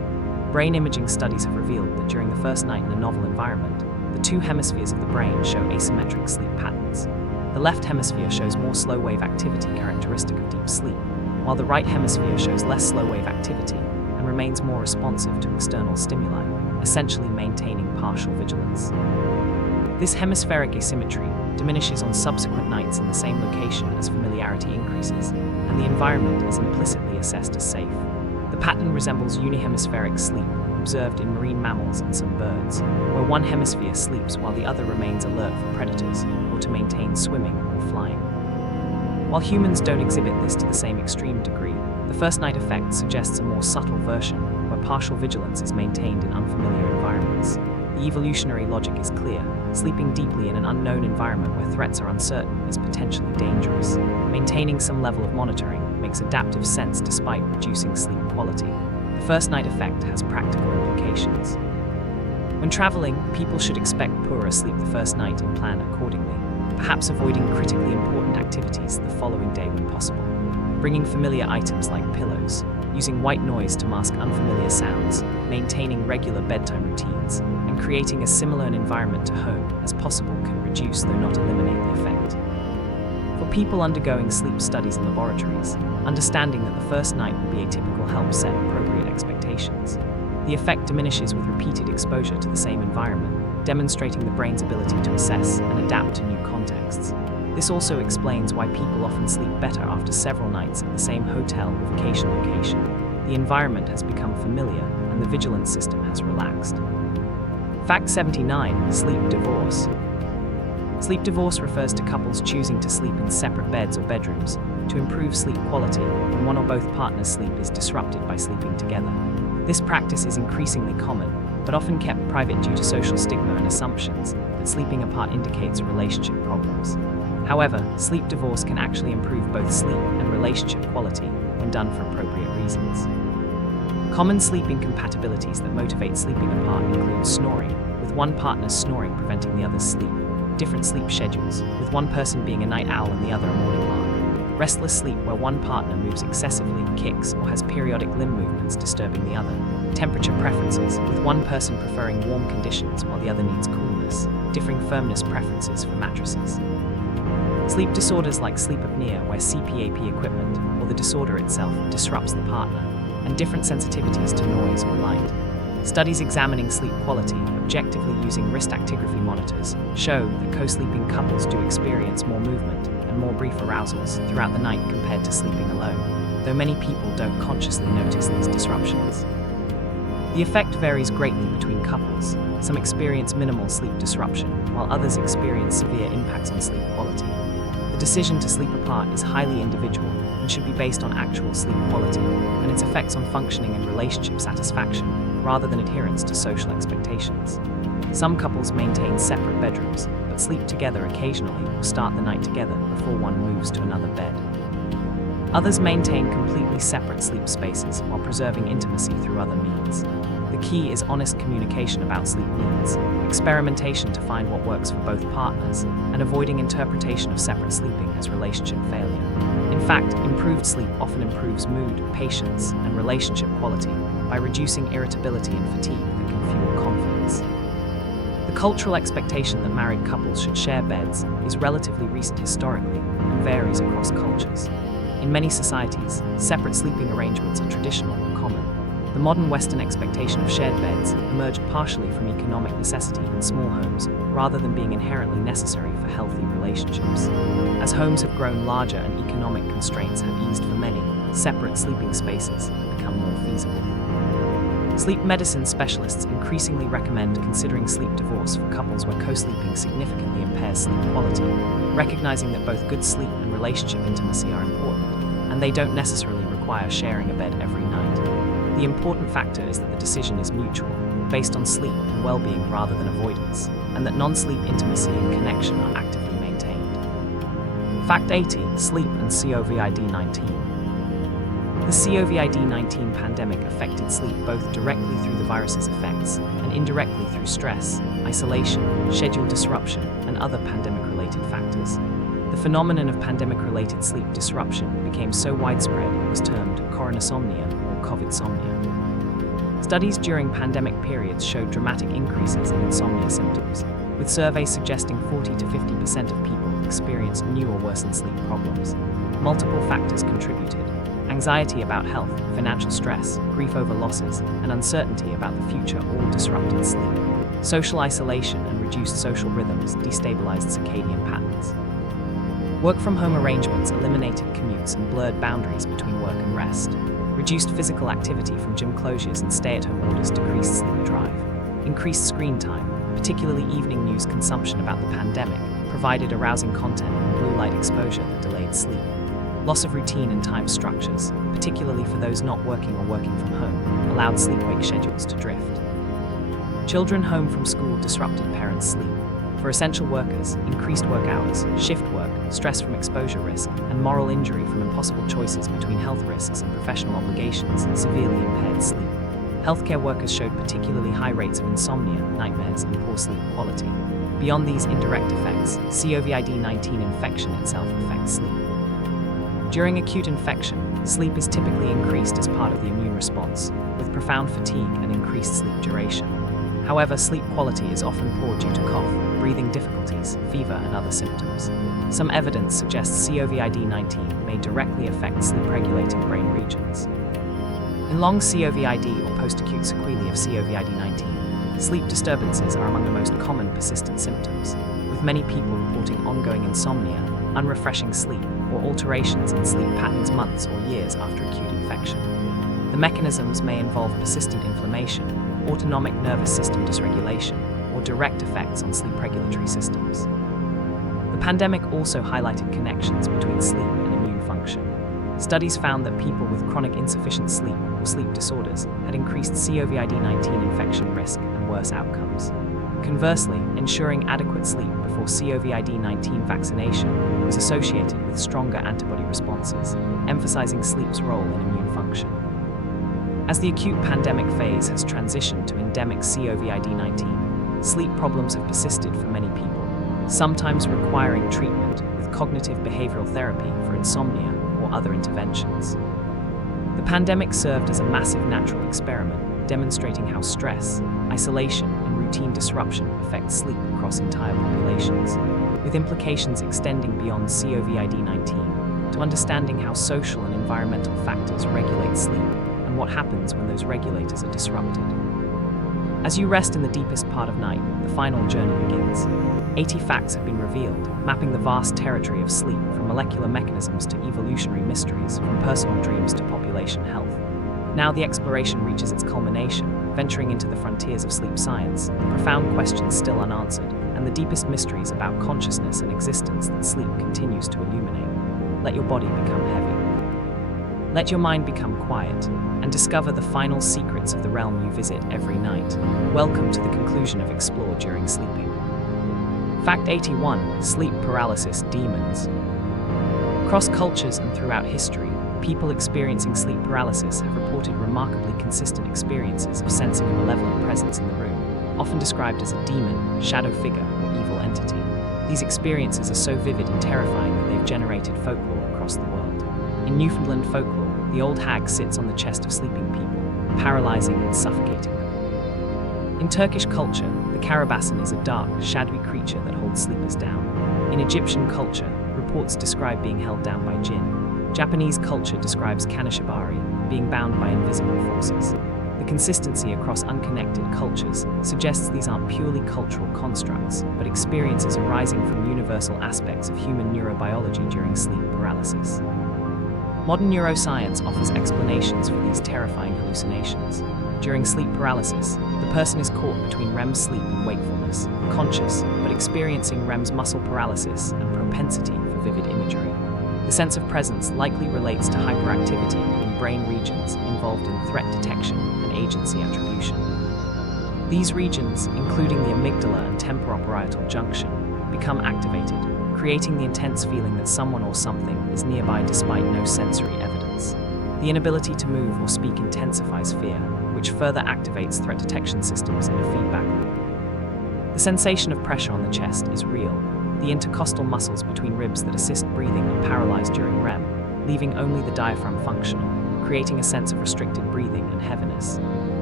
Brain imaging studies have revealed that during the first night in a novel environment, the two hemispheres of the brain show asymmetric sleep patterns. The left hemisphere shows more slow-wave activity characteristic of deep sleep, while the right hemisphere shows less slow-wave activity and remains more responsive to external stimuli, essentially maintaining partial vigilance. This hemispheric asymmetry diminishes on subsequent nights in the same location as familiarity increases, and the environment is implicitly assessed as safe. The pattern resembles unihemispheric sleep observed in marine mammals and some birds, where one hemisphere sleeps while the other remains alert for predators or to maintain swimming or flying. While humans don't exhibit this to the same extreme degree, the first night effect suggests a more subtle version where partial vigilance is maintained in unfamiliar environments. The evolutionary logic is clear. Sleeping deeply in an unknown environment where threats are uncertain is potentially dangerous. Maintaining some level of monitoring makes adaptive sense despite reducing sleep quality. The first night effect has practical implications. When traveling, people should expect poorer sleep the first night and plan accordingly, perhaps avoiding critically important activities the following day when possible. Bringing familiar items like pillows, using white noise to mask unfamiliar sounds, maintaining regular bedtime routines, and creating as similar an environment to home as possible can reduce, though not eliminate, the effect. For people undergoing sleep studies in laboratories, understanding that the first night will be atypical helps set appropriate expectations. The effect diminishes with repeated exposure to the same environment, demonstrating the brain's ability to assess and adapt to new contexts. This also explains why people often sleep better after several nights at the same hotel or vacation location. The environment has become familiar and the vigilance system has relaxed. Fact 79. Sleep divorce. Sleep divorce refers to couples choosing to sleep in separate beds or bedrooms to improve sleep quality when one or both partners' sleep is disrupted by sleeping together. This practice is increasingly common, but often kept private due to social stigma and assumptions that sleeping apart indicates relationship problems. However, sleep divorce can actually improve both sleep and relationship quality when done for appropriate reasons. Common sleep incompatibilities that motivate sleeping apart include snoring, with one partner's snoring preventing the other's sleep, different sleep schedules, with one person being a night owl and the other a morning lark, restless sleep where one partner moves excessively, kicks, or has periodic limb movements disturbing the other, temperature preferences, with one person preferring warm conditions while the other needs coolness, differing firmness preferences for mattresses. Sleep disorders like sleep apnea, where CPAP equipment, or the disorder itself, disrupts the partner, and different sensitivities to noise or light. Studies examining sleep quality, objectively using wrist actigraphy monitors, show that co-sleeping couples do experience more movement and more brief arousals throughout the night compared to sleeping alone, though many people don't consciously notice these disruptions. The effect varies greatly between couples. Some experience minimal sleep disruption, while others experience severe impacts on sleep quality. The decision to sleep apart is highly individual and should be based on actual sleep quality and its effects on functioning and relationship satisfaction, rather than adherence to social expectations. Some couples maintain separate bedrooms, but sleep together occasionally or start the night together before one moves to another bed. Others maintain completely separate sleep spaces while preserving intimacy through other means. The key is honest communication about sleep needs, experimentation to find what works for both partners, and avoiding interpretation of separate sleeping as relationship failure. In fact, improved sleep often improves mood, patience, and relationship quality by reducing irritability and fatigue that can fuel conflicts. The cultural expectation that married couples should share beds is relatively recent historically and varies across cultures. In many societies, separate sleeping arrangements are traditional or common. The modern Western expectation of shared beds emerged partially from economic necessity in small homes rather than being inherently necessary for healthy relationships. As homes have grown larger and economic constraints have eased for many, separate sleeping spaces have become more feasible. Sleep medicine specialists increasingly recommend considering sleep divorce for couples where co-sleeping significantly impairs sleep quality, recognizing that both good sleep and relationship intimacy are important, and they don't necessarily require sharing a bed every night. The important factor is that the decision is mutual, based on sleep and well-being rather than avoidance, and that non-sleep intimacy and connection are actively maintained. Fact 80. Sleep and COVID-19. The COVID-19 pandemic affected sleep both directly through the virus's effects and indirectly through stress, isolation, schedule disruption, and other pandemic-related factors. The phenomenon of pandemic-related sleep disruption became so widespread it was termed insomnia or COVID-somnia. Studies during pandemic periods showed dramatic increases in insomnia symptoms, with surveys suggesting 40 to 50% of people experienced new or worsened sleep problems. Multiple factors contributed: anxiety about health, financial stress, grief over losses, and uncertainty about the future all disrupted sleep. Social isolation and reduced social rhythms destabilized circadian patterns. Work-from-home arrangements eliminated commutes and blurred boundaries between work and rest. Reduced physical activity from gym closures and stay-at-home orders decreased sleep drive. Increased screen time, particularly evening news consumption about the pandemic, provided arousing content and blue light exposure that delayed sleep. Loss of routine and time structures, particularly for those not working or working from home, allowed sleep-wake schedules to drift. Children home from school disrupted parents' sleep. For essential workers, increased work hours, shift work, stress from exposure risk, and moral injury from impossible choices between health risks and professional obligations severely impaired sleep. Healthcare workers showed particularly high rates of insomnia, nightmares, and poor sleep quality. Beyond these indirect effects, COVID-19 infection itself affects sleep. During acute infection, sleep is typically increased as part of the immune response, with profound fatigue and increased sleep duration. However, sleep quality is often poor due to cough, breathing difficulties, fever, and other symptoms. Some evidence suggests COVID-19 may directly affect sleep-regulating brain regions. In long COVID or post-acute sequelae of COVID-19, sleep disturbances are among the most common persistent symptoms, with many people reporting ongoing insomnia, unrefreshing sleep, or alterations in sleep patterns months or years after acute infection. The mechanisms may involve persistent inflammation, autonomic nervous system dysregulation, or direct effects on sleep regulatory systems. The pandemic also highlighted connections between sleep and immune function. Studies found that people with chronic insufficient sleep or sleep disorders had increased COVID-19 infection risk and worse outcomes. Conversely, ensuring adequate sleep before COVID-19 vaccination was associated with stronger antibody responses, emphasizing sleep's role in immune function. As the acute pandemic phase has transitioned to endemic COVID-19, sleep problems have persisted for many people, sometimes requiring treatment with cognitive behavioral therapy for insomnia or other interventions. The pandemic served as a massive natural experiment, demonstrating how stress, isolation, and routine disruption affect sleep across entire populations, with implications extending beyond COVID-19 to understanding how social and environmental factors regulate sleep and what happens when those regulators are disrupted. As you rest in the deepest part of night, the final journey begins. 80 facts have been revealed, mapping the vast territory of sleep from molecular mechanisms to evolutionary mysteries, from personal dreams to population health. Now the exploration reaches its culmination, venturing into the frontiers of sleep science, the profound questions still unanswered, and the deepest mysteries about consciousness and existence that sleep continues to illuminate. Let your body become heavy. Let your mind become quiet, and discover the final secrets of the realm you visit every night. Welcome to the conclusion of Explore During Sleeping. Fact 81. Sleep paralysis demons. Across cultures and throughout history, people experiencing sleep paralysis have reported remarkably consistent experiences of sensing a malevolent presence in the room, often described as a demon, shadow figure, or evil entity. These experiences are so vivid and terrifying that they've generated folklore across the world. In Newfoundland folklore, the old hag sits on the chest of sleeping people, paralyzing and suffocating them. In Turkish culture, the karabasan is a dark, shadowy creature that holds sleepers down. In Egyptian culture, reports describe being held down by jinn. Japanese culture describes kanashibari, being bound by invisible forces. The consistency across unconnected cultures suggests these aren't purely cultural constructs, but experiences arising from universal aspects of human neurobiology during sleep paralysis. Modern neuroscience offers explanations for these terrifying hallucinations. During sleep paralysis, the person is caught between REM sleep and wakefulness, conscious but experiencing REM's muscle paralysis and propensity for vivid imagery. The sense of presence likely relates to hyperactivity in brain regions involved in threat detection and agency attribution. These regions, including the amygdala and temporoparietal junction, become activated, creating the intense feeling that someone or something is nearby despite no sensory evidence. The inability to move or speak intensifies fear, which further activates threat detection systems in a feedback loop. The sensation of pressure on the chest is real. The intercostal muscles between ribs that assist breathing are paralyzed during REM, leaving only the diaphragm functional, creating a sense of restricted breathing and heaviness.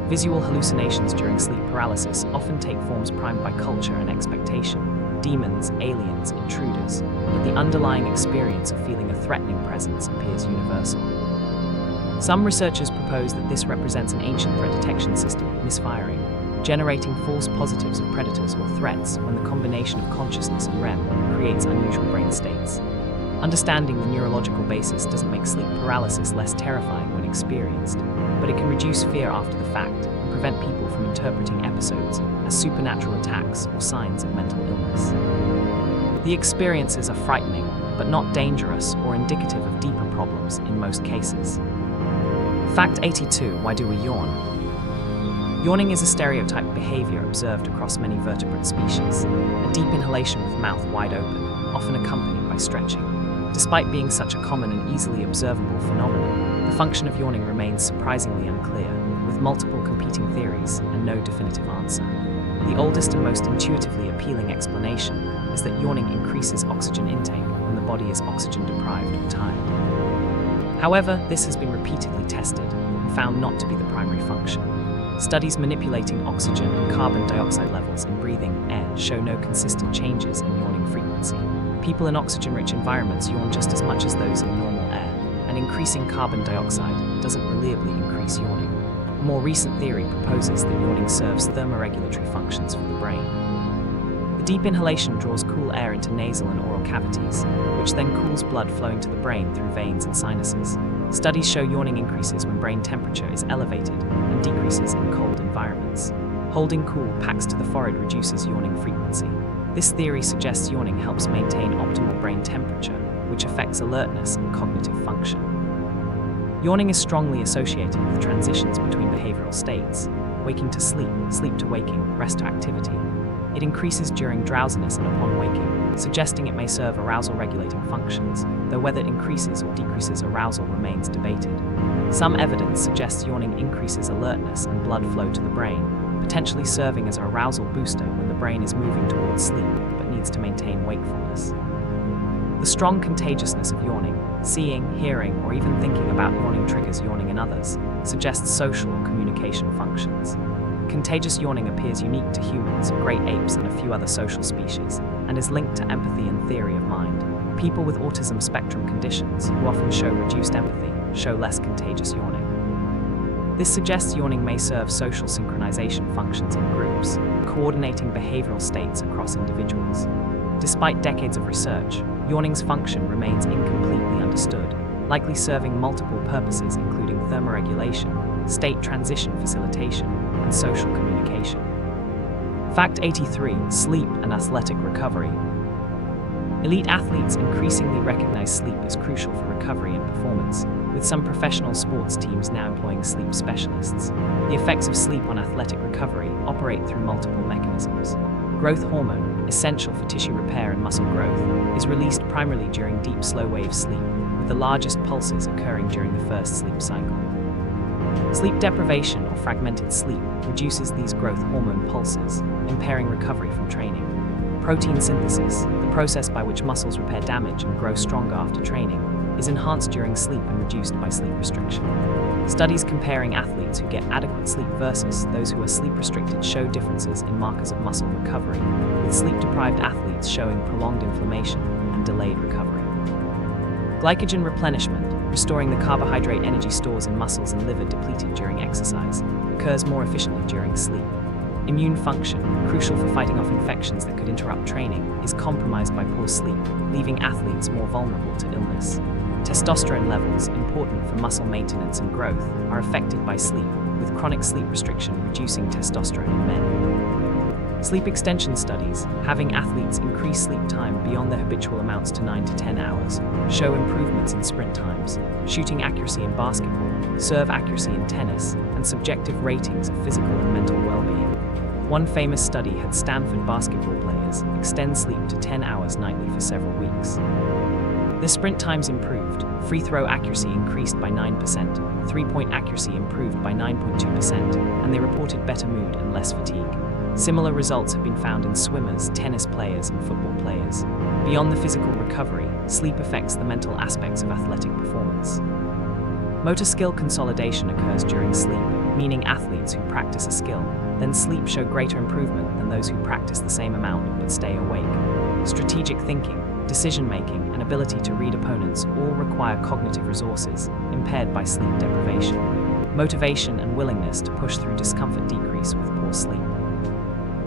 Visual hallucinations during sleep paralysis often take forms primed by culture and expectation: demons, aliens, intruders, but the underlying experience of feeling a threatening presence appears universal. Some researchers propose that this represents an ancient threat detection system misfiring, generating false positives of predators or threats when the combination of consciousness and REM creates unusual brain states. Understanding the neurological basis doesn't make sleep paralysis less terrifying when experienced, but it can reduce fear after the fact and prevent people from interpreting episodes as supernatural attacks or signs of mental illness. The experiences are frightening, but not dangerous or indicative of deeper problems in most cases. Fact 82. Why do we yawn? Yawning is a stereotyped behavior observed across many vertebrate species, a deep inhalation with mouth wide open, often accompanied by stretching. Despite being such a common and easily observable phenomenon, the function of yawning remains surprisingly unclear, with multiple competing theories and no definitive answer. The oldest and most intuitively appealing explanation is that yawning increases oxygen intake when the body is oxygen deprived or tired. However, this has been repeatedly tested and found not to be the primary function. Studies manipulating oxygen and carbon dioxide levels in breathing air show no consistent changes in yawning frequency. People in oxygen-rich environments yawn just as much as those in normal air, and increasing carbon dioxide doesn't reliably increase yawning. A more recent theory proposes that yawning serves thermoregulatory functions for the brain. The deep inhalation draws cool air into nasal and oral cavities, which then cools blood flowing to the brain through veins and sinuses. Studies show yawning increases when brain temperature is elevated and decreases in cold environments. Holding cool packs to the forehead reduces yawning frequency. This theory suggests yawning helps maintain optimal brain temperature, which affects alertness and cognitive function. Yawning is strongly associated with transitions between behavioral states: waking to sleep, sleep to waking, rest to activity. It increases during drowsiness and upon waking, suggesting it may serve arousal-regulating functions, though whether it increases or decreases arousal remains debated. Some evidence suggests yawning increases alertness and blood flow to the brain, potentially serving as an arousal booster when the brain is moving towards sleep but needs to maintain wakefulness. The strong contagiousness of yawning, seeing, hearing, or even thinking about yawning triggers yawning in others, suggests social or communication functions. Contagious yawning appears unique to humans, great apes, and a few other social species, and is linked to empathy and theory of mind. People with autism spectrum conditions, who often show reduced empathy, show less contagious yawning. This suggests yawning may serve social synchronization functions in groups, coordinating behavioral states across individuals. Despite decades of research, yawning's function remains incompletely understood, likely serving multiple purposes including thermoregulation, state transition facilitation, and social communication. Fact 83. Sleep and athletic recovery. Elite athletes increasingly recognize sleep as crucial for recovery and performance, with some professional sports teams now employing sleep specialists. The effects of sleep on athletic recovery operate through multiple mechanisms. Growth hormone, essential for tissue repair and muscle growth, is released primarily during deep slow-wave sleep, with the largest pulses occurring during the first sleep cycle. Sleep deprivation or fragmented sleep reduces these growth hormone pulses, impairing recovery from training. Protein synthesis, the process by which muscles repair damage and grow stronger after training, is enhanced during sleep and reduced by sleep restriction. Studies comparing athletes who get adequate sleep versus those who are sleep restricted show differences in markers of muscle recovery, with sleep-deprived athletes showing prolonged inflammation and delayed recovery. Glycogen replenishment, restoring the carbohydrate energy stores in muscles and liver depleted during exercise, occurs more efficiently during sleep. Immune function, crucial for fighting off infections that could interrupt training, is compromised by poor sleep, leaving athletes more vulnerable to illness. Testosterone levels, important for muscle maintenance and growth, are affected by sleep, with chronic sleep restriction reducing testosterone in men. Sleep extension studies, having athletes increase sleep time beyond their habitual amounts to 9 to 10 hours, show improvements in sprint times, shooting accuracy in basketball, serve accuracy in tennis, and subjective ratings of physical and mental well-being. One famous study had Stanford basketball players extend sleep to 10 hours nightly for several weeks. The sprint times improved, free throw accuracy increased by 9%, three-point accuracy improved by 9.2%, and they reported better mood and less fatigue. Similar results have been found in swimmers, tennis players, and football players. Beyond the physical recovery, sleep affects the mental aspects of athletic performance. Motor skill consolidation occurs during sleep, meaning athletes who practice a skill, then sleep show greater improvement than those who practice the same amount but stay awake. Strategic thinking, decision-making, and ability to read opponents all require cognitive resources impaired by sleep deprivation. Motivation and willingness to push through discomfort decrease with poor sleep.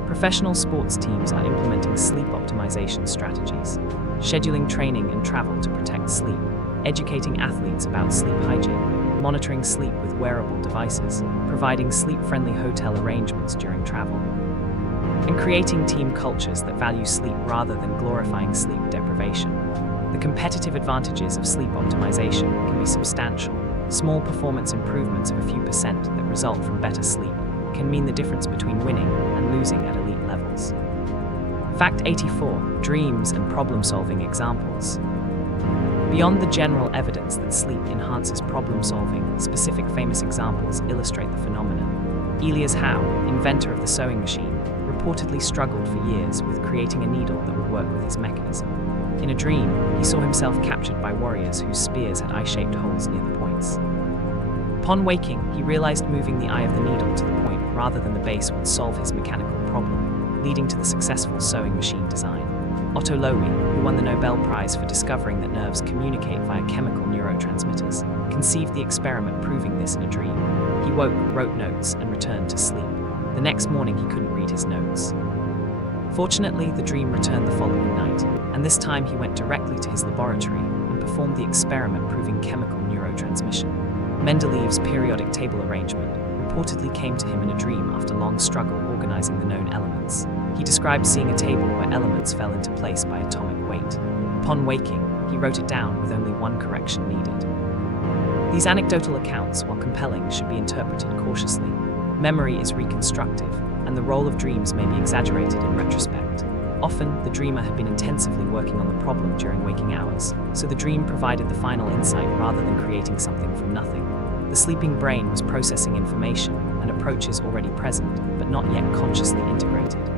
Professional sports teams are implementing sleep optimization strategies, scheduling training and travel to protect sleep, educating athletes about sleep hygiene, monitoring sleep with wearable devices, providing sleep-friendly hotel arrangements during travel, and creating team cultures that value sleep rather than glorifying sleep deprivation. The competitive advantages of sleep optimization can be substantial. Small performance improvements of a few percent that result from better sleep can mean the difference between winning and losing at elite levels. Fact 84. Dreams and problem-solving examples. Beyond the general evidence that sleep enhances problem-solving, specific famous examples illustrate the phenomenon. Elias Howe, inventor of the sewing machine, reportedly struggled for years with creating a needle that would work with his mechanism. In a dream, he saw himself captured by warriors whose spears had eye-shaped holes near the points. Upon waking, he realized moving the eye of the needle to the point rather than the base would solve his mechanical problem, leading to the successful sewing machine design. Otto Loewy, who won the Nobel Prize for discovering that nerves communicate via chemical neurotransmitters, conceived the experiment proving this in a dream. He woke, wrote notes, and returned to sleep. The next morning he couldn't read his notes. Fortunately, the dream returned the following night, and this time he went directly to his laboratory and performed the experiment proving chemical neurotransmission. Mendeleev's periodic table arrangement reportedly came to him in a dream after long struggle organizing the known elements. He described seeing a table where elements fell into place by atomic weight. Upon waking, he wrote it down with only one correction needed. These anecdotal accounts, while compelling, should be interpreted cautiously. Memory is reconstructive, and the role of dreams may be exaggerated in retrospect. Often, the dreamer had been intensively working on the problem during waking hours, so the dream provided the final insight rather than creating something from nothing. The sleeping brain was processing information and approaches already present, but not yet consciously integrated.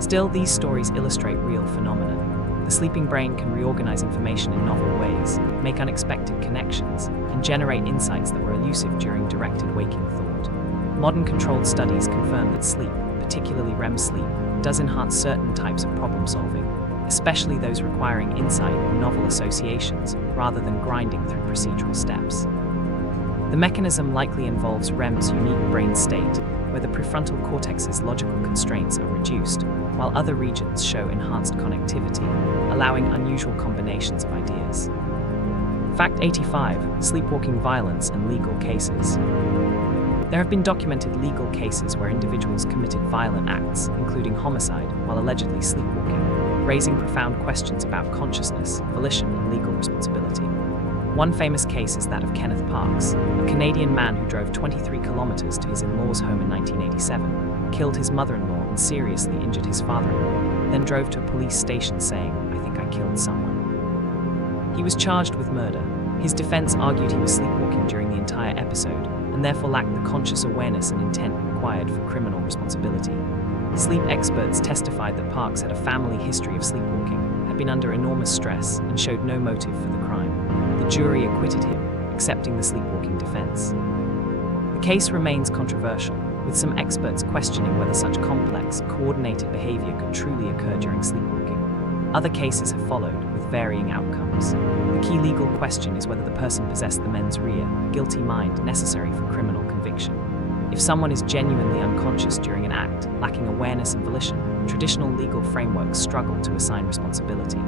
Still, these stories illustrate real phenomena. The sleeping brain can reorganize information in novel ways, make unexpected connections, and generate insights that were elusive during directed waking thought. Modern controlled studies confirm that sleep, particularly REM sleep, does enhance certain types of problem solving, especially those requiring insight or novel associations rather than grinding through procedural steps. The mechanism likely involves REM's unique brain state, where the prefrontal cortex's logical constraints are reduced, while other regions show enhanced connectivity, allowing unusual combinations of ideas. Fact 85. Sleepwalking violence and legal cases. There have been documented legal cases where individuals committed violent acts, including homicide, while allegedly sleepwalking, raising profound questions about consciousness, volition, and legal responsibility. One famous case is that of Kenneth Parks, a Canadian man who drove 23 kilometers to his in-laws' home in 1987, killed his mother-in-law and seriously injured his father-in-law, then drove to a police station saying, "I think I killed someone." He was charged with murder. His defense argued he was sleepwalking during the entire episode, and therefore lacked the conscious awareness and intent required for criminal responsibility. Sleep experts testified that Parks had a family history of sleepwalking, had been under enormous stress, and showed no motive for the crime. The jury acquitted him, accepting the sleepwalking defense. The case remains controversial, with some experts questioning whether such complex, coordinated behavior could truly occur during sleepwalking. Other cases have followed, with varying outcomes. The key legal question is whether the person possessed the mens rea, guilty mind necessary for criminal conviction. If someone is genuinely unconscious during an act, lacking awareness and volition, traditional legal frameworks struggle to assign responsibility.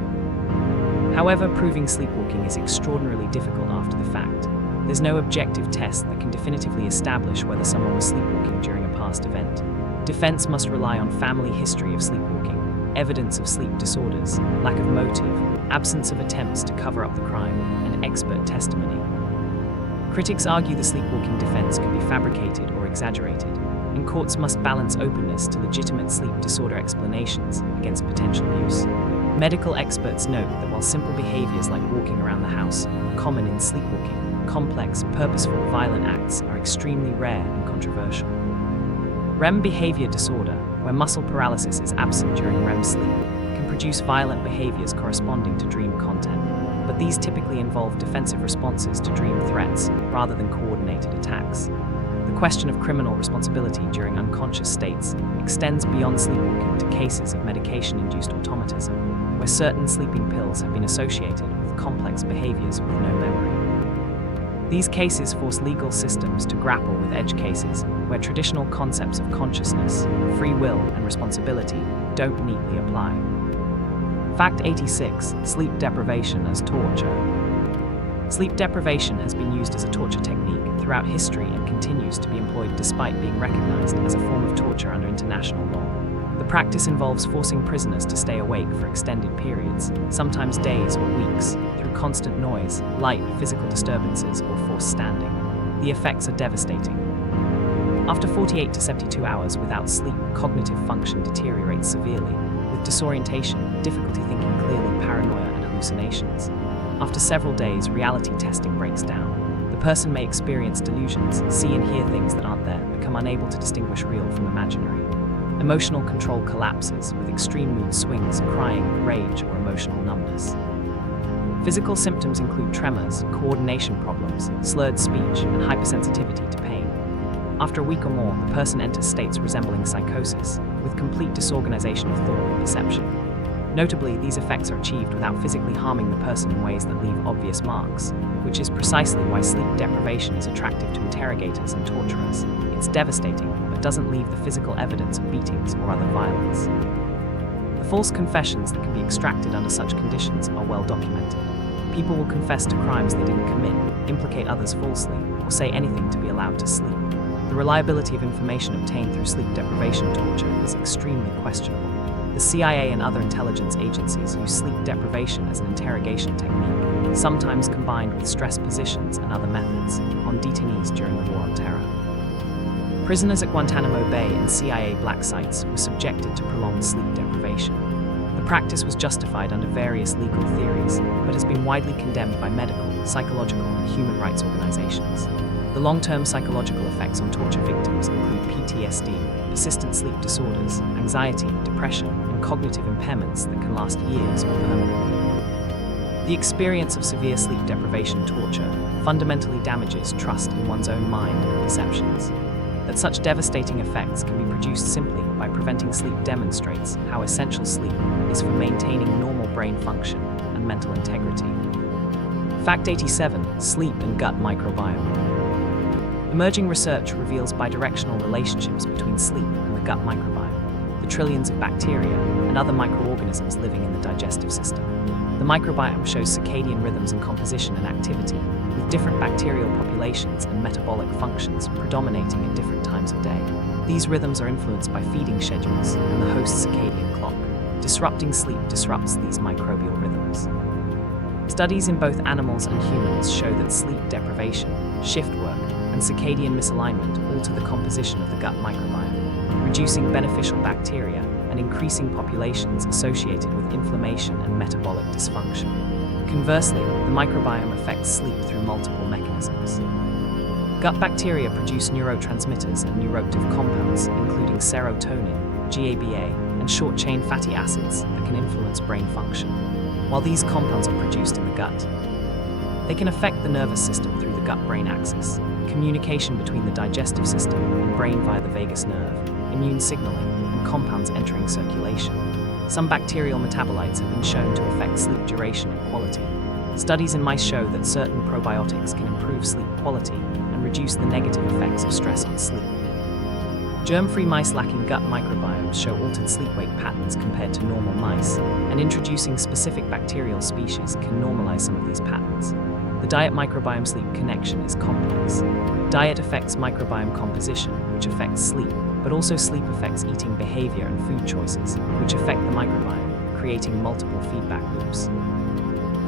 However, proving sleepwalking is extraordinarily difficult after the fact. There's no objective test that can definitively establish whether someone was sleepwalking during a past event. Defense must rely on family history of sleepwalking, evidence of sleep disorders, lack of motive, absence of attempts to cover up the crime, and expert testimony. Critics argue the sleepwalking defense can be fabricated or exaggerated, and courts must balance openness to legitimate sleep disorder explanations against potential use. Medical experts note that while simple behaviors like walking around the house are common in sleepwalking, complex, purposeful, violent acts are extremely rare and controversial. REM behavior disorder, where muscle paralysis is absent during REM sleep, can produce violent behaviors corresponding to dream content, but these typically involve defensive responses to dream threats rather than coordinated attacks. The question of criminal responsibility during unconscious states extends beyond sleepwalking to cases of medication-induced automatism, where certain sleeping pills have been associated with complex behaviors with no memory. These cases force legal systems to grapple with edge cases where traditional concepts of consciousness, free will, and responsibility don't neatly apply. Fact 86. Sleep deprivation as torture. Sleep deprivation has been used as a torture technique throughout history and continues to be employed despite being recognized as a form of torture under international law. The practice involves forcing prisoners to stay awake for extended periods, sometimes days or weeks, through constant noise, light, physical disturbances, or forced standing. The effects are devastating. After 48 to 72 hours without sleep, cognitive function deteriorates severely, with disorientation, difficulty thinking clearly, paranoia, and hallucinations. After several days, reality testing breaks down. The person may experience delusions, see and hear things that aren't there, become unable to distinguish real from imaginary. Emotional control collapses, with extreme mood swings, crying, rage, or emotional numbness. Physical symptoms include tremors, coordination problems, slurred speech, and hypersensitivity to pain. After a week or more, the person enters states resembling psychosis, with complete disorganization of thought and perception. Notably, these effects are achieved without physically harming the person in ways that leave obvious marks, which is precisely why sleep deprivation is attractive to interrogators and torturers. It's devastating, but doesn't leave the physical evidence of beatings or other violence. The false confessions that can be extracted under such conditions are well documented. People will confess to crimes they didn't commit, implicate others falsely, or say anything to be allowed to sleep. The reliability of information obtained through sleep deprivation torture is extremely questionable. The CIA and other intelligence agencies use sleep deprivation as an interrogation technique, sometimes combined with stress positions and other methods, on detainees during the War on Terror. Prisoners at Guantanamo Bay and CIA black sites were subjected to prolonged sleep deprivation. The practice was justified under various legal theories, but has been widely condemned by medical, psychological, and human rights organizations. The long-term psychological effects on torture victims include PTSD, persistent sleep disorders, anxiety, depression, and cognitive impairments that can last years or permanently. The experience of severe sleep deprivation torture fundamentally damages trust in one's own mind and perceptions. That such devastating effects can be produced simply by preventing sleep demonstrates how essential sleep is for maintaining normal brain function and mental integrity. Fact 87. Sleep and gut microbiome. Emerging research reveals bidirectional relationships between sleep and the gut microbiome, the trillions of bacteria and other microorganisms living in the digestive system. The microbiome shows circadian rhythms and composition and activity, with different bacterial populations and metabolic functions predominating at different times of day. These rhythms are influenced by feeding schedules and the host's circadian clock. Disrupting sleep disrupts these microbial rhythms. Studies in both animals and humans show that sleep deprivation, shift work, and circadian misalignment alter the composition of the gut microbiome, reducing beneficial bacteria and increasing populations associated with inflammation and metabolic dysfunction. Conversely, the microbiome affects sleep through multiple mechanisms. Gut bacteria produce neurotransmitters and neuroactive compounds, including serotonin, GABA, and short-chain fatty acids that can influence brain function. While these compounds are produced in the gut, they can affect the nervous system through the gut-brain axis, communication between the digestive system and brain via the vagus nerve, immune signaling, and compounds entering circulation. Some bacterial metabolites have been shown to affect sleep duration and quality. Studies in mice show that certain probiotics can improve sleep quality and reduce the negative effects of stress on sleep. Germ-free mice lacking gut microbiomes show altered sleep-wake patterns compared to normal mice, and introducing specific bacterial species can normalize some of these patterns. The diet microbiome-sleep connection is complex. Diet affects microbiome composition, which affects sleep, but also sleep affects eating behavior and food choices, which affect the microbiome, creating multiple feedback loops.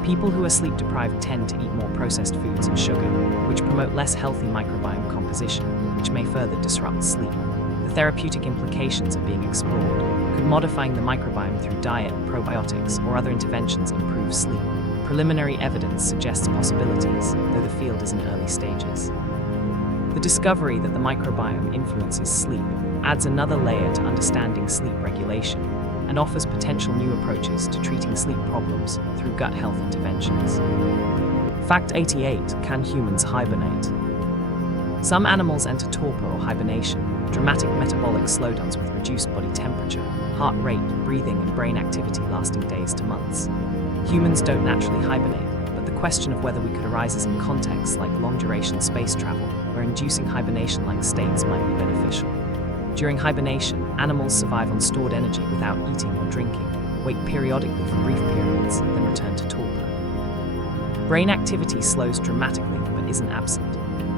People who are sleep-deprived tend to eat more processed foods and sugar, which promote less healthy microbiome composition, which may further disrupt sleep. The therapeutic implications are being explored. Could modifying the microbiome through diet, probiotics, or other interventions improve sleep? Preliminary evidence suggests possibilities, though the field is in early stages. The discovery that the microbiome influences sleep adds another layer to understanding sleep regulation and offers potential new approaches to treating sleep problems through gut health interventions. Fact 88. Can humans hibernate? Some animals enter torpor or hibernation, dramatic metabolic slowdowns with reduced body temperature, heart rate, breathing, and brain activity lasting days to months. Humans don't naturally hibernate, but the question of whether we could arises in contexts like long-duration space travel, where inducing hibernation-like states might be beneficial. During hibernation, animals survive on stored energy without eating or drinking, wake periodically for brief periods, then return to torpor. Brain activity slows dramatically but isn't absent.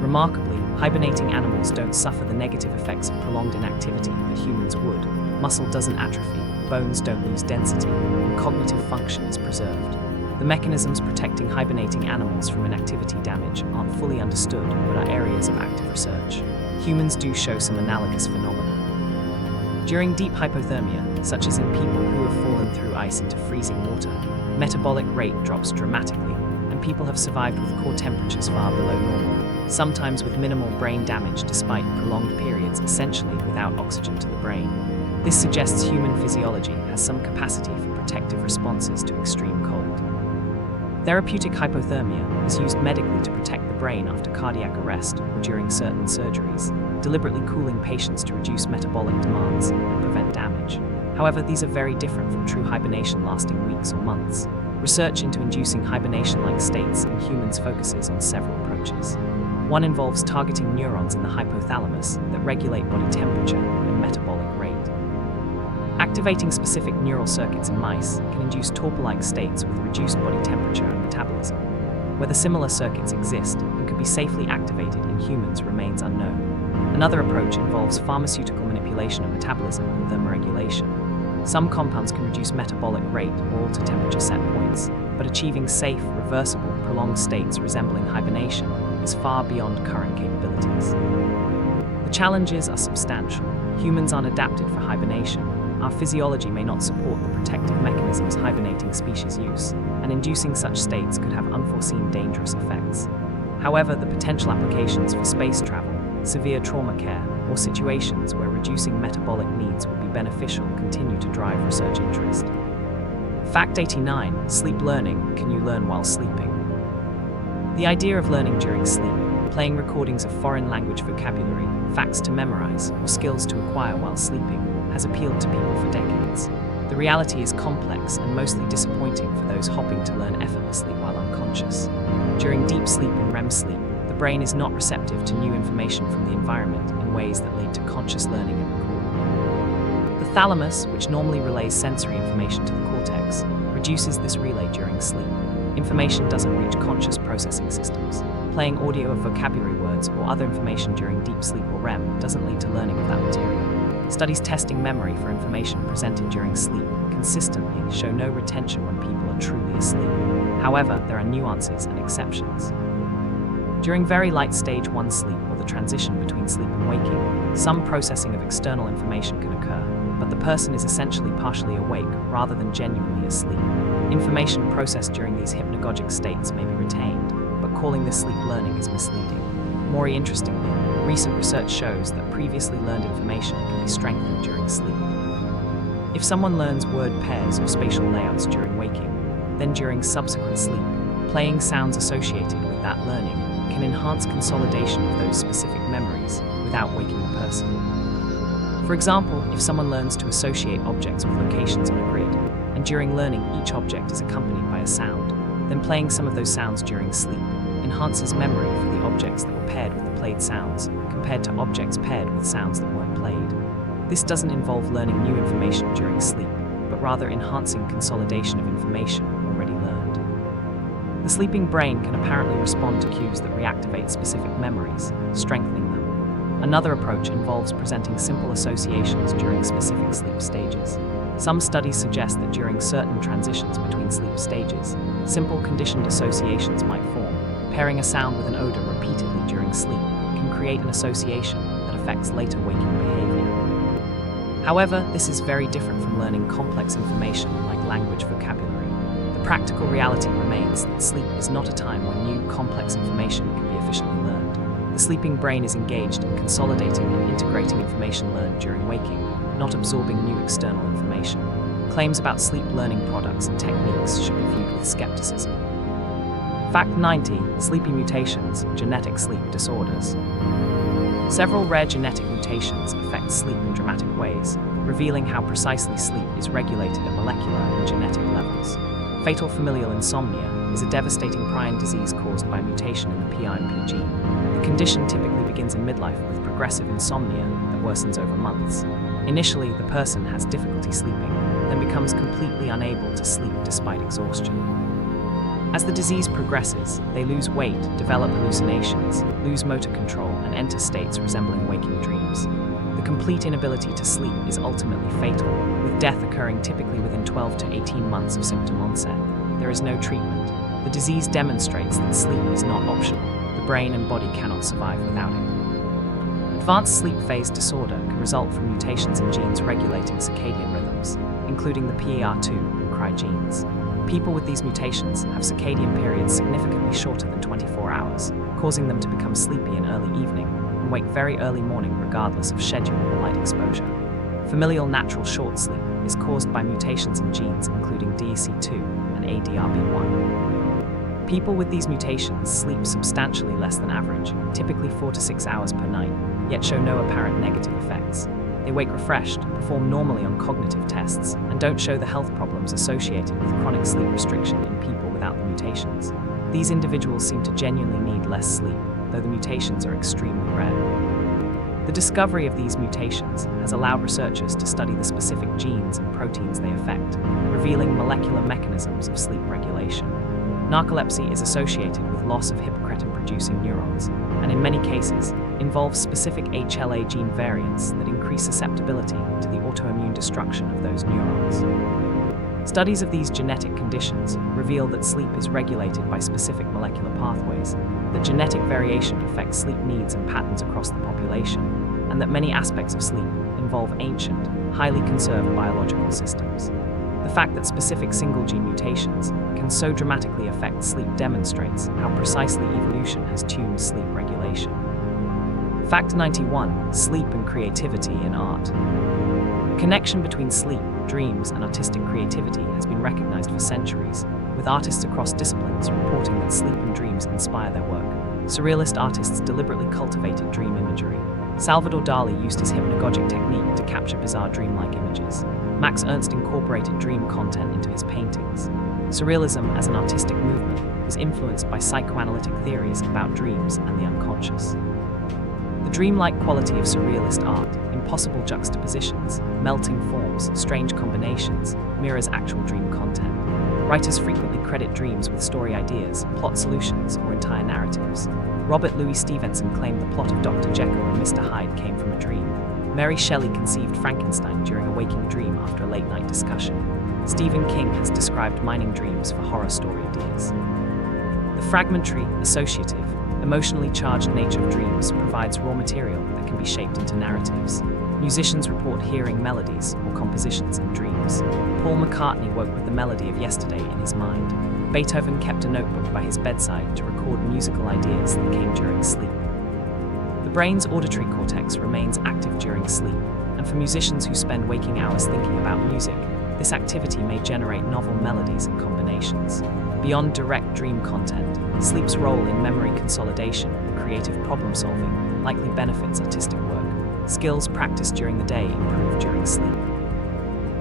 Remarkably, hibernating animals don't suffer the negative effects of prolonged inactivity that humans would. Muscle doesn't atrophy, bones don't lose density, and cognitive function is preserved. The mechanisms protecting hibernating animals from inactivity damage aren't fully understood but are areas of active research. Humans do show some analogous phenomena. During deep hypothermia, such as in people who have fallen through ice into freezing water, metabolic rate drops dramatically, and people have survived with core temperatures far below normal, sometimes with minimal brain damage despite prolonged periods essentially without oxygen to the brain. This suggests human physiology has some capacity for protective responses to extreme cold. Therapeutic hypothermia is used medically to protect the brain after cardiac arrest or during certain surgeries, deliberately cooling patients to reduce metabolic demands and prevent damage. However, these are very different from true hibernation lasting weeks or months. Research into inducing hibernation-like states in humans focuses on several approaches. One involves targeting neurons in the hypothalamus that regulate body temperature and metabolic rate. Activating specific neural circuits in mice can induce torpor-like states with reduced body temperature and metabolism. Whether similar circuits exist and could be safely activated in humans remains unknown. Another approach involves pharmaceutical manipulation of metabolism and thermoregulation. Some compounds can reduce metabolic rate or alter temperature set points, but achieving safe, reversible, prolonged states resembling hibernation is far beyond current capabilities. The challenges are substantial. Humans aren't adapted for hibernation. Our physiology may not support the protective mechanisms hibernating species use, and inducing such states could have unforeseen dangerous effects. However, the potential applications for space travel, severe trauma care, or situations where reducing metabolic needs would be beneficial continue to drive research interest. Fact 89. Sleep learning. Can you learn while sleeping? The idea of learning during sleep, playing recordings of foreign language vocabulary, facts to memorize, or skills to acquire while sleeping, has appealed to people for decades. The reality is complex and mostly disappointing for those hoping to learn effortlessly while unconscious. During deep sleep and REM sleep, the brain is not receptive to new information from the environment in ways that lead to conscious learning and recall. The thalamus, which normally relays sensory information to the cortex, reduces this relay during sleep. Information doesn't reach conscious processing systems. Playing audio of vocabulary words or other information during deep sleep or REM doesn't lead to learning of that material. Studies testing memory for information presented during sleep consistently show no retention when people are truly asleep. However, there are nuances and exceptions. During very light stage 1 sleep or the transition between sleep and waking, some processing of external information can occur, but the person is essentially partially awake rather than genuinely asleep. Information processed during these hypnagogic states may be retained, but calling this sleep learning is misleading. More interestingly, recent research shows that previously learned information can be strengthened during sleep. If someone learns word pairs or spatial layouts during waking, then during subsequent sleep, playing sounds associated with that learning can enhance consolidation of those specific memories without waking the person. For example, if someone learns to associate objects with locations on a grid, and during learning each object is accompanied by a sound, then playing some of those sounds during sleep enhances memory for the objects that were paired with the played sounds, compared to objects paired with sounds that weren't played. This doesn't involve learning new information during sleep, but rather enhancing consolidation of information already learned. The sleeping brain can apparently respond to cues that reactivate specific memories, strengthening them. Another approach involves presenting simple associations during specific sleep stages. Some studies suggest that during certain transitions between sleep stages, simple conditioned associations might form. Pairing a sound with an odor repeatedly during sleep can create an association that affects later waking behavior. However, this is very different from learning complex information like language vocabulary. The practical reality remains that sleep is not a time when new complex information can be efficiently learned. The sleeping brain is engaged in consolidating and integrating information learned during waking, not absorbing new external information. Claims about sleep learning products and techniques should be viewed with skepticism. Fact 90. Sleepy mutations, genetic sleep disorders. Several rare genetic mutations affect sleep in dramatic ways, revealing how precisely sleep is regulated at molecular and genetic levels. Fatal familial insomnia is a devastating prion disease caused by a mutation in the PIMP gene. The condition typically begins in midlife with progressive insomnia that worsens over months. Initially, the person has difficulty sleeping, then becomes completely unable to sleep despite exhaustion. As the disease progresses, they lose weight, develop hallucinations, lose motor control, and enter states resembling waking dreams. The complete inability to sleep is ultimately fatal, with death occurring typically within 12 to 18 months of symptom onset. There is no treatment. The disease demonstrates that sleep is not optional. The brain and body cannot survive without it. Advanced sleep phase disorder can result from mutations in genes regulating circadian rhythms, including the PER2 and CRY genes. People with these mutations have circadian periods significantly shorter than 24 hours, causing them to become sleepy in early evening and wake very early morning regardless of schedule or light exposure. Familial natural short sleep is caused by mutations in genes including DEC2 and ADRB1. People with these mutations sleep substantially less than average, typically 4 to 6 hours per night, yet show no apparent negative effects. They wake refreshed, perform normally on cognitive tests, and don't show the health problems associated with chronic sleep restriction in people without the mutations. These individuals seem to genuinely need less sleep, though the mutations are extremely rare. The discovery of these mutations has allowed researchers to study the specific genes and proteins they affect, revealing molecular mechanisms of sleep regulation. Narcolepsy is associated with loss of hypocretin-producing neurons, and in many cases, involves specific HLA gene variants that increase susceptibility to the autoimmune destruction of those neurons. Studies of these genetic conditions reveal that sleep is regulated by specific molecular pathways, that genetic variation affects sleep needs and patterns across the population, and that many aspects of sleep involve ancient, highly conserved biological systems. The fact that specific single-gene mutations can so dramatically affect sleep demonstrates how precisely evolution has tuned sleep regulation. Fact 91. Sleep and creativity in art. The connection between sleep, dreams, and artistic creativity has been recognized for centuries, with artists across disciplines reporting that sleep and dreams inspire their work. Surrealist artists deliberately cultivated dream imagery. Salvador Dali used his hypnagogic technique to capture bizarre dreamlike images. Max Ernst incorporated dream content into his paintings. Surrealism as an artistic movement was influenced by psychoanalytic theories about dreams and the unconscious. The dreamlike quality of surrealist art, impossible juxtapositions, melting forms, strange combinations, mirrors actual dream content. Writers frequently credit dreams with story ideas, plot solutions, or entire narratives. Robert Louis Stevenson claimed the plot of Dr. Jekyll and Mr. Hyde came from a dream. Mary Shelley conceived Frankenstein during a waking dream after a late-night discussion. Stephen King has described mining dreams for horror story ideas. The fragmentary, associative, emotionally charged nature of dreams provides raw material that can be shaped into narratives. Musicians report hearing melodies or compositions in dreams. Paul McCartney woke with the melody of Yesterday in his mind. Beethoven kept a notebook by his bedside to record musical ideas that came during sleep. The brain's auditory cortex remains active during sleep, and for musicians who spend waking hours thinking about music, this activity may generate novel melodies and combinations. Beyond direct dream content, sleep's role in memory consolidation and creative problem-solving likely benefits artistic work. Skills practiced during the day improve during sleep.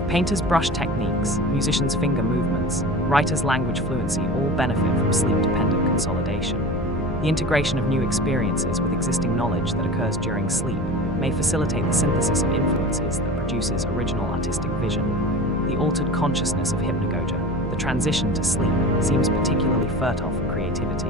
Painters' brush techniques, musicians' finger movements, writers' language fluency all benefit from sleep-dependent consolidation. The integration of new experiences with existing knowledge that occurs during sleep may facilitate the synthesis of influences that produces original artistic vision. The altered consciousness of hypnagogia, the transition to sleep, seems particularly fertile for creativity.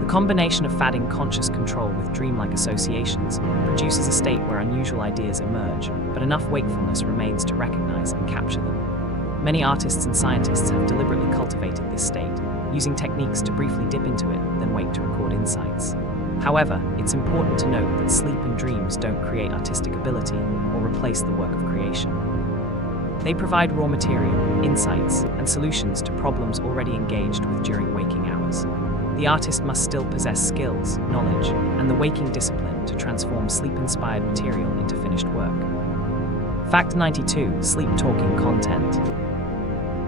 The combination of fadding conscious control with dreamlike associations produces a state where unusual ideas emerge, but enough wakefulness remains to recognize and capture them. Many artists and scientists have deliberately cultivated this state, using techniques to briefly dip into it, then wait to record insights. However, it's important to note that sleep and dreams don't create artistic ability or replace the work of creation. They provide raw material, insights, and solutions to problems already engaged with during waking hours. The artist must still possess skills, knowledge, and the waking discipline to transform sleep-inspired material into finished work. Fact 92. Sleep-talking content.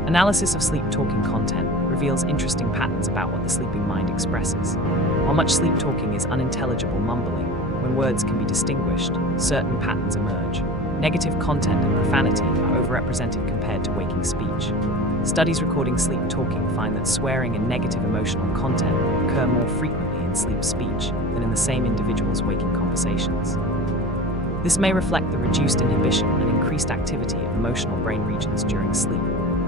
Analysis of sleep-talking content reveals interesting patterns about what the sleeping mind expresses. While much sleep-talking is unintelligible mumbling, when words can be distinguished, certain patterns emerge. Negative content and profanity are overrepresented compared to waking speech. Studies recording sleep-talking find that swearing and negative emotional content occur more frequently in sleep speech than in the same individual's waking conversations. This may reflect the reduced inhibition and increased activity of emotional brain regions during sleep.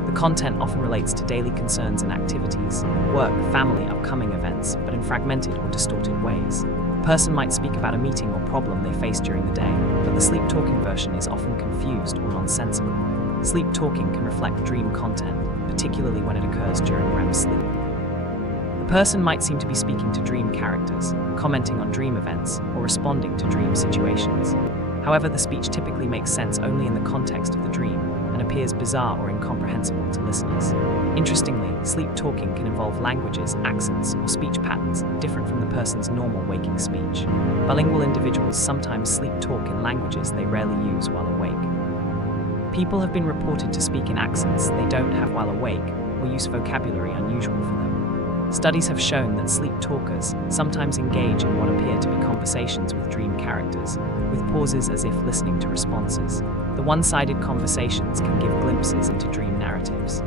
The content often relates to daily concerns and activities, work, family, upcoming events, but in fragmented or distorted ways. A person might speak about a meeting or problem they face during the day, but the sleep-talking version is often confused or nonsensical. Sleep-talking can reflect dream content, particularly when it occurs during REM sleep. The person might seem to be speaking to dream characters, commenting on dream events, or responding to dream situations. However, the speech typically makes sense only in the context of the dream and appears bizarre or incomprehensible to listeners. Interestingly, sleep-talking can involve languages, accents, or speech patterns different from the person's normal waking speech. Bilingual individuals sometimes sleep-talk in languages they rarely use while awake. People have been reported to speak in accents they don't have while awake or use vocabulary unusual for them. Studies have shown that sleep talkers sometimes engage in what appear to be conversations with dream characters, with pauses as if listening to responses. The one-sided conversations can give glimpses into dream narratives.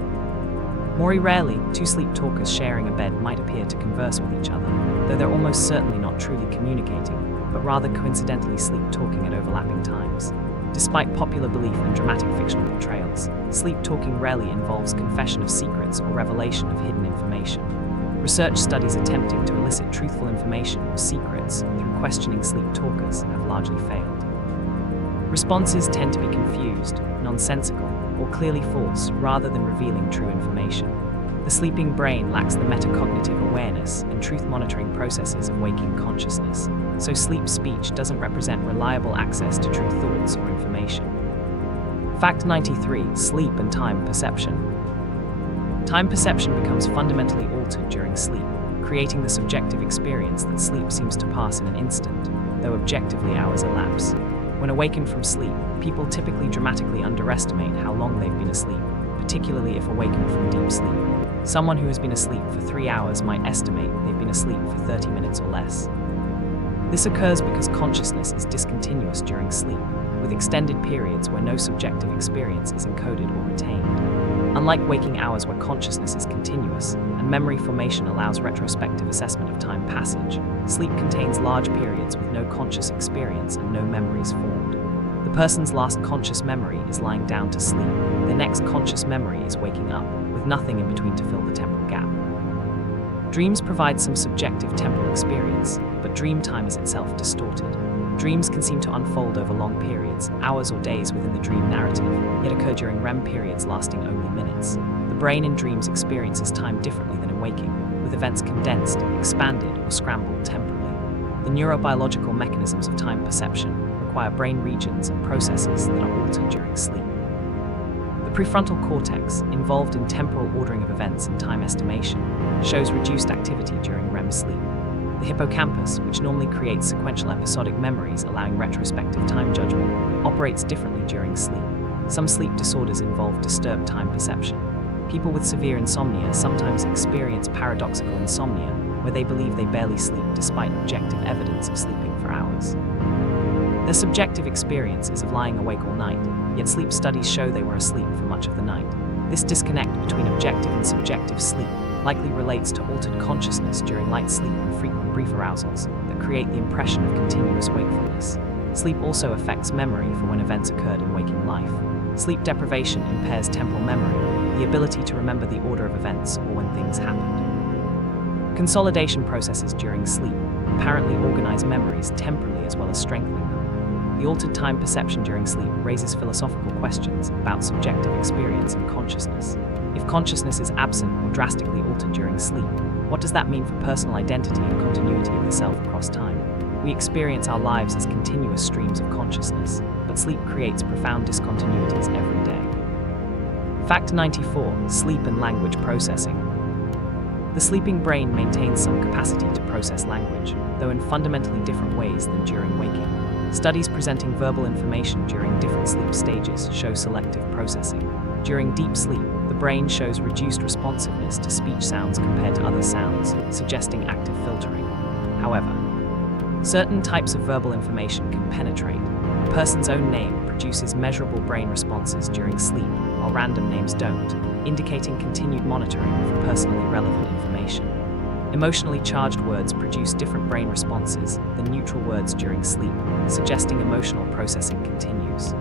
More rarely, two sleep talkers sharing a bed might appear to converse with each other, though they're almost certainly not truly communicating, but rather coincidentally sleep-talking at overlapping times. Despite popular belief and dramatic fictional portrayals, sleep-talking rarely involves confession of secrets or revelation of hidden information. Research studies attempting to elicit truthful information or secrets through questioning sleep talkers have largely failed. Responses tend to be confused, nonsensical, or clearly false rather than revealing true information. The sleeping brain lacks the metacognitive awareness and truth-monitoring processes of waking consciousness, so sleep speech doesn't represent reliable access to true thoughts or information. Fact 93. Sleep and time perception. Time perception becomes fundamentally altered during sleep, creating the subjective experience that sleep seems to pass in an instant, though objectively hours elapse. When awakened from sleep, people typically dramatically underestimate how long they've been asleep, particularly if awakened from deep sleep. Someone who has been asleep for 3 hours might estimate they've been asleep for 30 minutes or less. This occurs because consciousness is discontinuous during sleep, with extended periods where no subjective experience is encoded or retained. Unlike waking hours where consciousness is continuous and memory formation allows retrospective assessment of time passage, sleep contains large periods with no conscious experience and no memories formed. The person's last conscious memory is lying down to sleep. Their next conscious memory is waking up, with nothing in between to fill the temporal gap. Dreams provide some subjective temporal experience, but dream time is itself distorted. Dreams can seem to unfold over long periods, hours or days within the dream narrative, yet occur during REM periods lasting only minutes. The brain in dreams experiences time differently than in waking, with events condensed, expanded, or scrambled temporally. The neurobiological mechanisms of time perception require brain regions and processes that are altered during sleep. The prefrontal cortex, involved in temporal ordering of events and time estimation, shows reduced activity during REM sleep. The hippocampus, which normally creates sequential episodic memories allowing retrospective time judgment, operates differently during sleep. Some sleep disorders involve disturbed time perception. People with severe insomnia sometimes experience paradoxical insomnia, where they believe they barely sleep despite objective evidence of sleeping for hours. Their subjective experience is of lying awake all night, yet sleep studies show they were asleep for much of the night. This disconnect between objective and subjective sleep likely relates to altered consciousness during light sleep and frequent brief arousals that create the impression of continuous wakefulness. Sleep also affects memory for when events occurred in waking life. Sleep deprivation impairs temporal memory, the ability to remember the order of events or when things happened. Consolidation processes during sleep apparently organize memories temporally as well as strengthening them. The altered time perception during sleep raises philosophical questions about subjective experience and consciousness. If consciousness is absent or drastically altered during sleep, what does that mean for personal identity and continuity of the self across time? We experience our lives as continuous streams of consciousness, but sleep creates profound discontinuities every day. Fact 94. Sleep and language processing. The sleeping brain maintains some capacity to process language, though in fundamentally different ways than during waking. Studies presenting verbal information during different sleep stages show selective processing. During deep sleep, the brain shows reduced responsiveness to speech sounds compared to other sounds, suggesting active filtering. However, certain types of verbal information can penetrate. A person's own name produces measurable brain responses during sleep, while random names don't, indicating continued monitoring for personally relevant information. Emotionally charged words produce different brain responses than neutral words during sleep, suggesting emotional processing continues.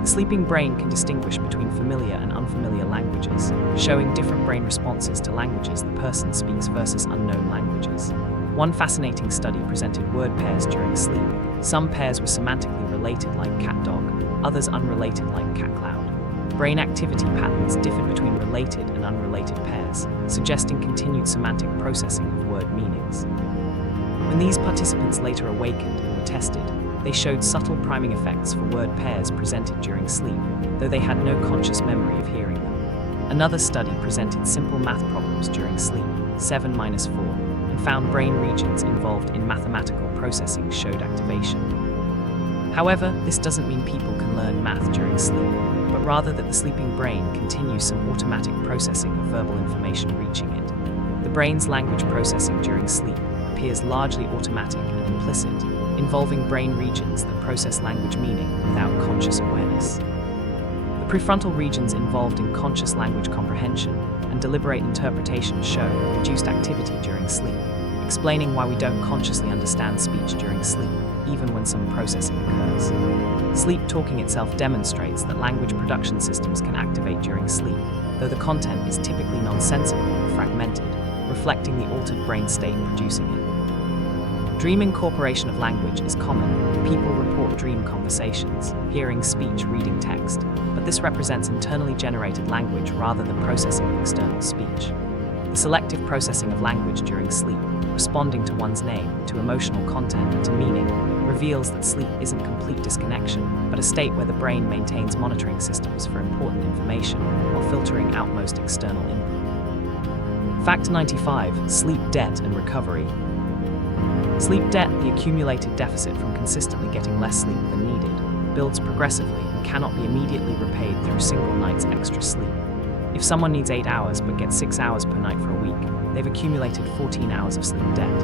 The sleeping brain can distinguish between familiar and unfamiliar languages, showing different brain responses to languages the person speaks versus unknown languages. One fascinating study presented word pairs during sleep. Some pairs were semantically related like cat-dog, others unrelated like cat-cloud. Brain activity patterns differed between related and unrelated pairs, suggesting continued semantic processing of word meanings. When these participants later awakened and were tested, they showed subtle priming effects for word pairs presented during sleep, though they had no conscious memory of hearing them. Another study presented simple math problems during sleep, 7 minus 4, and found brain regions involved in mathematical processing showed activation. However, this doesn't mean people can learn math during sleep, but rather that the sleeping brain continues some automatic processing of verbal information reaching it. The brain's language processing during sleep appears largely automatic and implicit, involving brain regions that process language meaning without conscious awareness. The prefrontal regions involved in conscious language comprehension and deliberate interpretation show reduced activity during sleep, explaining why we don't consciously understand speech during sleep, even when some processing occurs. Sleep talking itself demonstrates that language production systems can activate during sleep, though the content is typically nonsensical or fragmented, reflecting the altered brain state producing it. Dream incorporation of language is common. People report dream conversations, hearing speech, reading text, but this represents internally generated language rather than processing of external speech. The selective processing of language during sleep, responding to one's name, to emotional content, to meaning, reveals that sleep isn't complete disconnection, but a state where the brain maintains monitoring systems for important information while filtering out most external input. Fact 95. Sleep debt and recovery. Sleep debt, the accumulated deficit from consistently getting less sleep than needed, builds progressively and cannot be immediately repaid through single night's extra sleep. If someone needs 8 hours but gets 6 hours per night for a week, they've accumulated 14 hours of sleep debt.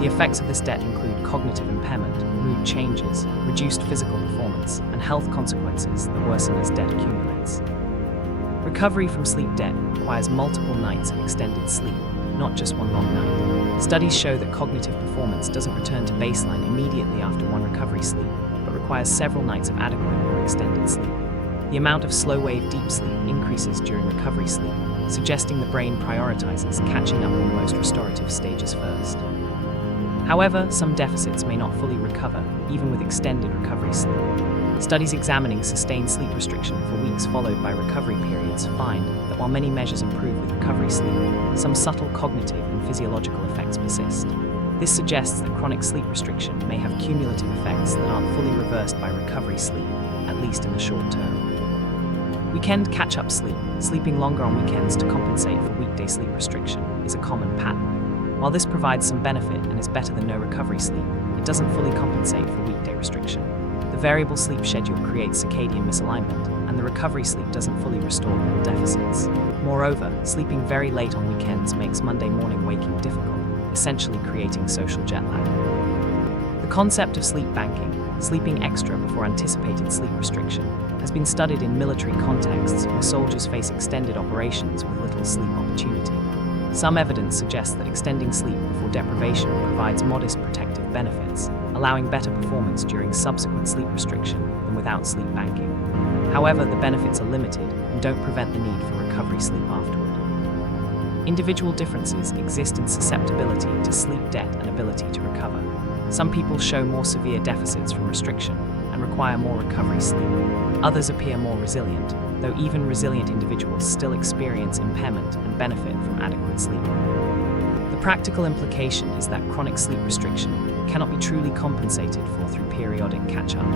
The effects of this debt include cognitive impairment, mood changes, reduced physical performance, and health consequences that worsen as debt accumulates. Recovery from sleep debt requires multiple nights of extended sleep, not just one long night. Studies show that cognitive performance doesn't return to baseline immediately after one recovery sleep, but requires several nights of adequate or extended sleep. The amount of slow-wave deep sleep increases during recovery sleep, suggesting the brain prioritizes catching up on the most restorative stages first. However, some deficits may not fully recover, even with extended recovery sleep. Studies examining sustained sleep restriction for weeks followed by recovery periods find that while many measures improve with recovery sleep, some subtle cognitive and physiological effects persist. This suggests that chronic sleep restriction may have cumulative effects that aren't fully reversed by recovery sleep, at least in the short term. Weekend catch-up sleep, sleeping longer on weekends to compensate for weekday sleep restriction, is a common pattern. While this provides some benefit and is better than no recovery sleep, it doesn't fully compensate for weekday restriction. The variable sleep schedule creates circadian misalignment, and the recovery sleep doesn't fully restore all deficits. Moreover, sleeping very late on weekends makes Monday morning waking difficult, essentially creating social jet lag. The concept of sleep banking, sleeping extra before anticipated sleep restriction, has been studied in military contexts where soldiers face extended operations with little sleep opportunity. Some evidence suggests that extending sleep before deprivation provides modest protective benefits, allowing better performance during subsequent sleep restriction than without sleep banking. However, the benefits are limited and don't prevent the need for recovery sleep afterward. Individual differences exist in susceptibility to sleep debt and ability to recover. Some people show more severe deficits from restriction and require more recovery sleep. Others appear more resilient, though even resilient individuals still experience impairment and benefit from adequate sleep. The practical implication is that chronic sleep restriction cannot be truly compensated for through periodic catch-up,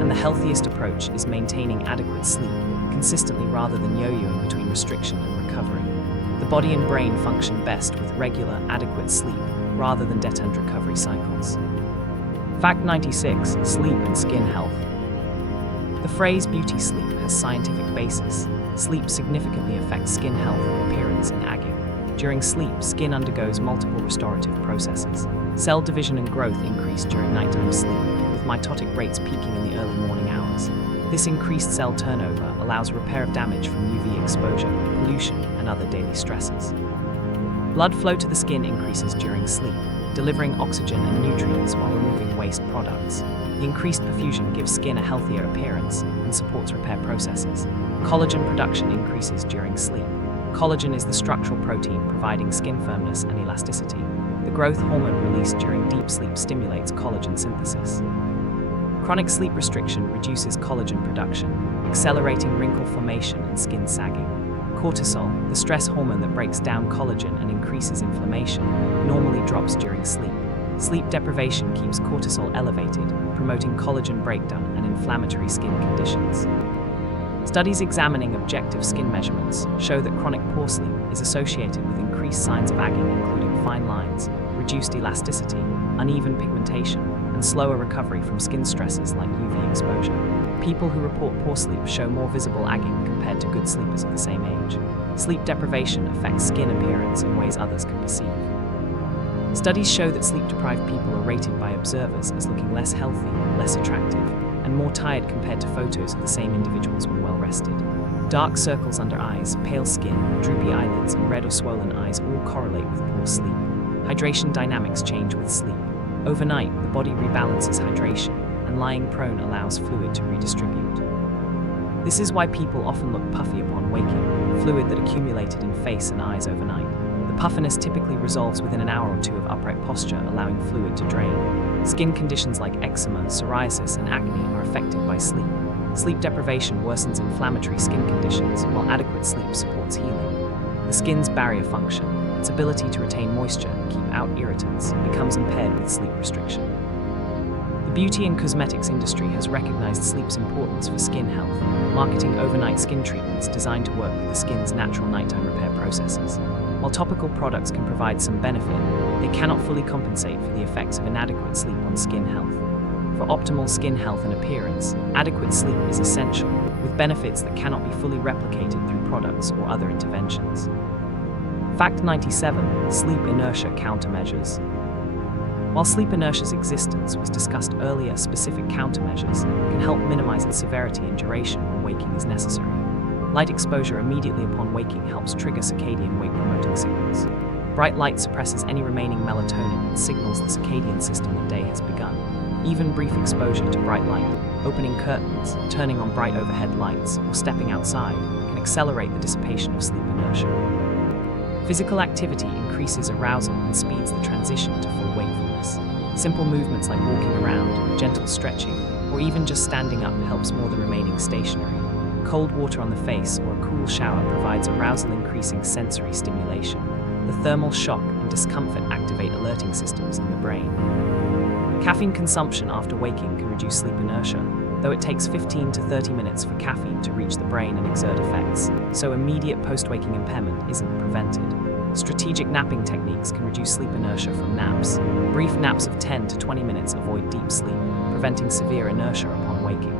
and the healthiest approach is maintaining adequate sleep consistently rather than yo-yoing between restriction and recovery. The body and brain function best with regular, adequate sleep rather than debt and recovery cycles. Fact 96: Sleep and skin health. The phrase beauty sleep has scientific basis. Sleep significantly affects skin health, appearance, and aging. During sleep, skin undergoes multiple restorative processes. Cell division and growth increase during nighttime sleep, with mitotic rates peaking in the early morning hours. This increased cell turnover allows repair of damage from UV exposure, pollution, and other daily stresses. Blood flow to the skin increases during sleep, delivering oxygen and nutrients while removing waste products. The increased perfusion gives skin a healthier appearance and supports repair processes. Collagen production increases during sleep. Collagen is the structural protein providing skin firmness and elasticity. The growth hormone released during deep sleep stimulates collagen synthesis. Chronic sleep restriction reduces collagen production, accelerating wrinkle formation and skin sagging. Cortisol, the stress hormone that breaks down collagen and increases inflammation, normally drops during sleep. Sleep deprivation keeps cortisol elevated, promoting collagen breakdown and inflammatory skin conditions. Studies examining objective skin measurements show that chronic poor sleep is associated with increased signs of aging, including fine lines, reduced elasticity, uneven pigmentation, and slower recovery from skin stresses like UV exposure. People who report poor sleep show more visible aging compared to good sleepers of the same age. Sleep deprivation affects skin appearance in ways others can perceive. Studies show that sleep-deprived people are rated by observers as looking less healthy, less attractive, and more tired compared to photos of the same individuals when well rested. Dark circles under eyes, pale skin, droopy eyelids, and red or swollen eyes all correlate with poor sleep. Hydration dynamics change with sleep. Overnight, the body rebalances hydration, and lying prone allows fluid to redistribute. This is why people often look puffy upon waking, fluid that accumulated in face and eyes overnight. The puffiness typically resolves within an hour or two of upright posture, allowing fluid to drain. Skin conditions like eczema, psoriasis, and acne are affected by sleep. Sleep deprivation worsens inflammatory skin conditions, while adequate sleep supports healing. The skin's barrier function, its ability to retain moisture and keep out irritants, becomes impaired with sleep restriction. The beauty and cosmetics industry has recognized sleep's importance for skin health, marketing overnight skin treatments designed to work with the skin's natural nighttime repair processes. While topical products can provide some benefit, they cannot fully compensate for the effects of inadequate sleep on skin health. For optimal skin health and appearance, adequate sleep is essential, with benefits that cannot be fully replicated through products or other interventions. Fact 97: Sleep inertia countermeasures. While sleep inertia's existence was discussed earlier, specific countermeasures can help minimize its severity and duration when waking is necessary. Light exposure immediately upon waking helps trigger circadian wake-promoting signals. Bright light suppresses any remaining melatonin and signals the circadian system that day has begun. Even brief exposure to bright light, opening curtains, turning on bright overhead lights, or stepping outside can accelerate the dissipation of sleep inertia. Physical activity increases arousal and speeds the transition to full wakefulness. Simple movements like walking around, gentle stretching, or even just standing up helps more than remaining stationary. Cold water on the face or a cool shower provides arousal-increasing sensory stimulation. The thermal shock and discomfort activate alerting systems in the brain. Caffeine consumption after waking can reduce sleep inertia, though it takes 15 to 30 minutes for caffeine to reach the brain and exert effects, so immediate post-waking impairment isn't prevented. Strategic napping techniques can reduce sleep inertia from naps. Brief naps of 10 to 20 minutes avoid deep sleep, preventing severe inertia upon waking.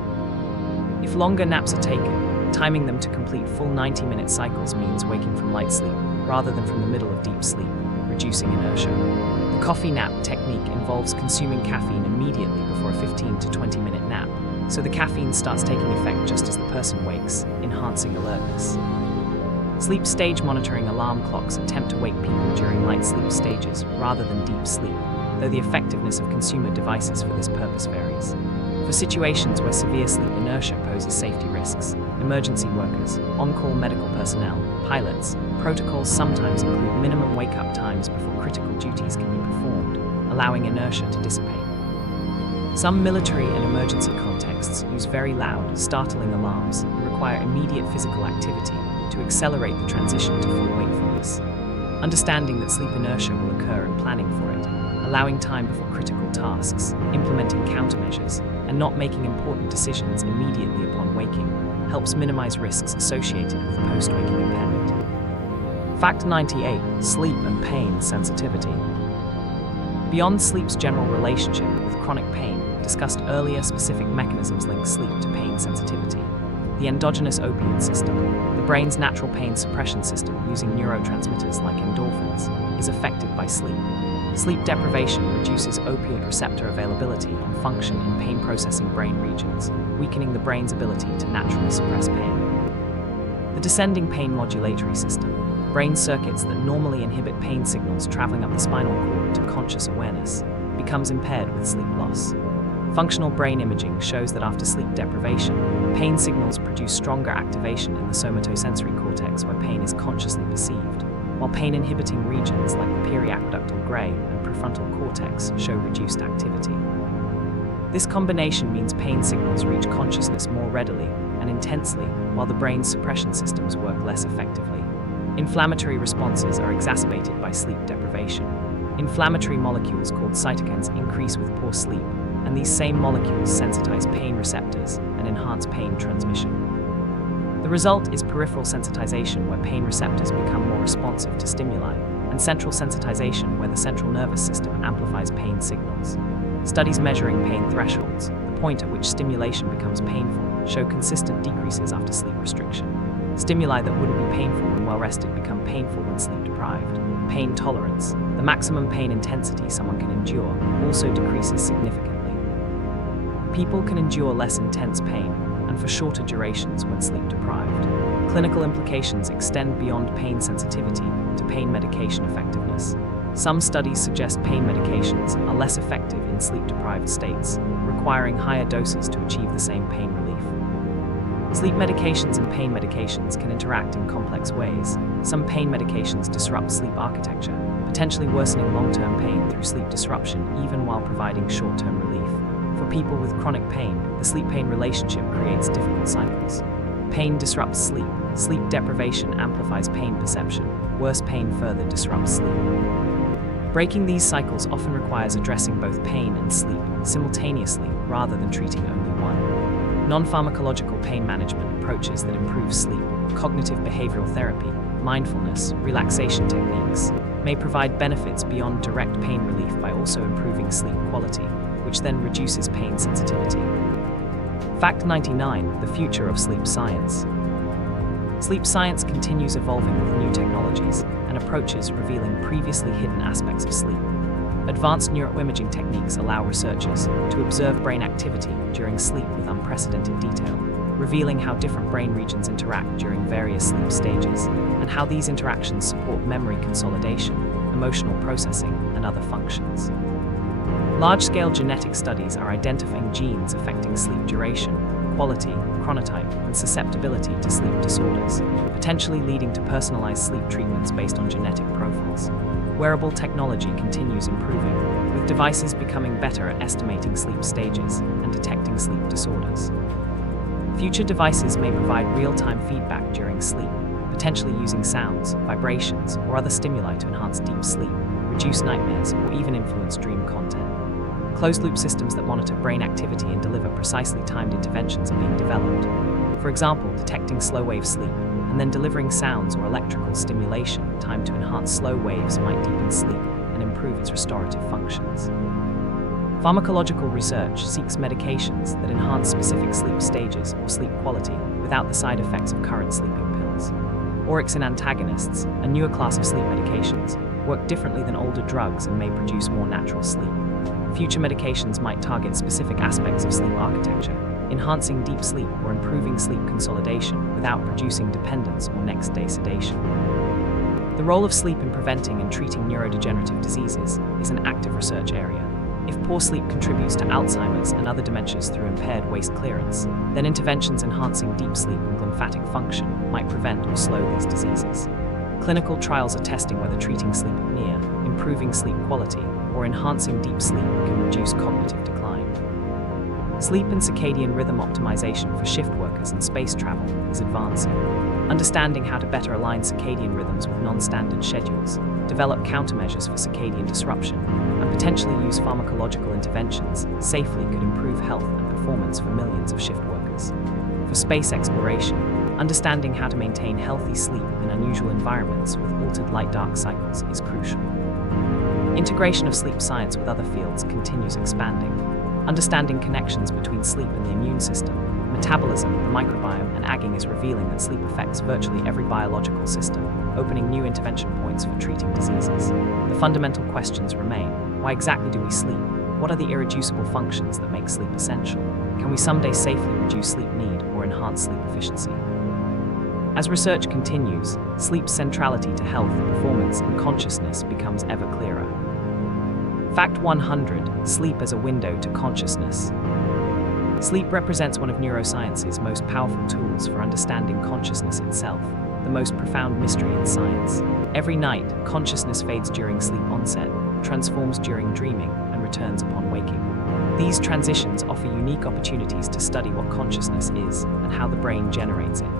If longer naps are taken, timing them to complete full 90-minute cycles means waking from light sleep rather than from the middle of deep sleep, reducing inertia. The coffee nap technique involves consuming caffeine immediately before a 15 to 20-minute nap, so the caffeine starts taking effect just as the person wakes, enhancing alertness. Sleep stage monitoring alarm clocks attempt to wake people during light sleep stages rather than deep sleep, though the effectiveness of consumer devices for this purpose varies. For situations where severe sleep inertia poses safety risks, emergency workers, on-call medical personnel, pilots, protocols sometimes include minimum wake-up times before critical duties can be performed, allowing inertia to dissipate. Some military and emergency contexts use very loud, startling alarms and require immediate physical activity to accelerate the transition to full wakefulness. Understanding that sleep inertia will occur and planning for it, allowing time before critical tasks, implementing countermeasures, and not making important decisions immediately upon waking helps minimize risks associated with post-waking impairment. Fact 98. Sleep and pain sensitivity. Beyond sleep's general relationship with chronic pain, discussed earlier, specific mechanisms link sleep to pain sensitivity. The endogenous opiate system, the brain's natural pain suppression system using neurotransmitters like endorphins, is affected by sleep. Sleep deprivation reduces opioid receptor availability and function in pain-processing brain regions, weakening the brain's ability to naturally suppress pain. The descending pain modulatory system, brain circuits that normally inhibit pain signals traveling up the spinal cord to conscious awareness, becomes impaired with sleep loss. Functional brain imaging shows that after sleep deprivation, pain signals produce stronger activation in the somatosensory cortex where pain is consciously perceived, while pain-inhibiting regions like the periaqueductal gray and prefrontal cortex show reduced activity. This combination means pain signals reach consciousness more readily and intensely, while the brain's suppression systems work less effectively. Inflammatory responses are exacerbated by sleep deprivation. Inflammatory molecules called cytokines increase with poor sleep, and these same molecules sensitize pain receptors and enhance pain transmission. The result is peripheral sensitization, where pain receptors become more responsive to stimuli, and central sensitization, where the central nervous system amplifies pain signals. Studies measuring pain thresholds, the point at which stimulation becomes painful, show consistent decreases after sleep restriction. Stimuli that wouldn't be painful when well-rested become painful when sleep-deprived. Pain tolerance, the maximum pain intensity someone can endure, also decreases significantly. People can endure less intense pain, and for shorter durations when sleep-deprived. Clinical implications extend beyond pain sensitivity to pain medication effectiveness. Some studies suggest pain medications are less effective in sleep-deprived states, requiring higher doses to achieve the same pain relief. Sleep medications and pain medications can interact in complex ways. Some pain medications disrupt sleep architecture, potentially worsening long-term pain through sleep disruption even while providing short-term relief. For people with chronic pain, the sleep-pain relationship creates difficult cycles. Pain disrupts sleep. Sleep deprivation amplifies pain perception. Worse pain further disrupts sleep. Breaking these cycles often requires addressing both pain and sleep simultaneously rather than treating only one. Non-pharmacological pain management approaches that improve sleep, cognitive behavioral therapy, mindfulness, relaxation techniques, may provide benefits beyond direct pain relief by also improving sleep quality, which then reduces pain sensitivity. Fact 99. The future of sleep science. Sleep science continues evolving with new technologies and approaches revealing previously hidden aspects of sleep. Advanced neuroimaging techniques allow researchers to observe brain activity during sleep with unprecedented detail, revealing how different brain regions interact during various sleep stages and how these interactions support memory consolidation, emotional processing, and other functions. Large-scale genetic studies are identifying genes affecting sleep duration, quality, chronotype, and susceptibility to sleep disorders, potentially leading to personalized sleep treatments based on genetic profiles. Wearable technology continues improving, with devices becoming better at estimating sleep stages and detecting sleep disorders. Future devices may provide real-time feedback during sleep, potentially using sounds, vibrations, or other stimuli to enhance deep sleep, reduce nightmares, or even influence dream content. Closed-loop systems that monitor brain activity and deliver precisely timed interventions are being developed. For example, detecting slow-wave sleep and then delivering sounds or electrical stimulation timed to enhance slow waves might deepen sleep and improve its restorative functions. Pharmacological research seeks medications that enhance specific sleep stages or sleep quality without the side effects of current sleeping pills. Orexin antagonists, a newer class of sleep medications, work differently than older drugs and may produce more natural sleep. Future medications might target specific aspects of sleep architecture, enhancing deep sleep or improving sleep consolidation without producing dependence or next-day sedation. The role of sleep in preventing and treating neurodegenerative diseases is an active research area. If poor sleep contributes to Alzheimer's and other dementias through impaired waste clearance, then interventions enhancing deep sleep and lymphatic function might prevent or slow these diseases. Clinical trials are testing whether treating sleep apnea, improving sleep quality, or enhancing deep sleep can reduce cognitive decline. Sleep and circadian rhythm optimization for shift workers and space travel is advancing. Understanding how to better align circadian rhythms with non-standard schedules, develop countermeasures for circadian disruption, and potentially use pharmacological interventions safely could improve health and performance for millions of shift workers. For space exploration, understanding how to maintain healthy sleep in unusual environments with altered light-dark cycles is crucial. Integration of sleep science with other fields continues expanding. Understanding connections between sleep and the immune system, metabolism, the microbiome, and aging is revealing that sleep affects virtually every biological system, opening new intervention points for treating diseases. The fundamental questions remain: why exactly do we sleep? What are the irreducible functions that make sleep essential? Can we someday safely reduce sleep need or enhance sleep efficiency? As research continues, sleep's centrality to health, performance, and consciousness becomes ever clearer. Fact 100: sleep as a window to consciousness. Sleep represents one of neuroscience's most powerful tools for understanding consciousness itself, the most profound mystery in science. Every night, consciousness fades during sleep onset, transforms during dreaming, and returns upon waking. These transitions offer unique opportunities to study what consciousness is and how the brain generates it.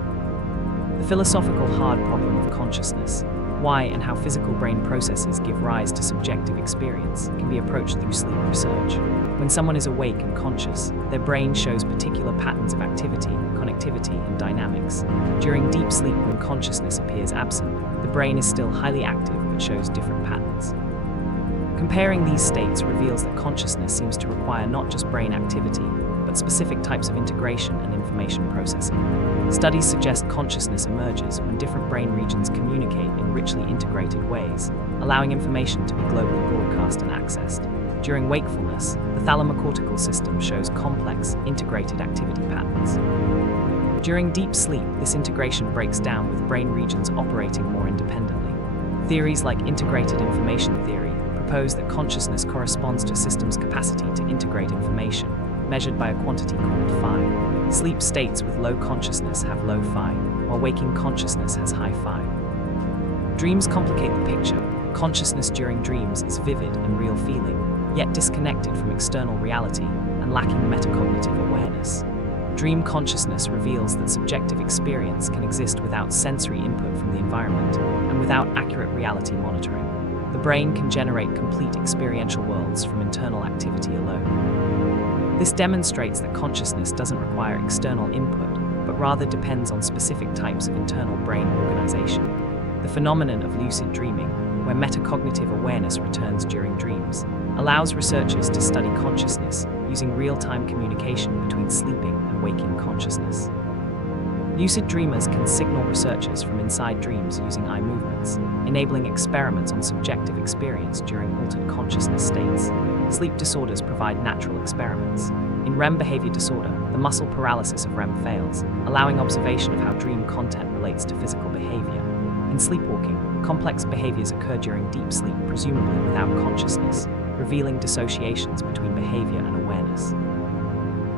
The philosophical hard problem of consciousness, why and how physical brain processes give rise to subjective experience, can be approached through sleep research. When someone is awake and conscious, their brain shows particular patterns of activity, connectivity, and dynamics. During deep sleep, when consciousness appears absent, the brain is still highly active but shows different patterns. Comparing these states reveals that consciousness seems to require not just brain activity, but specific types of integration and information processing. Studies suggest consciousness emerges when different brain regions communicate in richly integrated ways, allowing information to be globally broadcast and accessed. During wakefulness, the thalamocortical system shows complex, integrated activity patterns. During deep sleep, this integration breaks down with brain regions operating more independently. Theories like integrated information theory propose that consciousness corresponds to a system's capacity to integrate information, measured by a quantity called phi. Sleep states with low consciousness have low phi, while waking consciousness has high phi. Dreams complicate the picture. Consciousness during dreams is vivid and real feeling, yet disconnected from external reality and lacking metacognitive awareness. Dream consciousness reveals that subjective experience can exist without sensory input from the environment and without accurate reality monitoring. The brain can generate complete experiential worlds from internal activity alone. This demonstrates that consciousness doesn't require external input, but rather depends on specific types of internal brain organization. The phenomenon of lucid dreaming, where metacognitive awareness returns during dreams, allows researchers to study consciousness using real-time communication between sleeping and waking consciousness. Lucid dreamers can signal researchers from inside dreams using eye movements, enabling experiments on subjective experience during altered consciousness states. Sleep disorders provide natural experiments. In REM behavior disorder, the muscle paralysis of REM fails, allowing observation of how dream content relates to physical behavior. In sleepwalking, complex behaviors occur during deep sleep, presumably without consciousness, revealing dissociations between behavior and awareness.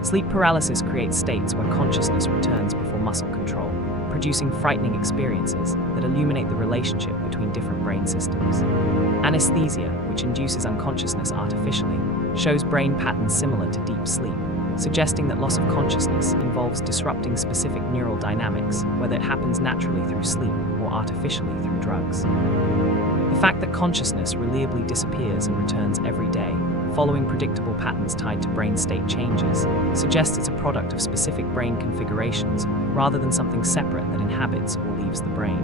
Sleep paralysis creates states where consciousness returns before muscle control, producing frightening experiences that illuminate the relationship between different brain systems. Anesthesia, which induces unconsciousness artificially, shows brain patterns similar to deep sleep, suggesting that loss of consciousness involves disrupting specific neural dynamics, whether it happens naturally through sleep or artificially through drugs. The fact that consciousness reliably disappears and returns every day, following predictable patterns tied to brain state changes, suggests it's a product of specific brain configurations rather than something separate that inhabits or leaves the brain.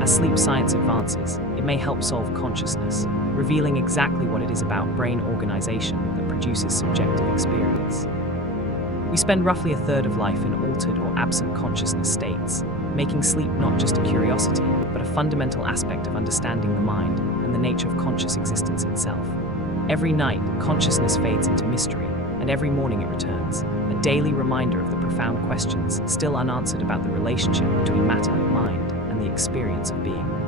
As sleep science advances, it may help solve consciousness, revealing exactly what it is about brain organization that produces subjective experience. We spend roughly a third of life in altered or absent consciousness states, making sleep not just a curiosity, but a fundamental aspect of understanding the mind and the nature of conscious existence itself. Every night, consciousness fades into mystery, and every morning it returns, a daily reminder of the profound questions still unanswered about the relationship between matter, mind, and the experience of being.